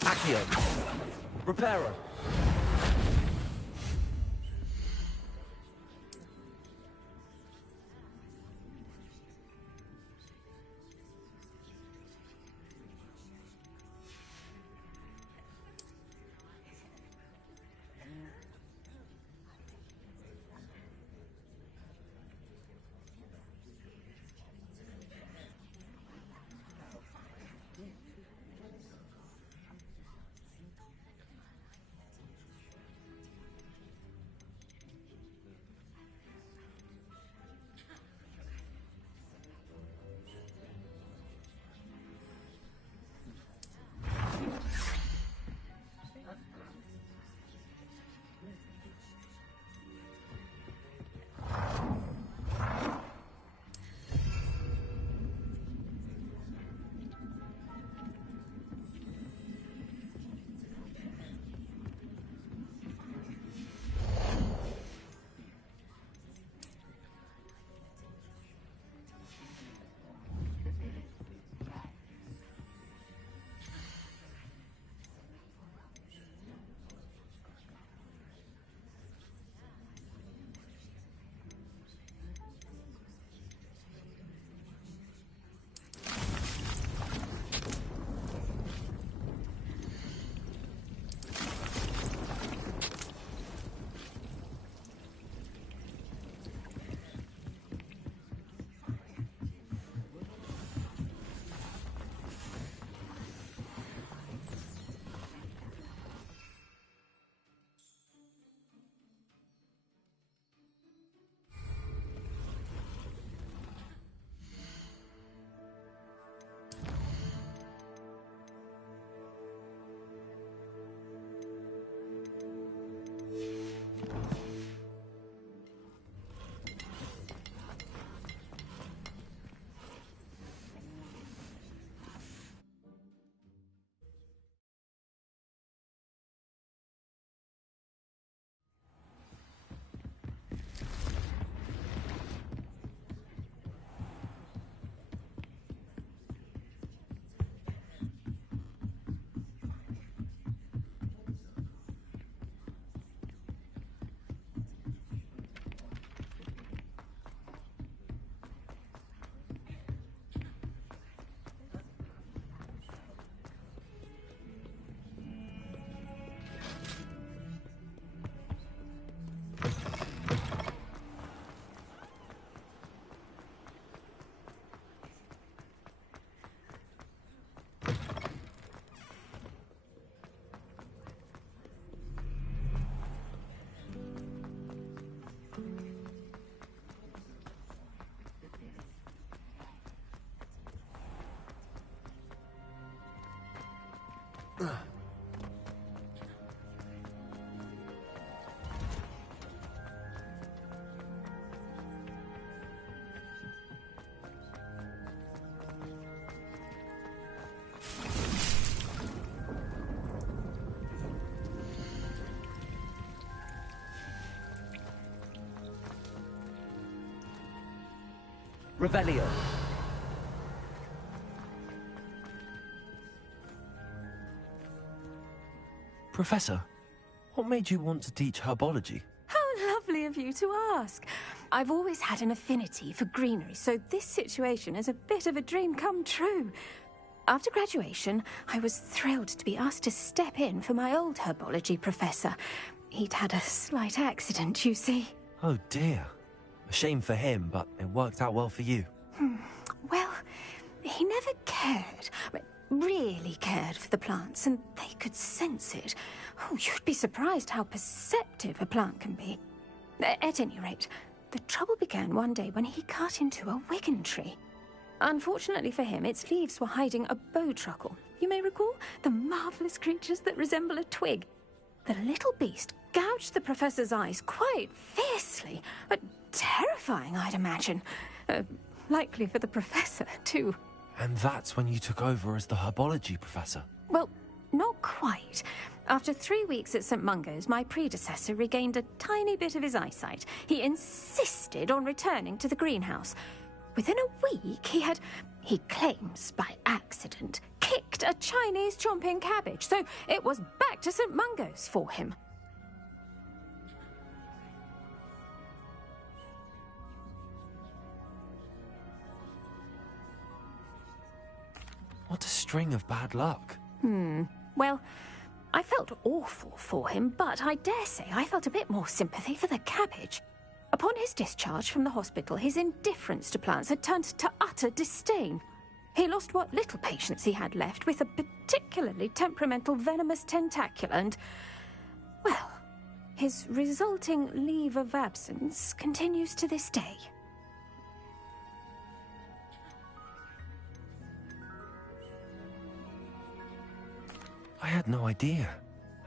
Accio. Reparo. Revelio. Professor, what made you want to teach herbology? How lovely of you to ask. I've always had an affinity for greenery, so this situation is a bit of a dream come true. After graduation, I was thrilled to be asked to step in for my old herbology professor. He'd had a slight accident, you see. Oh dear. A shame for him, but it worked out well for you. Well, he never cared, really cared for the plants, and they could sense it. Oh, you'd be surprised how perceptive a plant can be. At any rate, the trouble began one day when he cut into a wigan tree. Unfortunately for him, its leaves were hiding a bowtruckle. You may recall the marvellous creatures that resemble a twig. The little beast gouged the professor's eyes quite fiercely, but terrifying, I'd imagine. Likely for the professor, too. And that's when you took over as the herbology professor? Well, not quite. After 3 weeks at St. Mungo's, my predecessor regained a tiny bit of his eyesight. He insisted on returning to the greenhouse. Within a week, he claims by accident, kicked a Chinese chomping cabbage, so it was back to St. Mungo's for him. What a string of bad luck. Well, I felt awful for him, but I dare say I felt a bit more sympathy for the cabbage. Upon his discharge from the hospital, his indifference to plants had turned to utter disdain. He lost what little patience he had left with a particularly temperamental venomous tentacula and, well, his resulting leave of absence continues to this day. I had no idea.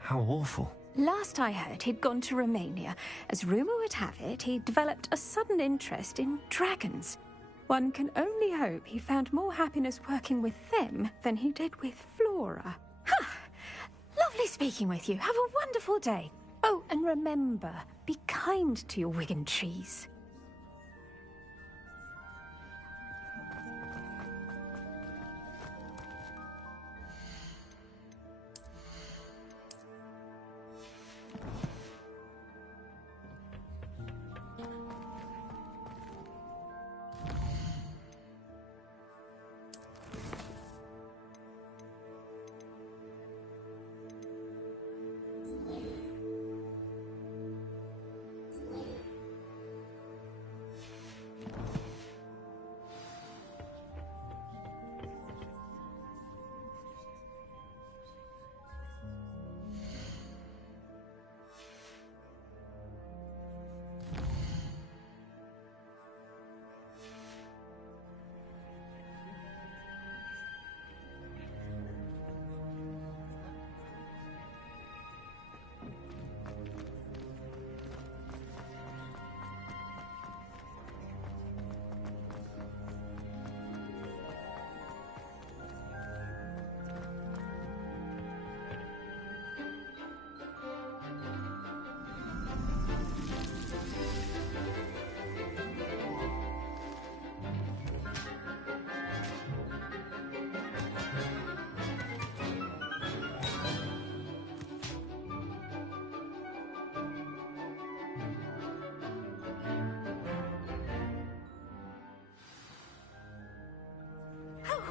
How awful. Last I heard, he'd gone to Romania. As rumour would have it, he developed a sudden interest in dragons. One can only hope he found more happiness working with them than he did with Flora. Ha! Lovely speaking with you. Have a wonderful day. Oh, and remember, be kind to your wigan trees.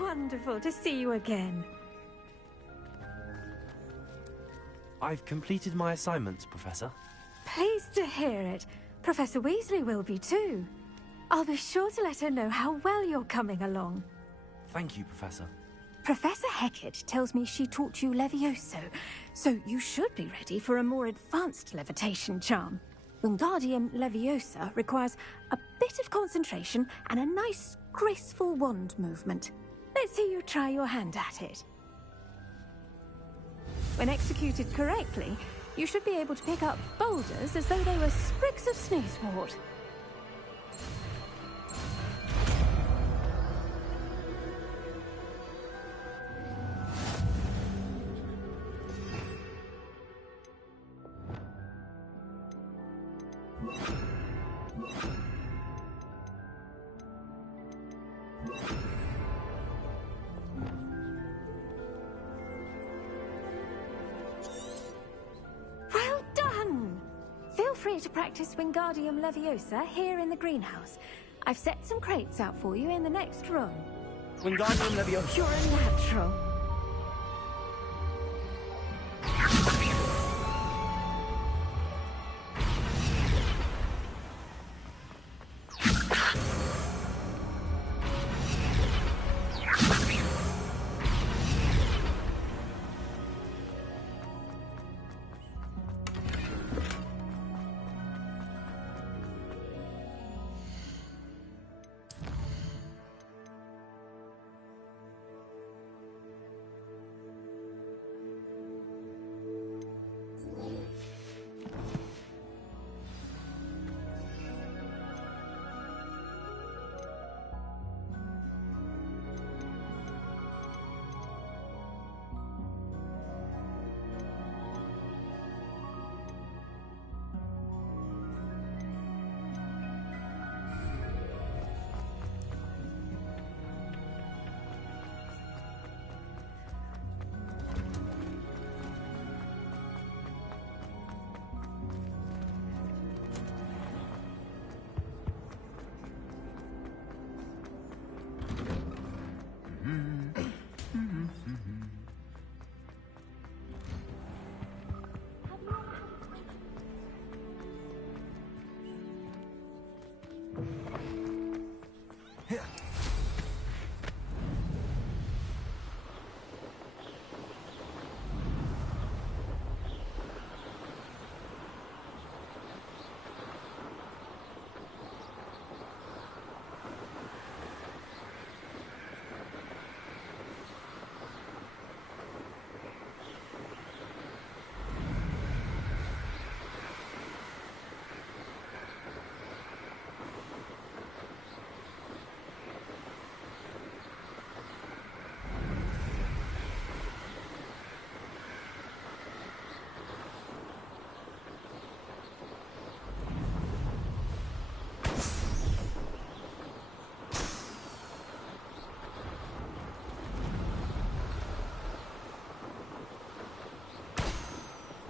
Wonderful to see you again. I've completed my assignments, Professor. Pleased to hear it. Professor Weasley will be too. I'll be sure to let her know how well you're coming along. Thank you, Professor. Professor Hecat tells me she taught you Levioso, so you should be ready for a more advanced levitation charm. Wingardium Leviosa requires a bit of concentration and a nice, graceful wand movement. Let's see you try your hand at it. When executed correctly, you should be able to pick up boulders as though they were sprigs of sneezewort. Well done! Feel free to practice Wingardium Leviosa here in the greenhouse. I've set some crates out for you in the next room. Wingardium Leviosa. You're a natural.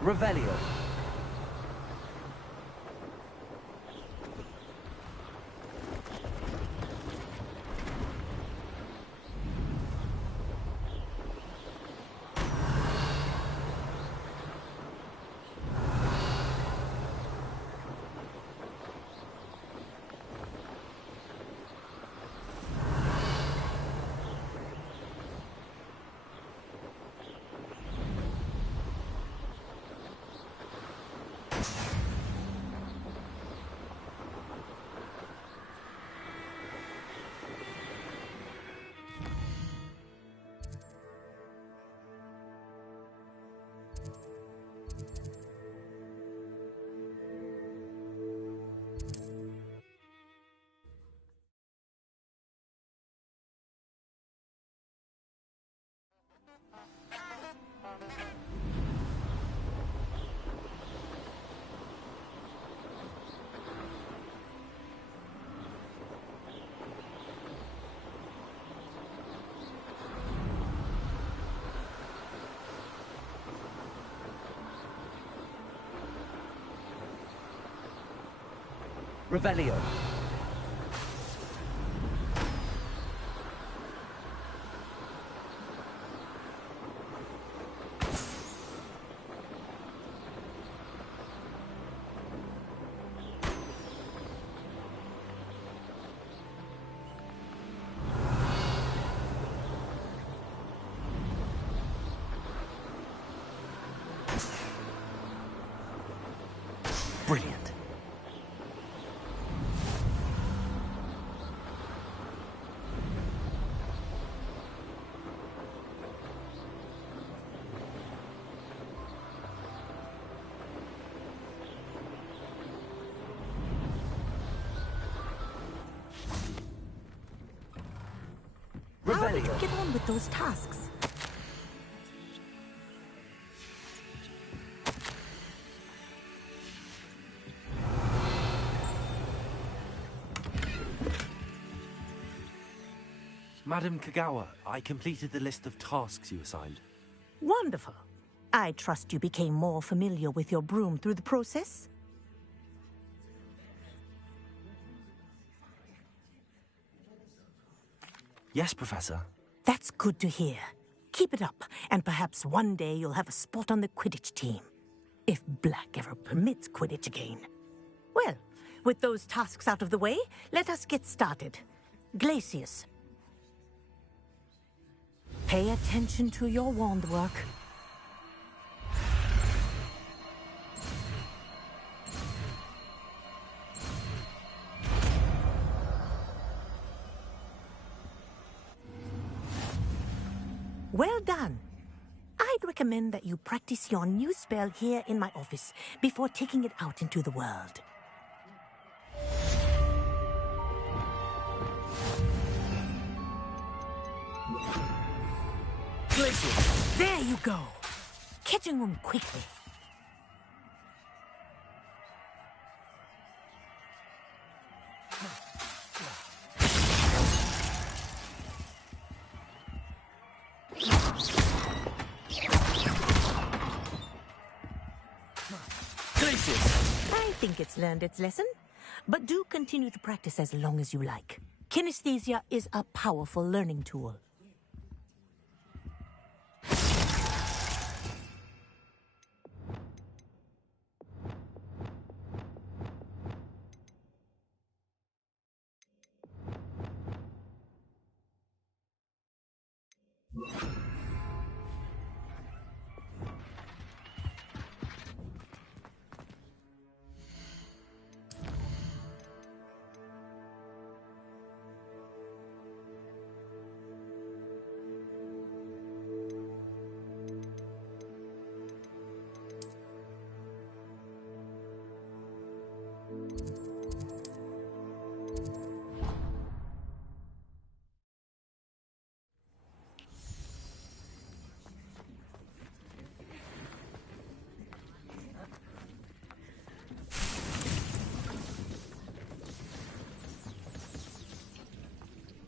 Revelio. Revelio. Brilliant. How did you get on with those tasks? Madam Kagawa, I completed the list of tasks you assigned. Wonderful. I trust you became more familiar with your broom through the process? Yes, Professor. That's good to hear. Keep it up, and perhaps one day you'll have a spot on the Quidditch team. If Black ever permits Quidditch again. Well, with those tasks out of the way, let us get started. Glacius. Pay attention to your wand work. Well done. I'd recommend that you practice your new spell here in my office before taking it out into the world. Glacius, there you go. Catching them quickly. I think it's learned its lesson, but do continue to practice as long as you like. Kinesthesia is a powerful learning tool.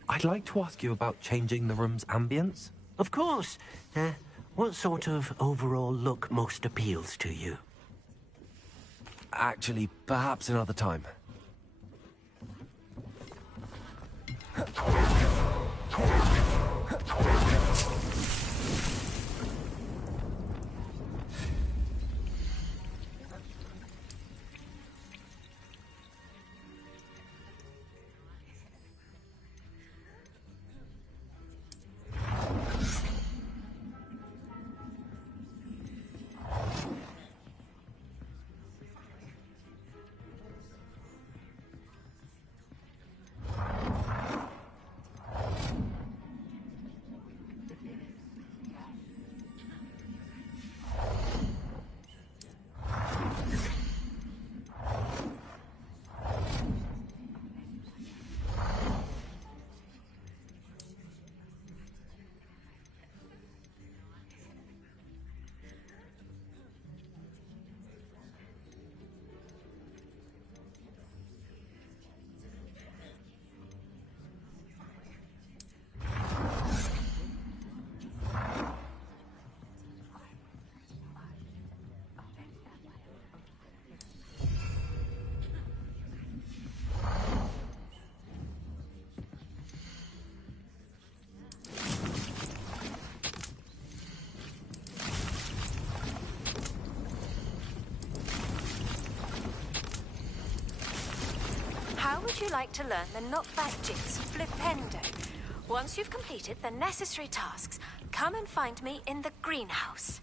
I'd like to ask you about changing the room's ambience. Of course. What sort of overall look most appeals to you? Actually, perhaps another time. How would you like to learn the knockback jigs of Flipendo? Once you've completed the necessary tasks, come and find me in the greenhouse.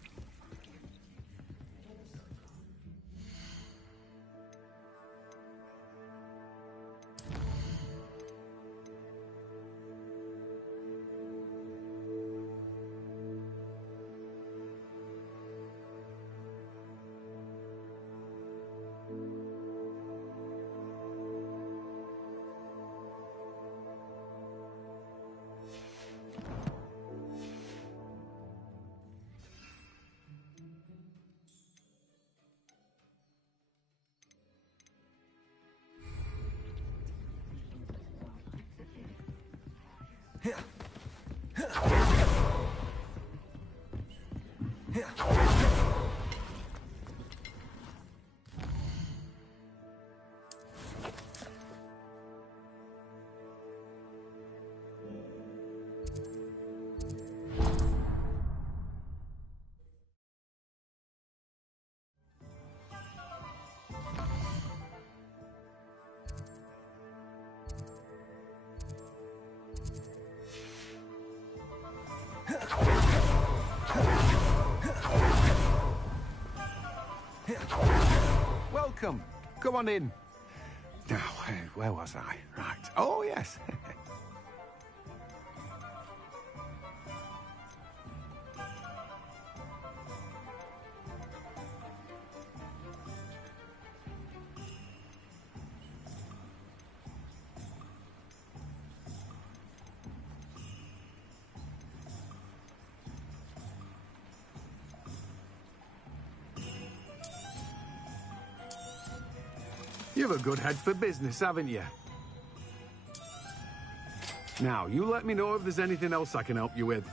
welcome. Come on in. Now, where was I? Right. Oh, yes. You've a good head for business, haven't you? Now, you let me know if there's anything else I can help you with.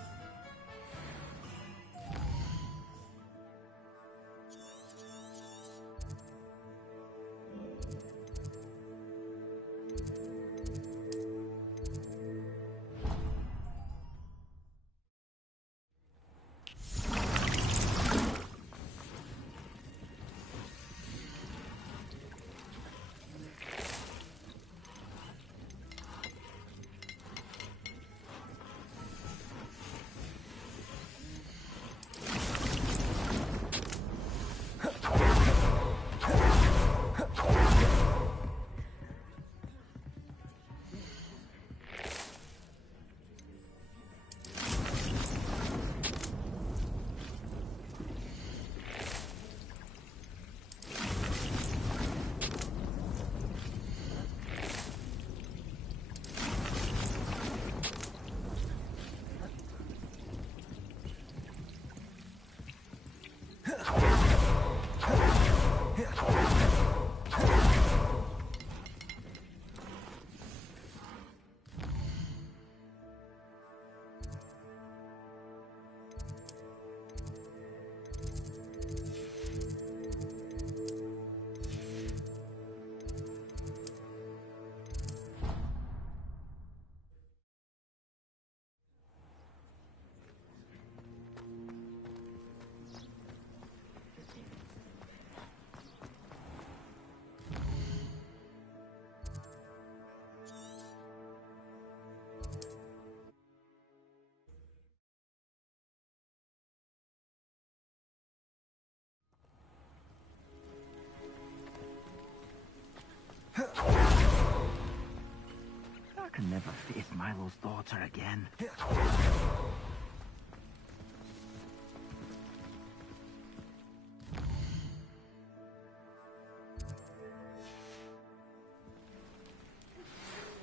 I can never face Milo's daughter again.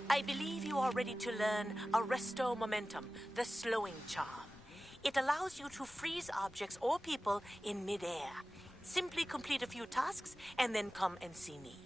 I believe you are ready to learn Arresto Momentum, the slowing charm. It allows you to freeze objects or people in midair. Simply complete a few tasks and then come and see me.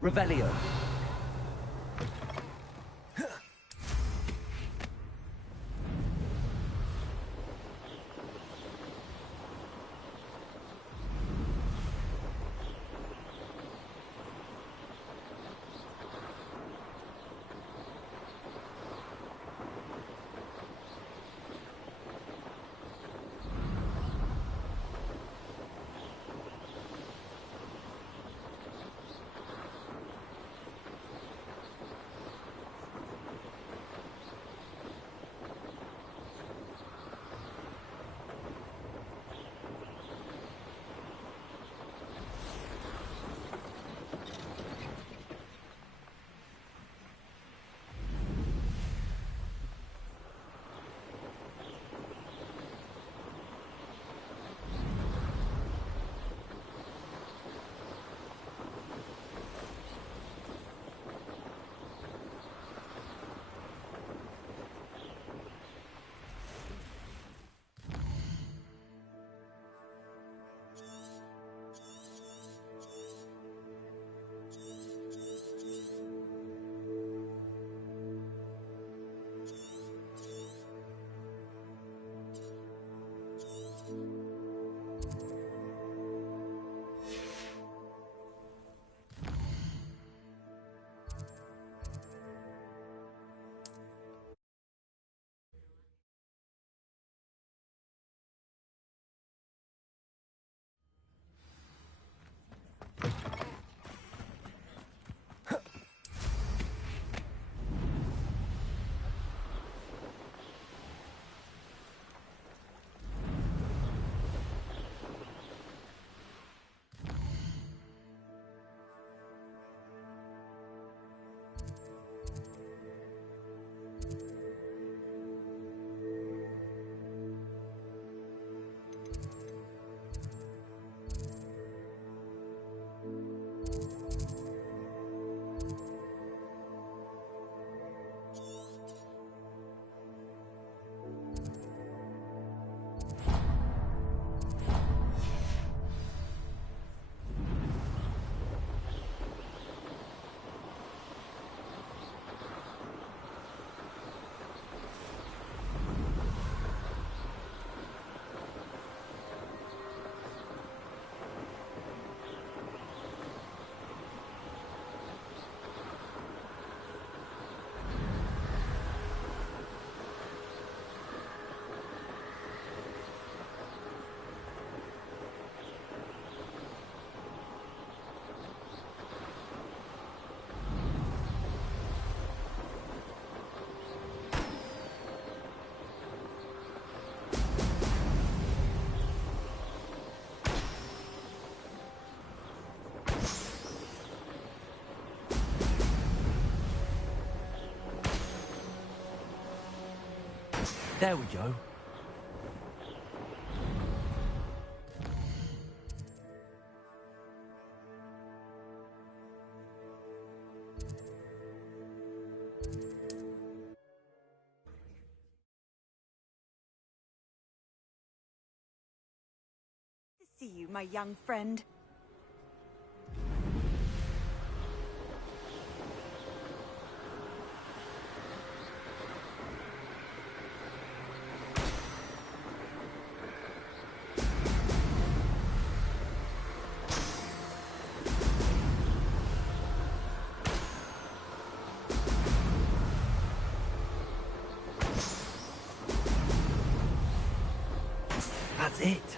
Revelio. There we go. See you, my young friend. That's it.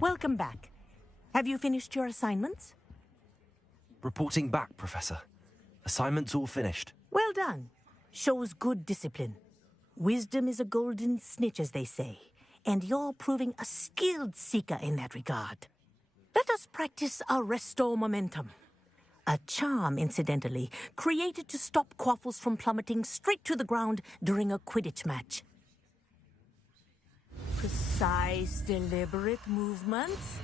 Welcome back. Have you finished your assignments? Reporting back, Professor. Assignment's all finished. Well done. Shows good discipline. Wisdom is a golden snitch, as they say, and you're proving a skilled seeker in that regard. Let us practice Arresto Momentum. A charm, incidentally, created to stop quaffles from plummeting straight to the ground during a Quidditch match. Precise, deliberate movements.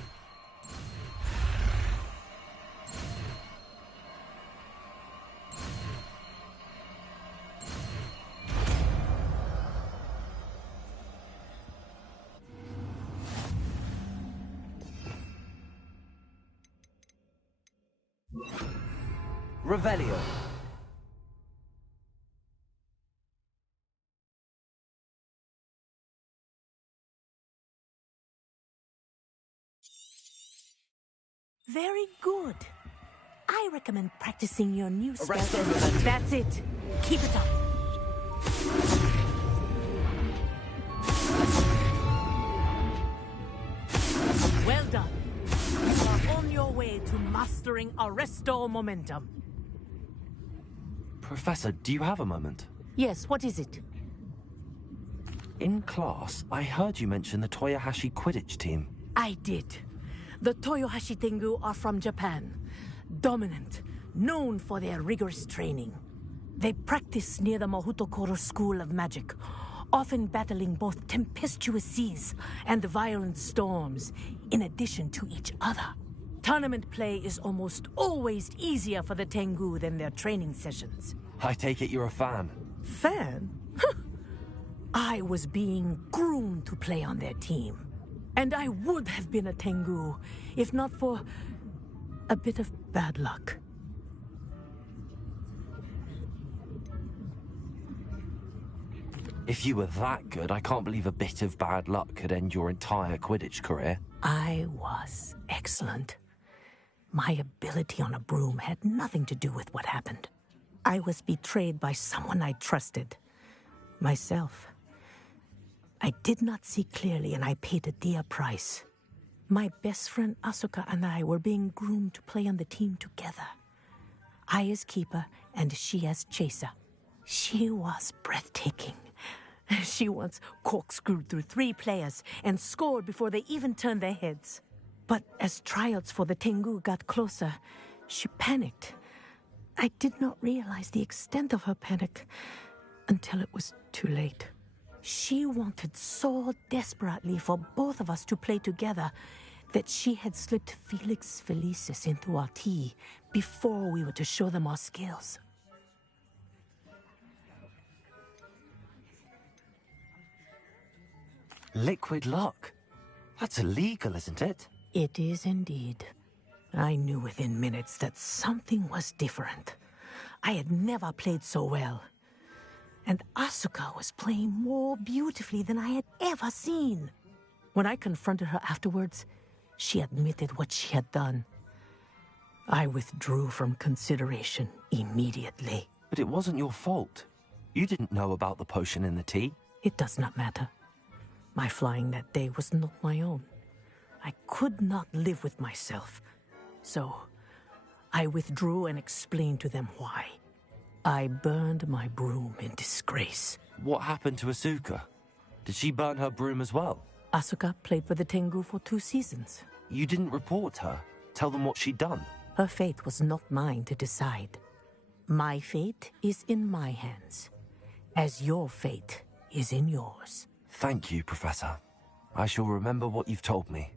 Revelio. Very good. I recommend practicing your new spell. Arresto. That's it. Keep it up. Well done. You are on your way to mastering Arresto Momentum. Professor, do you have a moment? Yes, what is it? In class, I heard you mention the Toyohashi Quidditch team. I did. The Toyohashi Tengu are from Japan. Dominant, known for their rigorous training. They practice near the Mahutokoro School of Magic, often battling both tempestuous seas and violent storms, in addition to each other. Tournament play is almost always easier for the Tengu than their training sessions. I take it you're a fan. Fan? I was being groomed to play on their team. And I would have been a Tengu, if not for a bit of bad luck. If you were that good, I can't believe a bit of bad luck could end your entire Quidditch career. I was excellent. My ability on a broom had nothing to do with what happened. I was betrayed by someone I trusted. Myself. I did not see clearly, and I paid a dear price. My best friend Asuka and I were being groomed to play on the team together. I as keeper, and she as chaser. She was breathtaking. She once corkscrewed through 3 players and scored before they even turned their heads. But as tryouts for the Tengu got closer, she panicked. I did not realize the extent of her panic until it was too late. She wanted so desperately for both of us to play together that she had slipped Felix Felicis into our tea before we were to show them our skills. Liquid luck? That's illegal, isn't it? It is indeed. I knew within minutes that something was different. I had never played so well. And Asuka was playing more beautifully than I had ever seen. When I confronted her afterwards, she admitted what she had done. I withdrew from consideration immediately. But it wasn't your fault. You didn't know about the potion in the tea. It does not matter. My flying that day was not my own. I could not live with myself. So, I withdrew and explained to them why. I burned my broom in disgrace. What happened to Asuka? Did she burn her broom as well? Asuka played for the Tengu for 2 seasons. You didn't report her? Tell them what she'd done? Her fate was not mine to decide. My fate is in my hands, as your fate is in yours. Thank you, Professor. I shall remember what you've told me.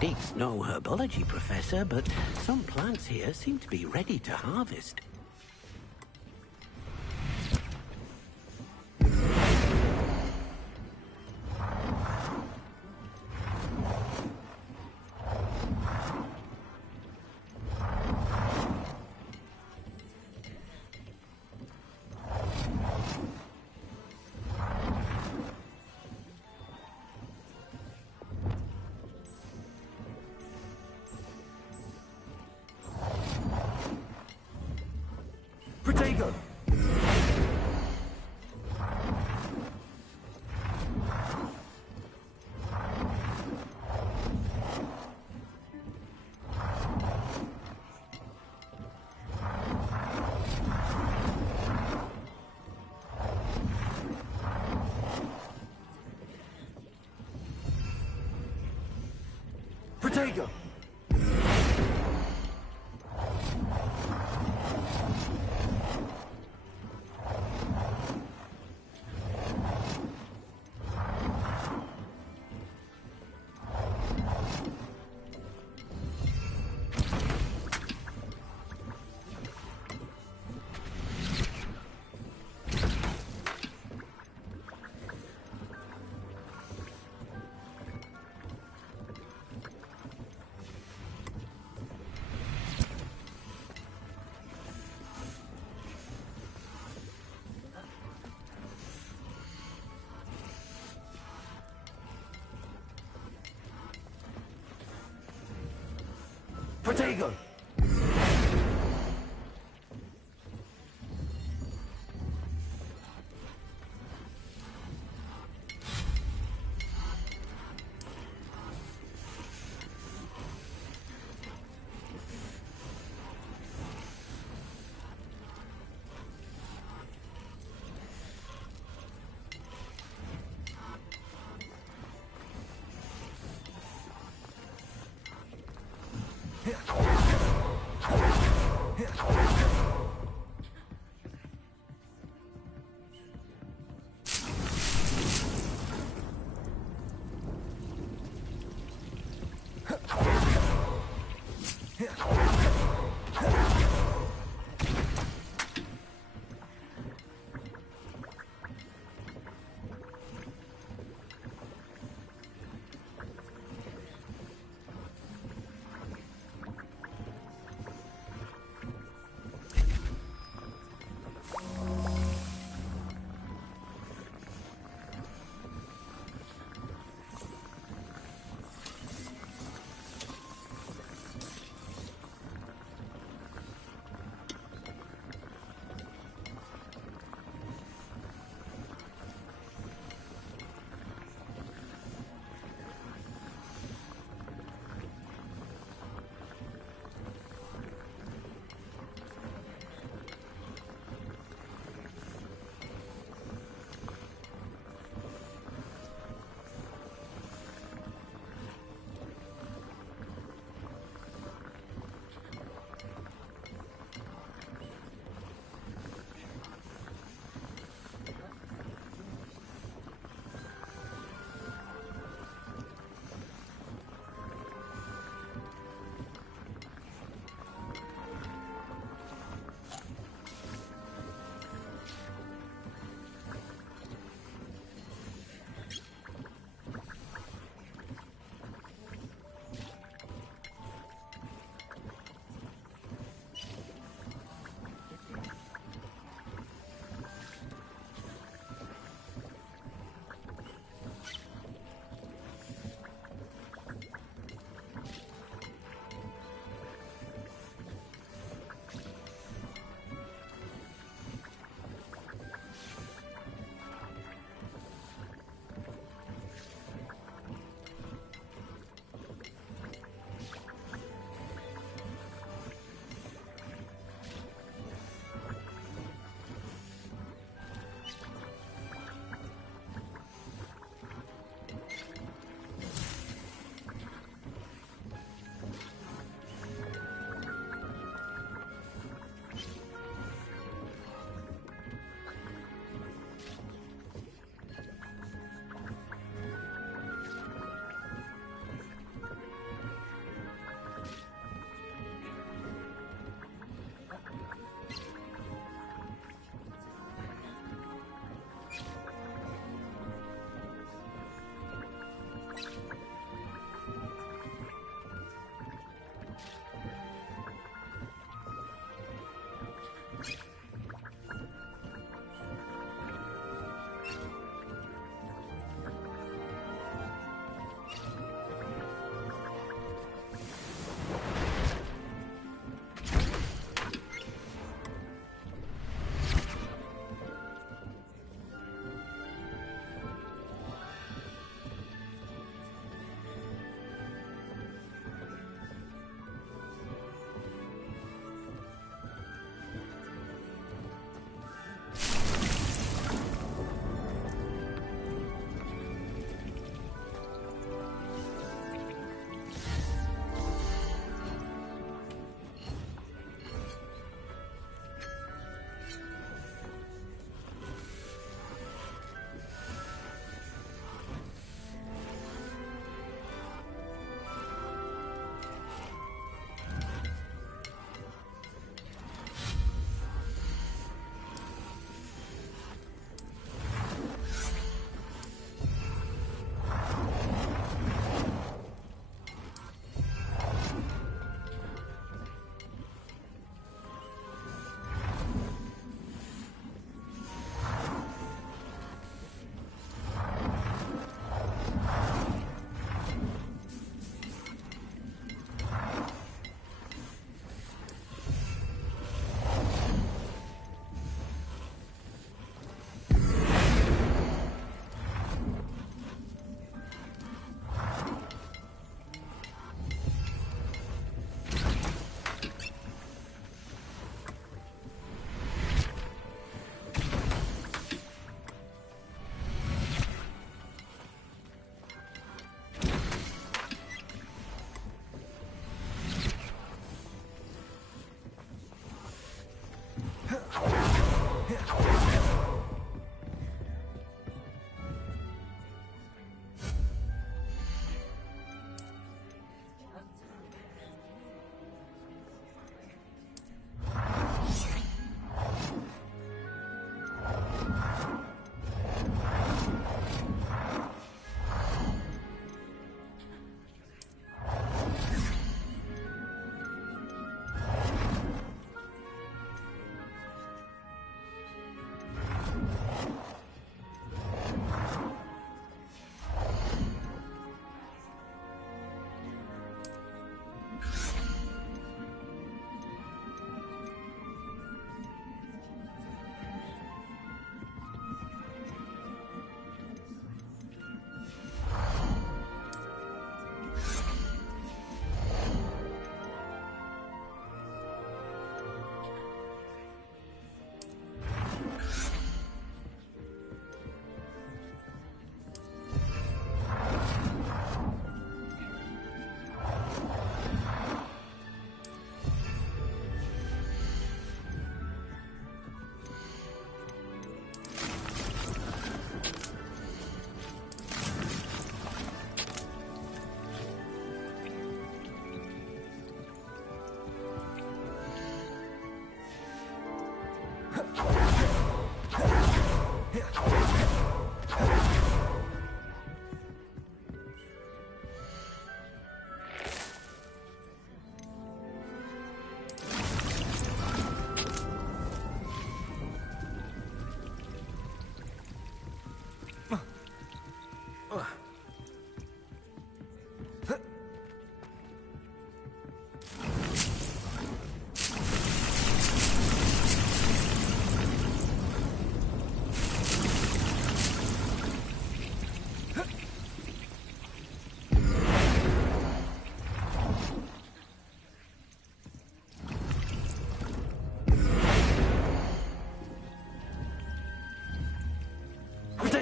Dick's no herbology professor, but some plants here seem to be ready to harvest. Protego! Protego! Protego!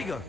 Ready, go.